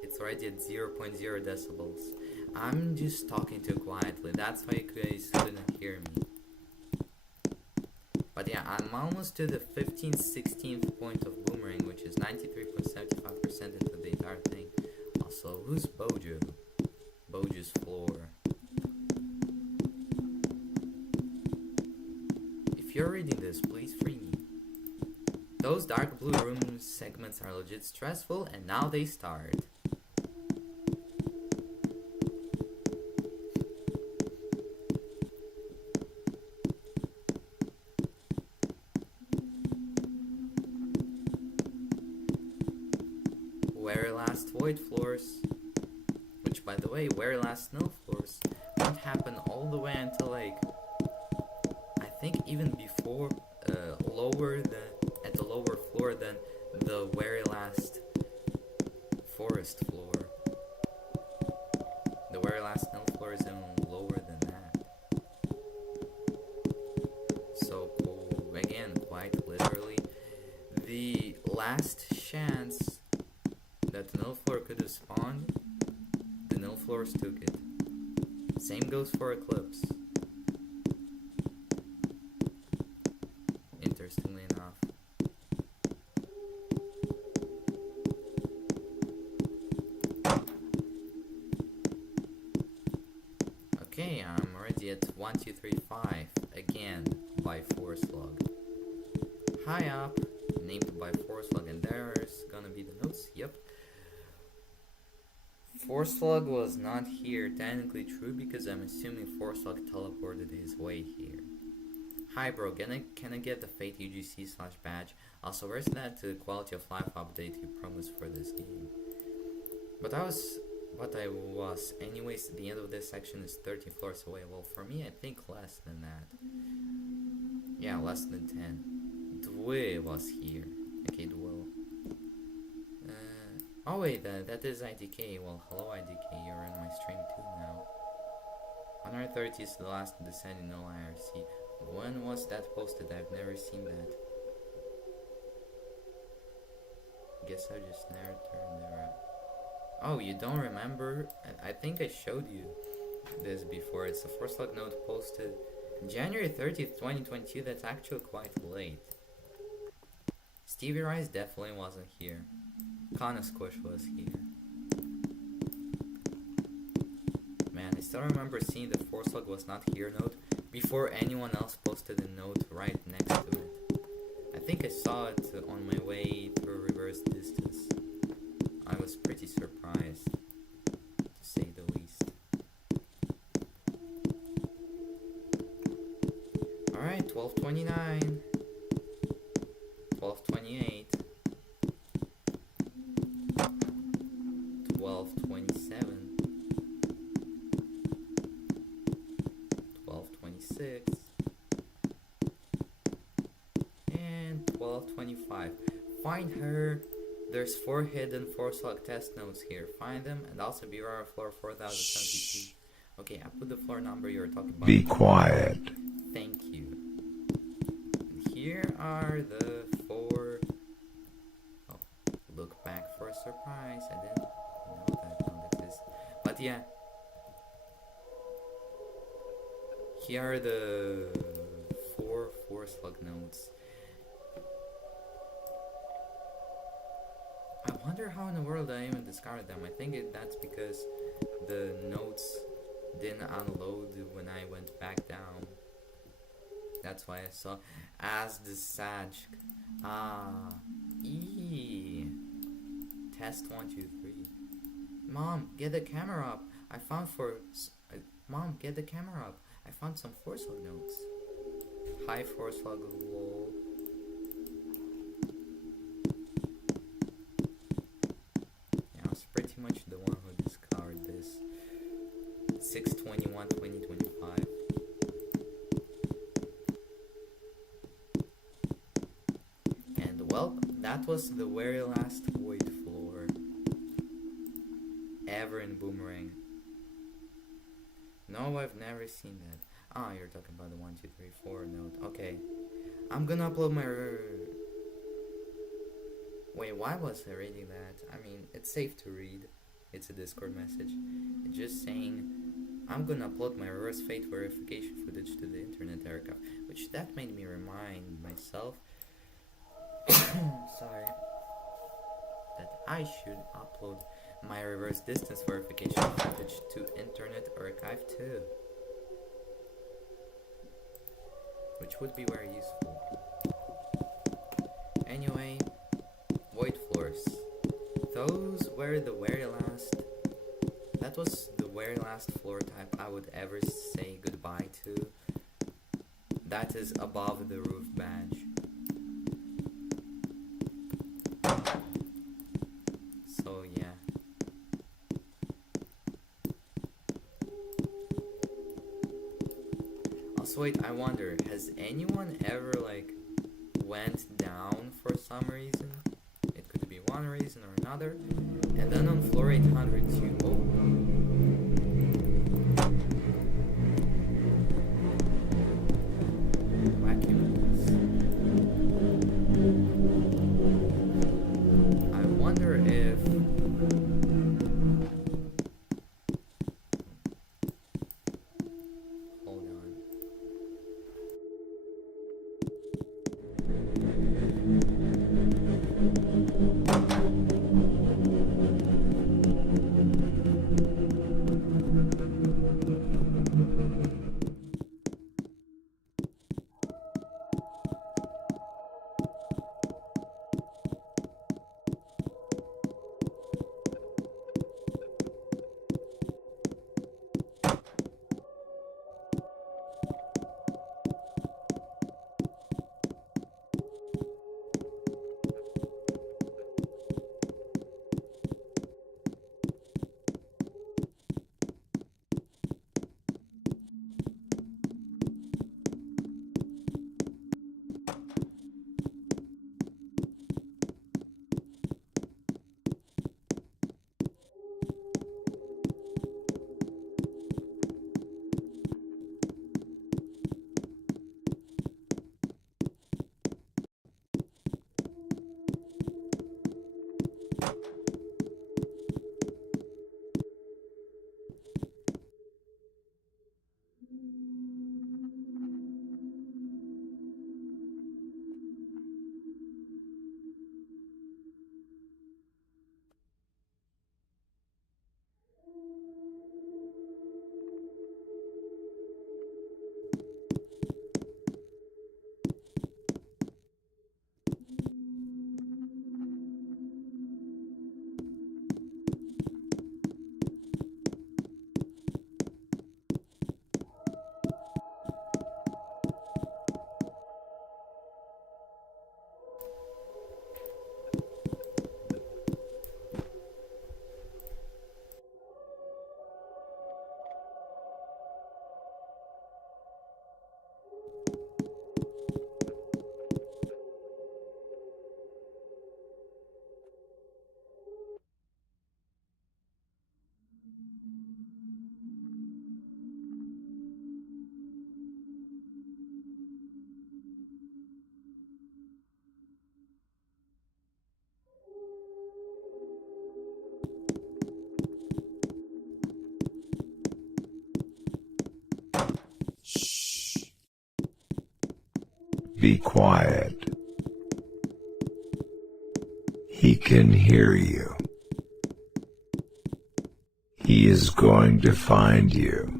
It's already at 0.0 decibels. I'm just talking too quietly. That's why you guys couldn't hear me. But yeah, I'm almost to the 15th, 16th point of Boomerang, which is 93.75% into the entire thing. Also, who's Bojo? Bojo's floor. If you're reading this, please free me. Those dark blue room segments are legit stressful, and now they start. Where last void floors, which by the way, where last snow floors won't happen all the way until like, I think even before, at the lower floor than the very last forest floor. The very last snow floor is even lower than that. So again, quite literally, the last chance that the null floor could have spawned, the null floors took it. Same goes for Eclipse. Interestingly enough. Okay, I'm already at 1, 2, 3, 5 again by Force Log. High up, named by Force Log, and there's gonna be the notes. Yep. Force Log was not here, technically true, because I'm assuming Force Log teleported his way here. Hi bro, can I get the Fate UGC/badge? Also, where's that quality of life update you promised for this game? But I was, anyways, the end of this section is 13 floors away. Well, for me, I think less than that. Yeah, less than 10. Dwe was here. Okay, Dwell. Oh wait, that is IDK. Well, hello IDK, you're in my stream too now. 130 is the last descending no IRC. When was that posted? I've never seen that. Guess I just never turned there. Oh, you don't remember? I think I showed you this before. It's a Force Log note posted January 30th, 2022. That's actually quite late. Stevie Rice definitely wasn't here. Kana Squish was here. Man, I still remember seeing the Force Log was not here note before anyone else posted a note right next to it. I think I saw it on my way through reverse distance. I was pretty surprised, to say the least. Alright, 12:29. 12:28. 12:27. 12:26. And 12:25. Find her There's 4 hidden force log test nodes here. Find them and also beware of floor 4072. Okay, I put the floor number you were talking about. Be quiet. Thank you. And here are the 4. Oh, look back for a surprise. I didn't know that don't exist. But yeah. Here are the 4 force log nodes. I wonder how in the world I even discarded them. I think that's because the nodes didn't unload when I went back down. That's why I saw as the Sag. Test 1, 2, 3. Mom, get the camera up. I found Mom, get the camera up. I found some force log nodes. High force log lol. Yeah, I was pretty much the one who discovered this. 6/21/2025. And well, that was the very last void floor ever in Boomerang. No, I've never seen that. Ah, you're talking about the 1, 2, 3, 4 node. Okay. I'm gonna upload my... Wait, why was I reading that? I mean, it's safe to read. It's a Discord message. It's just saying, I'm gonna upload my reverse fate verification footage to the Internet Archive. Which that made me remind myself, sorry, that I should upload my reverse distance verification footage to Internet Archive too, which would be very useful. Anyway, void floors. Those were the very last. That was the very last floor type I would ever say goodbye to. That is above the roof badge. So yeah. Also wait, I wonder, has anyone ever like went down for some reason? It could be one reason or another. And then on floor 802, oh. Vacuums. I wonder if... Hold on. be quiet. He can hear you. He is going to find you.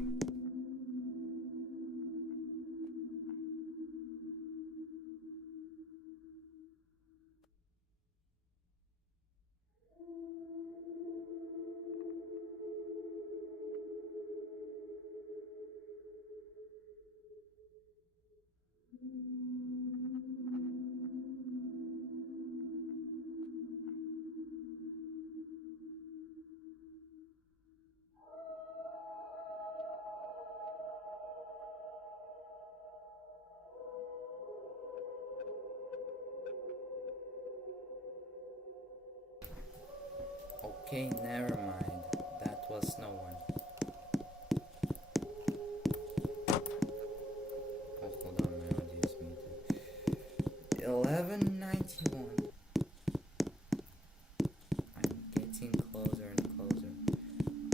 Okay, never mind. That was no one. Oh, hold on, my audio is muted. 1191. I'm getting closer and closer.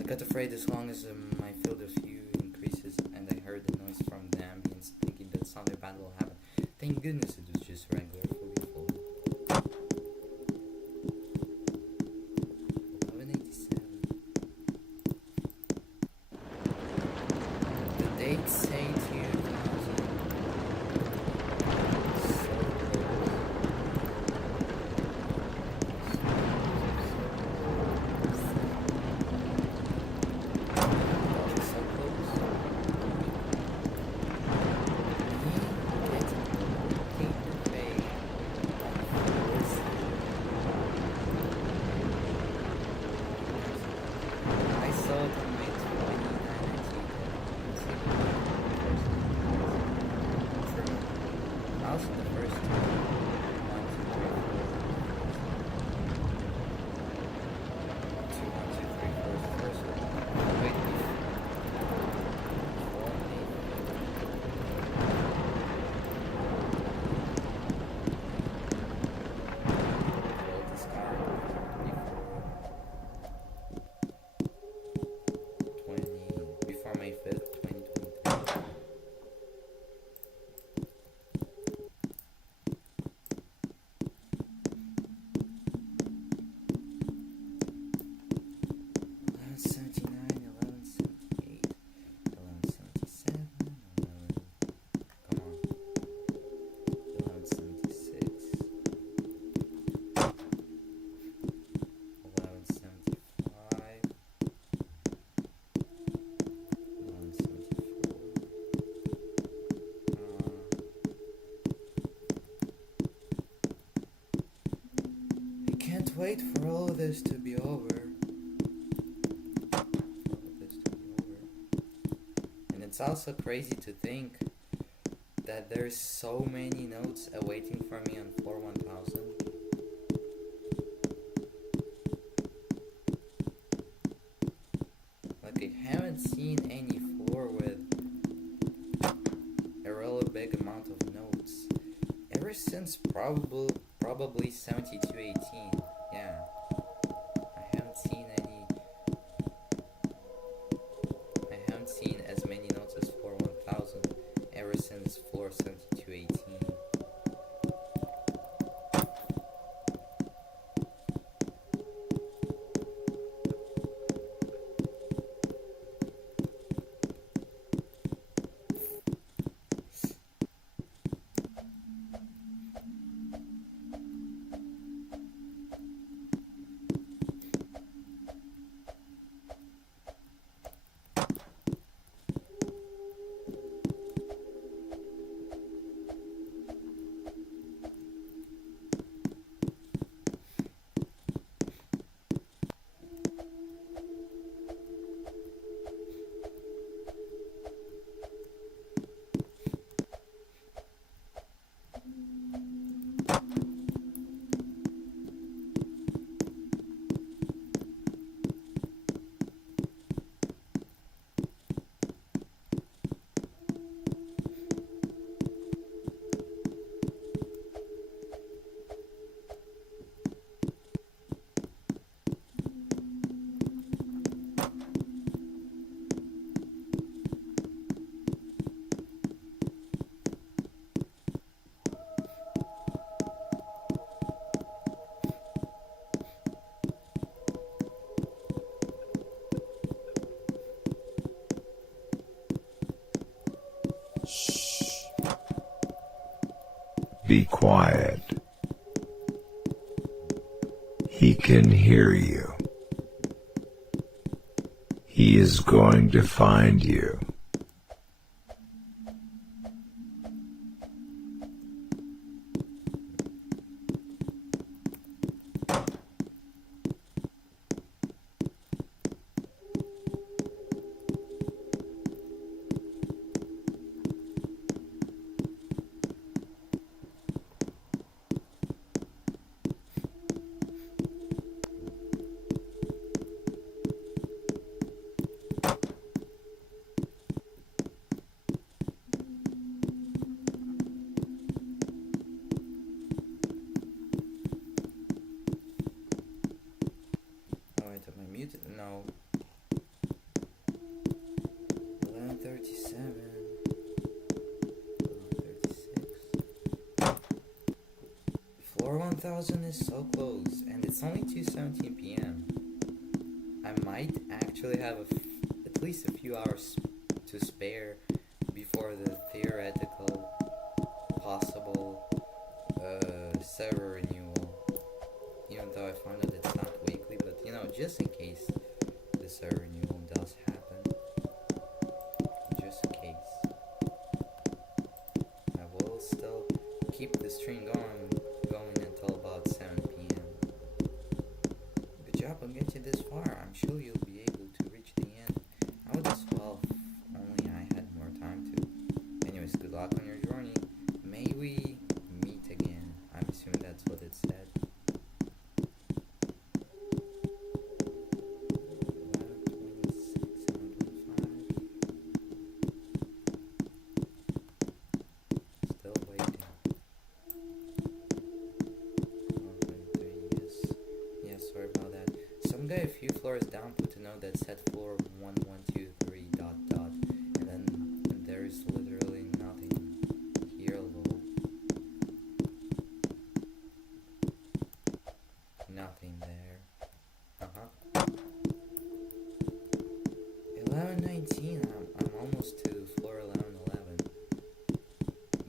I got afraid as long as my field of view increases and I heard the noise from the ambience, thinking that something bad will happen. Thank goodness it was just regular foggy fall. 1187. The date say to you. Wait for all of this to be over. And it's also crazy to think that there's so many notes awaiting for me on floor 1000. Like, I haven't seen any floor with a really big amount of notes ever since probably 7218. Yeah, I haven't seen as many notes as floor 1000 ever since floor 7218. be quiet. He can hear you. He is going to find you. No. 11:37. 11:36. Floor 1000 is so close, and it's only 2:17 p.m. I might actually have at least a few hours to spare before the theoretical possible server renewal. Even though I found out it's not weekly, but you know, just in case the server renewal does happen, just in case, I will still keep the stream going until about 7 p.m. Good job on getting this far. I'm sure you'll be able to reach the end. I would as well, if only I had more time to. Anyways, good luck on your journey. May we meet again. I'm assuming that's what it said. A few floors down put a note that said floor 1123 ... and then there's literally nothing here, lol. Nothing there. 1119. I'm almost to floor 1111.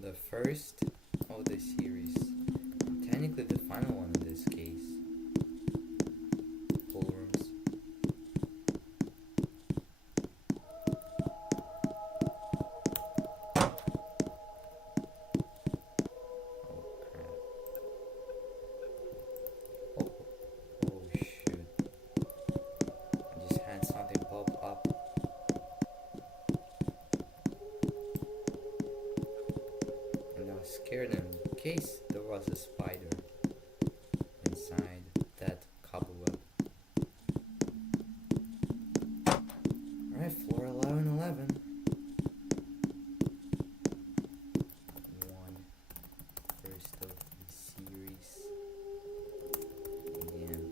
The first of the series. Technically the final one in this case. Scared in case there was a spider inside that cobweb. Alright, floor 1111. One first of the series. Again.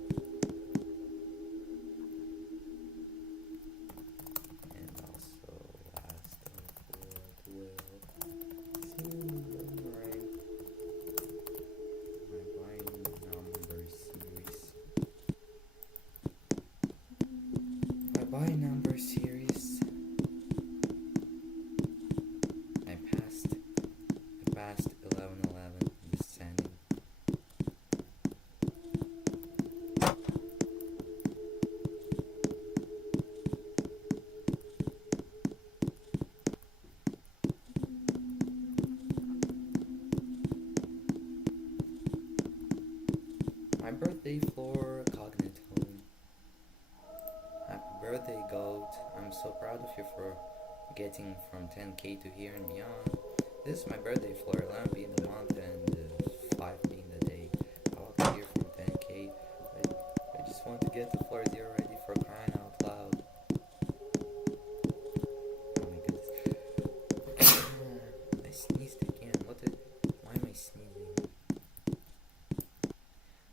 And also last of what will see. By number series. I passed 1111 descending. My birthday floor cognitone. Happy birthday, goat. I'm so proud of you for getting from 10k to here and beyond. This is my birthday floor, 11 being the month and 5 being the day. I walked here from 10k. I just want to get to floor 0 ready for crying out loud. Oh my goodness. I sneezed again. Why am I sneezing?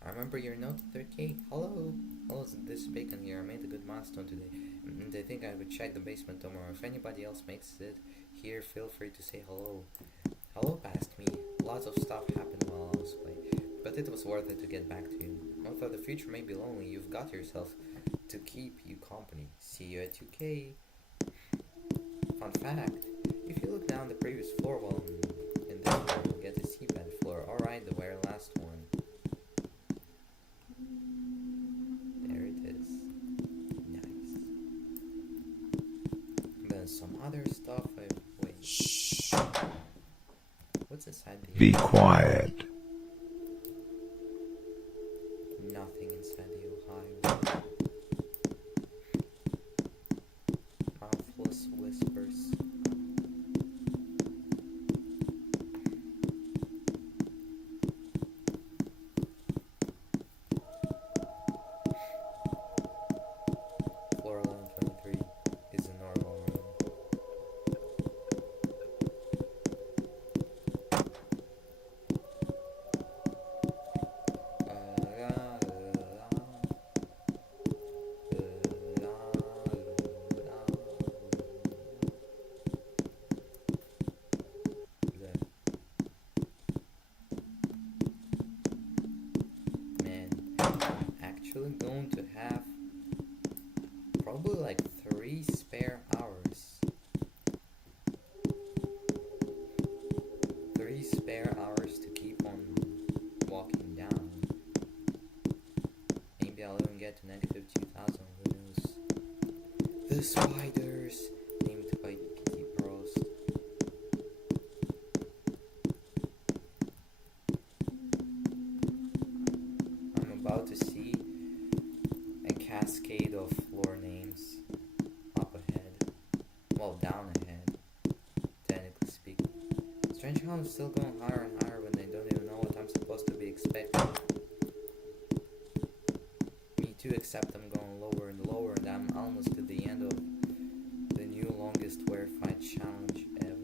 I remember your note 3k. Hello, this is Bacon here. I made a good milestone today, and I think I would check the basement tomorrow. If anybody else makes it here, feel free to say hello. Hello past me. Lots of stuff happened while I was away, but it was worth it to get back to you. Although the future may be lonely, you've got yourself to keep you company. See you at 2k. Fun fact, if you look down the previous floor while in this floor, you'll get get a seabed floor. Alright, the very last one. There it is. Nice. Then some other stuff. Wait. Shh. What's inside the Be quiet. Nothing inside the Ohio. Mouthless whispers. Floor 1123 is a normal room. Actually going to have probably like 3 spare hours. 3 spare hours to keep on walking down. Maybe I'll even get to negative 2000, who knows. The spiders, named by P.T. Prost. I'm about to see a cascade of floor names up ahead. Well, down ahead, technically speaking. Strange how I'm still going higher and higher when they don't even know what I'm supposed to be expecting. Me too, except I'm going lower and lower, and I'm almost to the end of the new longest wear fight challenge ever.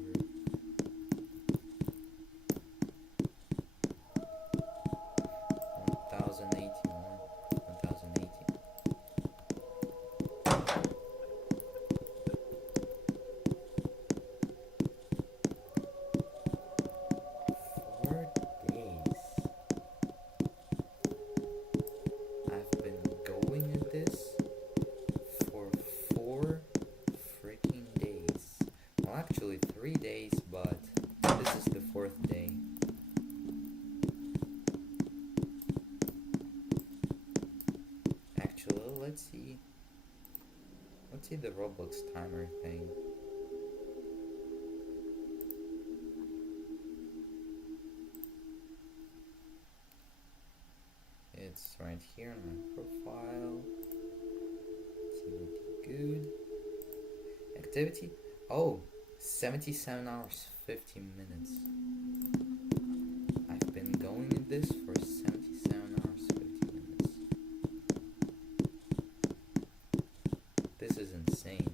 Actually 3 days, but this is the 4th day. Actually, let's see the Roblox timer thing. It's right here on my profile. Activity good. Activity? Oh, 77 hours, 15 minutes. I've been going in this for 77 hours, 15 minutes. This is insane.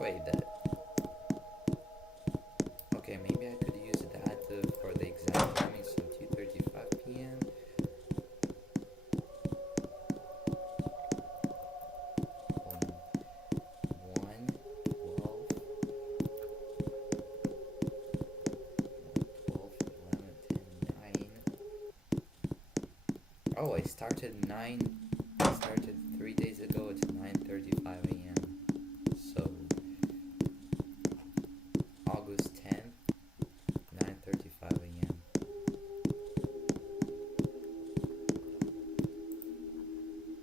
Wait, that. Okay, maybe I could use that for the exact timing, so 2:35 p.m. Hold on. 1, 12, 11, 10, 9. Oh, I started 3 days ago at 9:35 a.m. So August 10th, 9:35 a.m.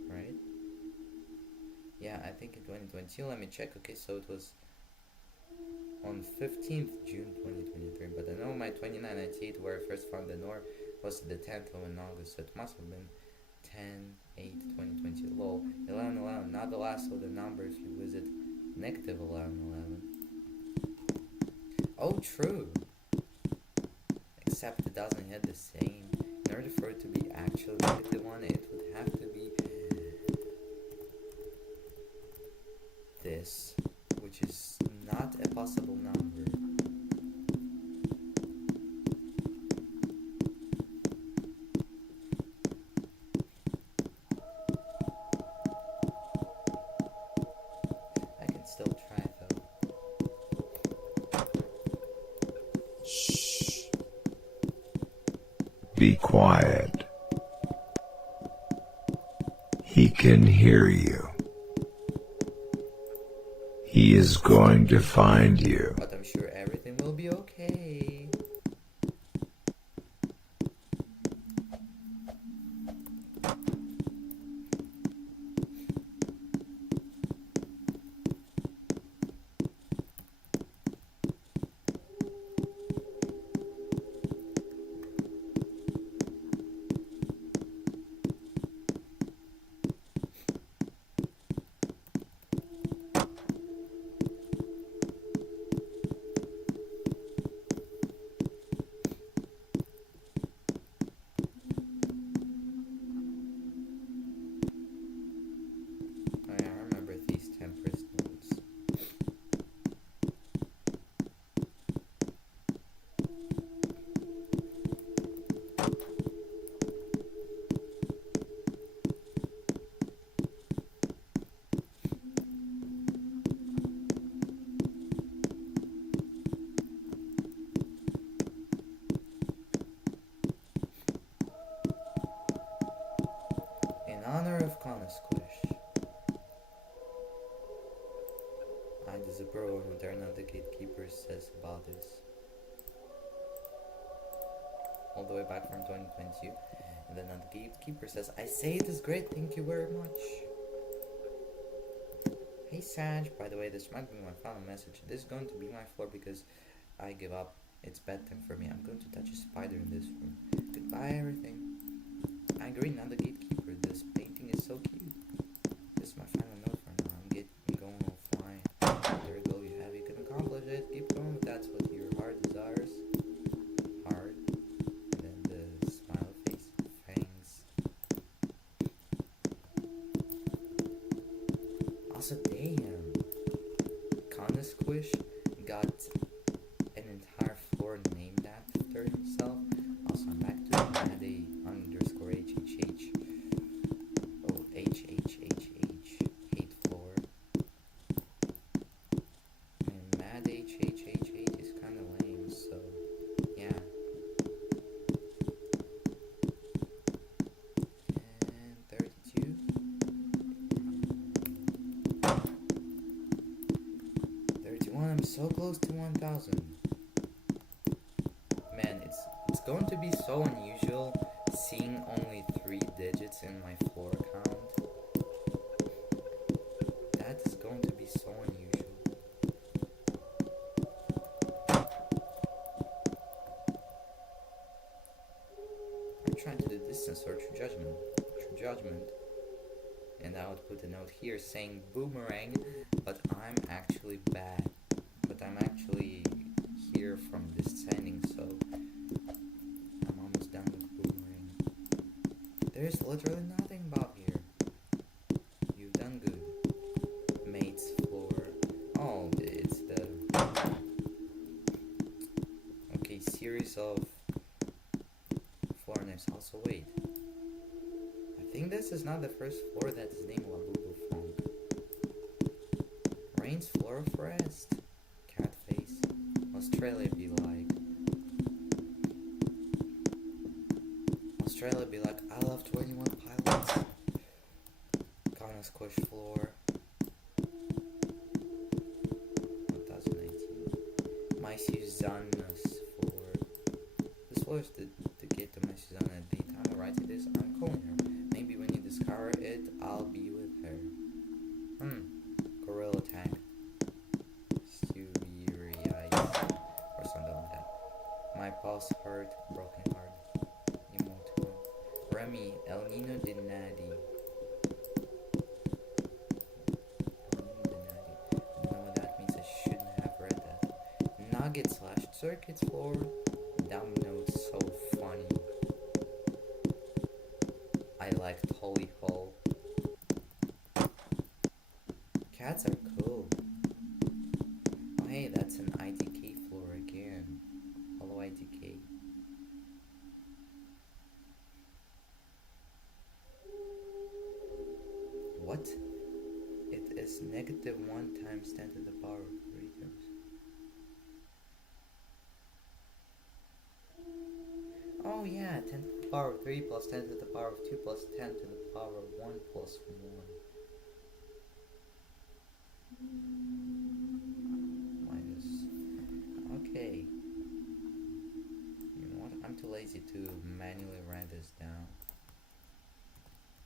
Right? Yeah, I think in 2022. Let me check. Okay, so it was on 15th June 2023, but I know my 2998 where I first found the Nor was the 10th of August, so it must have been 10/8/2020. Lol. 11/11, not the last of the number if you visit negative 11/11. Oh, true. Except it doesn't hit the same. In order for it to be actually negative 1, it would have to be this, which is not a possible number. I can still Shh. Be quiet. He can hear you. He is going to find you. But I'm sure everything will be okay. In honor of Conasquish, I disapprove of what the gatekeeper says about this. All the way back from 2022, and then the gatekeeper says, I say it is great, thank you very much. Hey Saj, by the way, this might be my final message. This is going to be my floor because I give up. It's bedtime for me. I'm going to touch a spider in this room. Goodbye everything. I agree, not the gatekeeper. This painting is so cute. This is my final note for now. I'm going offline. There you go, you have. You can accomplish it. Keep going if that's what your heart desires. Heart. And then the smile face. Fangs. Also, damn. Conasquish got an entire floor named after himself. Also, I'm back to Maddie underscore HHH. Oh, HHHH. Hate floor. And Mad HHHH is kind of lame, so yeah. And 32. 31, I'm so close to 1,000. Man, it's going to be so unusual seeing only 3 digits in my floor count. That is going to be so unusual. I'm trying to do distance or true judgment. True judgment. And I would put a note here saying Boomerang, but I'm actually bad. But I'm actually here from descending, so I'm almost done with Boomerang. There's literally nothing about here. You've done good. Mate's floor. Oh, it's the... Okay, series of floor names. Also, wait. I think this is not the first floor that is named Labubu Funk. Rain's Floor of Rest. Cat face. Australia be like. Australia be like, I love 21 Pilots. Conasquish floor. 2018. My Susanna's floor. This floor is the gate to my Susanna. At the time of writing this, I'm calling her. Maybe when you discover it, I'll be with her. Gorilla Tank. Stuberiite. Or something like that. My pulse hurt, broken heart. Emotion. Remy, El Nino de Nadi. I don't know what that means, I shouldn't have read that. Nugget slash circuits floor. Dumb notes, so funny. I like Holy Hole. Cats are cool. Oh hey, that's an IDK floor again. Hello IDK. What? It is -1 times 10 to the power of 3 times. Oh yeah, 10 to the power of 3 plus 10 to the power of 2 plus 10 to the power of 1 plus 1. Okay. You know what? I'm too lazy to manually write this down.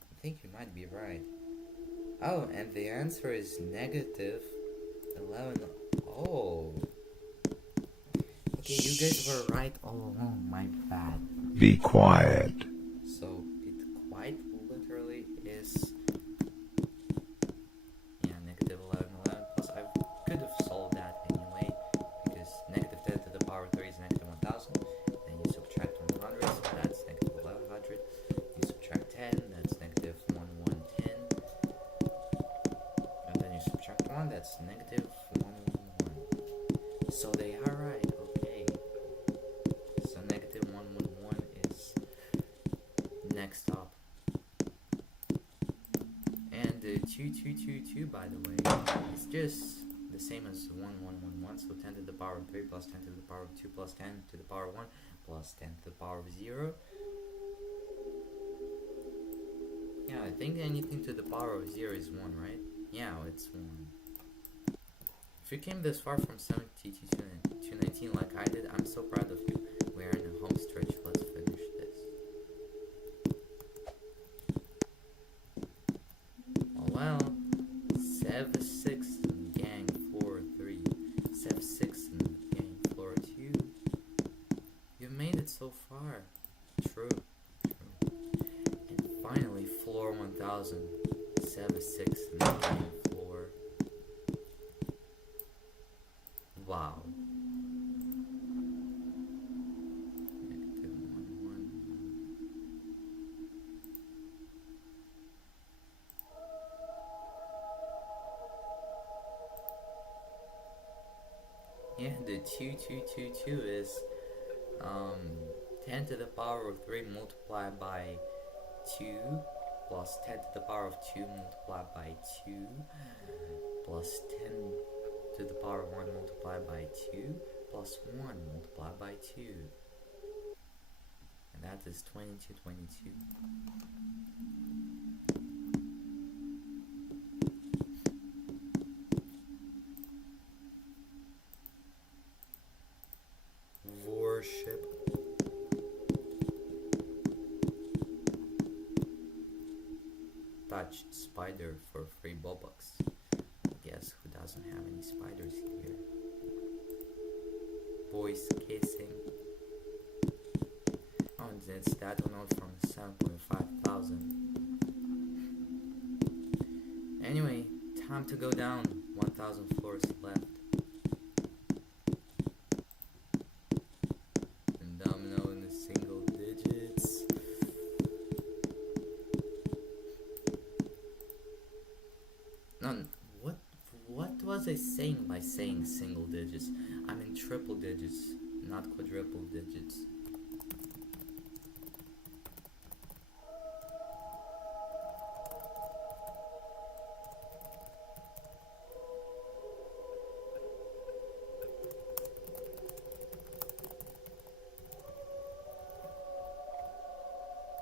I think you might be right. Oh, and the answer is negative 11. Oh. Okay, you guys were right all along. My bad. Be quiet. So it quite literally is, yeah, negative 11 plus. I could have solved that anyway, because negative 10 to the power of 3 is negative 1000. Then you subtract 100, so that's negative 1100. You subtract 10, that's negative 1110. And then you subtract 1, that's negative 111. So they are right, okay. So negative 111 is next up. And 2222, by the way, is just the same as 1111. So 10 to the power of 3 plus 10 to the power of 2 plus 10 to the power of 1 plus 10 to the power of 0. Yeah, I think anything to the power of 0 is 1, right? Yeah, it's 1. If you came this far from 70 to 219 like I did, I'm so proud of you. We are in a home stretch. Let's finish this. Oh well. 7-6 and gang floor 3. 7-6 and gang floor 2. You've made it so far. True. And finally, floor 1000. 7-6 and gang floor. Wow. Negative 1, 1. Yeah, the 2222 is 10 to the power of 3 multiplied by 2 plus 10 to the power of 2 multiplied by 2 plus 10 to the power of 1 multiplied by 2 plus 1 multiplied by 2. And that is 2222. Worship. Touched spider for free Bobucks. Guess who doesn't have any spiders here? Boys kissing. Oh, and it's that note from 7.5 thousand. Anyway, time to go down. 1000 floors left. And domino in the single digits. None. What was I saying by saying single digits? I mean triple digits, not quadruple digits.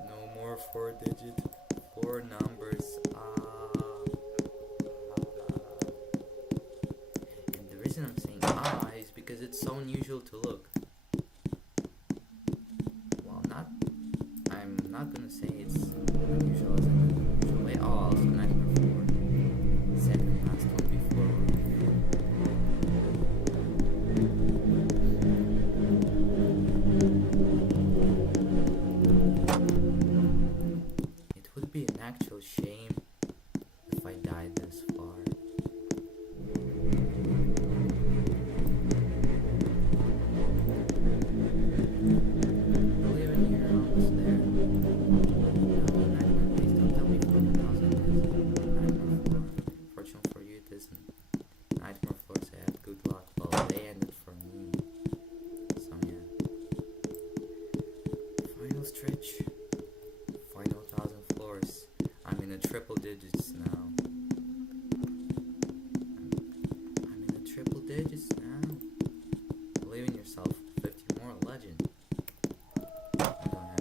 No more 4-digit, 4 numbers. The reason I'm saying is because it's so unusual to look. Well, I'm not gonna say it's unusual as an unusual way. Oh, also nightmare 4. Second last one before. It would be an actual shame if I died this far. Stretch. Final 1000 floors. I'm in the triple digits now. I'm in the triple digits now. Believe in yourself. 50 more legend. I don't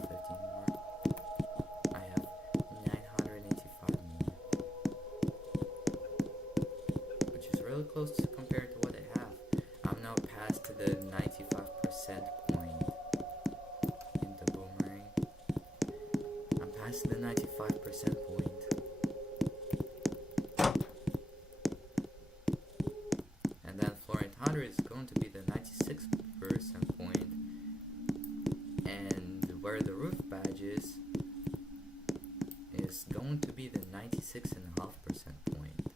the 95% point. And then floor 800 is going to be the 96% point. And where the roof badge is going to be the 96.5% point.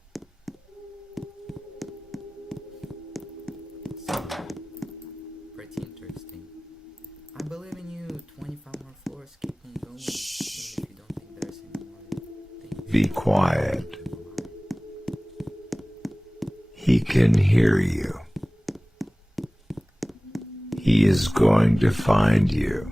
So, pretty interesting. I believe in you. 25 more floors. Keep on going. Even if you don't think there's any more things. Be quiet. He can hear you. He is going to find you.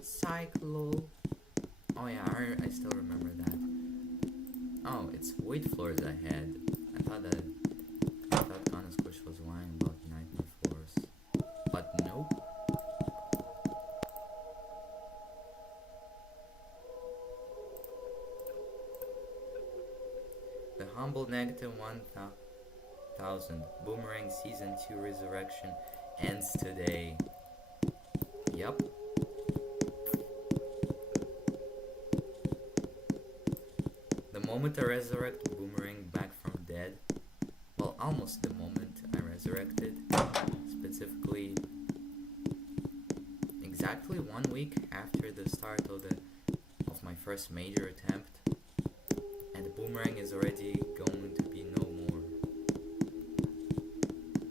Cyclo. Oh yeah, I still remember that. Oh, it's weight floors ahead. I thought Connor Squish was lying about nightmare floors. But nope. The humble negative 1000 Boomerang Season 2 Resurrection ends today. Yup. The moment I resurrect Boomerang back from dead, well, almost the moment I resurrected, specifically exactly 1 week after the start of my first major attempt, and the Boomerang is already going to be no more.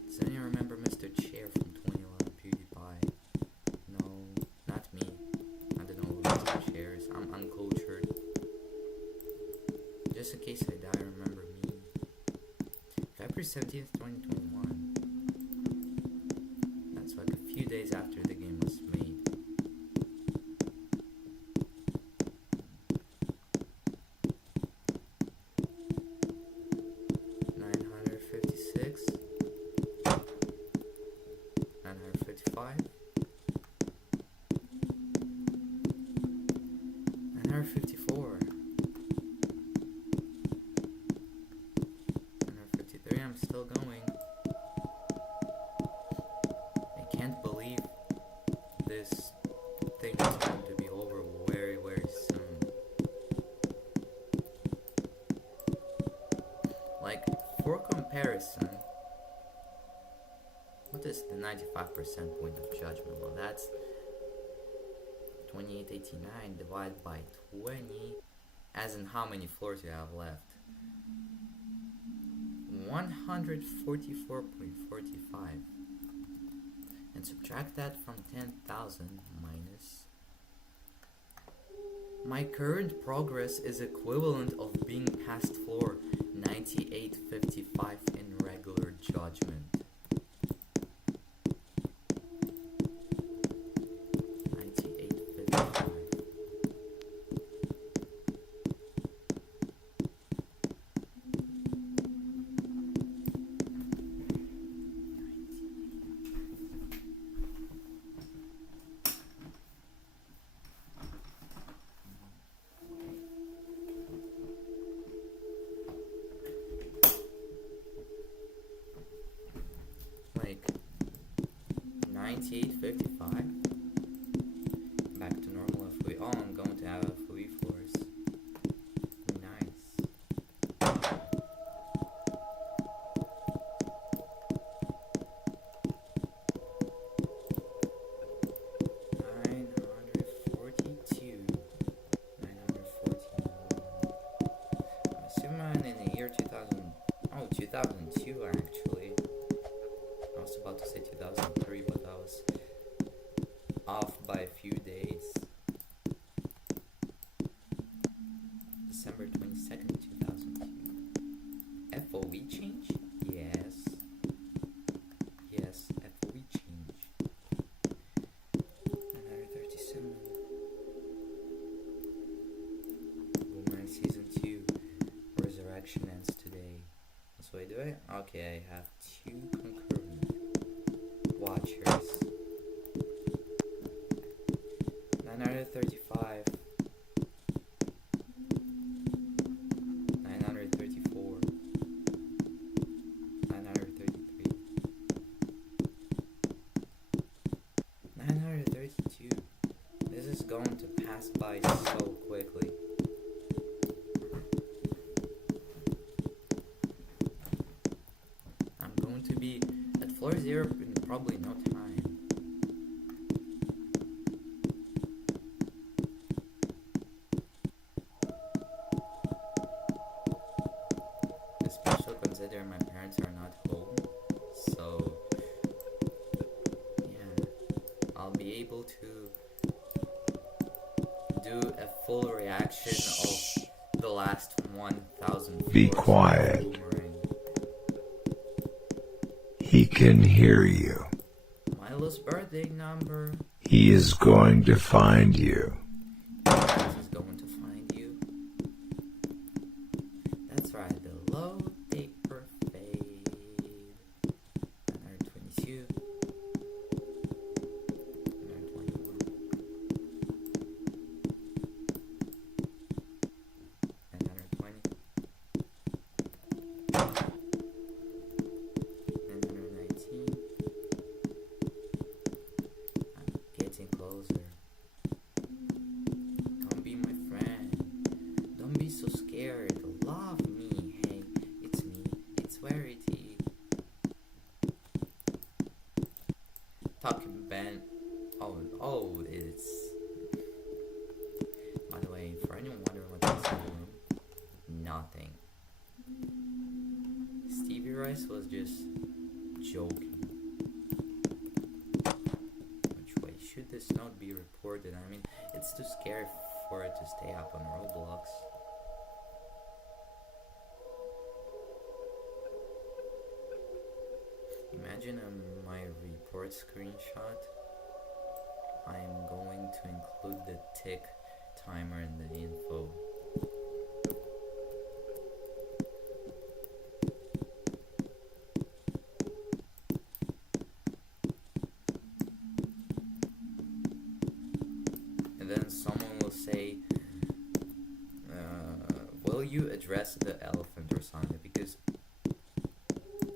Does anyone remember Mr. Chair from 2011 PewDiePie? No, not me. I don't know who Mr. Chair is. I'm uncultured. Just in case I die, remember me. February 17th, 2021. That's like a few days after the game was made. I'm still going. I can't believe this thing is going to be over very, very soon. Like, for comparison, what is the 95% point of judgment? Well, that's 2889 divided by 20, as in how many floors you have left. 144.45, and subtract that from 10,000 minus. My current progress is equivalent of being past floor 9855 in regular judgment. 9855. Like 9855. Back to normal FOE. Oh, I'm going to have FOE floors. Nice. 942. 941. I'm assuming in the year 2000. Oh, 2002 actually. I was about to say 2003, but I was off by a few days. December 22nd, 2002. FOE change? Yes. Yes, FOE change. 937. Boomerang Season 2. Resurrection ends today. That's what I do it? Okay, I have 2 concurrent watchers. 935. passed by so quickly. I'm going to be at floor 0 in probably no time. Especially considering my parents are not home. So, yeah, I'll be able to do a full reaction of the last 1,000 Be floors quiet. of Boomerang. He can hear you. Milo's birthday number. He is going to find you. He's going to find you. That's right, the load taper fade. 122. 121. And 120. And 119. I'm getting closer. Don't be my friend. Don't be so scared. Love me. Hey, it's me. It's Verity. Talking Ben. Oh, it's. By the way, for anyone wondering what this is, nothing. Stevie Rice was just joking. Which way should this not be reported? I mean, it's too scary for it to stay up on Roblox. Imagine my report screenshot. I am going to include the tick timer in the info. And then someone will say, will you address the elephant or something? Because,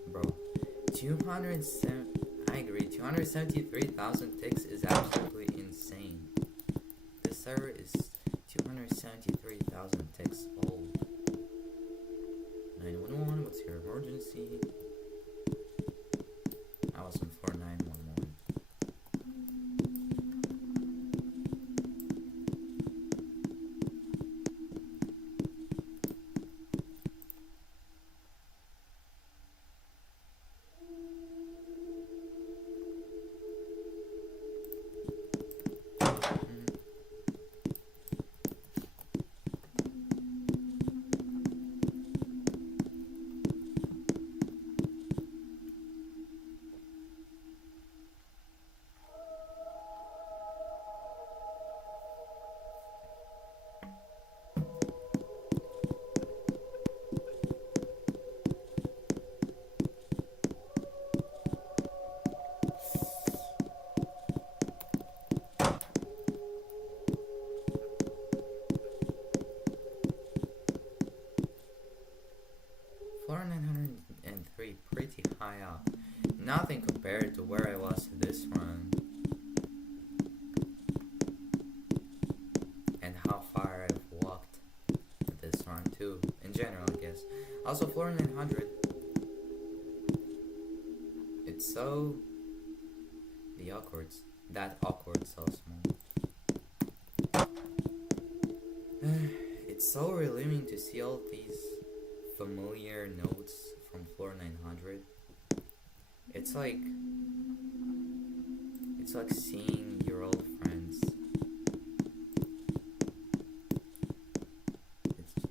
bro, 207, I agree, 273,000 ticks is absolutely insane. This server is 273,000 ticks old. 911, what's your emergency? I was on floor 911. Floor 903, pretty high up. Nothing compared to where I was this run. And how far I've walked this run too. In general, I guess. Also, floor 900. It's so... that awkward so small. It's so relieving to see all these familiar notes from floor 900. It's like seeing your old friends.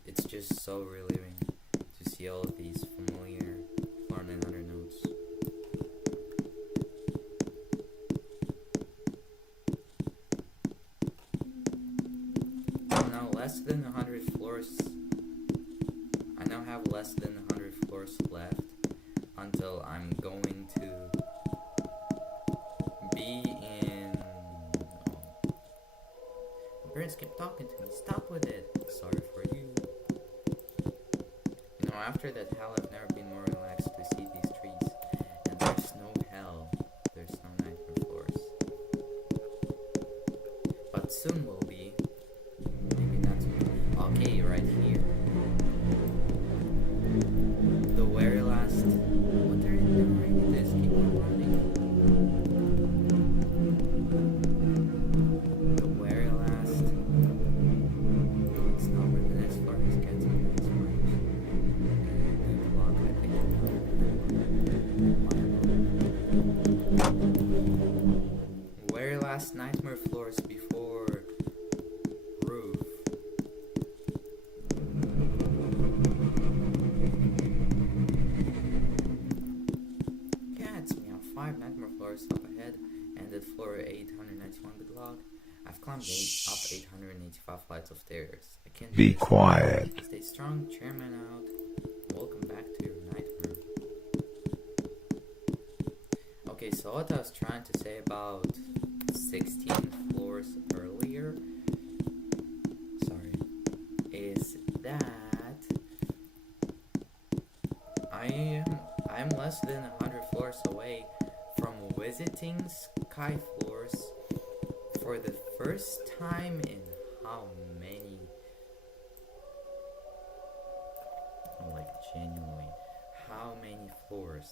It's just so relieving to see all of these familiar floor 900 notes. Now less than 100 floors. I now have less than 100 floors left until I'm going to be in... My parents kept talking to me. Stop with it. Sorry for you. You know, after that hell, I've never been more relaxed to see these trees. And there's no hell. There's no nightmare floors. But soon will be. last nightmare floors before roof. Cats me on 5 nightmare floors up ahead, and at floor 891 good luck. I've climbed up 885 flights of stairs. I can't Be quiet. Stay strong, chairman out. Welcome back to your nightmare. Okay, so what I was trying to say about 16 floors earlier, is that I'm less than 100 floors away from visiting sky floors for the first time in how many? Like genuinely, how many floors?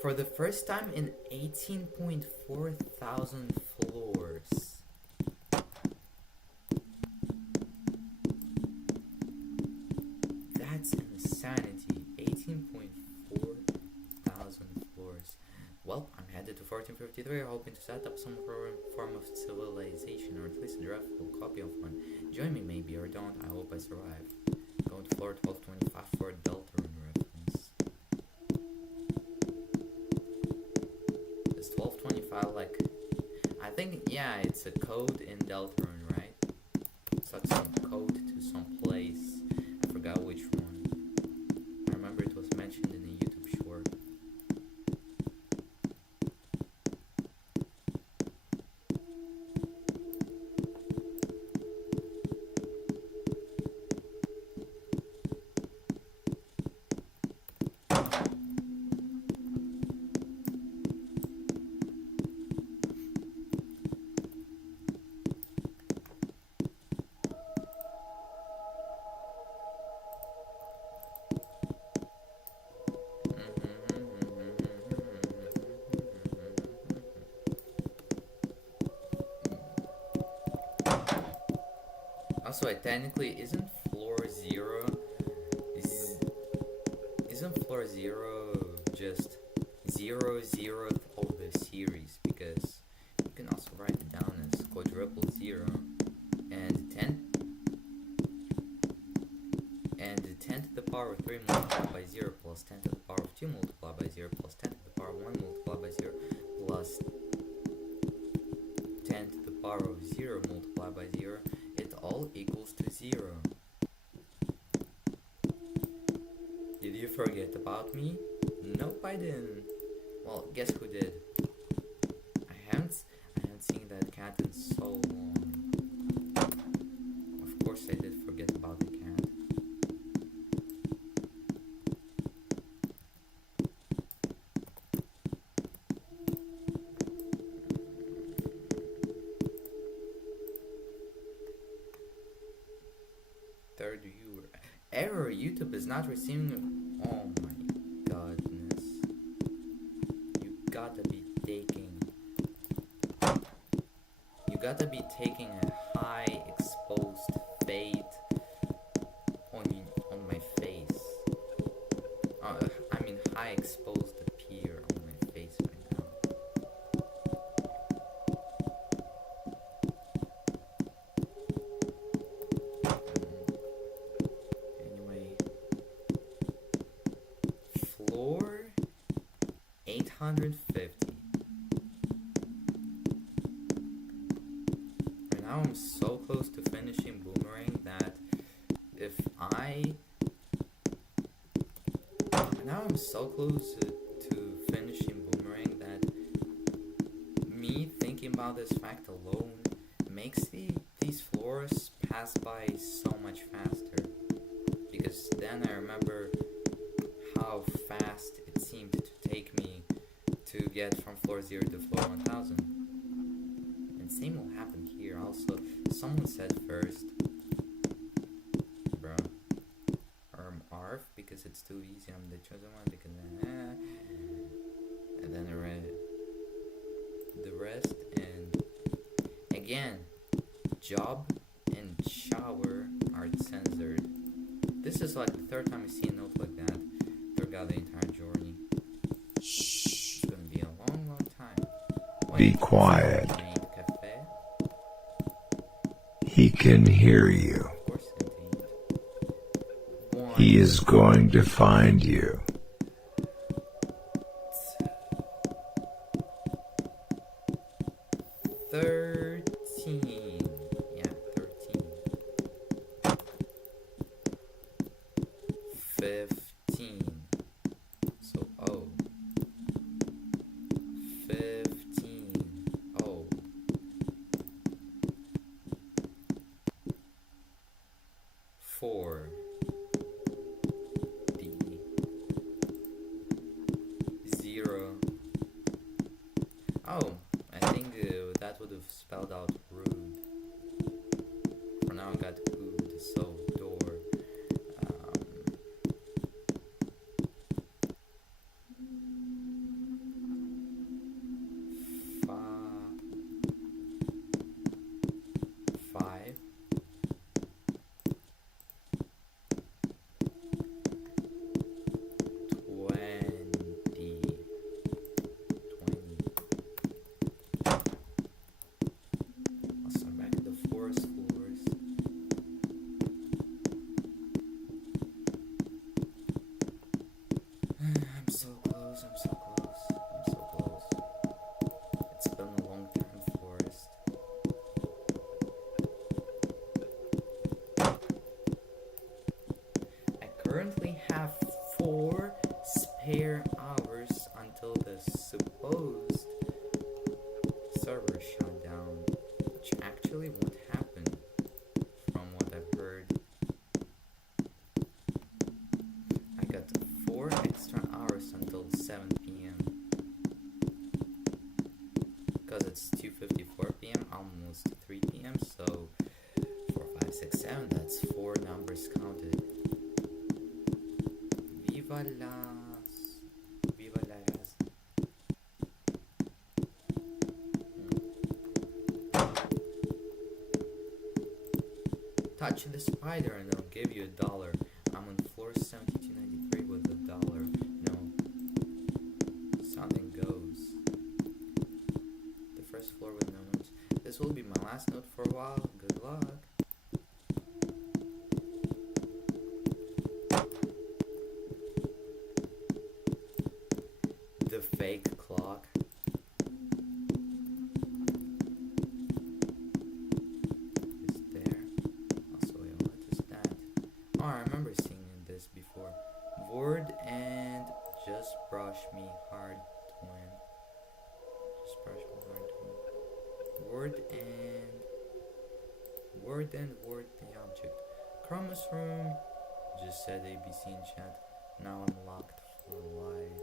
For the first time in 18.4 thousand floors. That's insanity. 18.4 thousand floors. Well, I'm headed to 1453, hoping to set up some form of civilization, or at least a draftable copy of one. Join me maybe, or don't. I hope I survive. Going to floor 1225 for a Deltarune reference. Is 1225 like... I think, yeah, it's a code in Deltarune, right? It's like some code to some place. I forgot which one. I remember it was mentioned in a YouTube short. Also, technically, isn't floor 0 just 0/0th of the series? Because you can also write it down as quadruple 0 and 10 to the power of 3 multiplied by 0 plus 10 to the power of 2 multiplied by 0 plus 10 to the power of 1 multiplied by 0 plus 10 to the power of 0 multiplied by 0. All equals to 0. Did you forget about me? Nope, I didn't. Well, guess who did? I haven't seen that cat in so long. Of course I did forget about the cat. Third viewer. Error, YouTube is not receiving... Oh my godness. You gotta be taking a high exposed fade on my face. I mean high exposed appear on my face right now. Anyway, floor 850. Right now I'm so close to finishing Boomerang that if I... Now I'm so close to finishing Boomerang that me thinking about this fact alone makes these floors pass by so much faster. Because then I remember how fast it seemed to take me to get from floor 0 to floor 1000. And same will happen here also. Someone said first, bro, ARF because it's too easy. I'm the chosen one because and then I read the rest. And again, job and shower are censored. This is like the third time I see a note like that throughout the entire journey. It's gonna be a long, long time. Be quiet. Constraint cafe. He can hear you. Of course, indeed. One, He is going to find you. 13. Yeah, 13. 15. So, oh. 15. Oh. 4. D. 0. Oh, I think that would have spelled out rude. For now I got ood, so door. Five. 20. I'll start back at the forest floors. I'm so close, I'm so close, I'm so close. It's been a long time, forest. I currently have 4 spare hours until the supposed server shutdown, which actually won't happen from what I've heard. I got 4 extra hours until 7 p.m. because it's 2:54 p.m. almost 3 p.m. so 4, 5, 6, 7, that's 4 numbers counted. Viva la raza. Touch the spider and I'll give you $1. I'm on floor 7293 with $1. No. Something goes. The first floor with no notes. This will be my last note for a while. Good luck. The fake clock. Is there. Also, wait, what is that? Oh, I remember seeing this before. Word and just brush me hard, twin. Just brush me hard, twin. Word word the object. Chroma's room. Just said ABC in chat. Now I'm locked for life.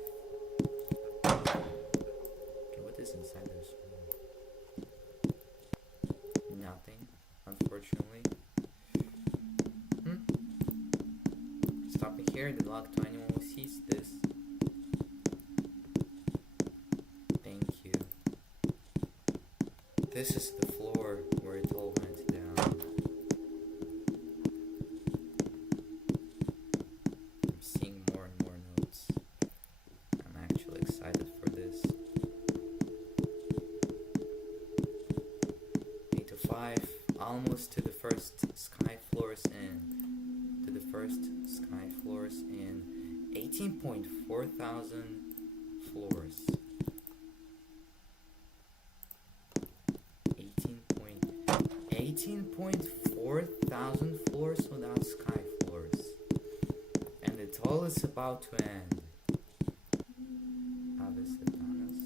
Okay, what is inside this room? Nothing, unfortunately. Stop me here, the lock to anyone who sees this. Thank you. This is the floor where it all went down. I'm seeing more and more notes. I'm actually excited for this. 8 to 5, almost to the first sky floors in. To the first sky floors in 18.4 thousand floors. 18.4 thousand floors without sky floors. And it all is about to end. Ave Satanas.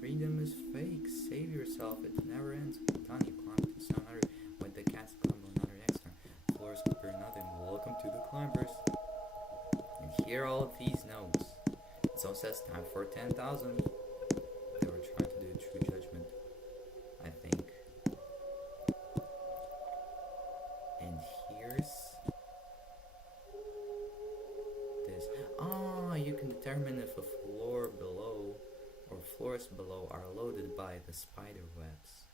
Freedom is fake. Save yourself. It never ends. Done. You climb to 700 with the cats climb 100 extra. Floors appear nothing. Welcome to the climbers. And hear all of these notes. It also says time for 10,000. They were trying to do a true judgment, I think. And here's this. Ah, you can determine if a floor below or floors below are loaded by the spider webs.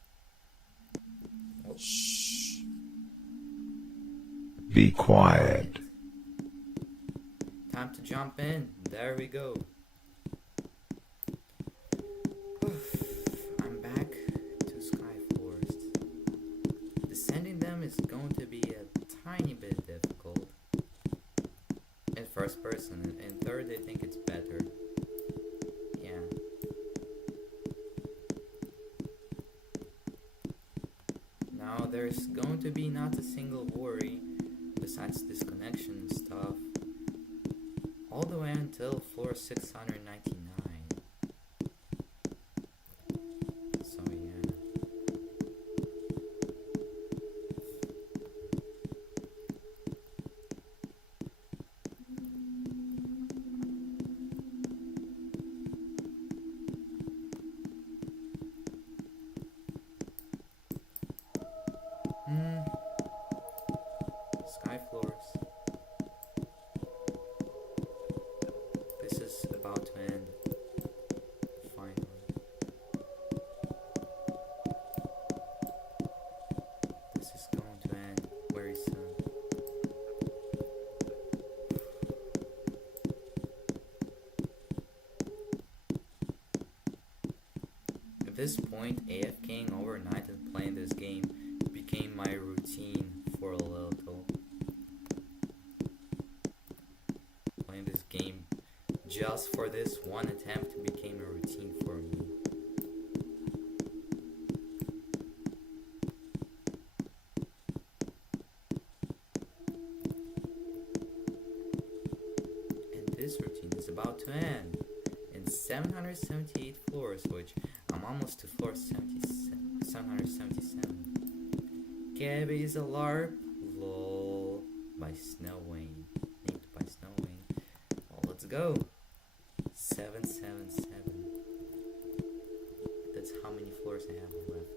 Oh. Shh. Be quiet. Time to jump in. There we go. I'm first person. In third, I think it's better. Yeah. Now there's going to be not a single worry besides disconnection stuff all the way until floor 699. So yeah. Sky floors. This is about to end. Finally. This is going to end very soon. At this point, AFKing overnight and playing this game became my routine for a little. Playing this game just for this one attempt became a routine for me. And this routine is about to end in 778 floors, which I'm almost to floor 777. Gabby is a LARP, lol, by Snow Wayne. Named by Snow Wayne. Well, let's go. 777. That's how many floors I have left.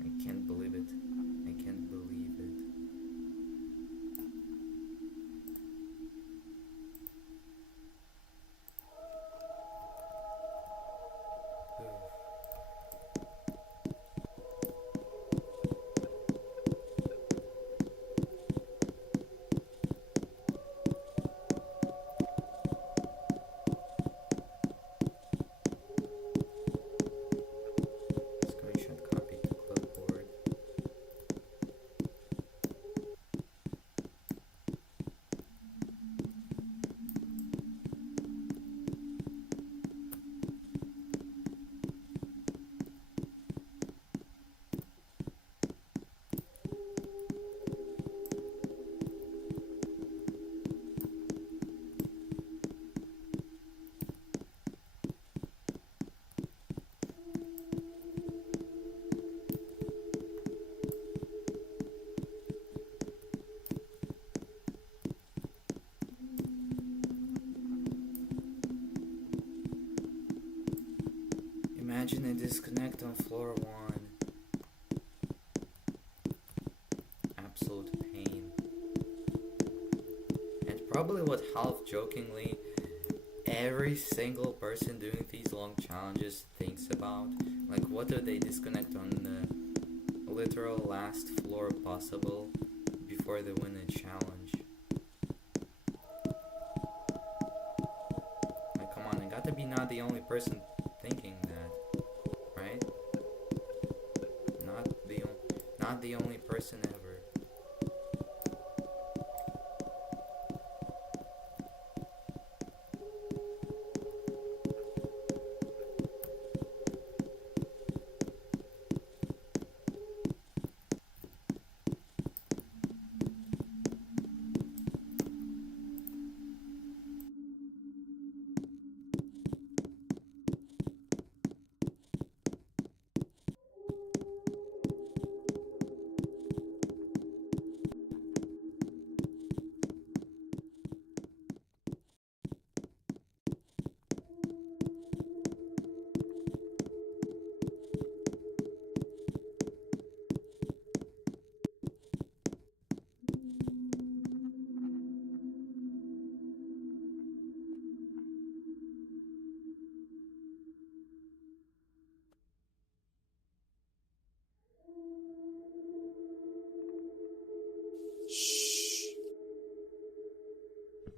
I can't believe it. I can't believe it. Imagine a disconnect on floor 1. Absolute pain. And probably what half jokingly every single person doing these long challenges thinks about. Like, what do they disconnect on the literal last floor possible before they win a challenge? Like, come on, I gotta be not the only person thinking that, right? Not the only person ever.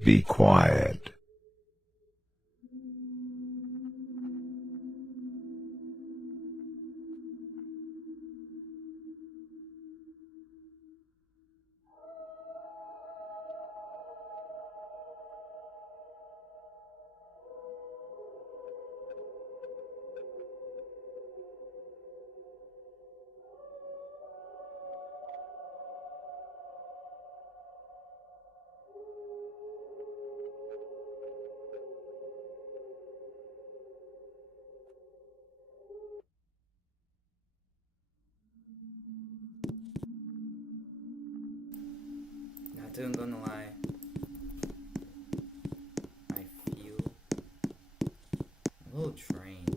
Be quiet. not even gonna lie, I feel a little drained.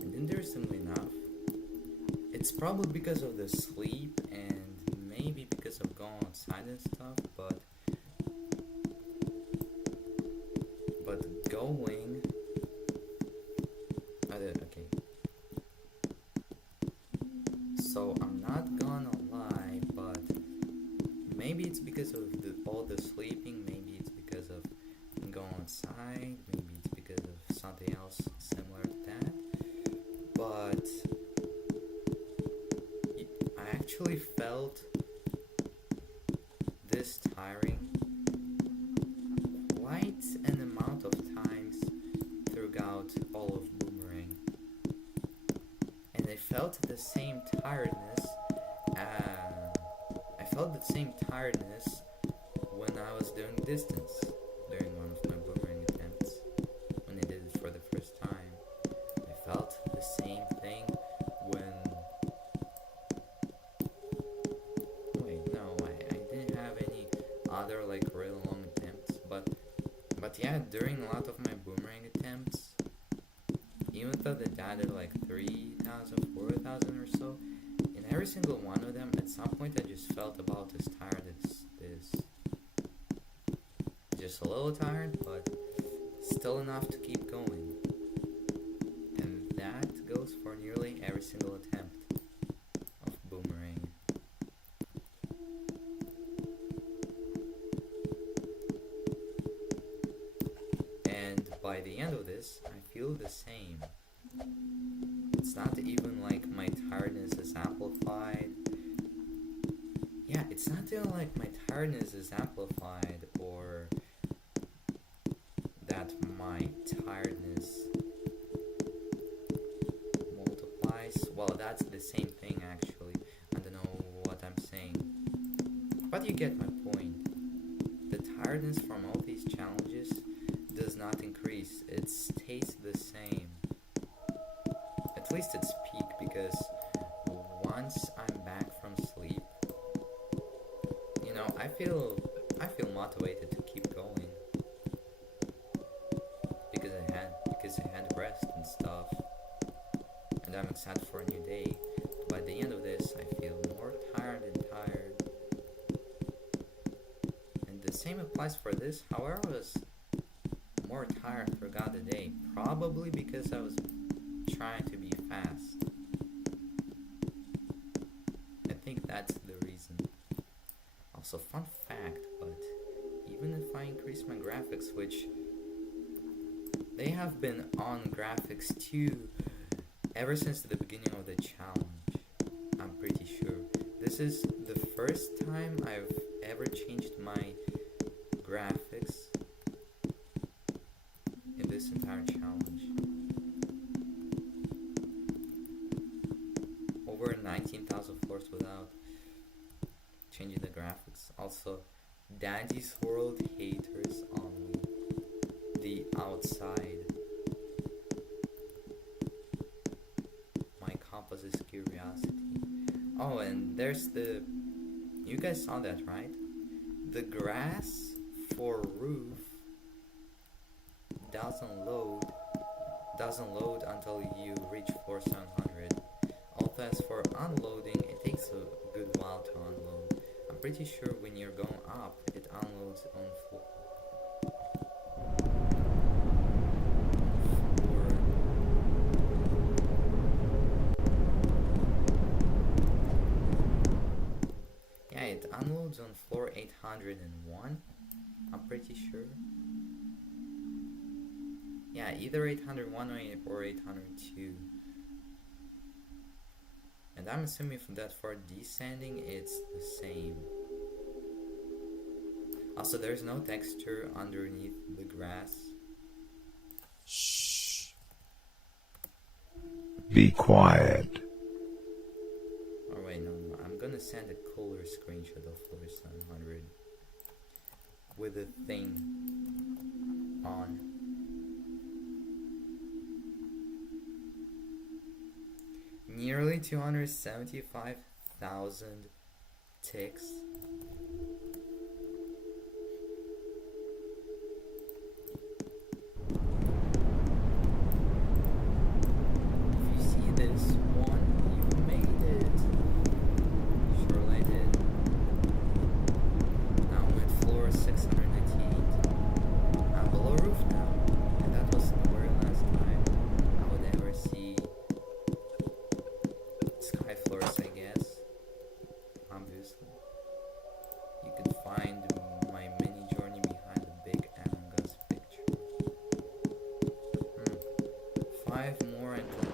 And interestingly enough, it's probably because of the sleep and maybe because of going outside and stuff, but going, okay. So I'm not gonna lie, but maybe it's because of all the sleeping, maybe it's because of going outside, maybe it's because of something else similar to that, but I actually felt this tiring quite an amount of times throughout all of Boomerang, and I felt the same tiredness. I felt the same tiredness when I was doing distance during one of my Boomerang attempts. When I did it for the first time, I felt the same thing when. Wait, no, I didn't have any other like really long attempts, but yeah, during a lot of my Boomerang attempts, even though they added like 3,000, 4,000 or so, in every single one of them, at some point I just felt about as tired as this. Just a little tired, but still enough to keep going. And that goes for nearly every single attempt of Boomerang. And by the end of this, I feel the same. It's not even like my tiredness is amplified. Yeah, it's not even like my tiredness is amplified or that my tiredness multiplies. Well, that's the same thing actually. I don't know what I'm saying. But you get my point. The tiredness from all these challenges does not increase. It stays the same. At least its peak, because once I'm back from sleep, you know, I feel motivated to keep going because I had rest and stuff, and I'm excited for a new day. By the end of this, I feel more tired and tired, and the same applies for this. However, I was more tired throughout the day, probably because I was trying to be fast. I think that's the reason. Also, fun fact, but even if I increase my graphics, which they have been on graphics too ever since the beginning of the challenge, I'm pretty sure. This is the first time I've ever changed my graphics in this entire challenge. Over 19,000 floors without changing the graphics. Also, Dandy's World haters only. The outside. My compass is curiosity. Oh, and there's the... You guys saw that, right? The grass for roof doesn't load until you reach floor 700. Also, as for unloading, it takes a good while to unload. I'm pretty sure when you're going up, it unloads on floor. Yeah, it unloads on floor 801. I'm pretty sure. Yeah, either 801 or 802. And I'm assuming that for descending, it's the same. Also, there's no texture underneath the grass. Shh. Be quiet. Oh wait, no. I'm gonna send a cooler screenshot of floor 700 with the thing on. Nearly 275,000 ticks. this one. You made it. Surely I did. Now I'm at floor 698. I'm below roof now. And that was the very last time I would ever see sky floors, I guess. Obviously. You could find my mini journey behind the big Among Us picture. 5 more until then.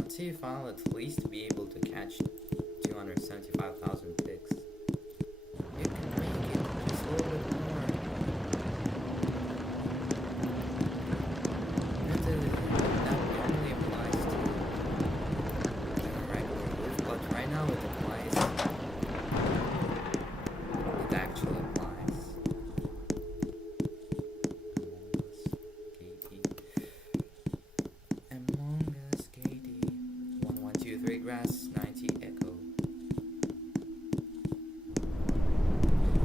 Let's see if I'll at least be able to catch 275,000 ticks. You can make it just a little bit more. That normally applies to a regular roof, but right now it applies. It actually applies. Among Us, Katie. 1, 1, 2, 3, grass, 90, echo.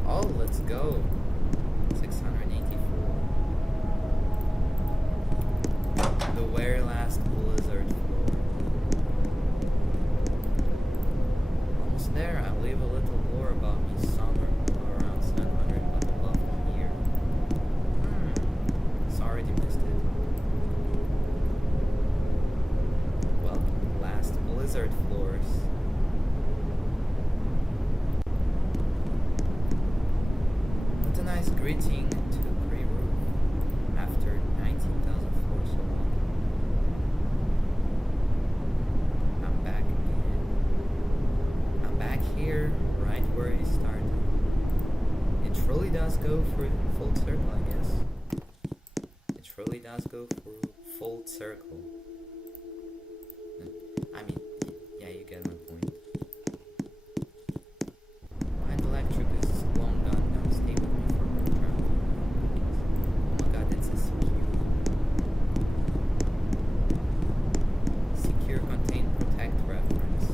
Oh, let's go. 684. The very last blizzard floor. Almost there. I leave a little lore about me somewhere around 700, but above 1 year. Sorry you missed it. Welcome, last blizzard floors. What a nice greeting to pre-roof after 19,000 floors so long. I'm back again. I'm back here, right where I started. It truly does go for full circle, I guess. It truly does go for full circle. I mean, yeah, you get my point. My electric is long gone now. Stay with me for a while. Oh my god, it's a secure contain protect reference.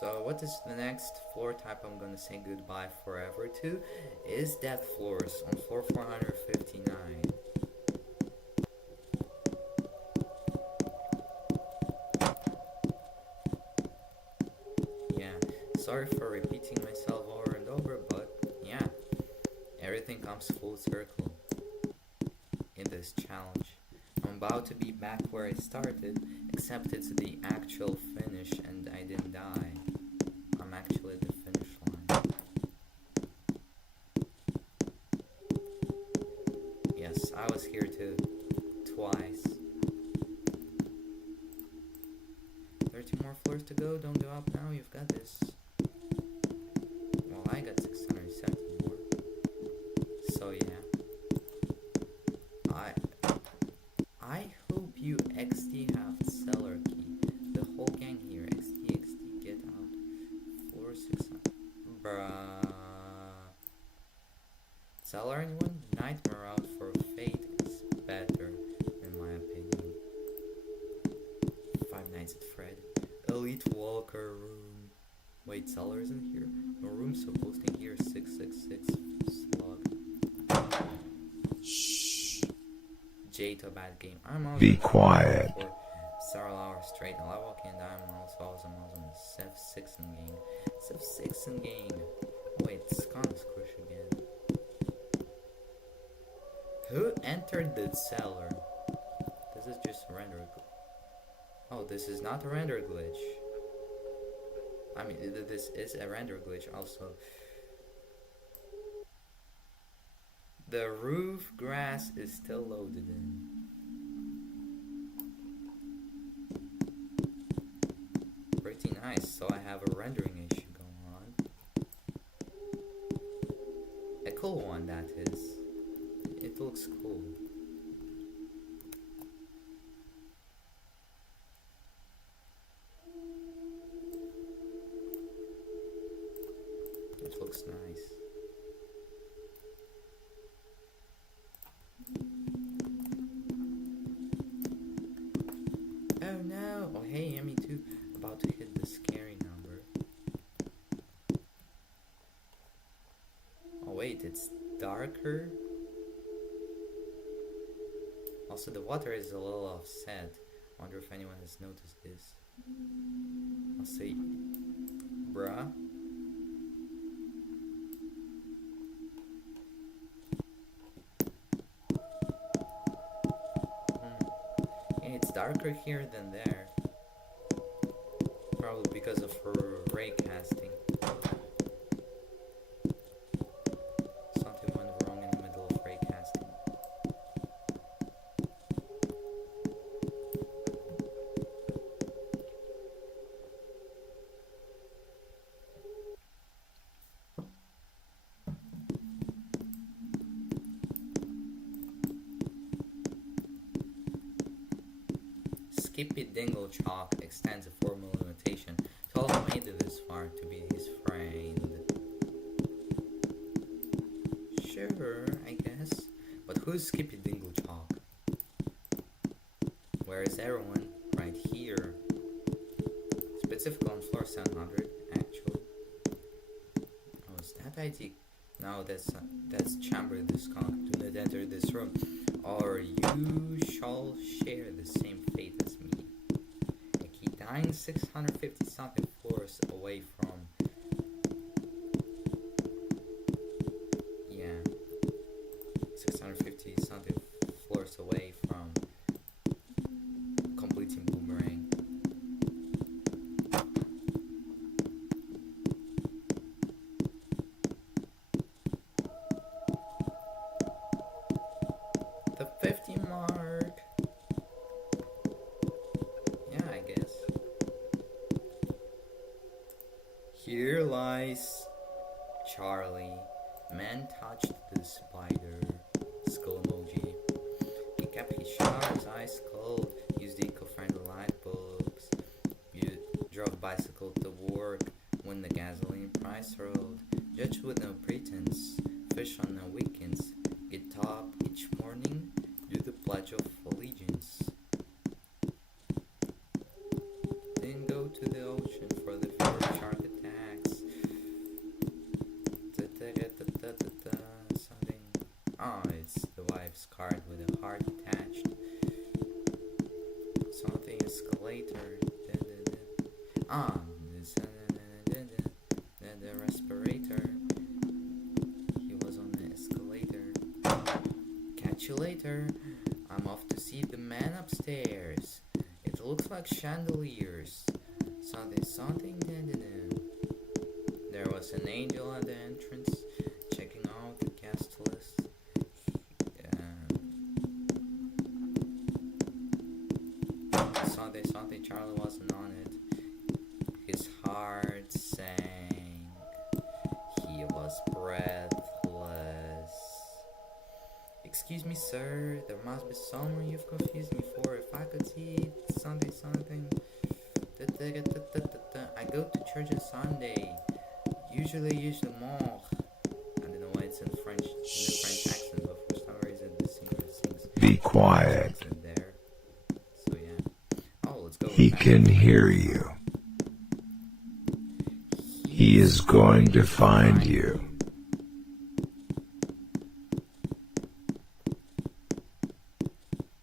So what is the next floor type I'm gonna say goodbye forever to is death floors on floor 459. Yeah, sorry for repeating myself over and over, but yeah, everything comes full circle in this challenge. I'm about to be back where I started, except it's the actual finish and I didn't die. I'm actually at the finish line. Yes, I was here too. Twice. 30 more floors to go, don't give up now, you've got this. Well, I got 670 more. So yeah. I hope you XD have cellar key. The whole gang here. XD, get out. Floor 600. Bruh. Cellar anyone? Nightmare out for fate is better, in my opinion. 5 Nights at Fred. Elite Walker room. Wait, cellar isn't here? No room, so posting here 666 slug. J to a bad game. I'm also Be quiet. for several hours straight. I walk in, I'm also on Civ 6 in game. Civ 6 in game. Wait, it's gonna squish again. Who entered the cellar? This is just a render. Oh, this is not a render glitch. I mean, this is a render glitch also. The roof grass is still loaded in. pretty nice. So I have a rendering issue going on. A cool one, that is. It looks cool. It looks nice. Oh no! Oh hey, me too. About to hit the scary number. Oh wait, it's darker. Also, the water is a little offset. I wonder if anyone has noticed this. I'll say, bruh. Yeah, it's darker here than there. Probably because of her ray casting. Something went wrong in the middle of ray casting. Skippy Dingle Chalk extends a formal limitation to all who made it this far to be his friend. Sure, I guess. But who's Skippy Dingle Chalk? Where is everyone? Right here. Specifically on floor 700, actually. Oh, is that ID? No, that's Chamber Discount. Do not enter this room, or you shall share the same fate as me. I keep dying 650 something floors away from. Yeah. 650 something floors away from completing Boomerang. The 50 mark. Yeah, I guess. Here lies Charlie. Man touched the spider. Skull emoji. He kept his showers ice cold. Used eco-friendly light bulbs. You drove bicycle to work when the gasoline price rose. Judge with no pretense. Fish on the weekends. Get top each morning. Do the Pledge of Allegiance. Then go to the ocean for the fear of shark attacks. Something. Oh, it's the wife's card with a heart attached. Something escalator. Ah, the respirator. He was on the escalator. Catch you later. I'm off to see the man upstairs. It looks like chandeliers. Something. There was an angel at the entrance, checking out the guest list. Something. Charlie wasn't on it. His heart sank. He was breathless. Excuse me, sir. There must be someone you've confused me for. If I could see something. I go to church on Sunday. Usually use the mall. I don't know why it's in French accent, but for some reason the singer sings. Be quiet. There. So yeah. Oh, let's go. He can hear you. He is going to find you.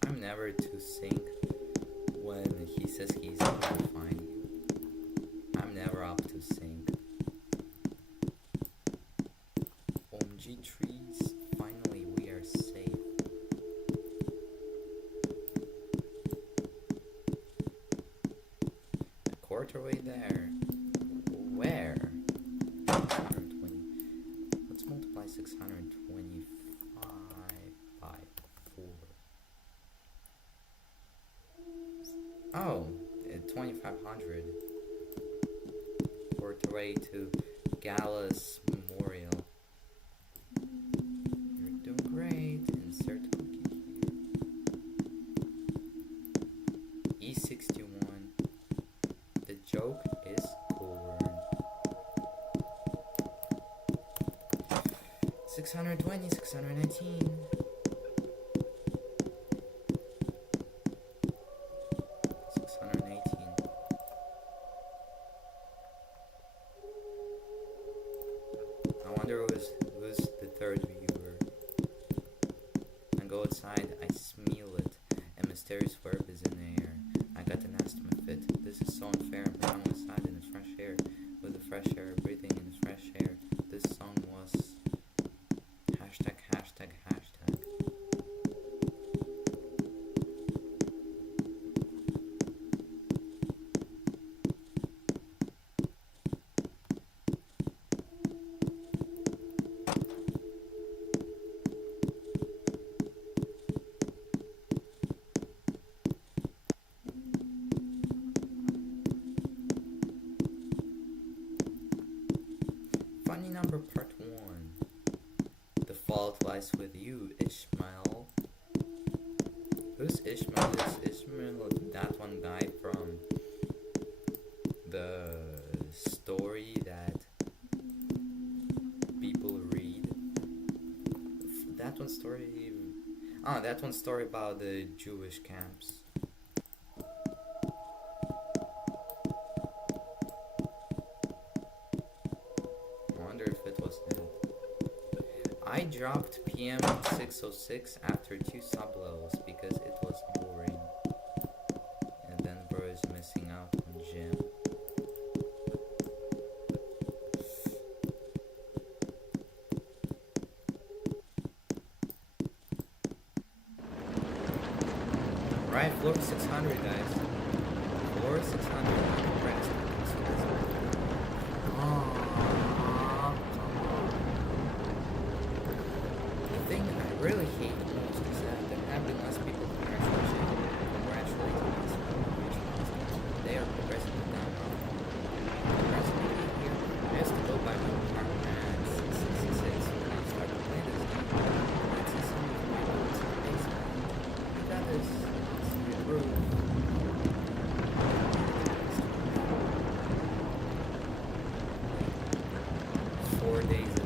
I'm never to sync when he says he's going to find you. I'm never up to sync. OMG trees, finally we are safe. A quarter way there. Where? 620. Let's multiply 625 by 4. Oh, 2500. the way to Gala's Memorial. You're doing great. Insert cookie here. E61. The joke is corn. 620, 619. I wonder who's the third viewer. I go outside, I smell it. A mysterious verb is in the air. I got an asthma fit. This is so unfair. But I'm outside in the fresh air. With the fresh air, breathing in the fresh air. This song was hashtag, hashtag, hashtag. Funny number part 1. The fault lies with you, Ishmael. Who's Ishmael? Is Ishmael that one guy from the story that people read? That one story... Ah, that one story about the Jewish camps. I dropped PM 606 after 2 sublevels because it was boring. And then bro is missing out on gym. Right, floor 600 guys. Floor 600. I really hate the most is that there have been less people congratulating us. They are progressively down. Progressively here. I used to go by my apartment at 666 when I started playing this game. I see some of my notes in the basement. We got this. Let's improve. 4 days ago.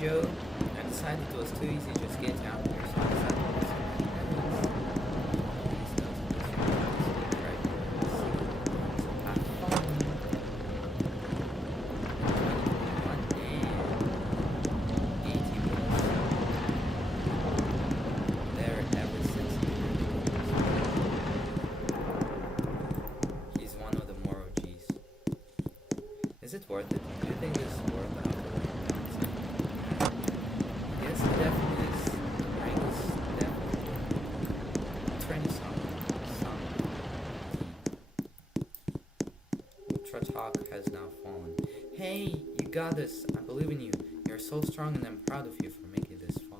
Joe, I decided it was too easy, just get out there, so I decided to do some there ever since he's one of the more OGs. Is it worth it? Do you think this is worth it? Yes, it definitely is. Rank is definitely trending some Ultra Talk has now fallen. Hey, you got this. I believe in you. You're so strong and I'm proud of you for making it this far.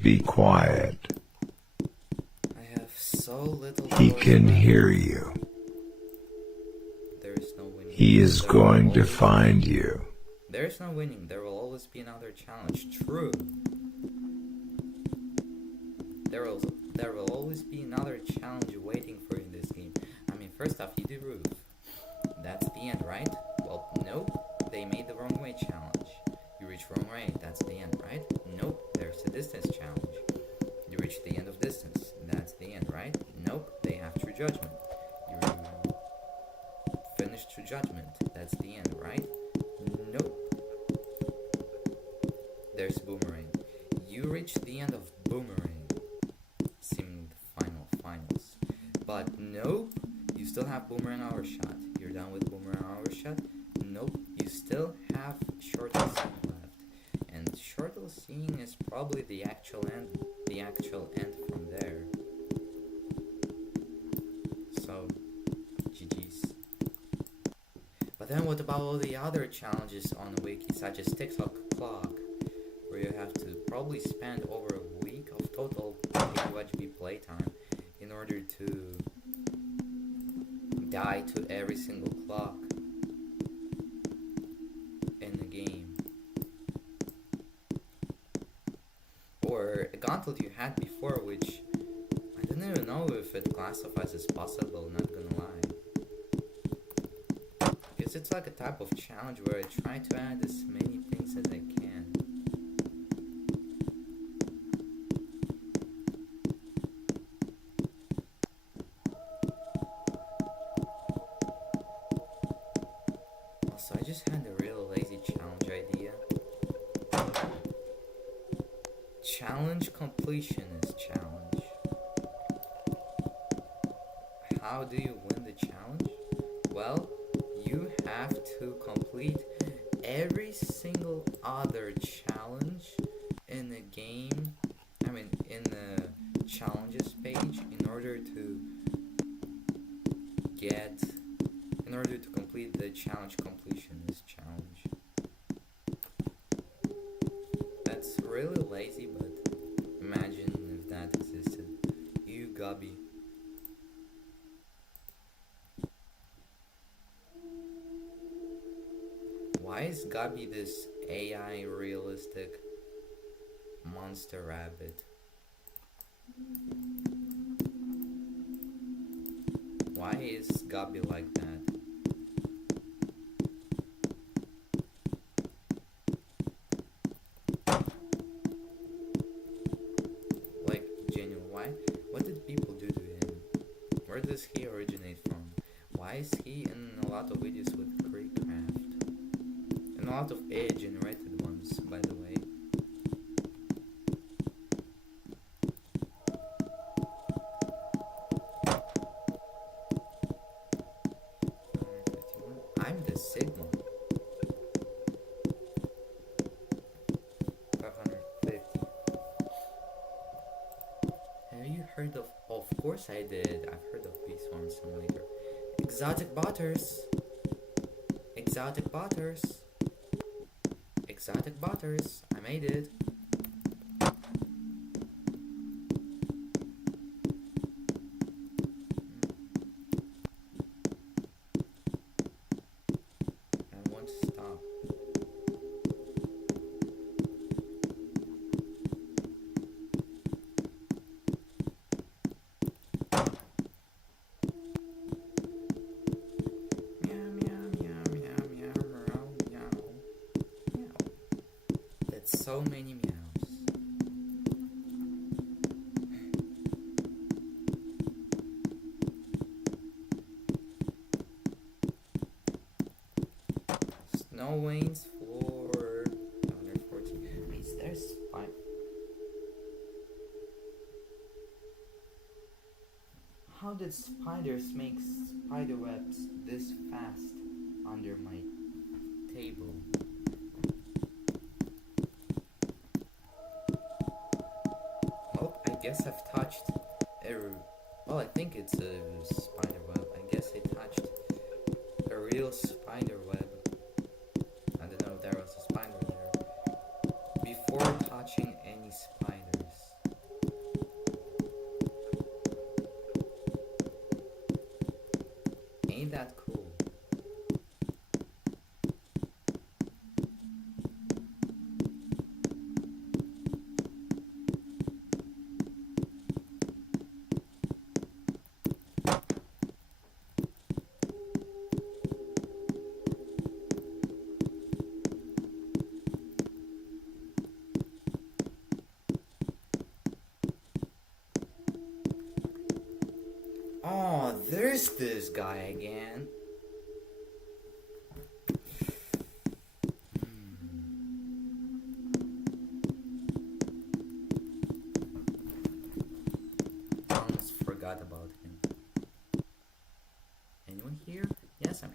Be quiet. I have so little. He can hear you. There is no winning. He is going to find you. There is no winning. There will always be another challenge. True. There will always be another challenge waiting for you in this game. I mean, first off, you do roof. That's the end, right? Well, nope. They made the wrong way challenge. You reach wrong way. That's the end, right? Nope. There's a distance challenge. You reach the end of distance. That's the end, right? Nope. They have true judgment. You finish true judgment. That's the end, right? Nope. There's Boomerang. You reach the end of Boomerang. Seemed Nope. You still have Boomerang Overshot. You're done with Boomerang Overshot? Nope. You still have Shortle Seeing left. And Shortle Seeing is probably the actual end. The actual end from there. So, GG's. But then what about all the other challenges on the wiki, such as TikTok Clock, where you have to probably spend over a week of total BABYYYYY playtime in order to die to every single clock in the game. Or a gauntlet you had before, which I don't even know if it classifies as possible, not gonna lie. Because it's like a type of challenge where I try to add as many things as I can. Also, I just had a real lazy challenge idea. Challenge completionist challenge. How do you win the challenge? Well, you have to complete every single other challenge in the game, in the challenges page in order to complete the challenge completionist challenge. That's really lazy, but imagine if that existed. You gubby. Why is Gabby this AI realistic monster rabbit? Why is Gabby like that? Like, genuine, why? What did people do to him? Where does he originate from? Why is he in a lot of videos with Creekcraft? And a lot of AI-generated ones, by the way. I'm the Sigma. 550. Have you heard of? Of course I did. I've heard of Beast Swarm Simulator. Exotic Butters. Exotic Butters. Exotic Butters. I made it. I won't stop. Meow, meow, meow, meow, meow, meow, meow, meow. That's so many meows. Snow Wayne's floor 114. Is there spike? How did spiders make spider webs this fast under my table? Well, I guess I've touched well, I think it's a spider web. I guess I touched a real spider web. I don't know if there was a spider there. Before touching any spiders. Ain't that cool? Oh, there's this guy again. Almost forgot about him.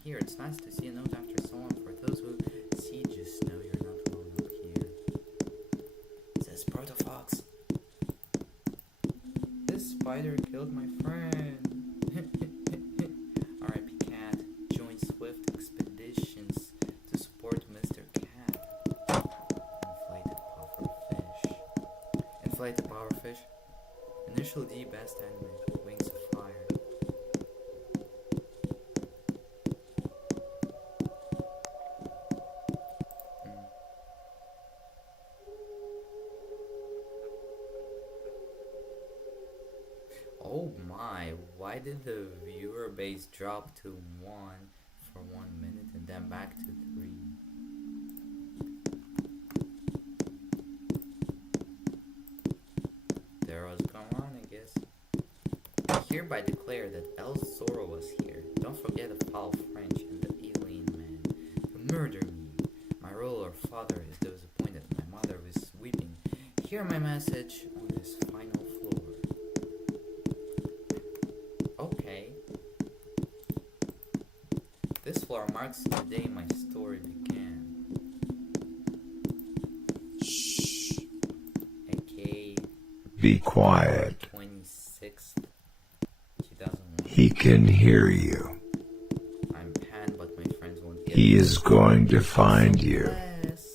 here. It's nice to see a note after so long. For those who see, just know you're not alone up here. It says Protofox. This spider killed my friend. R.I.P. Cat. Join swift expeditions to support Mr. Cat. Inflated pufferfish. Inflated pufferfish. Initial D, best anime. Wings of fire. Oh my, why did the viewer base drop to 1 for 1 minute and then back to 3? There was going on, I guess. I hereby declare that El Zorro was here. Don't forget the foul French and the alien man who murdered me. My royal father is disappointed. My mother is weeping. Hear my message on this final floor. Okay. This floor marks the day my story began. Shh. A.K.A. Be quiet. 26th, 2001. He can hear you. I'm Pan, but my friends won't get He it. is going to find you. Yes.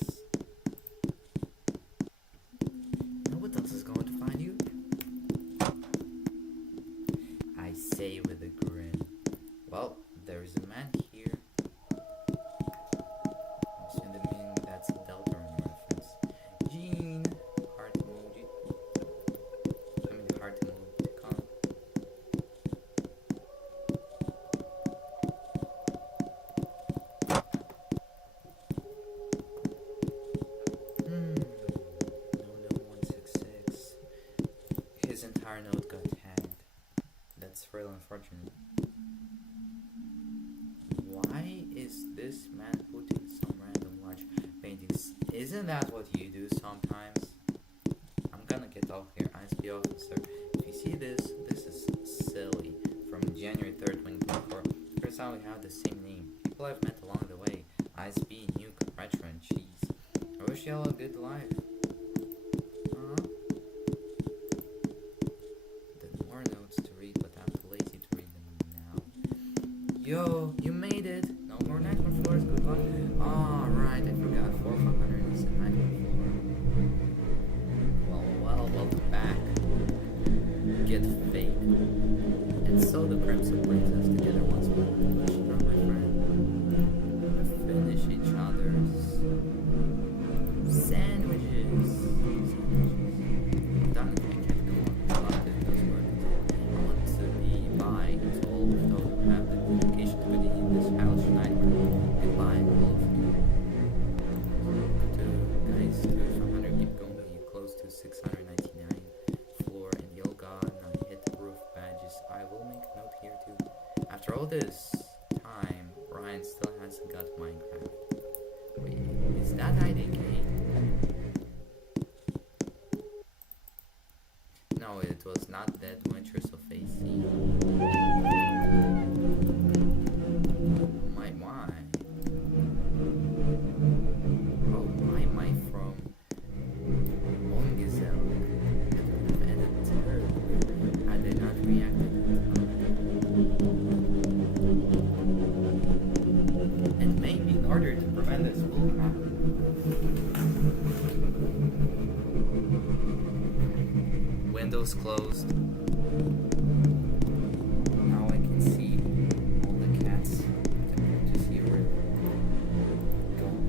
You know what else is going to find you? I say with a grin. Well, there is a man here. Assuming that's a Deltarune reference. Gene, heart emoji. I mean, heart emoticon. No 166. His entire note got tagged. That's real unfortunate. Why is this man putting some random large paintings? Isn't that what you do sometimes? I'm gonna get off here, ISP officer. If you see this, this is silly. From January 3rd, 2024. Here's how we have the same name. People I've met along the way. ISP, Nuke, Retro, and Cheese. I wish y'all a good life. Then more notes to read, but I'm too lazy to read them now. Yo, you made it! No more nightmare floors, good luck. Oh, right, I forgot. 4 for 100 is a nightmare floor. Well, welcome back. Get fake. And so the crimson brings us together once more. Push through, my friend. We finish each other's sandwiches. Done. I can't go on. I love it, those words. I want to be by to all of those who have the dedication to be in this house tonight. Goodbye, all of you. Guys, 2 for 100, keep going. You close to 699 floor, and yo god, now hit the roof badges. I will make a note here too. After all this time, Ryan still hasn't got Minecraft. Wait, is that IDK? No, it was not Dead Winters of AC. My. Oh, my from Ongizel. It would have ended terribly had they not reacted. And maybe in order to prevent this will happen. Windows closed. Now I can see all the cats. To see where they're going.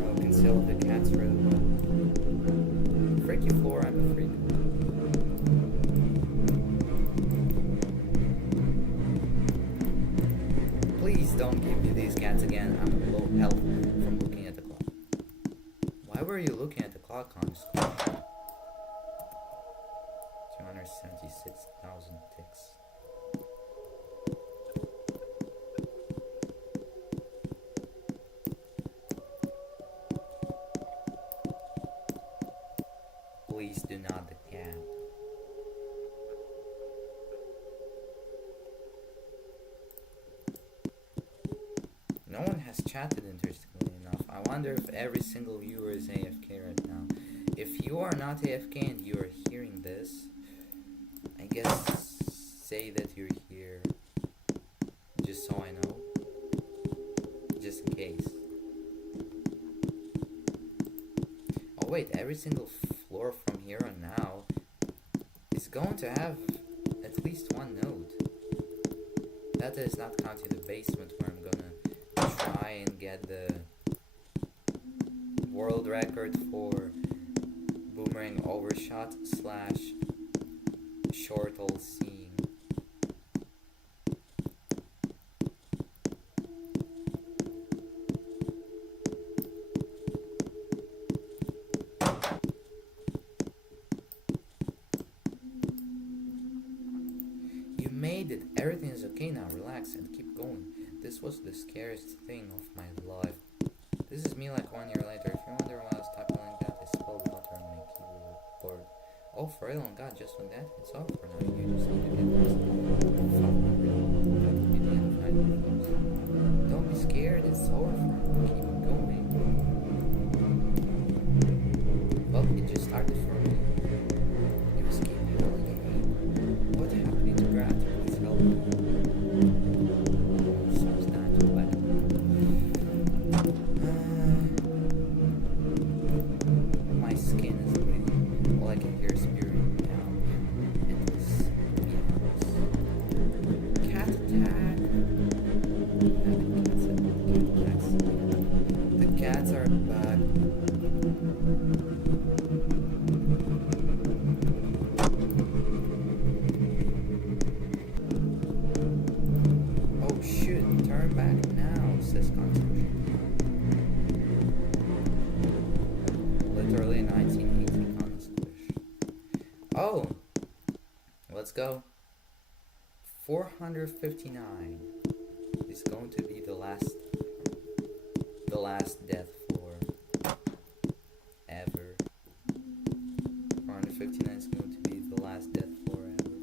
Now I can see all the cats really well. Freaky floor, I'm a freak. Please don't give me these cats again. I'm low health from looking at the clock. Why were you looking at the clock on screen? 276,000 ticks. Please do not the cat. No one has chatted, interestingly enough. I wonder if every single viewer is AFK right now. If you are not AFK and you are hearing this, I guess say that you're here. Just so I know. Just in case. Oh wait, every single floor from here on now is going to have at least one node. That is not counting the basement where I'm gonna try and get the world record for Boomerang overshot / shortle seeing. You made it. Everything is okay now. Relax and keep going. This was the scariest thing of my life. This is me like 1 year later. If you wonder why I was typing like that, I spelled water on my keyboard. Oh, for real, and God, just when that it's over for now. You just need to get rest. That will be the end of night videos. Don't be scared, it's over for now. Keep going. Well, it just started for me. You escaped hell again. What happened to Brad? Please help me. My skin is bleeding. All I can hear is spewing down. And this cat attack. The cats are back. Oh shoot, turn back now, says constraint. Literally 1980 constraint. Oh, let's go. 459 is going to be the last death floor ever. 459 is going to be the last death floor ever.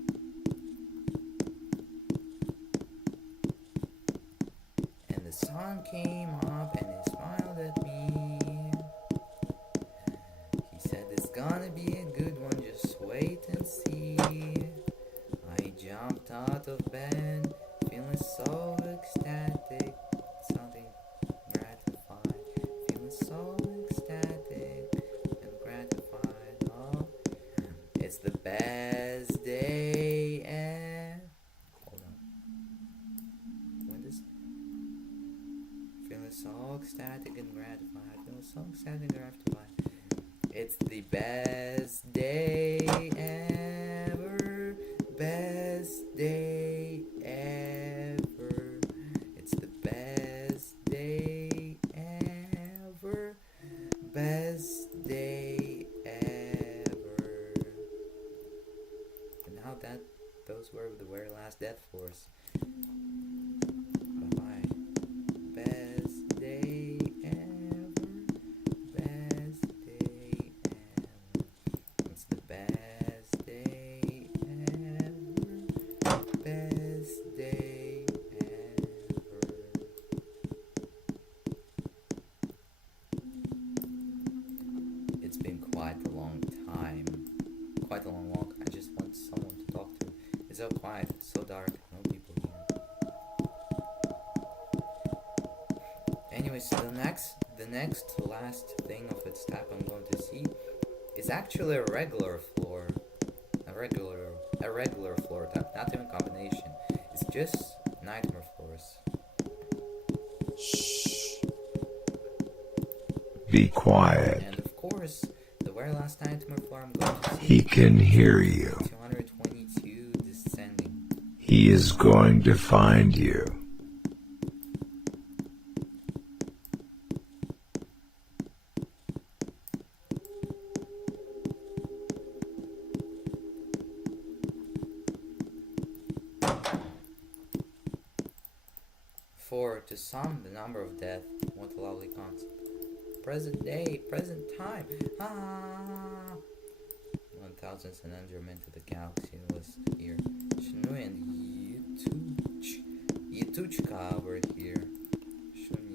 And the sun came up and he smiled at me. He said it's gonna be a good one, just wait and see. I jumped out of bed, feeling so ecstatic, something gratified, feeling so ecstatic and gratified. Oh, it's the best day ever. Hold on. When this? Feeling so ecstatic and gratified, feeling so ecstatic and gratified. It's the best day ever. Best day ever. It's the best day ever. Best day ever. And now that those were the very last death floors. Bye-bye. Best day ever. Best day ever. It's the best day ever. Best day ever. It's been quite a long time. Quite a long walk. I just want someone to talk to. It's so quiet, so dark, no people here. Anyways, the next last thing of its type I'm going to see is actually a regular floor. A regular floor type, not even combination. It's just nightmare floors. Shh. Be quiet. And of course, the very last nightmare floor I'm going to see. He can hear you. 222 descending. He is going to find you. For to some, the number of death. What a lovely concept. Present day, present time. 1000 and enderman to the galaxy was here. Shunu and Yutuchka were here. Shunu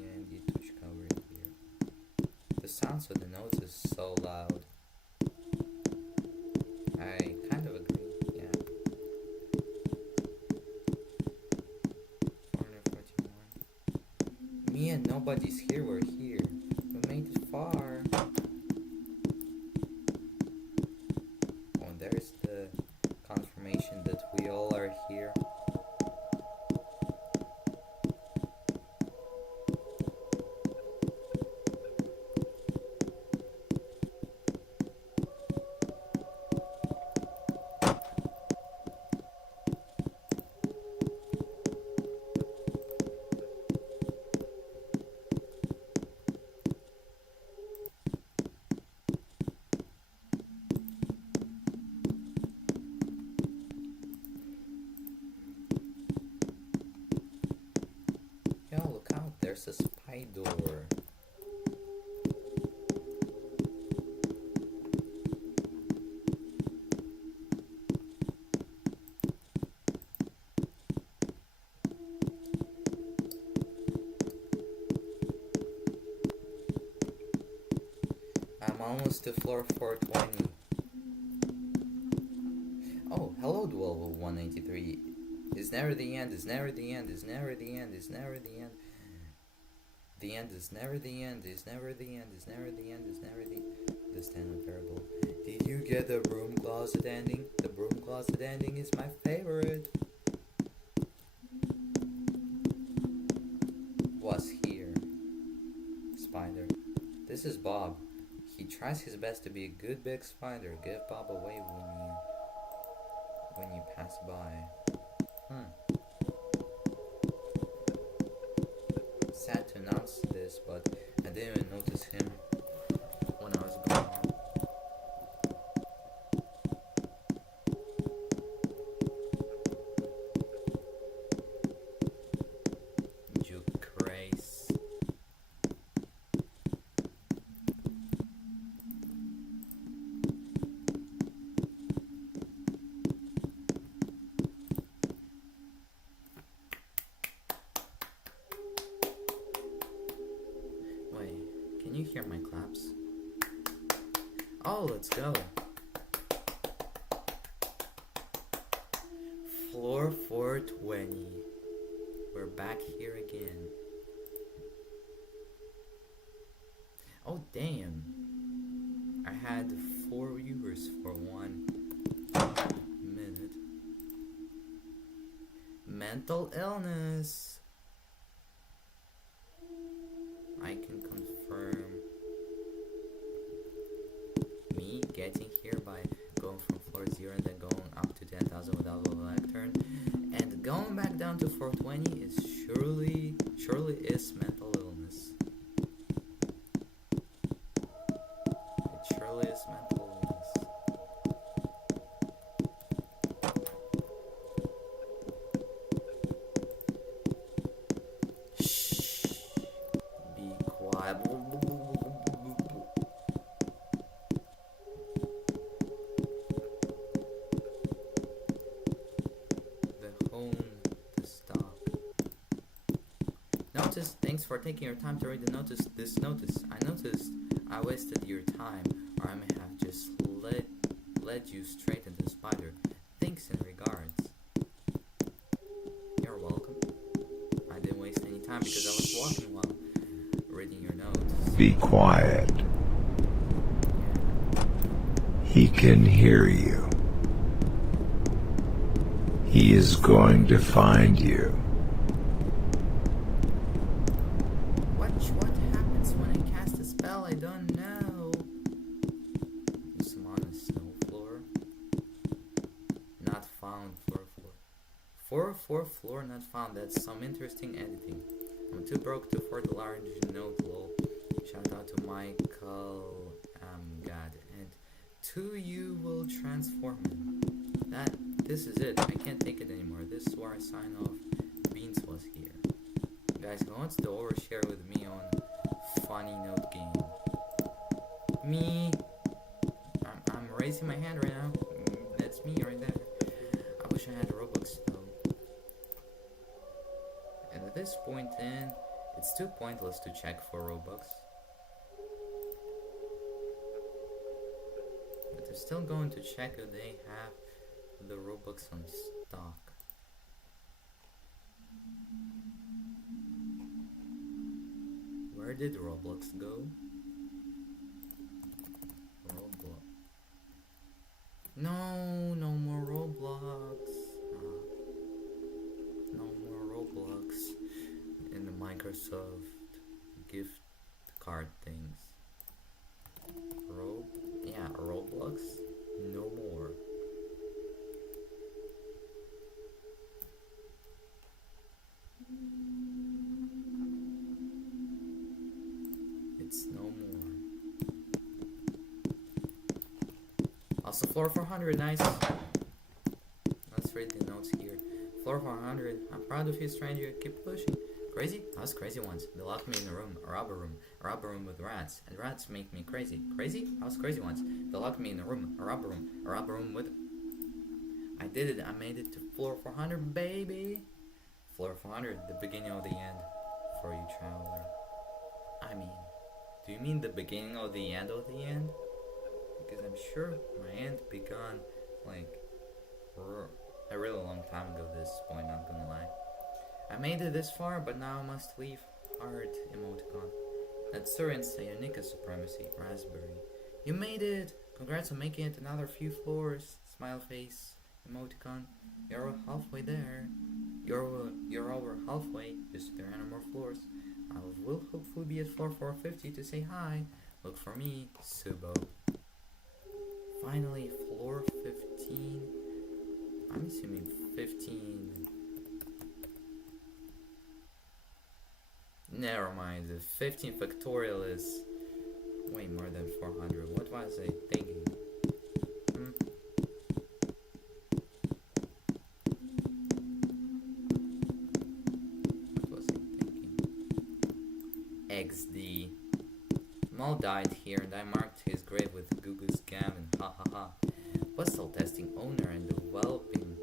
Me and nobody's here, we're here. We made it far. Oh, there's the confirmation that we all are here. Yo, look out, there's a spy door. I'm almost to floor 420. Oh, hello, Dwell 183. Is never the end, is never the end, is never the end, is never the end. The end is never the end, is never the end, is never the end, is never the the stand variable. Did you get the broom closet ending? The broom closet ending is my favorite. Was here. Spider. This is Bob. He tries his best to be a good big spider. Give Bob a wave when you pass by. Sad to announce this, but I didn't even notice him when I was going on. Juke race. Can you hear my claps? Oh, let's go. Floor 420. We're back here again. Oh, damn. I had 4 viewers for 1 minute. Mental illness. I can confirm me getting here by going from floor 0 and then going up to 10,000 without the lectern, and going back down to 420 is surely is mental illness. It surely is mental illness. Thanks for taking your time to read the notice. This notice. I noticed I wasted your time, or I may have just led you straight into the spider. Thanks and regards. You're welcome. I didn't waste any time because I was walking while reading your notes. Be quiet. He can hear you. He is going to find you. What happens when I cast a spell? I don't know. You summon a snow floor. Not found. Floor 4 floor not found. That's some interesting editing. I'm too broke to afford a large note, lol. Shout out to Michael God. And to you will transform him. This is it. I can't take it anymore. This is where I sign off. Beans was here. Guys, who wants to overshare with me on funny note game? Me. I'm raising my hand right now. That's me right there. I wish I had Robux though. And at this point in, it's too pointless to check for Robux. But they're still going to check if they have the Robux on stock. did Roblox go? Roblox. No, no more Roblox. No more Roblox in the Microsoft gift card things. Yeah, Roblox. No more. It's no more. Also, floor 400, nice. Let's read the notes here. Floor 400, I'm proud of you, stranger. Keep pushing. Crazy? Us crazy ones. They lock me in a room, a robber room with rats, and rats make me crazy. Crazy? Us crazy ones. They lock me in a room, a robber room with. I did it. I made it to floor 400, baby. Floor 400, the beginning of the end for you, traveler. I mean, do you mean the beginning of the end of the end? Because I'm sure my end began like a really long time ago at this point, not gonna lie. I made it this far, but now I must leave. Heart emoticon. That's Surin's Ionica supremacy. Raspberry. You made it! Congrats on making it another few floors. Smile face emoticon. You're halfway there. You're over halfway. Just 300 more floors. I will hopefully be at floor 450 to say hi. Look for me, Subo. Finally, floor 15. I'm assuming 15. Never mind, the 15 factorial is way more than 400. What was I thinking? What was I thinking? XD. Mal died here and I marked his grave with Gugu's Gavin. Ha ha ha. Puzzle testing owner and developing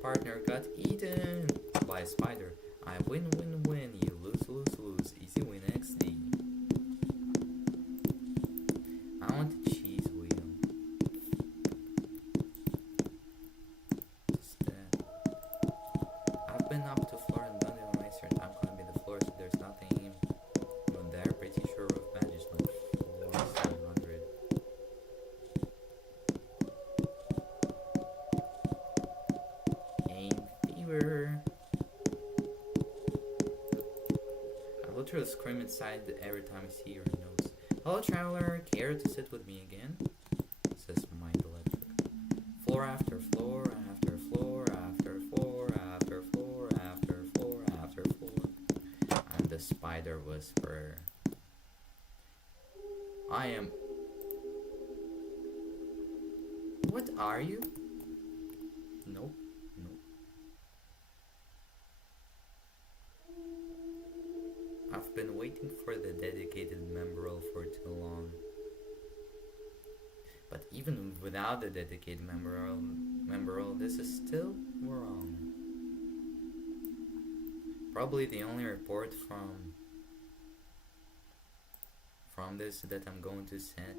partner got eaten by a spider. I win win win, you lose lose lose, easy win XD. I want the cheese wheel. Just that. I've been up to floor and done it on research. I'm gonna be the floor, so there's nothing even there. Pretty sure of badges like floor 700. Aim fever. To scream inside every time I see your nose. Hello, traveler. Care to sit with me again? Says Mind Electric. Floor after floor after floor after floor after floor after floor after floor. I'm the spider whisperer. I am. What are you? Nope. I've been waiting for the dedicated member for too long. But even without the dedicated member, this is still wrong. Probably the only report from this that I'm going to send.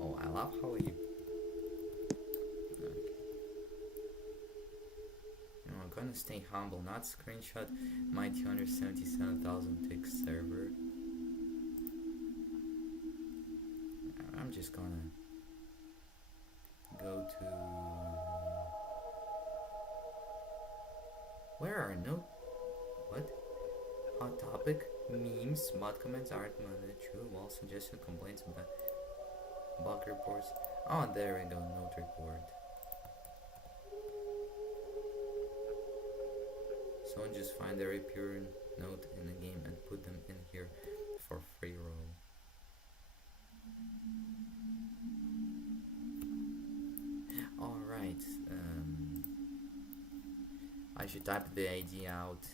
Oh, I love how you. I'm gonna stay humble, not screenshot my 277,000 tick server. I'm just gonna go to where are no what? Hot topic, memes, mod comments, art, true, wall suggestion, complaints, bug reports. Oh, there we go, note report. Someone just find every pure note in the game and put them in here for free roll. Alright, I should type the ID out.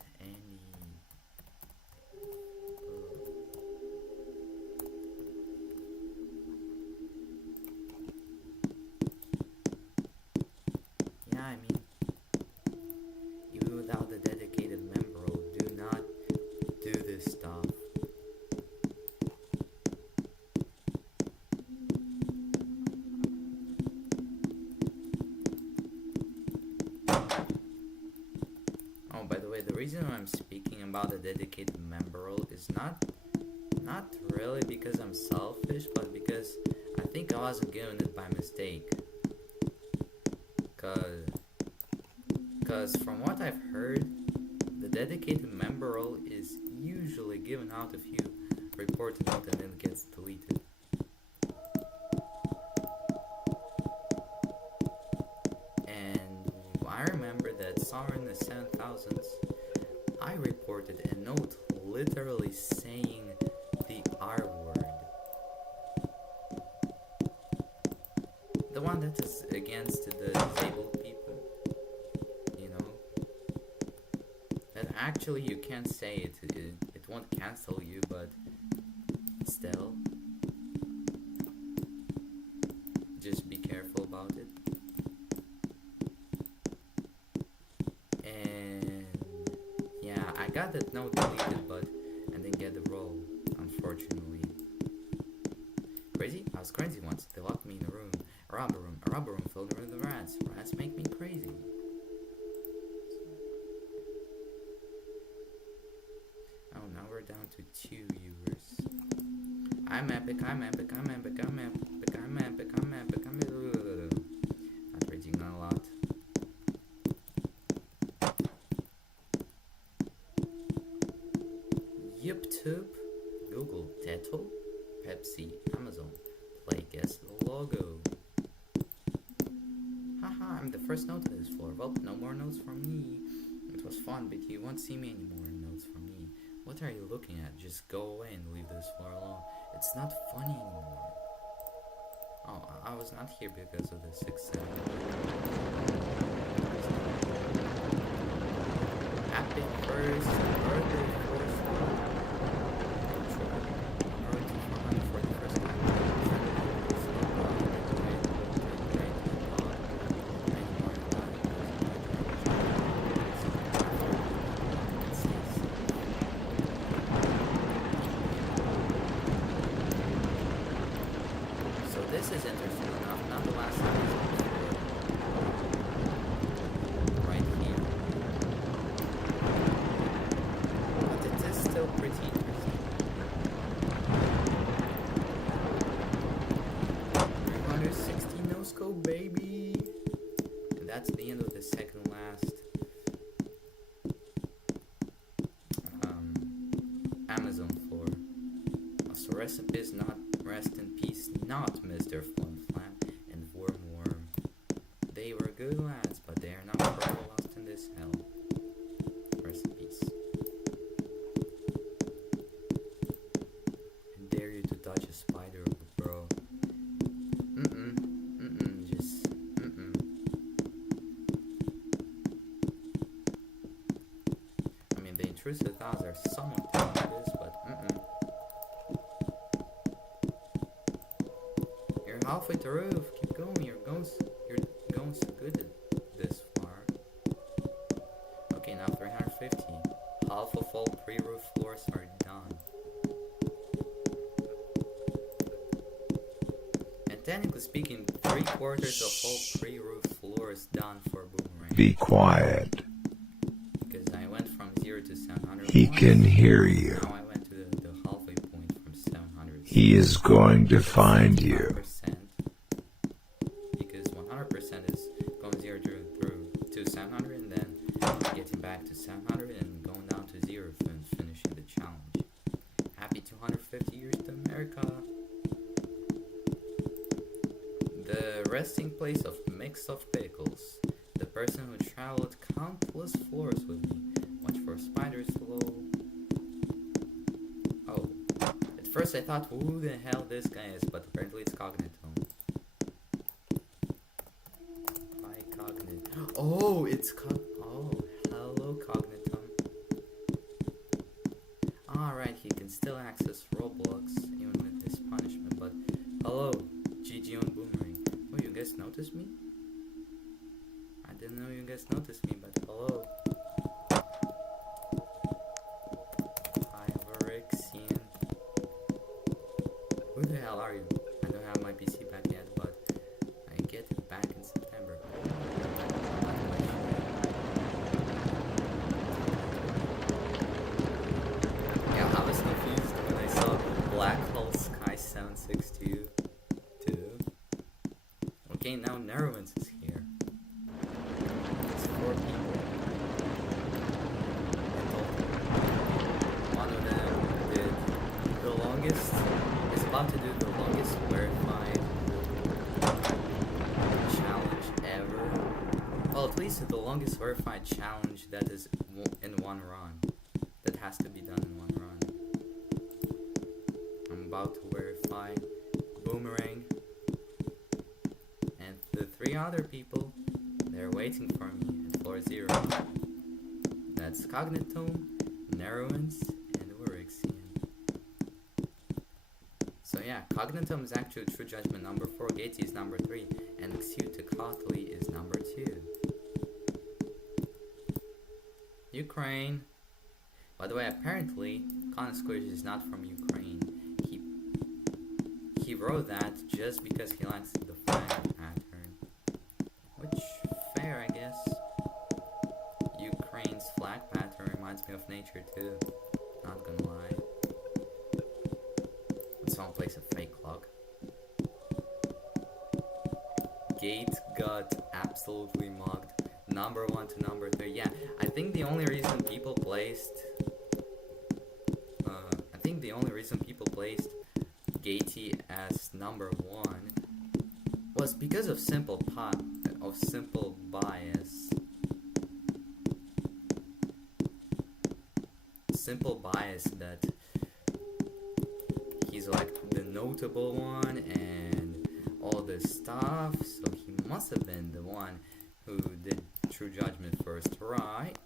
Yeah, I mean, even without the dedicated member, do not do this stuff. Oh, by the way, the reason I'm speaking about the dedicated member role is not Not really because I'm selfish, but because I think I wasn't given it by mistake. Cause from what I've heard, the dedicated member role is usually given out if you report a note and then it gets deleted. And I remember that somewhere in the 7000s, I reported a note literally saying the R word. The one that is against the disabled people. You know? That actually you can't say it. It won't cancel you, but still. Just be careful about it. And yeah, I got that note deleted, but I didn't get the role, unfortunately. Crazy? I was crazy once. They locked me in a room. A rubber room filled with rats. Rats make me crazy. Oh, now we're down to 2 viewers. I'm epic. Not raging a lot. YouTube, Google, Detto, Pepsi, Amazon. Play guess the logo. Haha, I'm the first note of this floor. Well, no more notes from me. It was fun, but you won't see me anymore in notes from me. What are you looking at? Just go away and leave this floor alone. It's not funny anymore. Oh, I was not here because of the 6-7. Happy first birthday, this is interesting enough, not the last time right here. But it is still pretty interesting. 360 no scope, baby! And that's the end of the second last Amazon floor. So recipes not rest in peace, not Mr. Flim Flam and Worm. They were good lads, but they are not forever lost in this hell. Rest in peace. I dare you to touch a spider, bro. Just I mean, the intrusive thoughts are somewhat dangerous, but halfway to the roof. Keep going. You're going so good at this far. Okay, now 350. Half of all pre-roof floors are done. And technically speaking, 3/4 of all pre-roof floors done for Boomerang. Be quiet. Because I went from 0 to 700. He can hear you. Now I went to the halfway point from 700. He is going to find you. Because 100% is going 0 to 700 and then getting back to 700 and going down to 0 and finishing the challenge. Happy 250 years to America. The resting place of mix of pickles. The person who traveled countless floors with me. Watch for spiders below. Oh. At first I thought who the hell this guy is, but apparently it's Cognitome. Hi Cognitome. Oh, it's oh, hello Cognitome. Alright, he can still access Roblox even with his punishment, but hello, GG on Boomerang. Oh, you guys noticed me? I didn't know you guys noticed me, but hello. Hi, Varixian. Who the hell are you? I don't have my PC back yet, but I get it back in September. Yeah, I was confused when I saw Okay, now Nerwins is here. It's 4 people. In total. One of them did the longest, is about to do the longest verified challenge ever. Well, at least the longest verified challenge that is in one run. That has to be done in one run. I'm about to verify Boomerang. And the 3 other people, they're waiting for me at floor 0. That's Cognitome, Nerwins, and Uryxian. So yeah, Cognitome is actually True Judgment number 4, Gatey is number 3, and Xutekatli is number 2. Ukraine. By the way, apparently, Connor Squish is not from Ukraine. He wrote that just because he likes the flag pattern. Which, fair, I guess. Ukraine's flag pattern reminds me of nature too. Not gonna lie. When someone plays a fake clock. Gate got absolutely mugged. Number 1 to number 3. Yeah, I think the only reason people placed Gatey as number 1 was because of simple bias. Simple bias that he's like the notable one and all this stuff, so he must have been the one who did True Judgment first, right?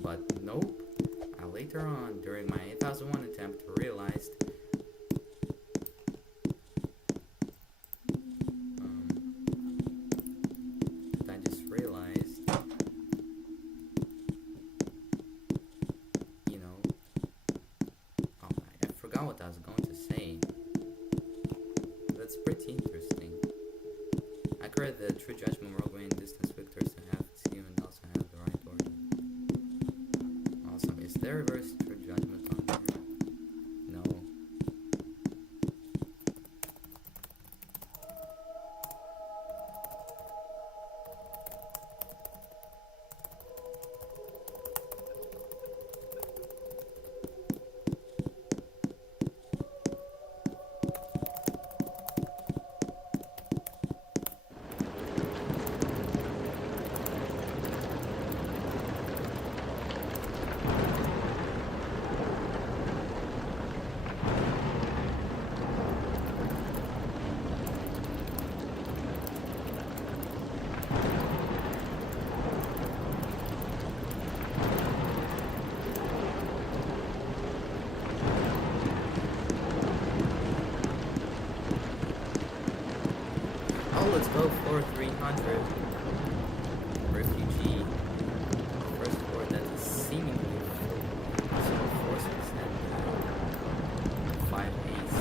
But nope. I later on, during my 8001 attempt, realized what I was going to say. That's pretty interesting. I created the True Judgment Rogue and Distance Victors to have CU and also have the right order. Awesome. Is there reverse True Judgment on there? No. Let's go for 300. Refugee. First floor that is seemingly full. So 4, 6, and 5 ace.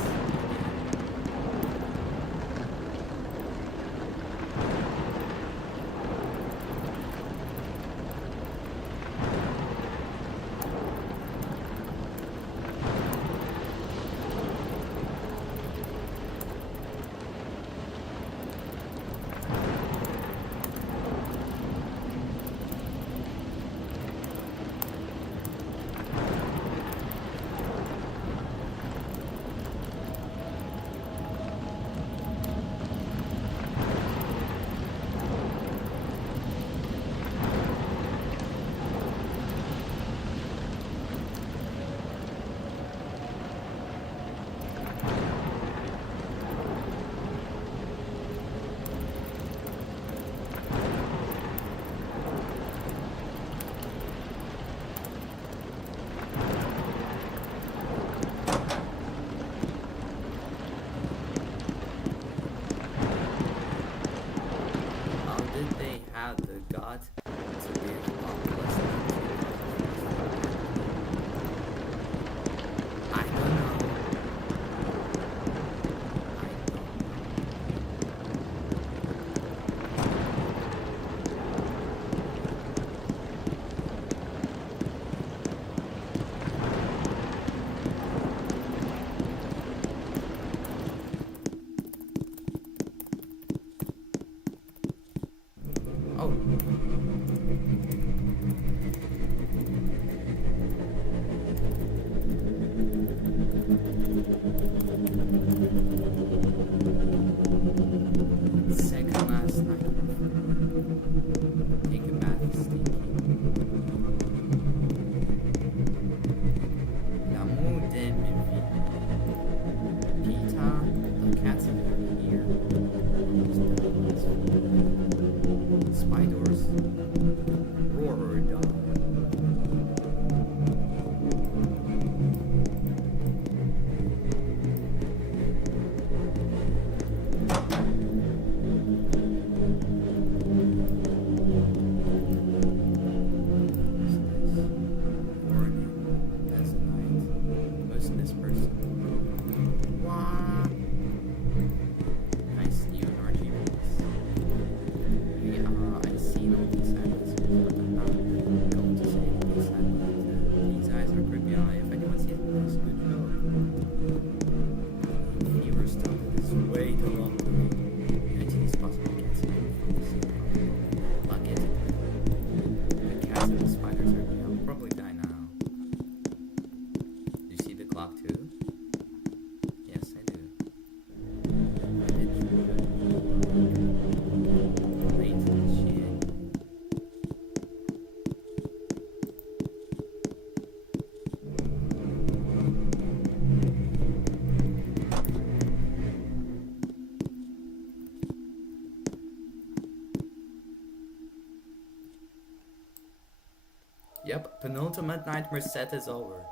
penultimate nightmare set is over.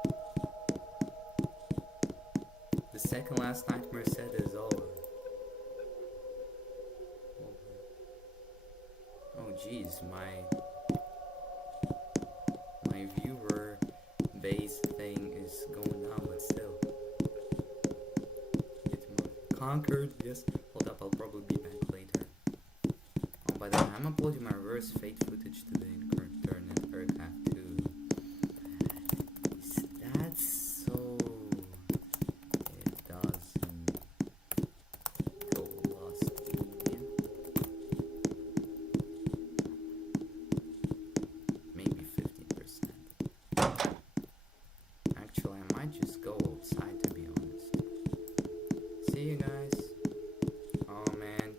The second last nightmare set is over. Oh jeez, my viewer base thing is going down, but still. Conquered, yes. Hold up, I'll probably be back later. Oh, by the way, I'm uploading my reverse fate footage to the internet aircraft too. Is that so? It doesn't go lost media. Maybe 50%. Actually, I might just go outside to be honest. See you guys. Oh man.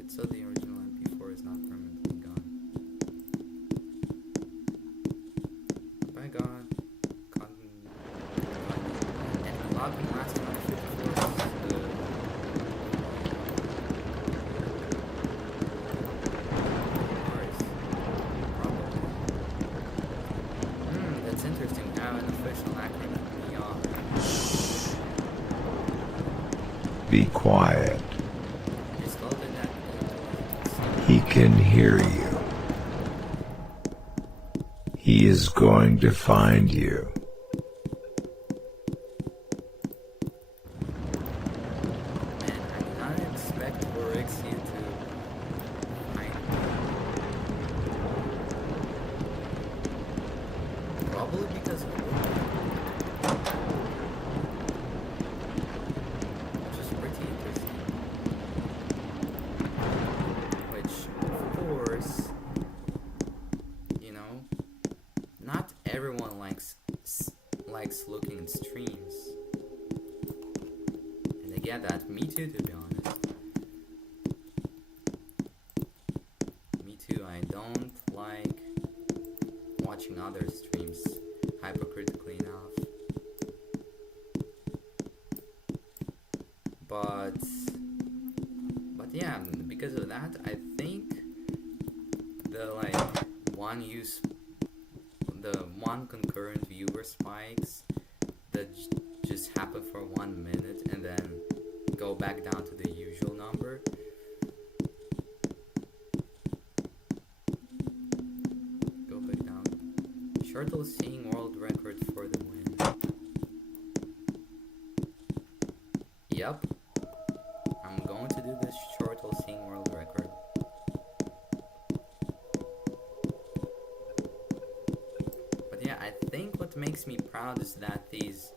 It's so the original MP4 is not permanently gone. By God. And logging last time 54 that's interesting. Now an official acronym. Be quiet. He can hear you. He is going to find you. Man, I did not expect Borixia to find me. Probably because of everyone likes looking at streams, and I get that. Me too, to be honest. Me too. I don't like watching other streams hypocritically enough, but yeah, because of that, I think the one concurrent viewer spikes that just happen for 1 minute and then go back down to the usual number. Go back down. Shortle seeing world record for the win. Yep. I'm going to do this Shortle seeing world record. I think what makes me proud is that these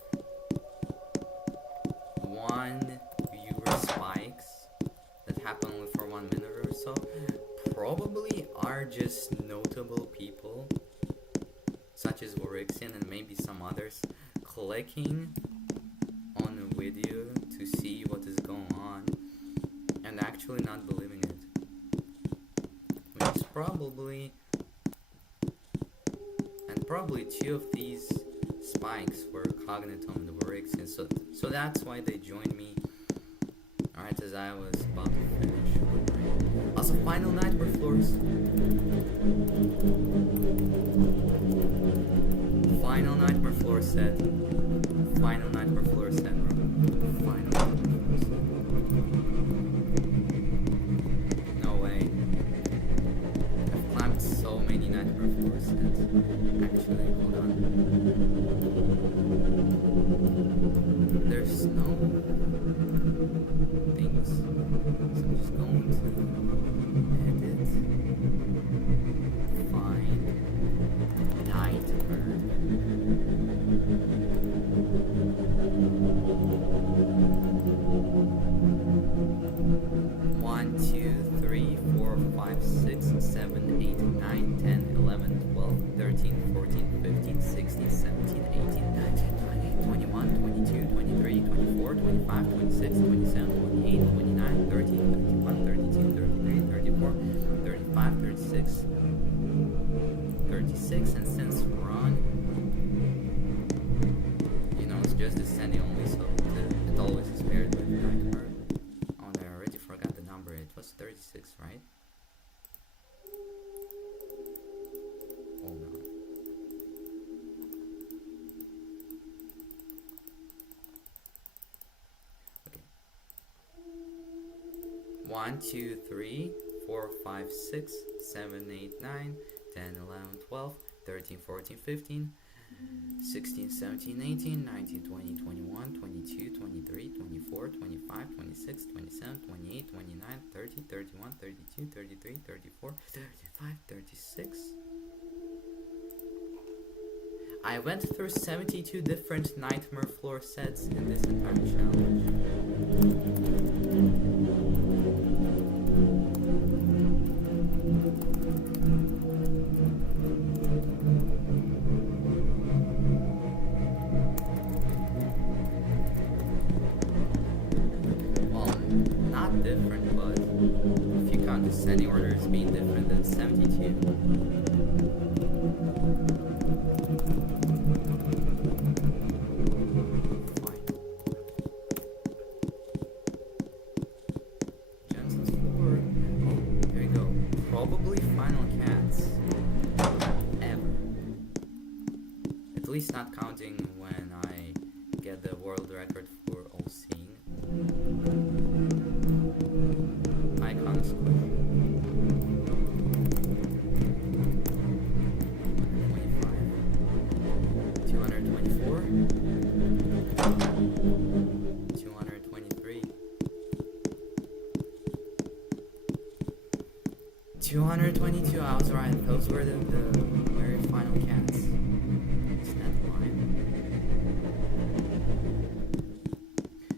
one viewer spikes that happen only for 1 minute or so probably are just notable people such as Worixian and maybe some others clicking on a video to see what is going on and actually not believing it, which is probably 2 of these spikes were Cognitum and Worixian, so that's why they joined me right as I was about to finish. Also, final nightmare floors. Final nightmare floor set. Final nightmare floor set. Final nightmare floor set. No way. I've climbed so many nightmare floor sets. Actually, hold on. There's no things, so I'm just going to edit, find nightmare. 1, 2, 3, 4, 5, 6, 7, 8, 9, 10, 11, 12, 13, 14, 15, 16, 17, 18, 19, 20, 21, 22, 23, 24, 25, 26, 27, 28, 29, 30, 31, 32, 33, 34, 35, 36, 36, and since we're on, it's just descending only, so it always is paired with nightmare. Oh, and I already forgot the number. It was 36, right? 1, 2, 3, 4, 5, 6, 7, 8, 9, 10, 11, 12, 13, 14, 15, 16, 17, 18, 19, 20, 21, 22, 23, 24, 25, 26, 27, 28, 29, 30, 31, 32, 33, 34, 35, 36. I went through 72 different nightmare floor sets in this entire challenge. Well, not different, but if you count descending order as being different than 72. At least not counting when I get the world record for all seeing. Icon squish. 25. 224. 223. 222. I was right. Those were the very final cats.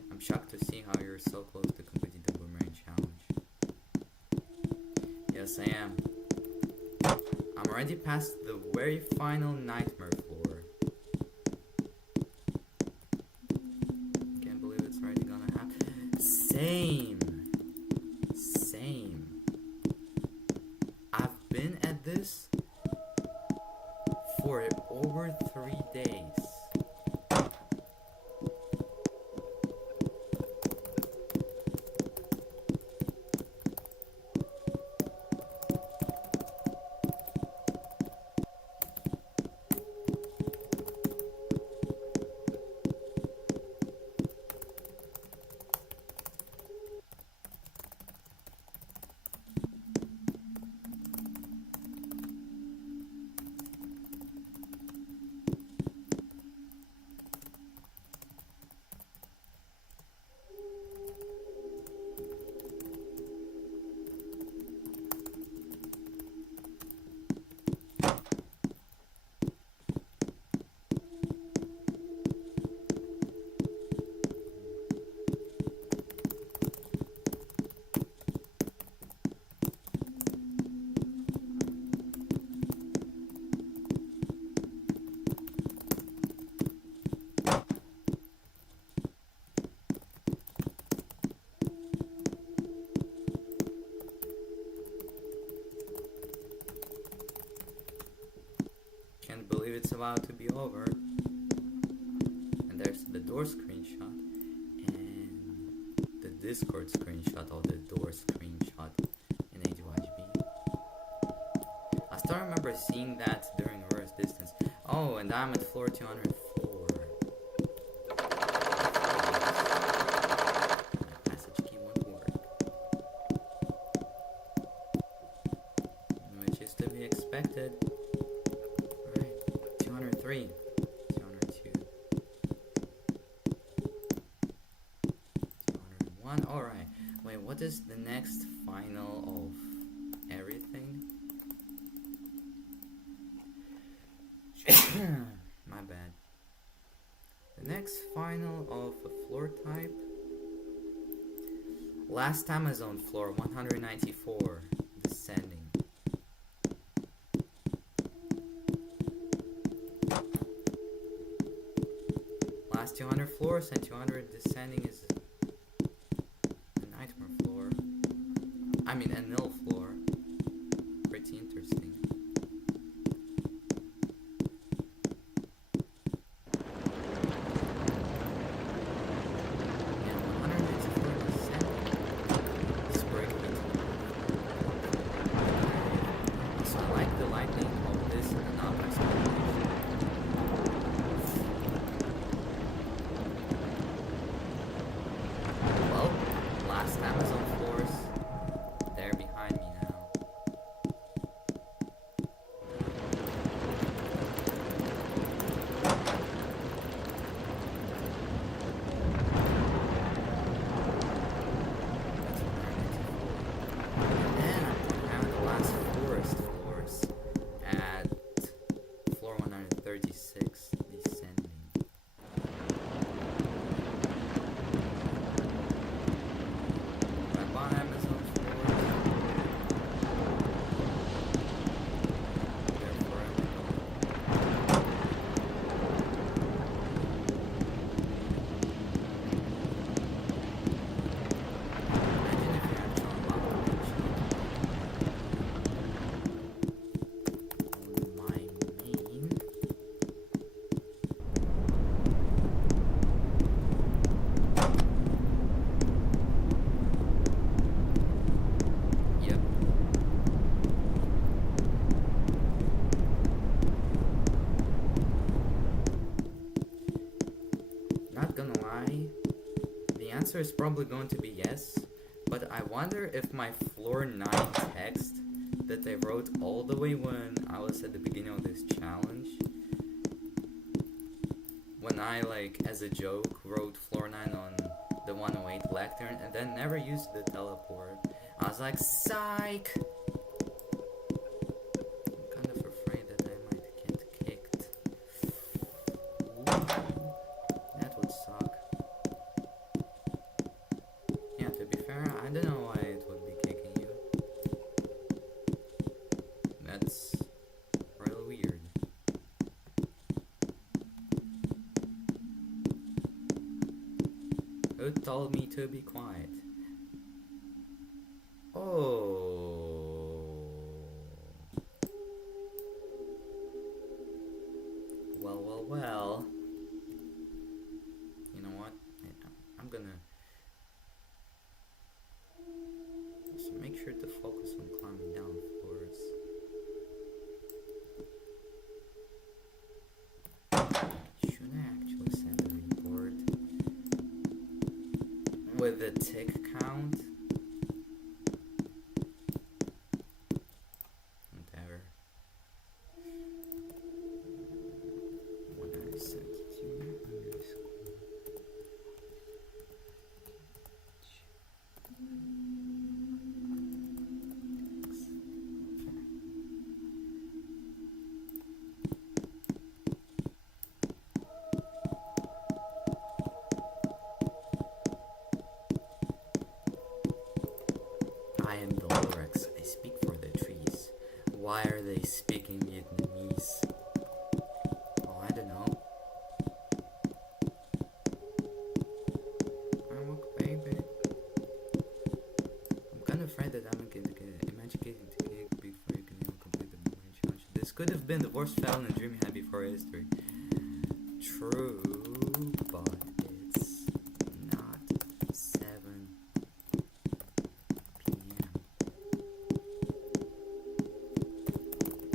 I'm shocked to see how you're so close to completing the Boomerang challenge. Yes, I am. I'm already past the very final nightmare floor. Can't believe it's already gonna happen. Same. I've been at this for over 3 days. Can't believe it's about to be over. And there's the door screenshot and the Discord screenshot of the door screenshot in AFKing. I still remember seeing that during reverse distance. Oh, and I'm at floor 204. My passage key won't work. Which is to be expected. 202, 201. Alright, wait, what is the next final of everything? My bad. The next final of a floor type. Last time I was on floor 194, descending. Last 200 floors and 200 descending is a nightmare floor. I mean a nil floor. Pretty interesting. Yeah, 194 descending. It's breaking. So I like the lightning of this and not my speculation. Last Amazon floors. 36 descending. My bottom is on floors. Therefore, imagine if you had to unlock the machine on my main. Yep. Not gonna lie, the answer is probably going to be yes, but I wonder if my floor 9 text that I wrote all the way when I was at the beginning of this challenge, when I, like, as a joke, wrote floor 9 on the 108 lectern and then never used the teleport. I was like, psych! I'm kind of afraid that I might get kicked. Ooh, that would suck. Yeah, to be fair, I don't know why it would be kicking you. That's real weird. Who told me to be quiet? Oh. Well. You know what? I'm gonna just make sure to focus on climbing down floors. Should I actually send a report with the tick count? Whatever. When I sent it to you, I am the Lorax. I speak for the trees. Why are they speaking Vietnamese? Oh, I don't know. Look, baby. I'm kind of afraid that I'm gonna get getting to kick before you can even complete the Boomerang challenge. This could have been the worst fail in Dream Happy for history. True, but it's not 7 p.m.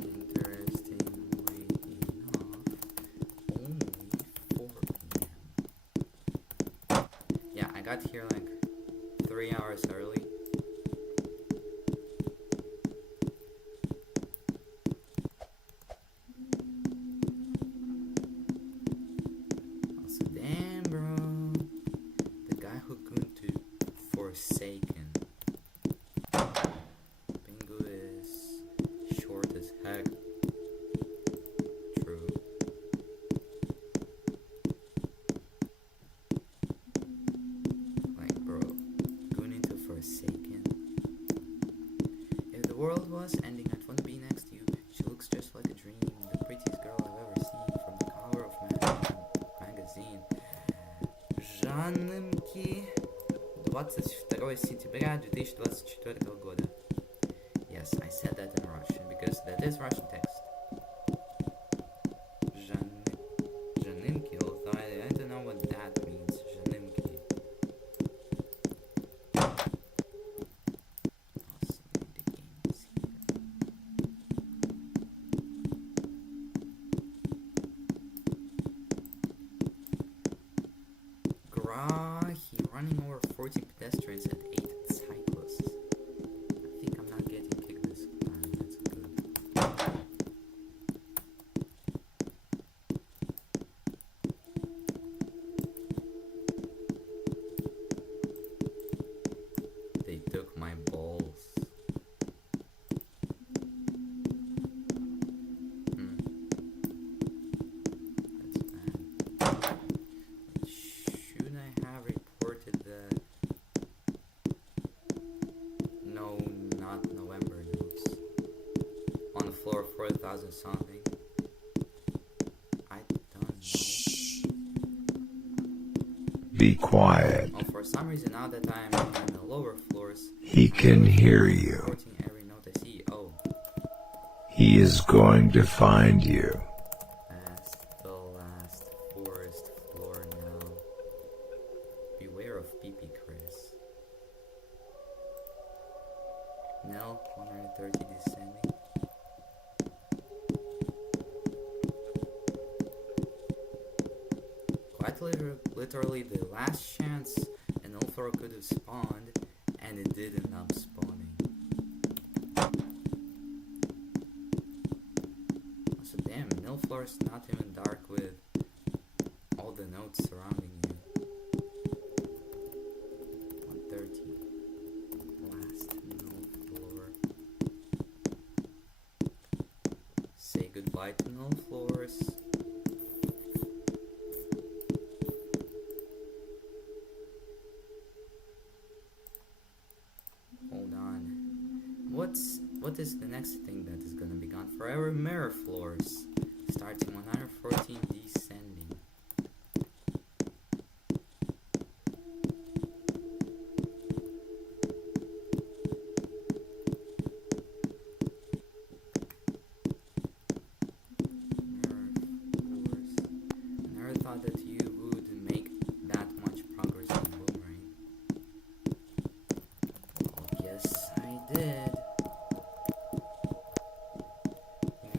Interestingly enough, only 4 p.m. Yeah, I got here like 3 hours early. Also, damn, bro. The guy who going to Forsaken. Pingu is short as heck. True. Like, bro, going into Forsaken. If the world was ending, I'd want to be next to you. She looks just like a dream, the prettiest girl I've ever seen, from the cover of magazine. Жаннымки, 22 сентября 2024 года. Yes, I said that in Russian because that is Russian text. Жаннымки, although I don't know what that means. Жаннымки. Also, the game is here. He running over 14 pedestrians and 8 cyclists. I think I'm not getting kicked this time. That's good. something. I don't know. Be quiet. Oh, for some reason now that I am on the lower floors, He can hear you. recording every note I see. Oh, He is going to find you. that's the last forest floor now. Beware of PP Chris. Nell, 130 descending. Quite literally the last chance an Ulthor could have spawned, and it did end up spawning. Also, damn, Nilfloor's not even dark with all the notes surrounding you. 130. Last Nilfloor. Say goodbye to Nilfloors. Hold on. What is the next thing that is gonna be gone forever? Mirror floors. Starting 114 descending. Mirror floors. I never thought that you would make that much progress on Boomerang. Yes, I did.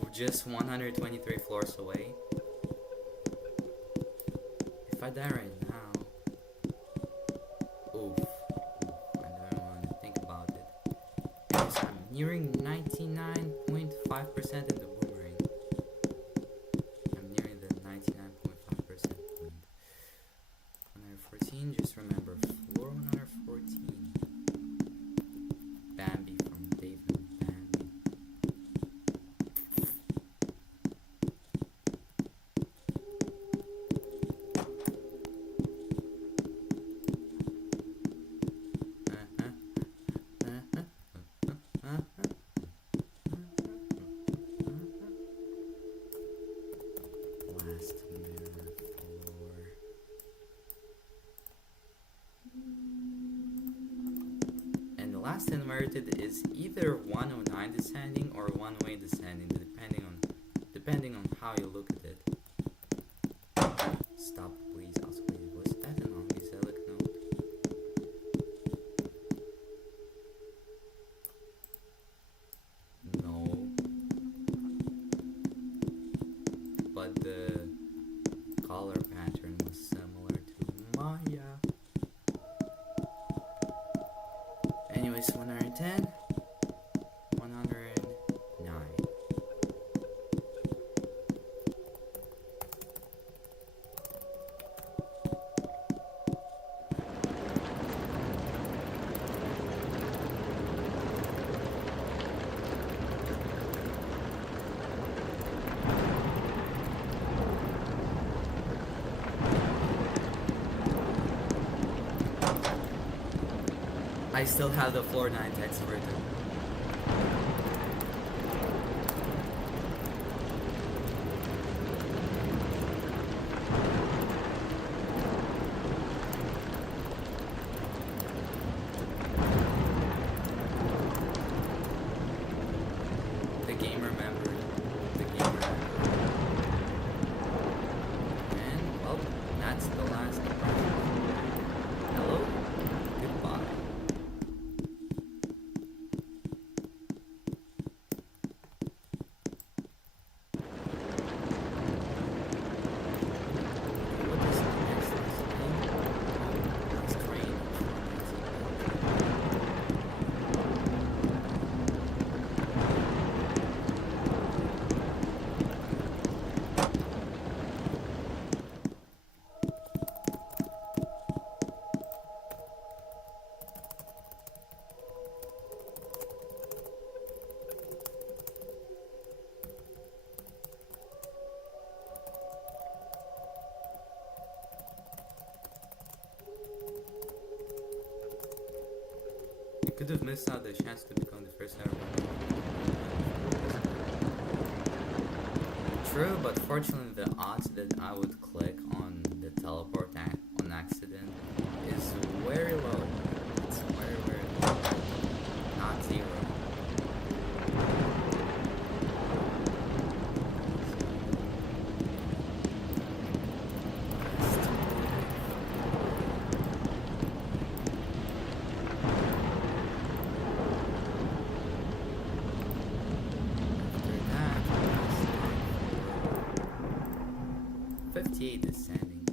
We're just 123 floors away. If I die right now, oof, I don't want to think about it. Because I'm nearing 99.5% in the Boomerang. I'm nearing the 99.5% point. 114, just remember, floor 114. Bambi from Dave and Bambi. Last mirror floor. And the last inverted is either 109 descending or one-way descending, depending on how you look at it. Stop, please. Also, wait, was that an angelic note? No. But the color pattern was similar to Maya. Anyways, 110, 109. I still have the floor 9 text written. The game remembered. The game remembered. And, well, that's the last impression. Hello? Goodbye. What is the next thing? Constraint. You could have missed out the chance to become the first ever. True, but fortunately the odds that I would click on the teleport on accident is very low. It's very, very low. Not zero. Descending.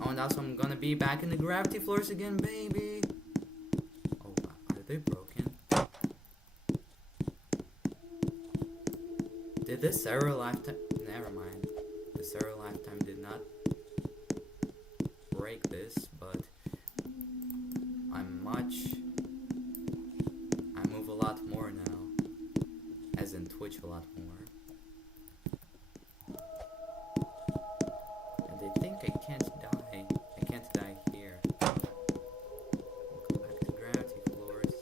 Oh, and also I'm gonna be back in the gravity floors again, baby. Oh, are they broken? Did this server lifetime? Never mind. The server lifetime did not break this, but I move a lot more now, as in Twitch a lot more. I think I can't die. I can't die here. We'll go back to gravity floors.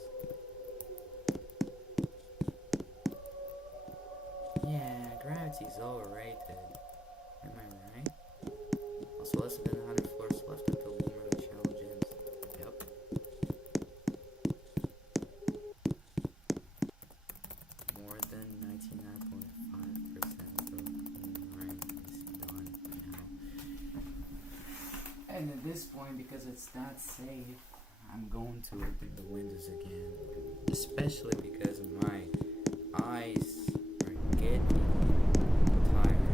Yeah, gravity's overrated. Am I right? Also, less than 100 floors left until Boomerang challenge ends. Yep. More than 99.5% of Boomerang is done now. And at this point, because it's not safe, I'm going to open the windows again. Especially because my eyes are getting tired.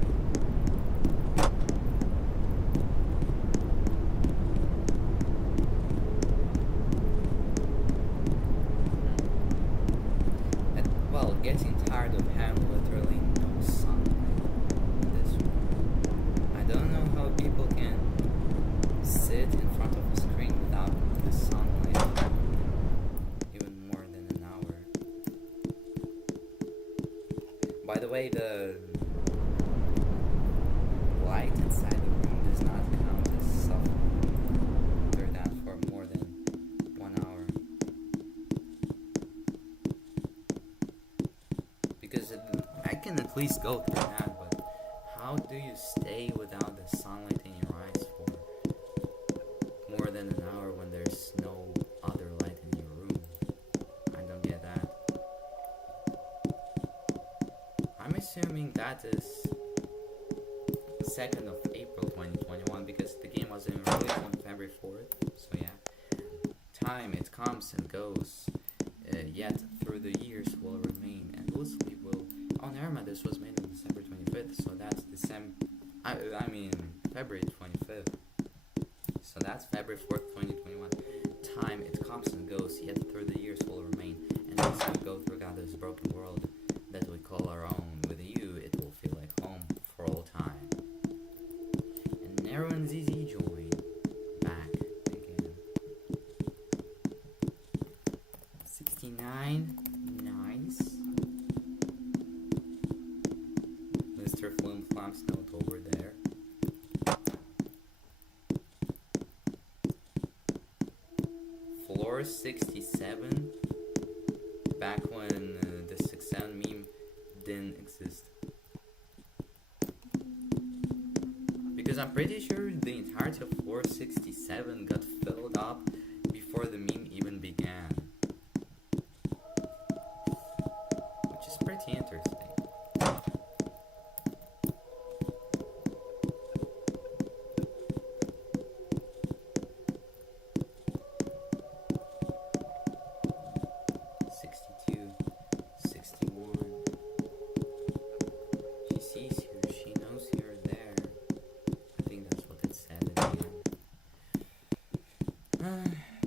Well, getting tired of having literally no sunlight in this room. I don't know how people can sit in front of a screen without the sunlight even more than an hour. By the way, the light inside the room does not count as suffering after that for more than 1 hour. Because I can at least go through that, but how do you stay without the sunlight in your eyes for more than an hour when there's no other light in your room? I don't get that. I'm assuming that is 2nd of April 2021 because the game was released on February 4th. So yeah, time it comes and goes, yet through the years will remain and loosely will. Oh, never mind. This was made on December 25th, so that's February 25th. So that's February 4th, 2021. Time, it comes and goes, yet through the years will remain. And as we go throughout this broken world that we call our own, with you, it will feel like home for all time. And Nero and ZZ join back again. 69, nice. Mr. Flim Flam's note over there. Floor 67, back when the 6-7 meme didn't exist. Because I'm pretty sure the entirety of floor 67 got filled up before the meme even began. Which is pretty interesting.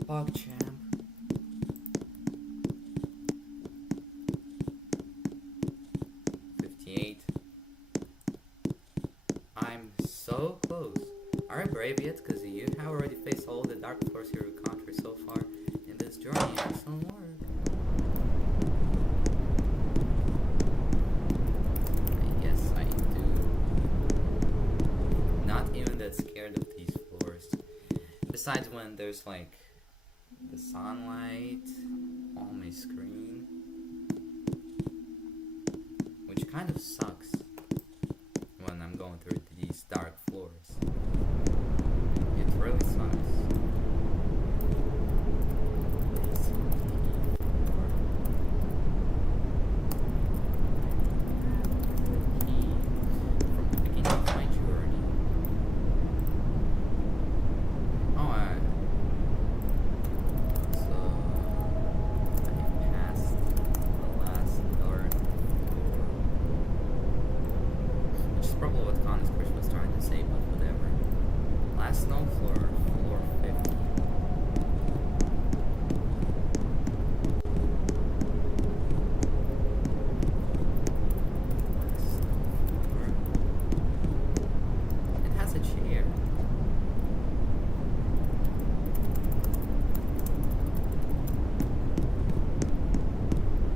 PogChamp. 58. I'm so close. Are I brave yet? Because you have already faced all the dark floors you encountered so far in this journey. Excellent work. Yes, I do. Not even that scared of these floors. Besides when there's like the sunlight on my screen, which kind of sucks. last snow floor, floor 50. Last snow floor. It has a chair.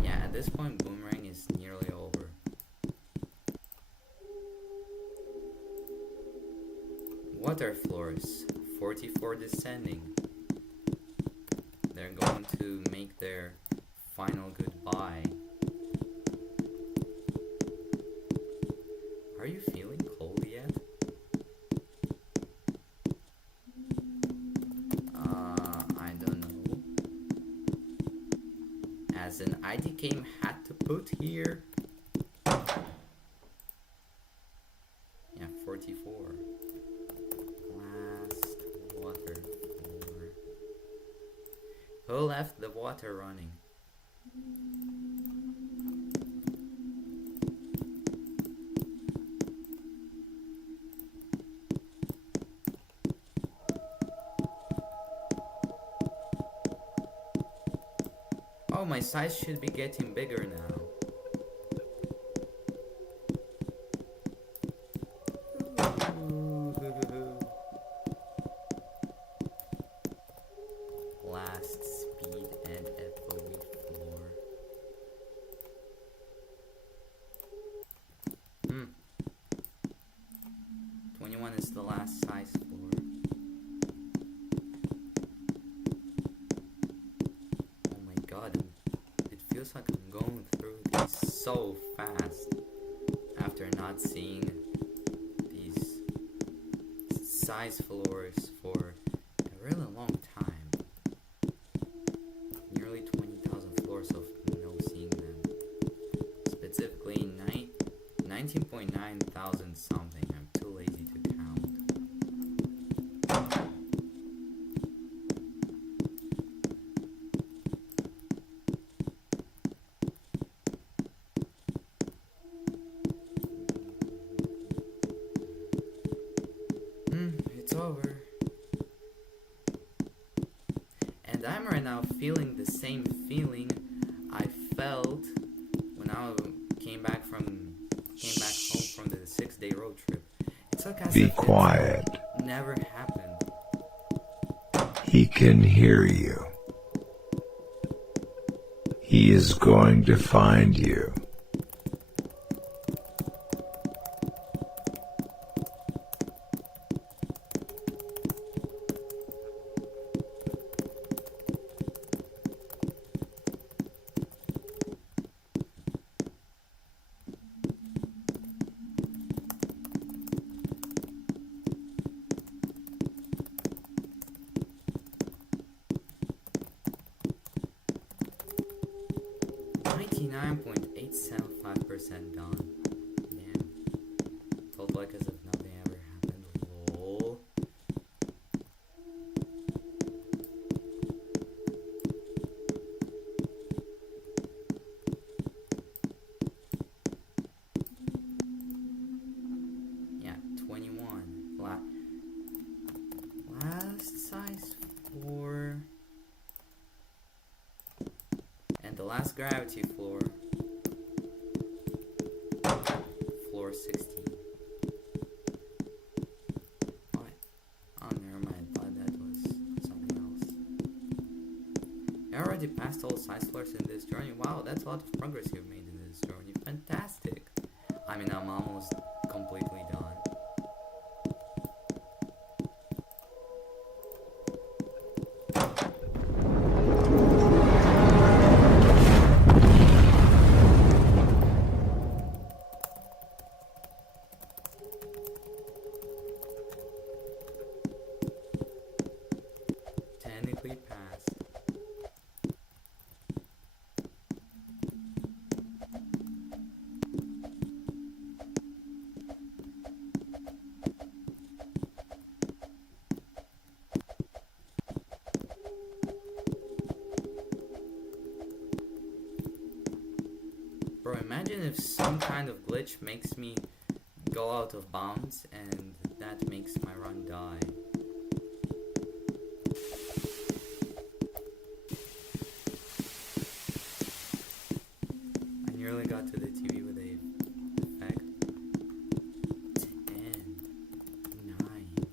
Yeah, at this point, Boomerang is nearly over. Water floors, 44 descending. They're going to make their final goodbye. Are you feeling cold yet? I don't know. As an IDKing had to put here. Yeah, 44. Last water floor. Who left the water running? Oh, my size should be getting bigger now. Last speed and FOE floor. 21 is the last size floor. Oh my god, it feels like I'm going through these so fast after not seeing these size floors for a really long time. Nearly 20,000 floors of no seeing them. Specifically 19.9 thousand something. I'm too lazy to count. It's over. And I'm right now feeling the same feeling I felt when I came back home from the 6-day road trip. It's like as Be if quiet. it never happened. He can hear you. He is going to find you. .875% done. Damn. Felt like as if nothing ever happened. Lol. Yeah, 21. Last size 4. And the last gravity floor. Floor 16. Oh, never mind. I thought that was something else. You already passed all size floors in this journey. Wow, that's a lot of progress you've made in this journey. Fantastic. I mean, I'm almost completely done. Technically passed. Bro, imagine if some kind of glitch makes me go out of bounds and that makes my run die. I nearly got to the TV with a effect. 10, 9,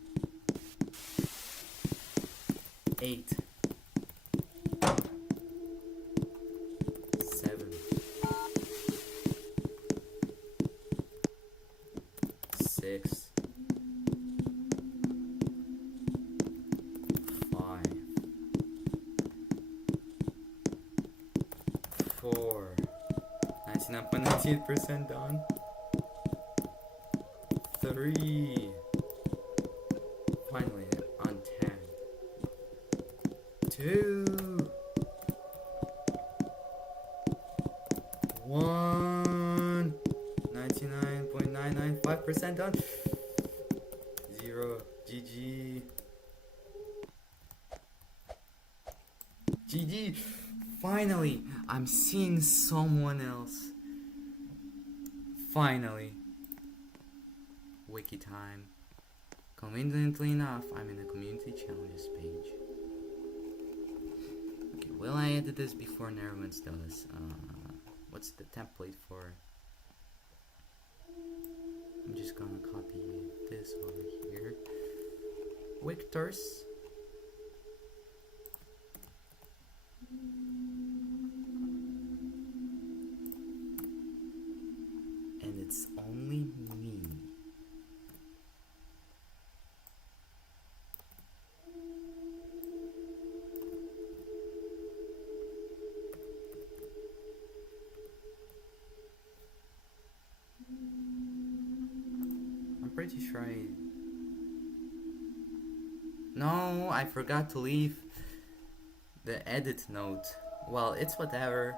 8, 7, 6, 5, 4, 99.98% done. 3, finally on 10. 2, 1, 99.995% done. 0, GG. GG. Finally, I'm seeing someone else. Finally. Wiki time. Conveniently enough, I'm in the community challenges page. Okay, will I edit this before Nerwins does? What's the template for? I'm just gonna copy this over here. Victors. And it's only me. I'm pretty sure No, I forgot to leave the edit note. Well, it's whatever.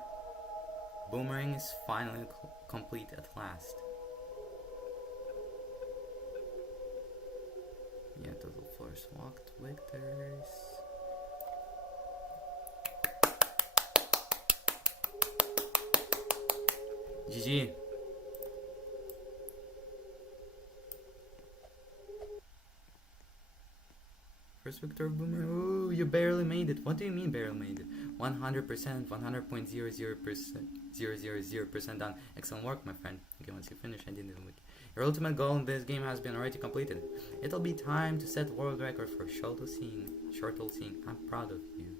Boomerang is finally complete at last. Yeah, total floors walked, victors. GG. First victor of Boomerang. Ooh, you barely made it. What do you mean barely made it? 100%, 100.00000% done. Excellent work, my friend. Okay, once you finish, I didn't even wiki. Your ultimate goal in this game has been already completed. It'll be time to set world record for shortle seeing. I'm proud of you.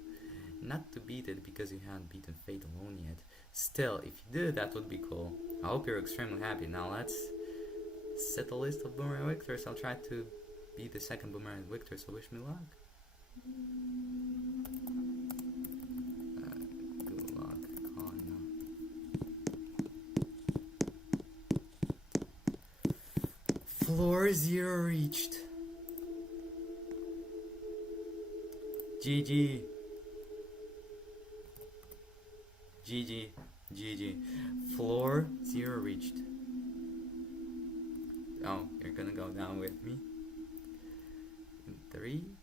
Not to beat it because you haven't beaten Fate alone yet. Still, if you do, that would be cool. I hope you're extremely happy. Now let's set a list of Boomerang victors. I'll try to be the second Boomerang victor, so wish me luck. Good luck, Connor. Floor 0 reached. GG. GG. GG. Floor 0 reached. Oh, you're gonna go down with me? In 3,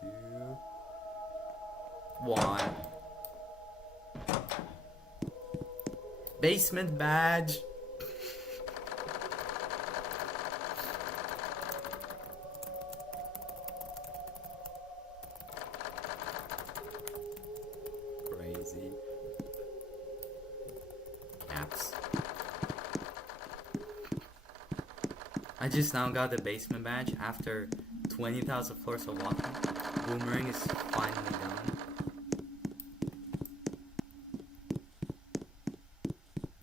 2, 1. Basement badge. Crazy. Caps. I just now got the basement badge after 20,000 floors of walking. Boomerang is finally done.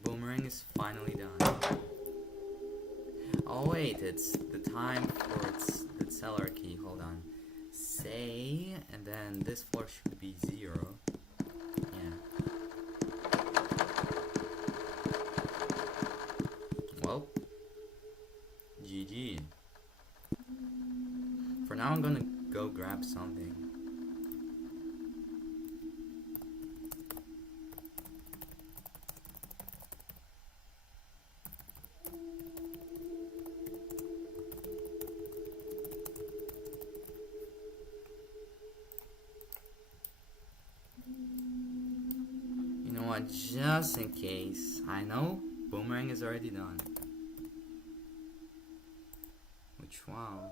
Boomerang is finally done. Oh wait, it's the time for the seller key. Hold on. Say, and then this floor should be 0. Yeah. Well, GG. For now, I'm gonna go grab something. You know what? Just in case, I know Boomerang is already done. Which, wow.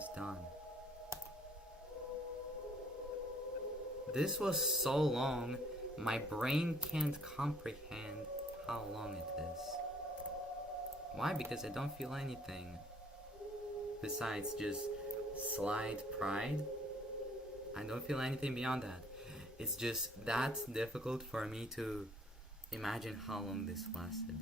almost done. This was so long, my brain can't comprehend how long it is. Why? Because I don't feel anything besides just slight pride. I don't feel anything beyond that. It's just that difficult for me to imagine how long this lasted.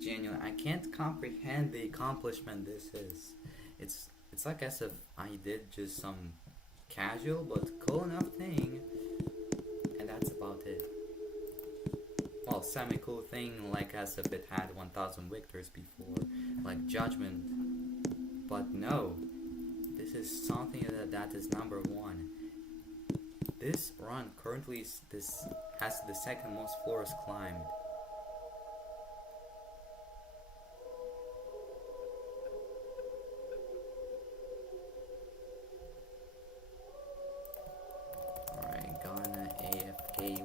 Genuine. I can't comprehend the accomplishment this is. It's like as if I did just some casual but cool enough thing, and that's about it. Well, semi-cool thing, like as if it had 1000 victors before, like Judgment. But no, this is something that is number one. This run currently has the second most floors climbed.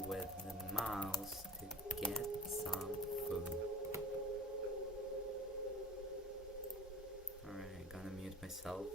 With the mouse to get some food. Alright, gonna mute myself.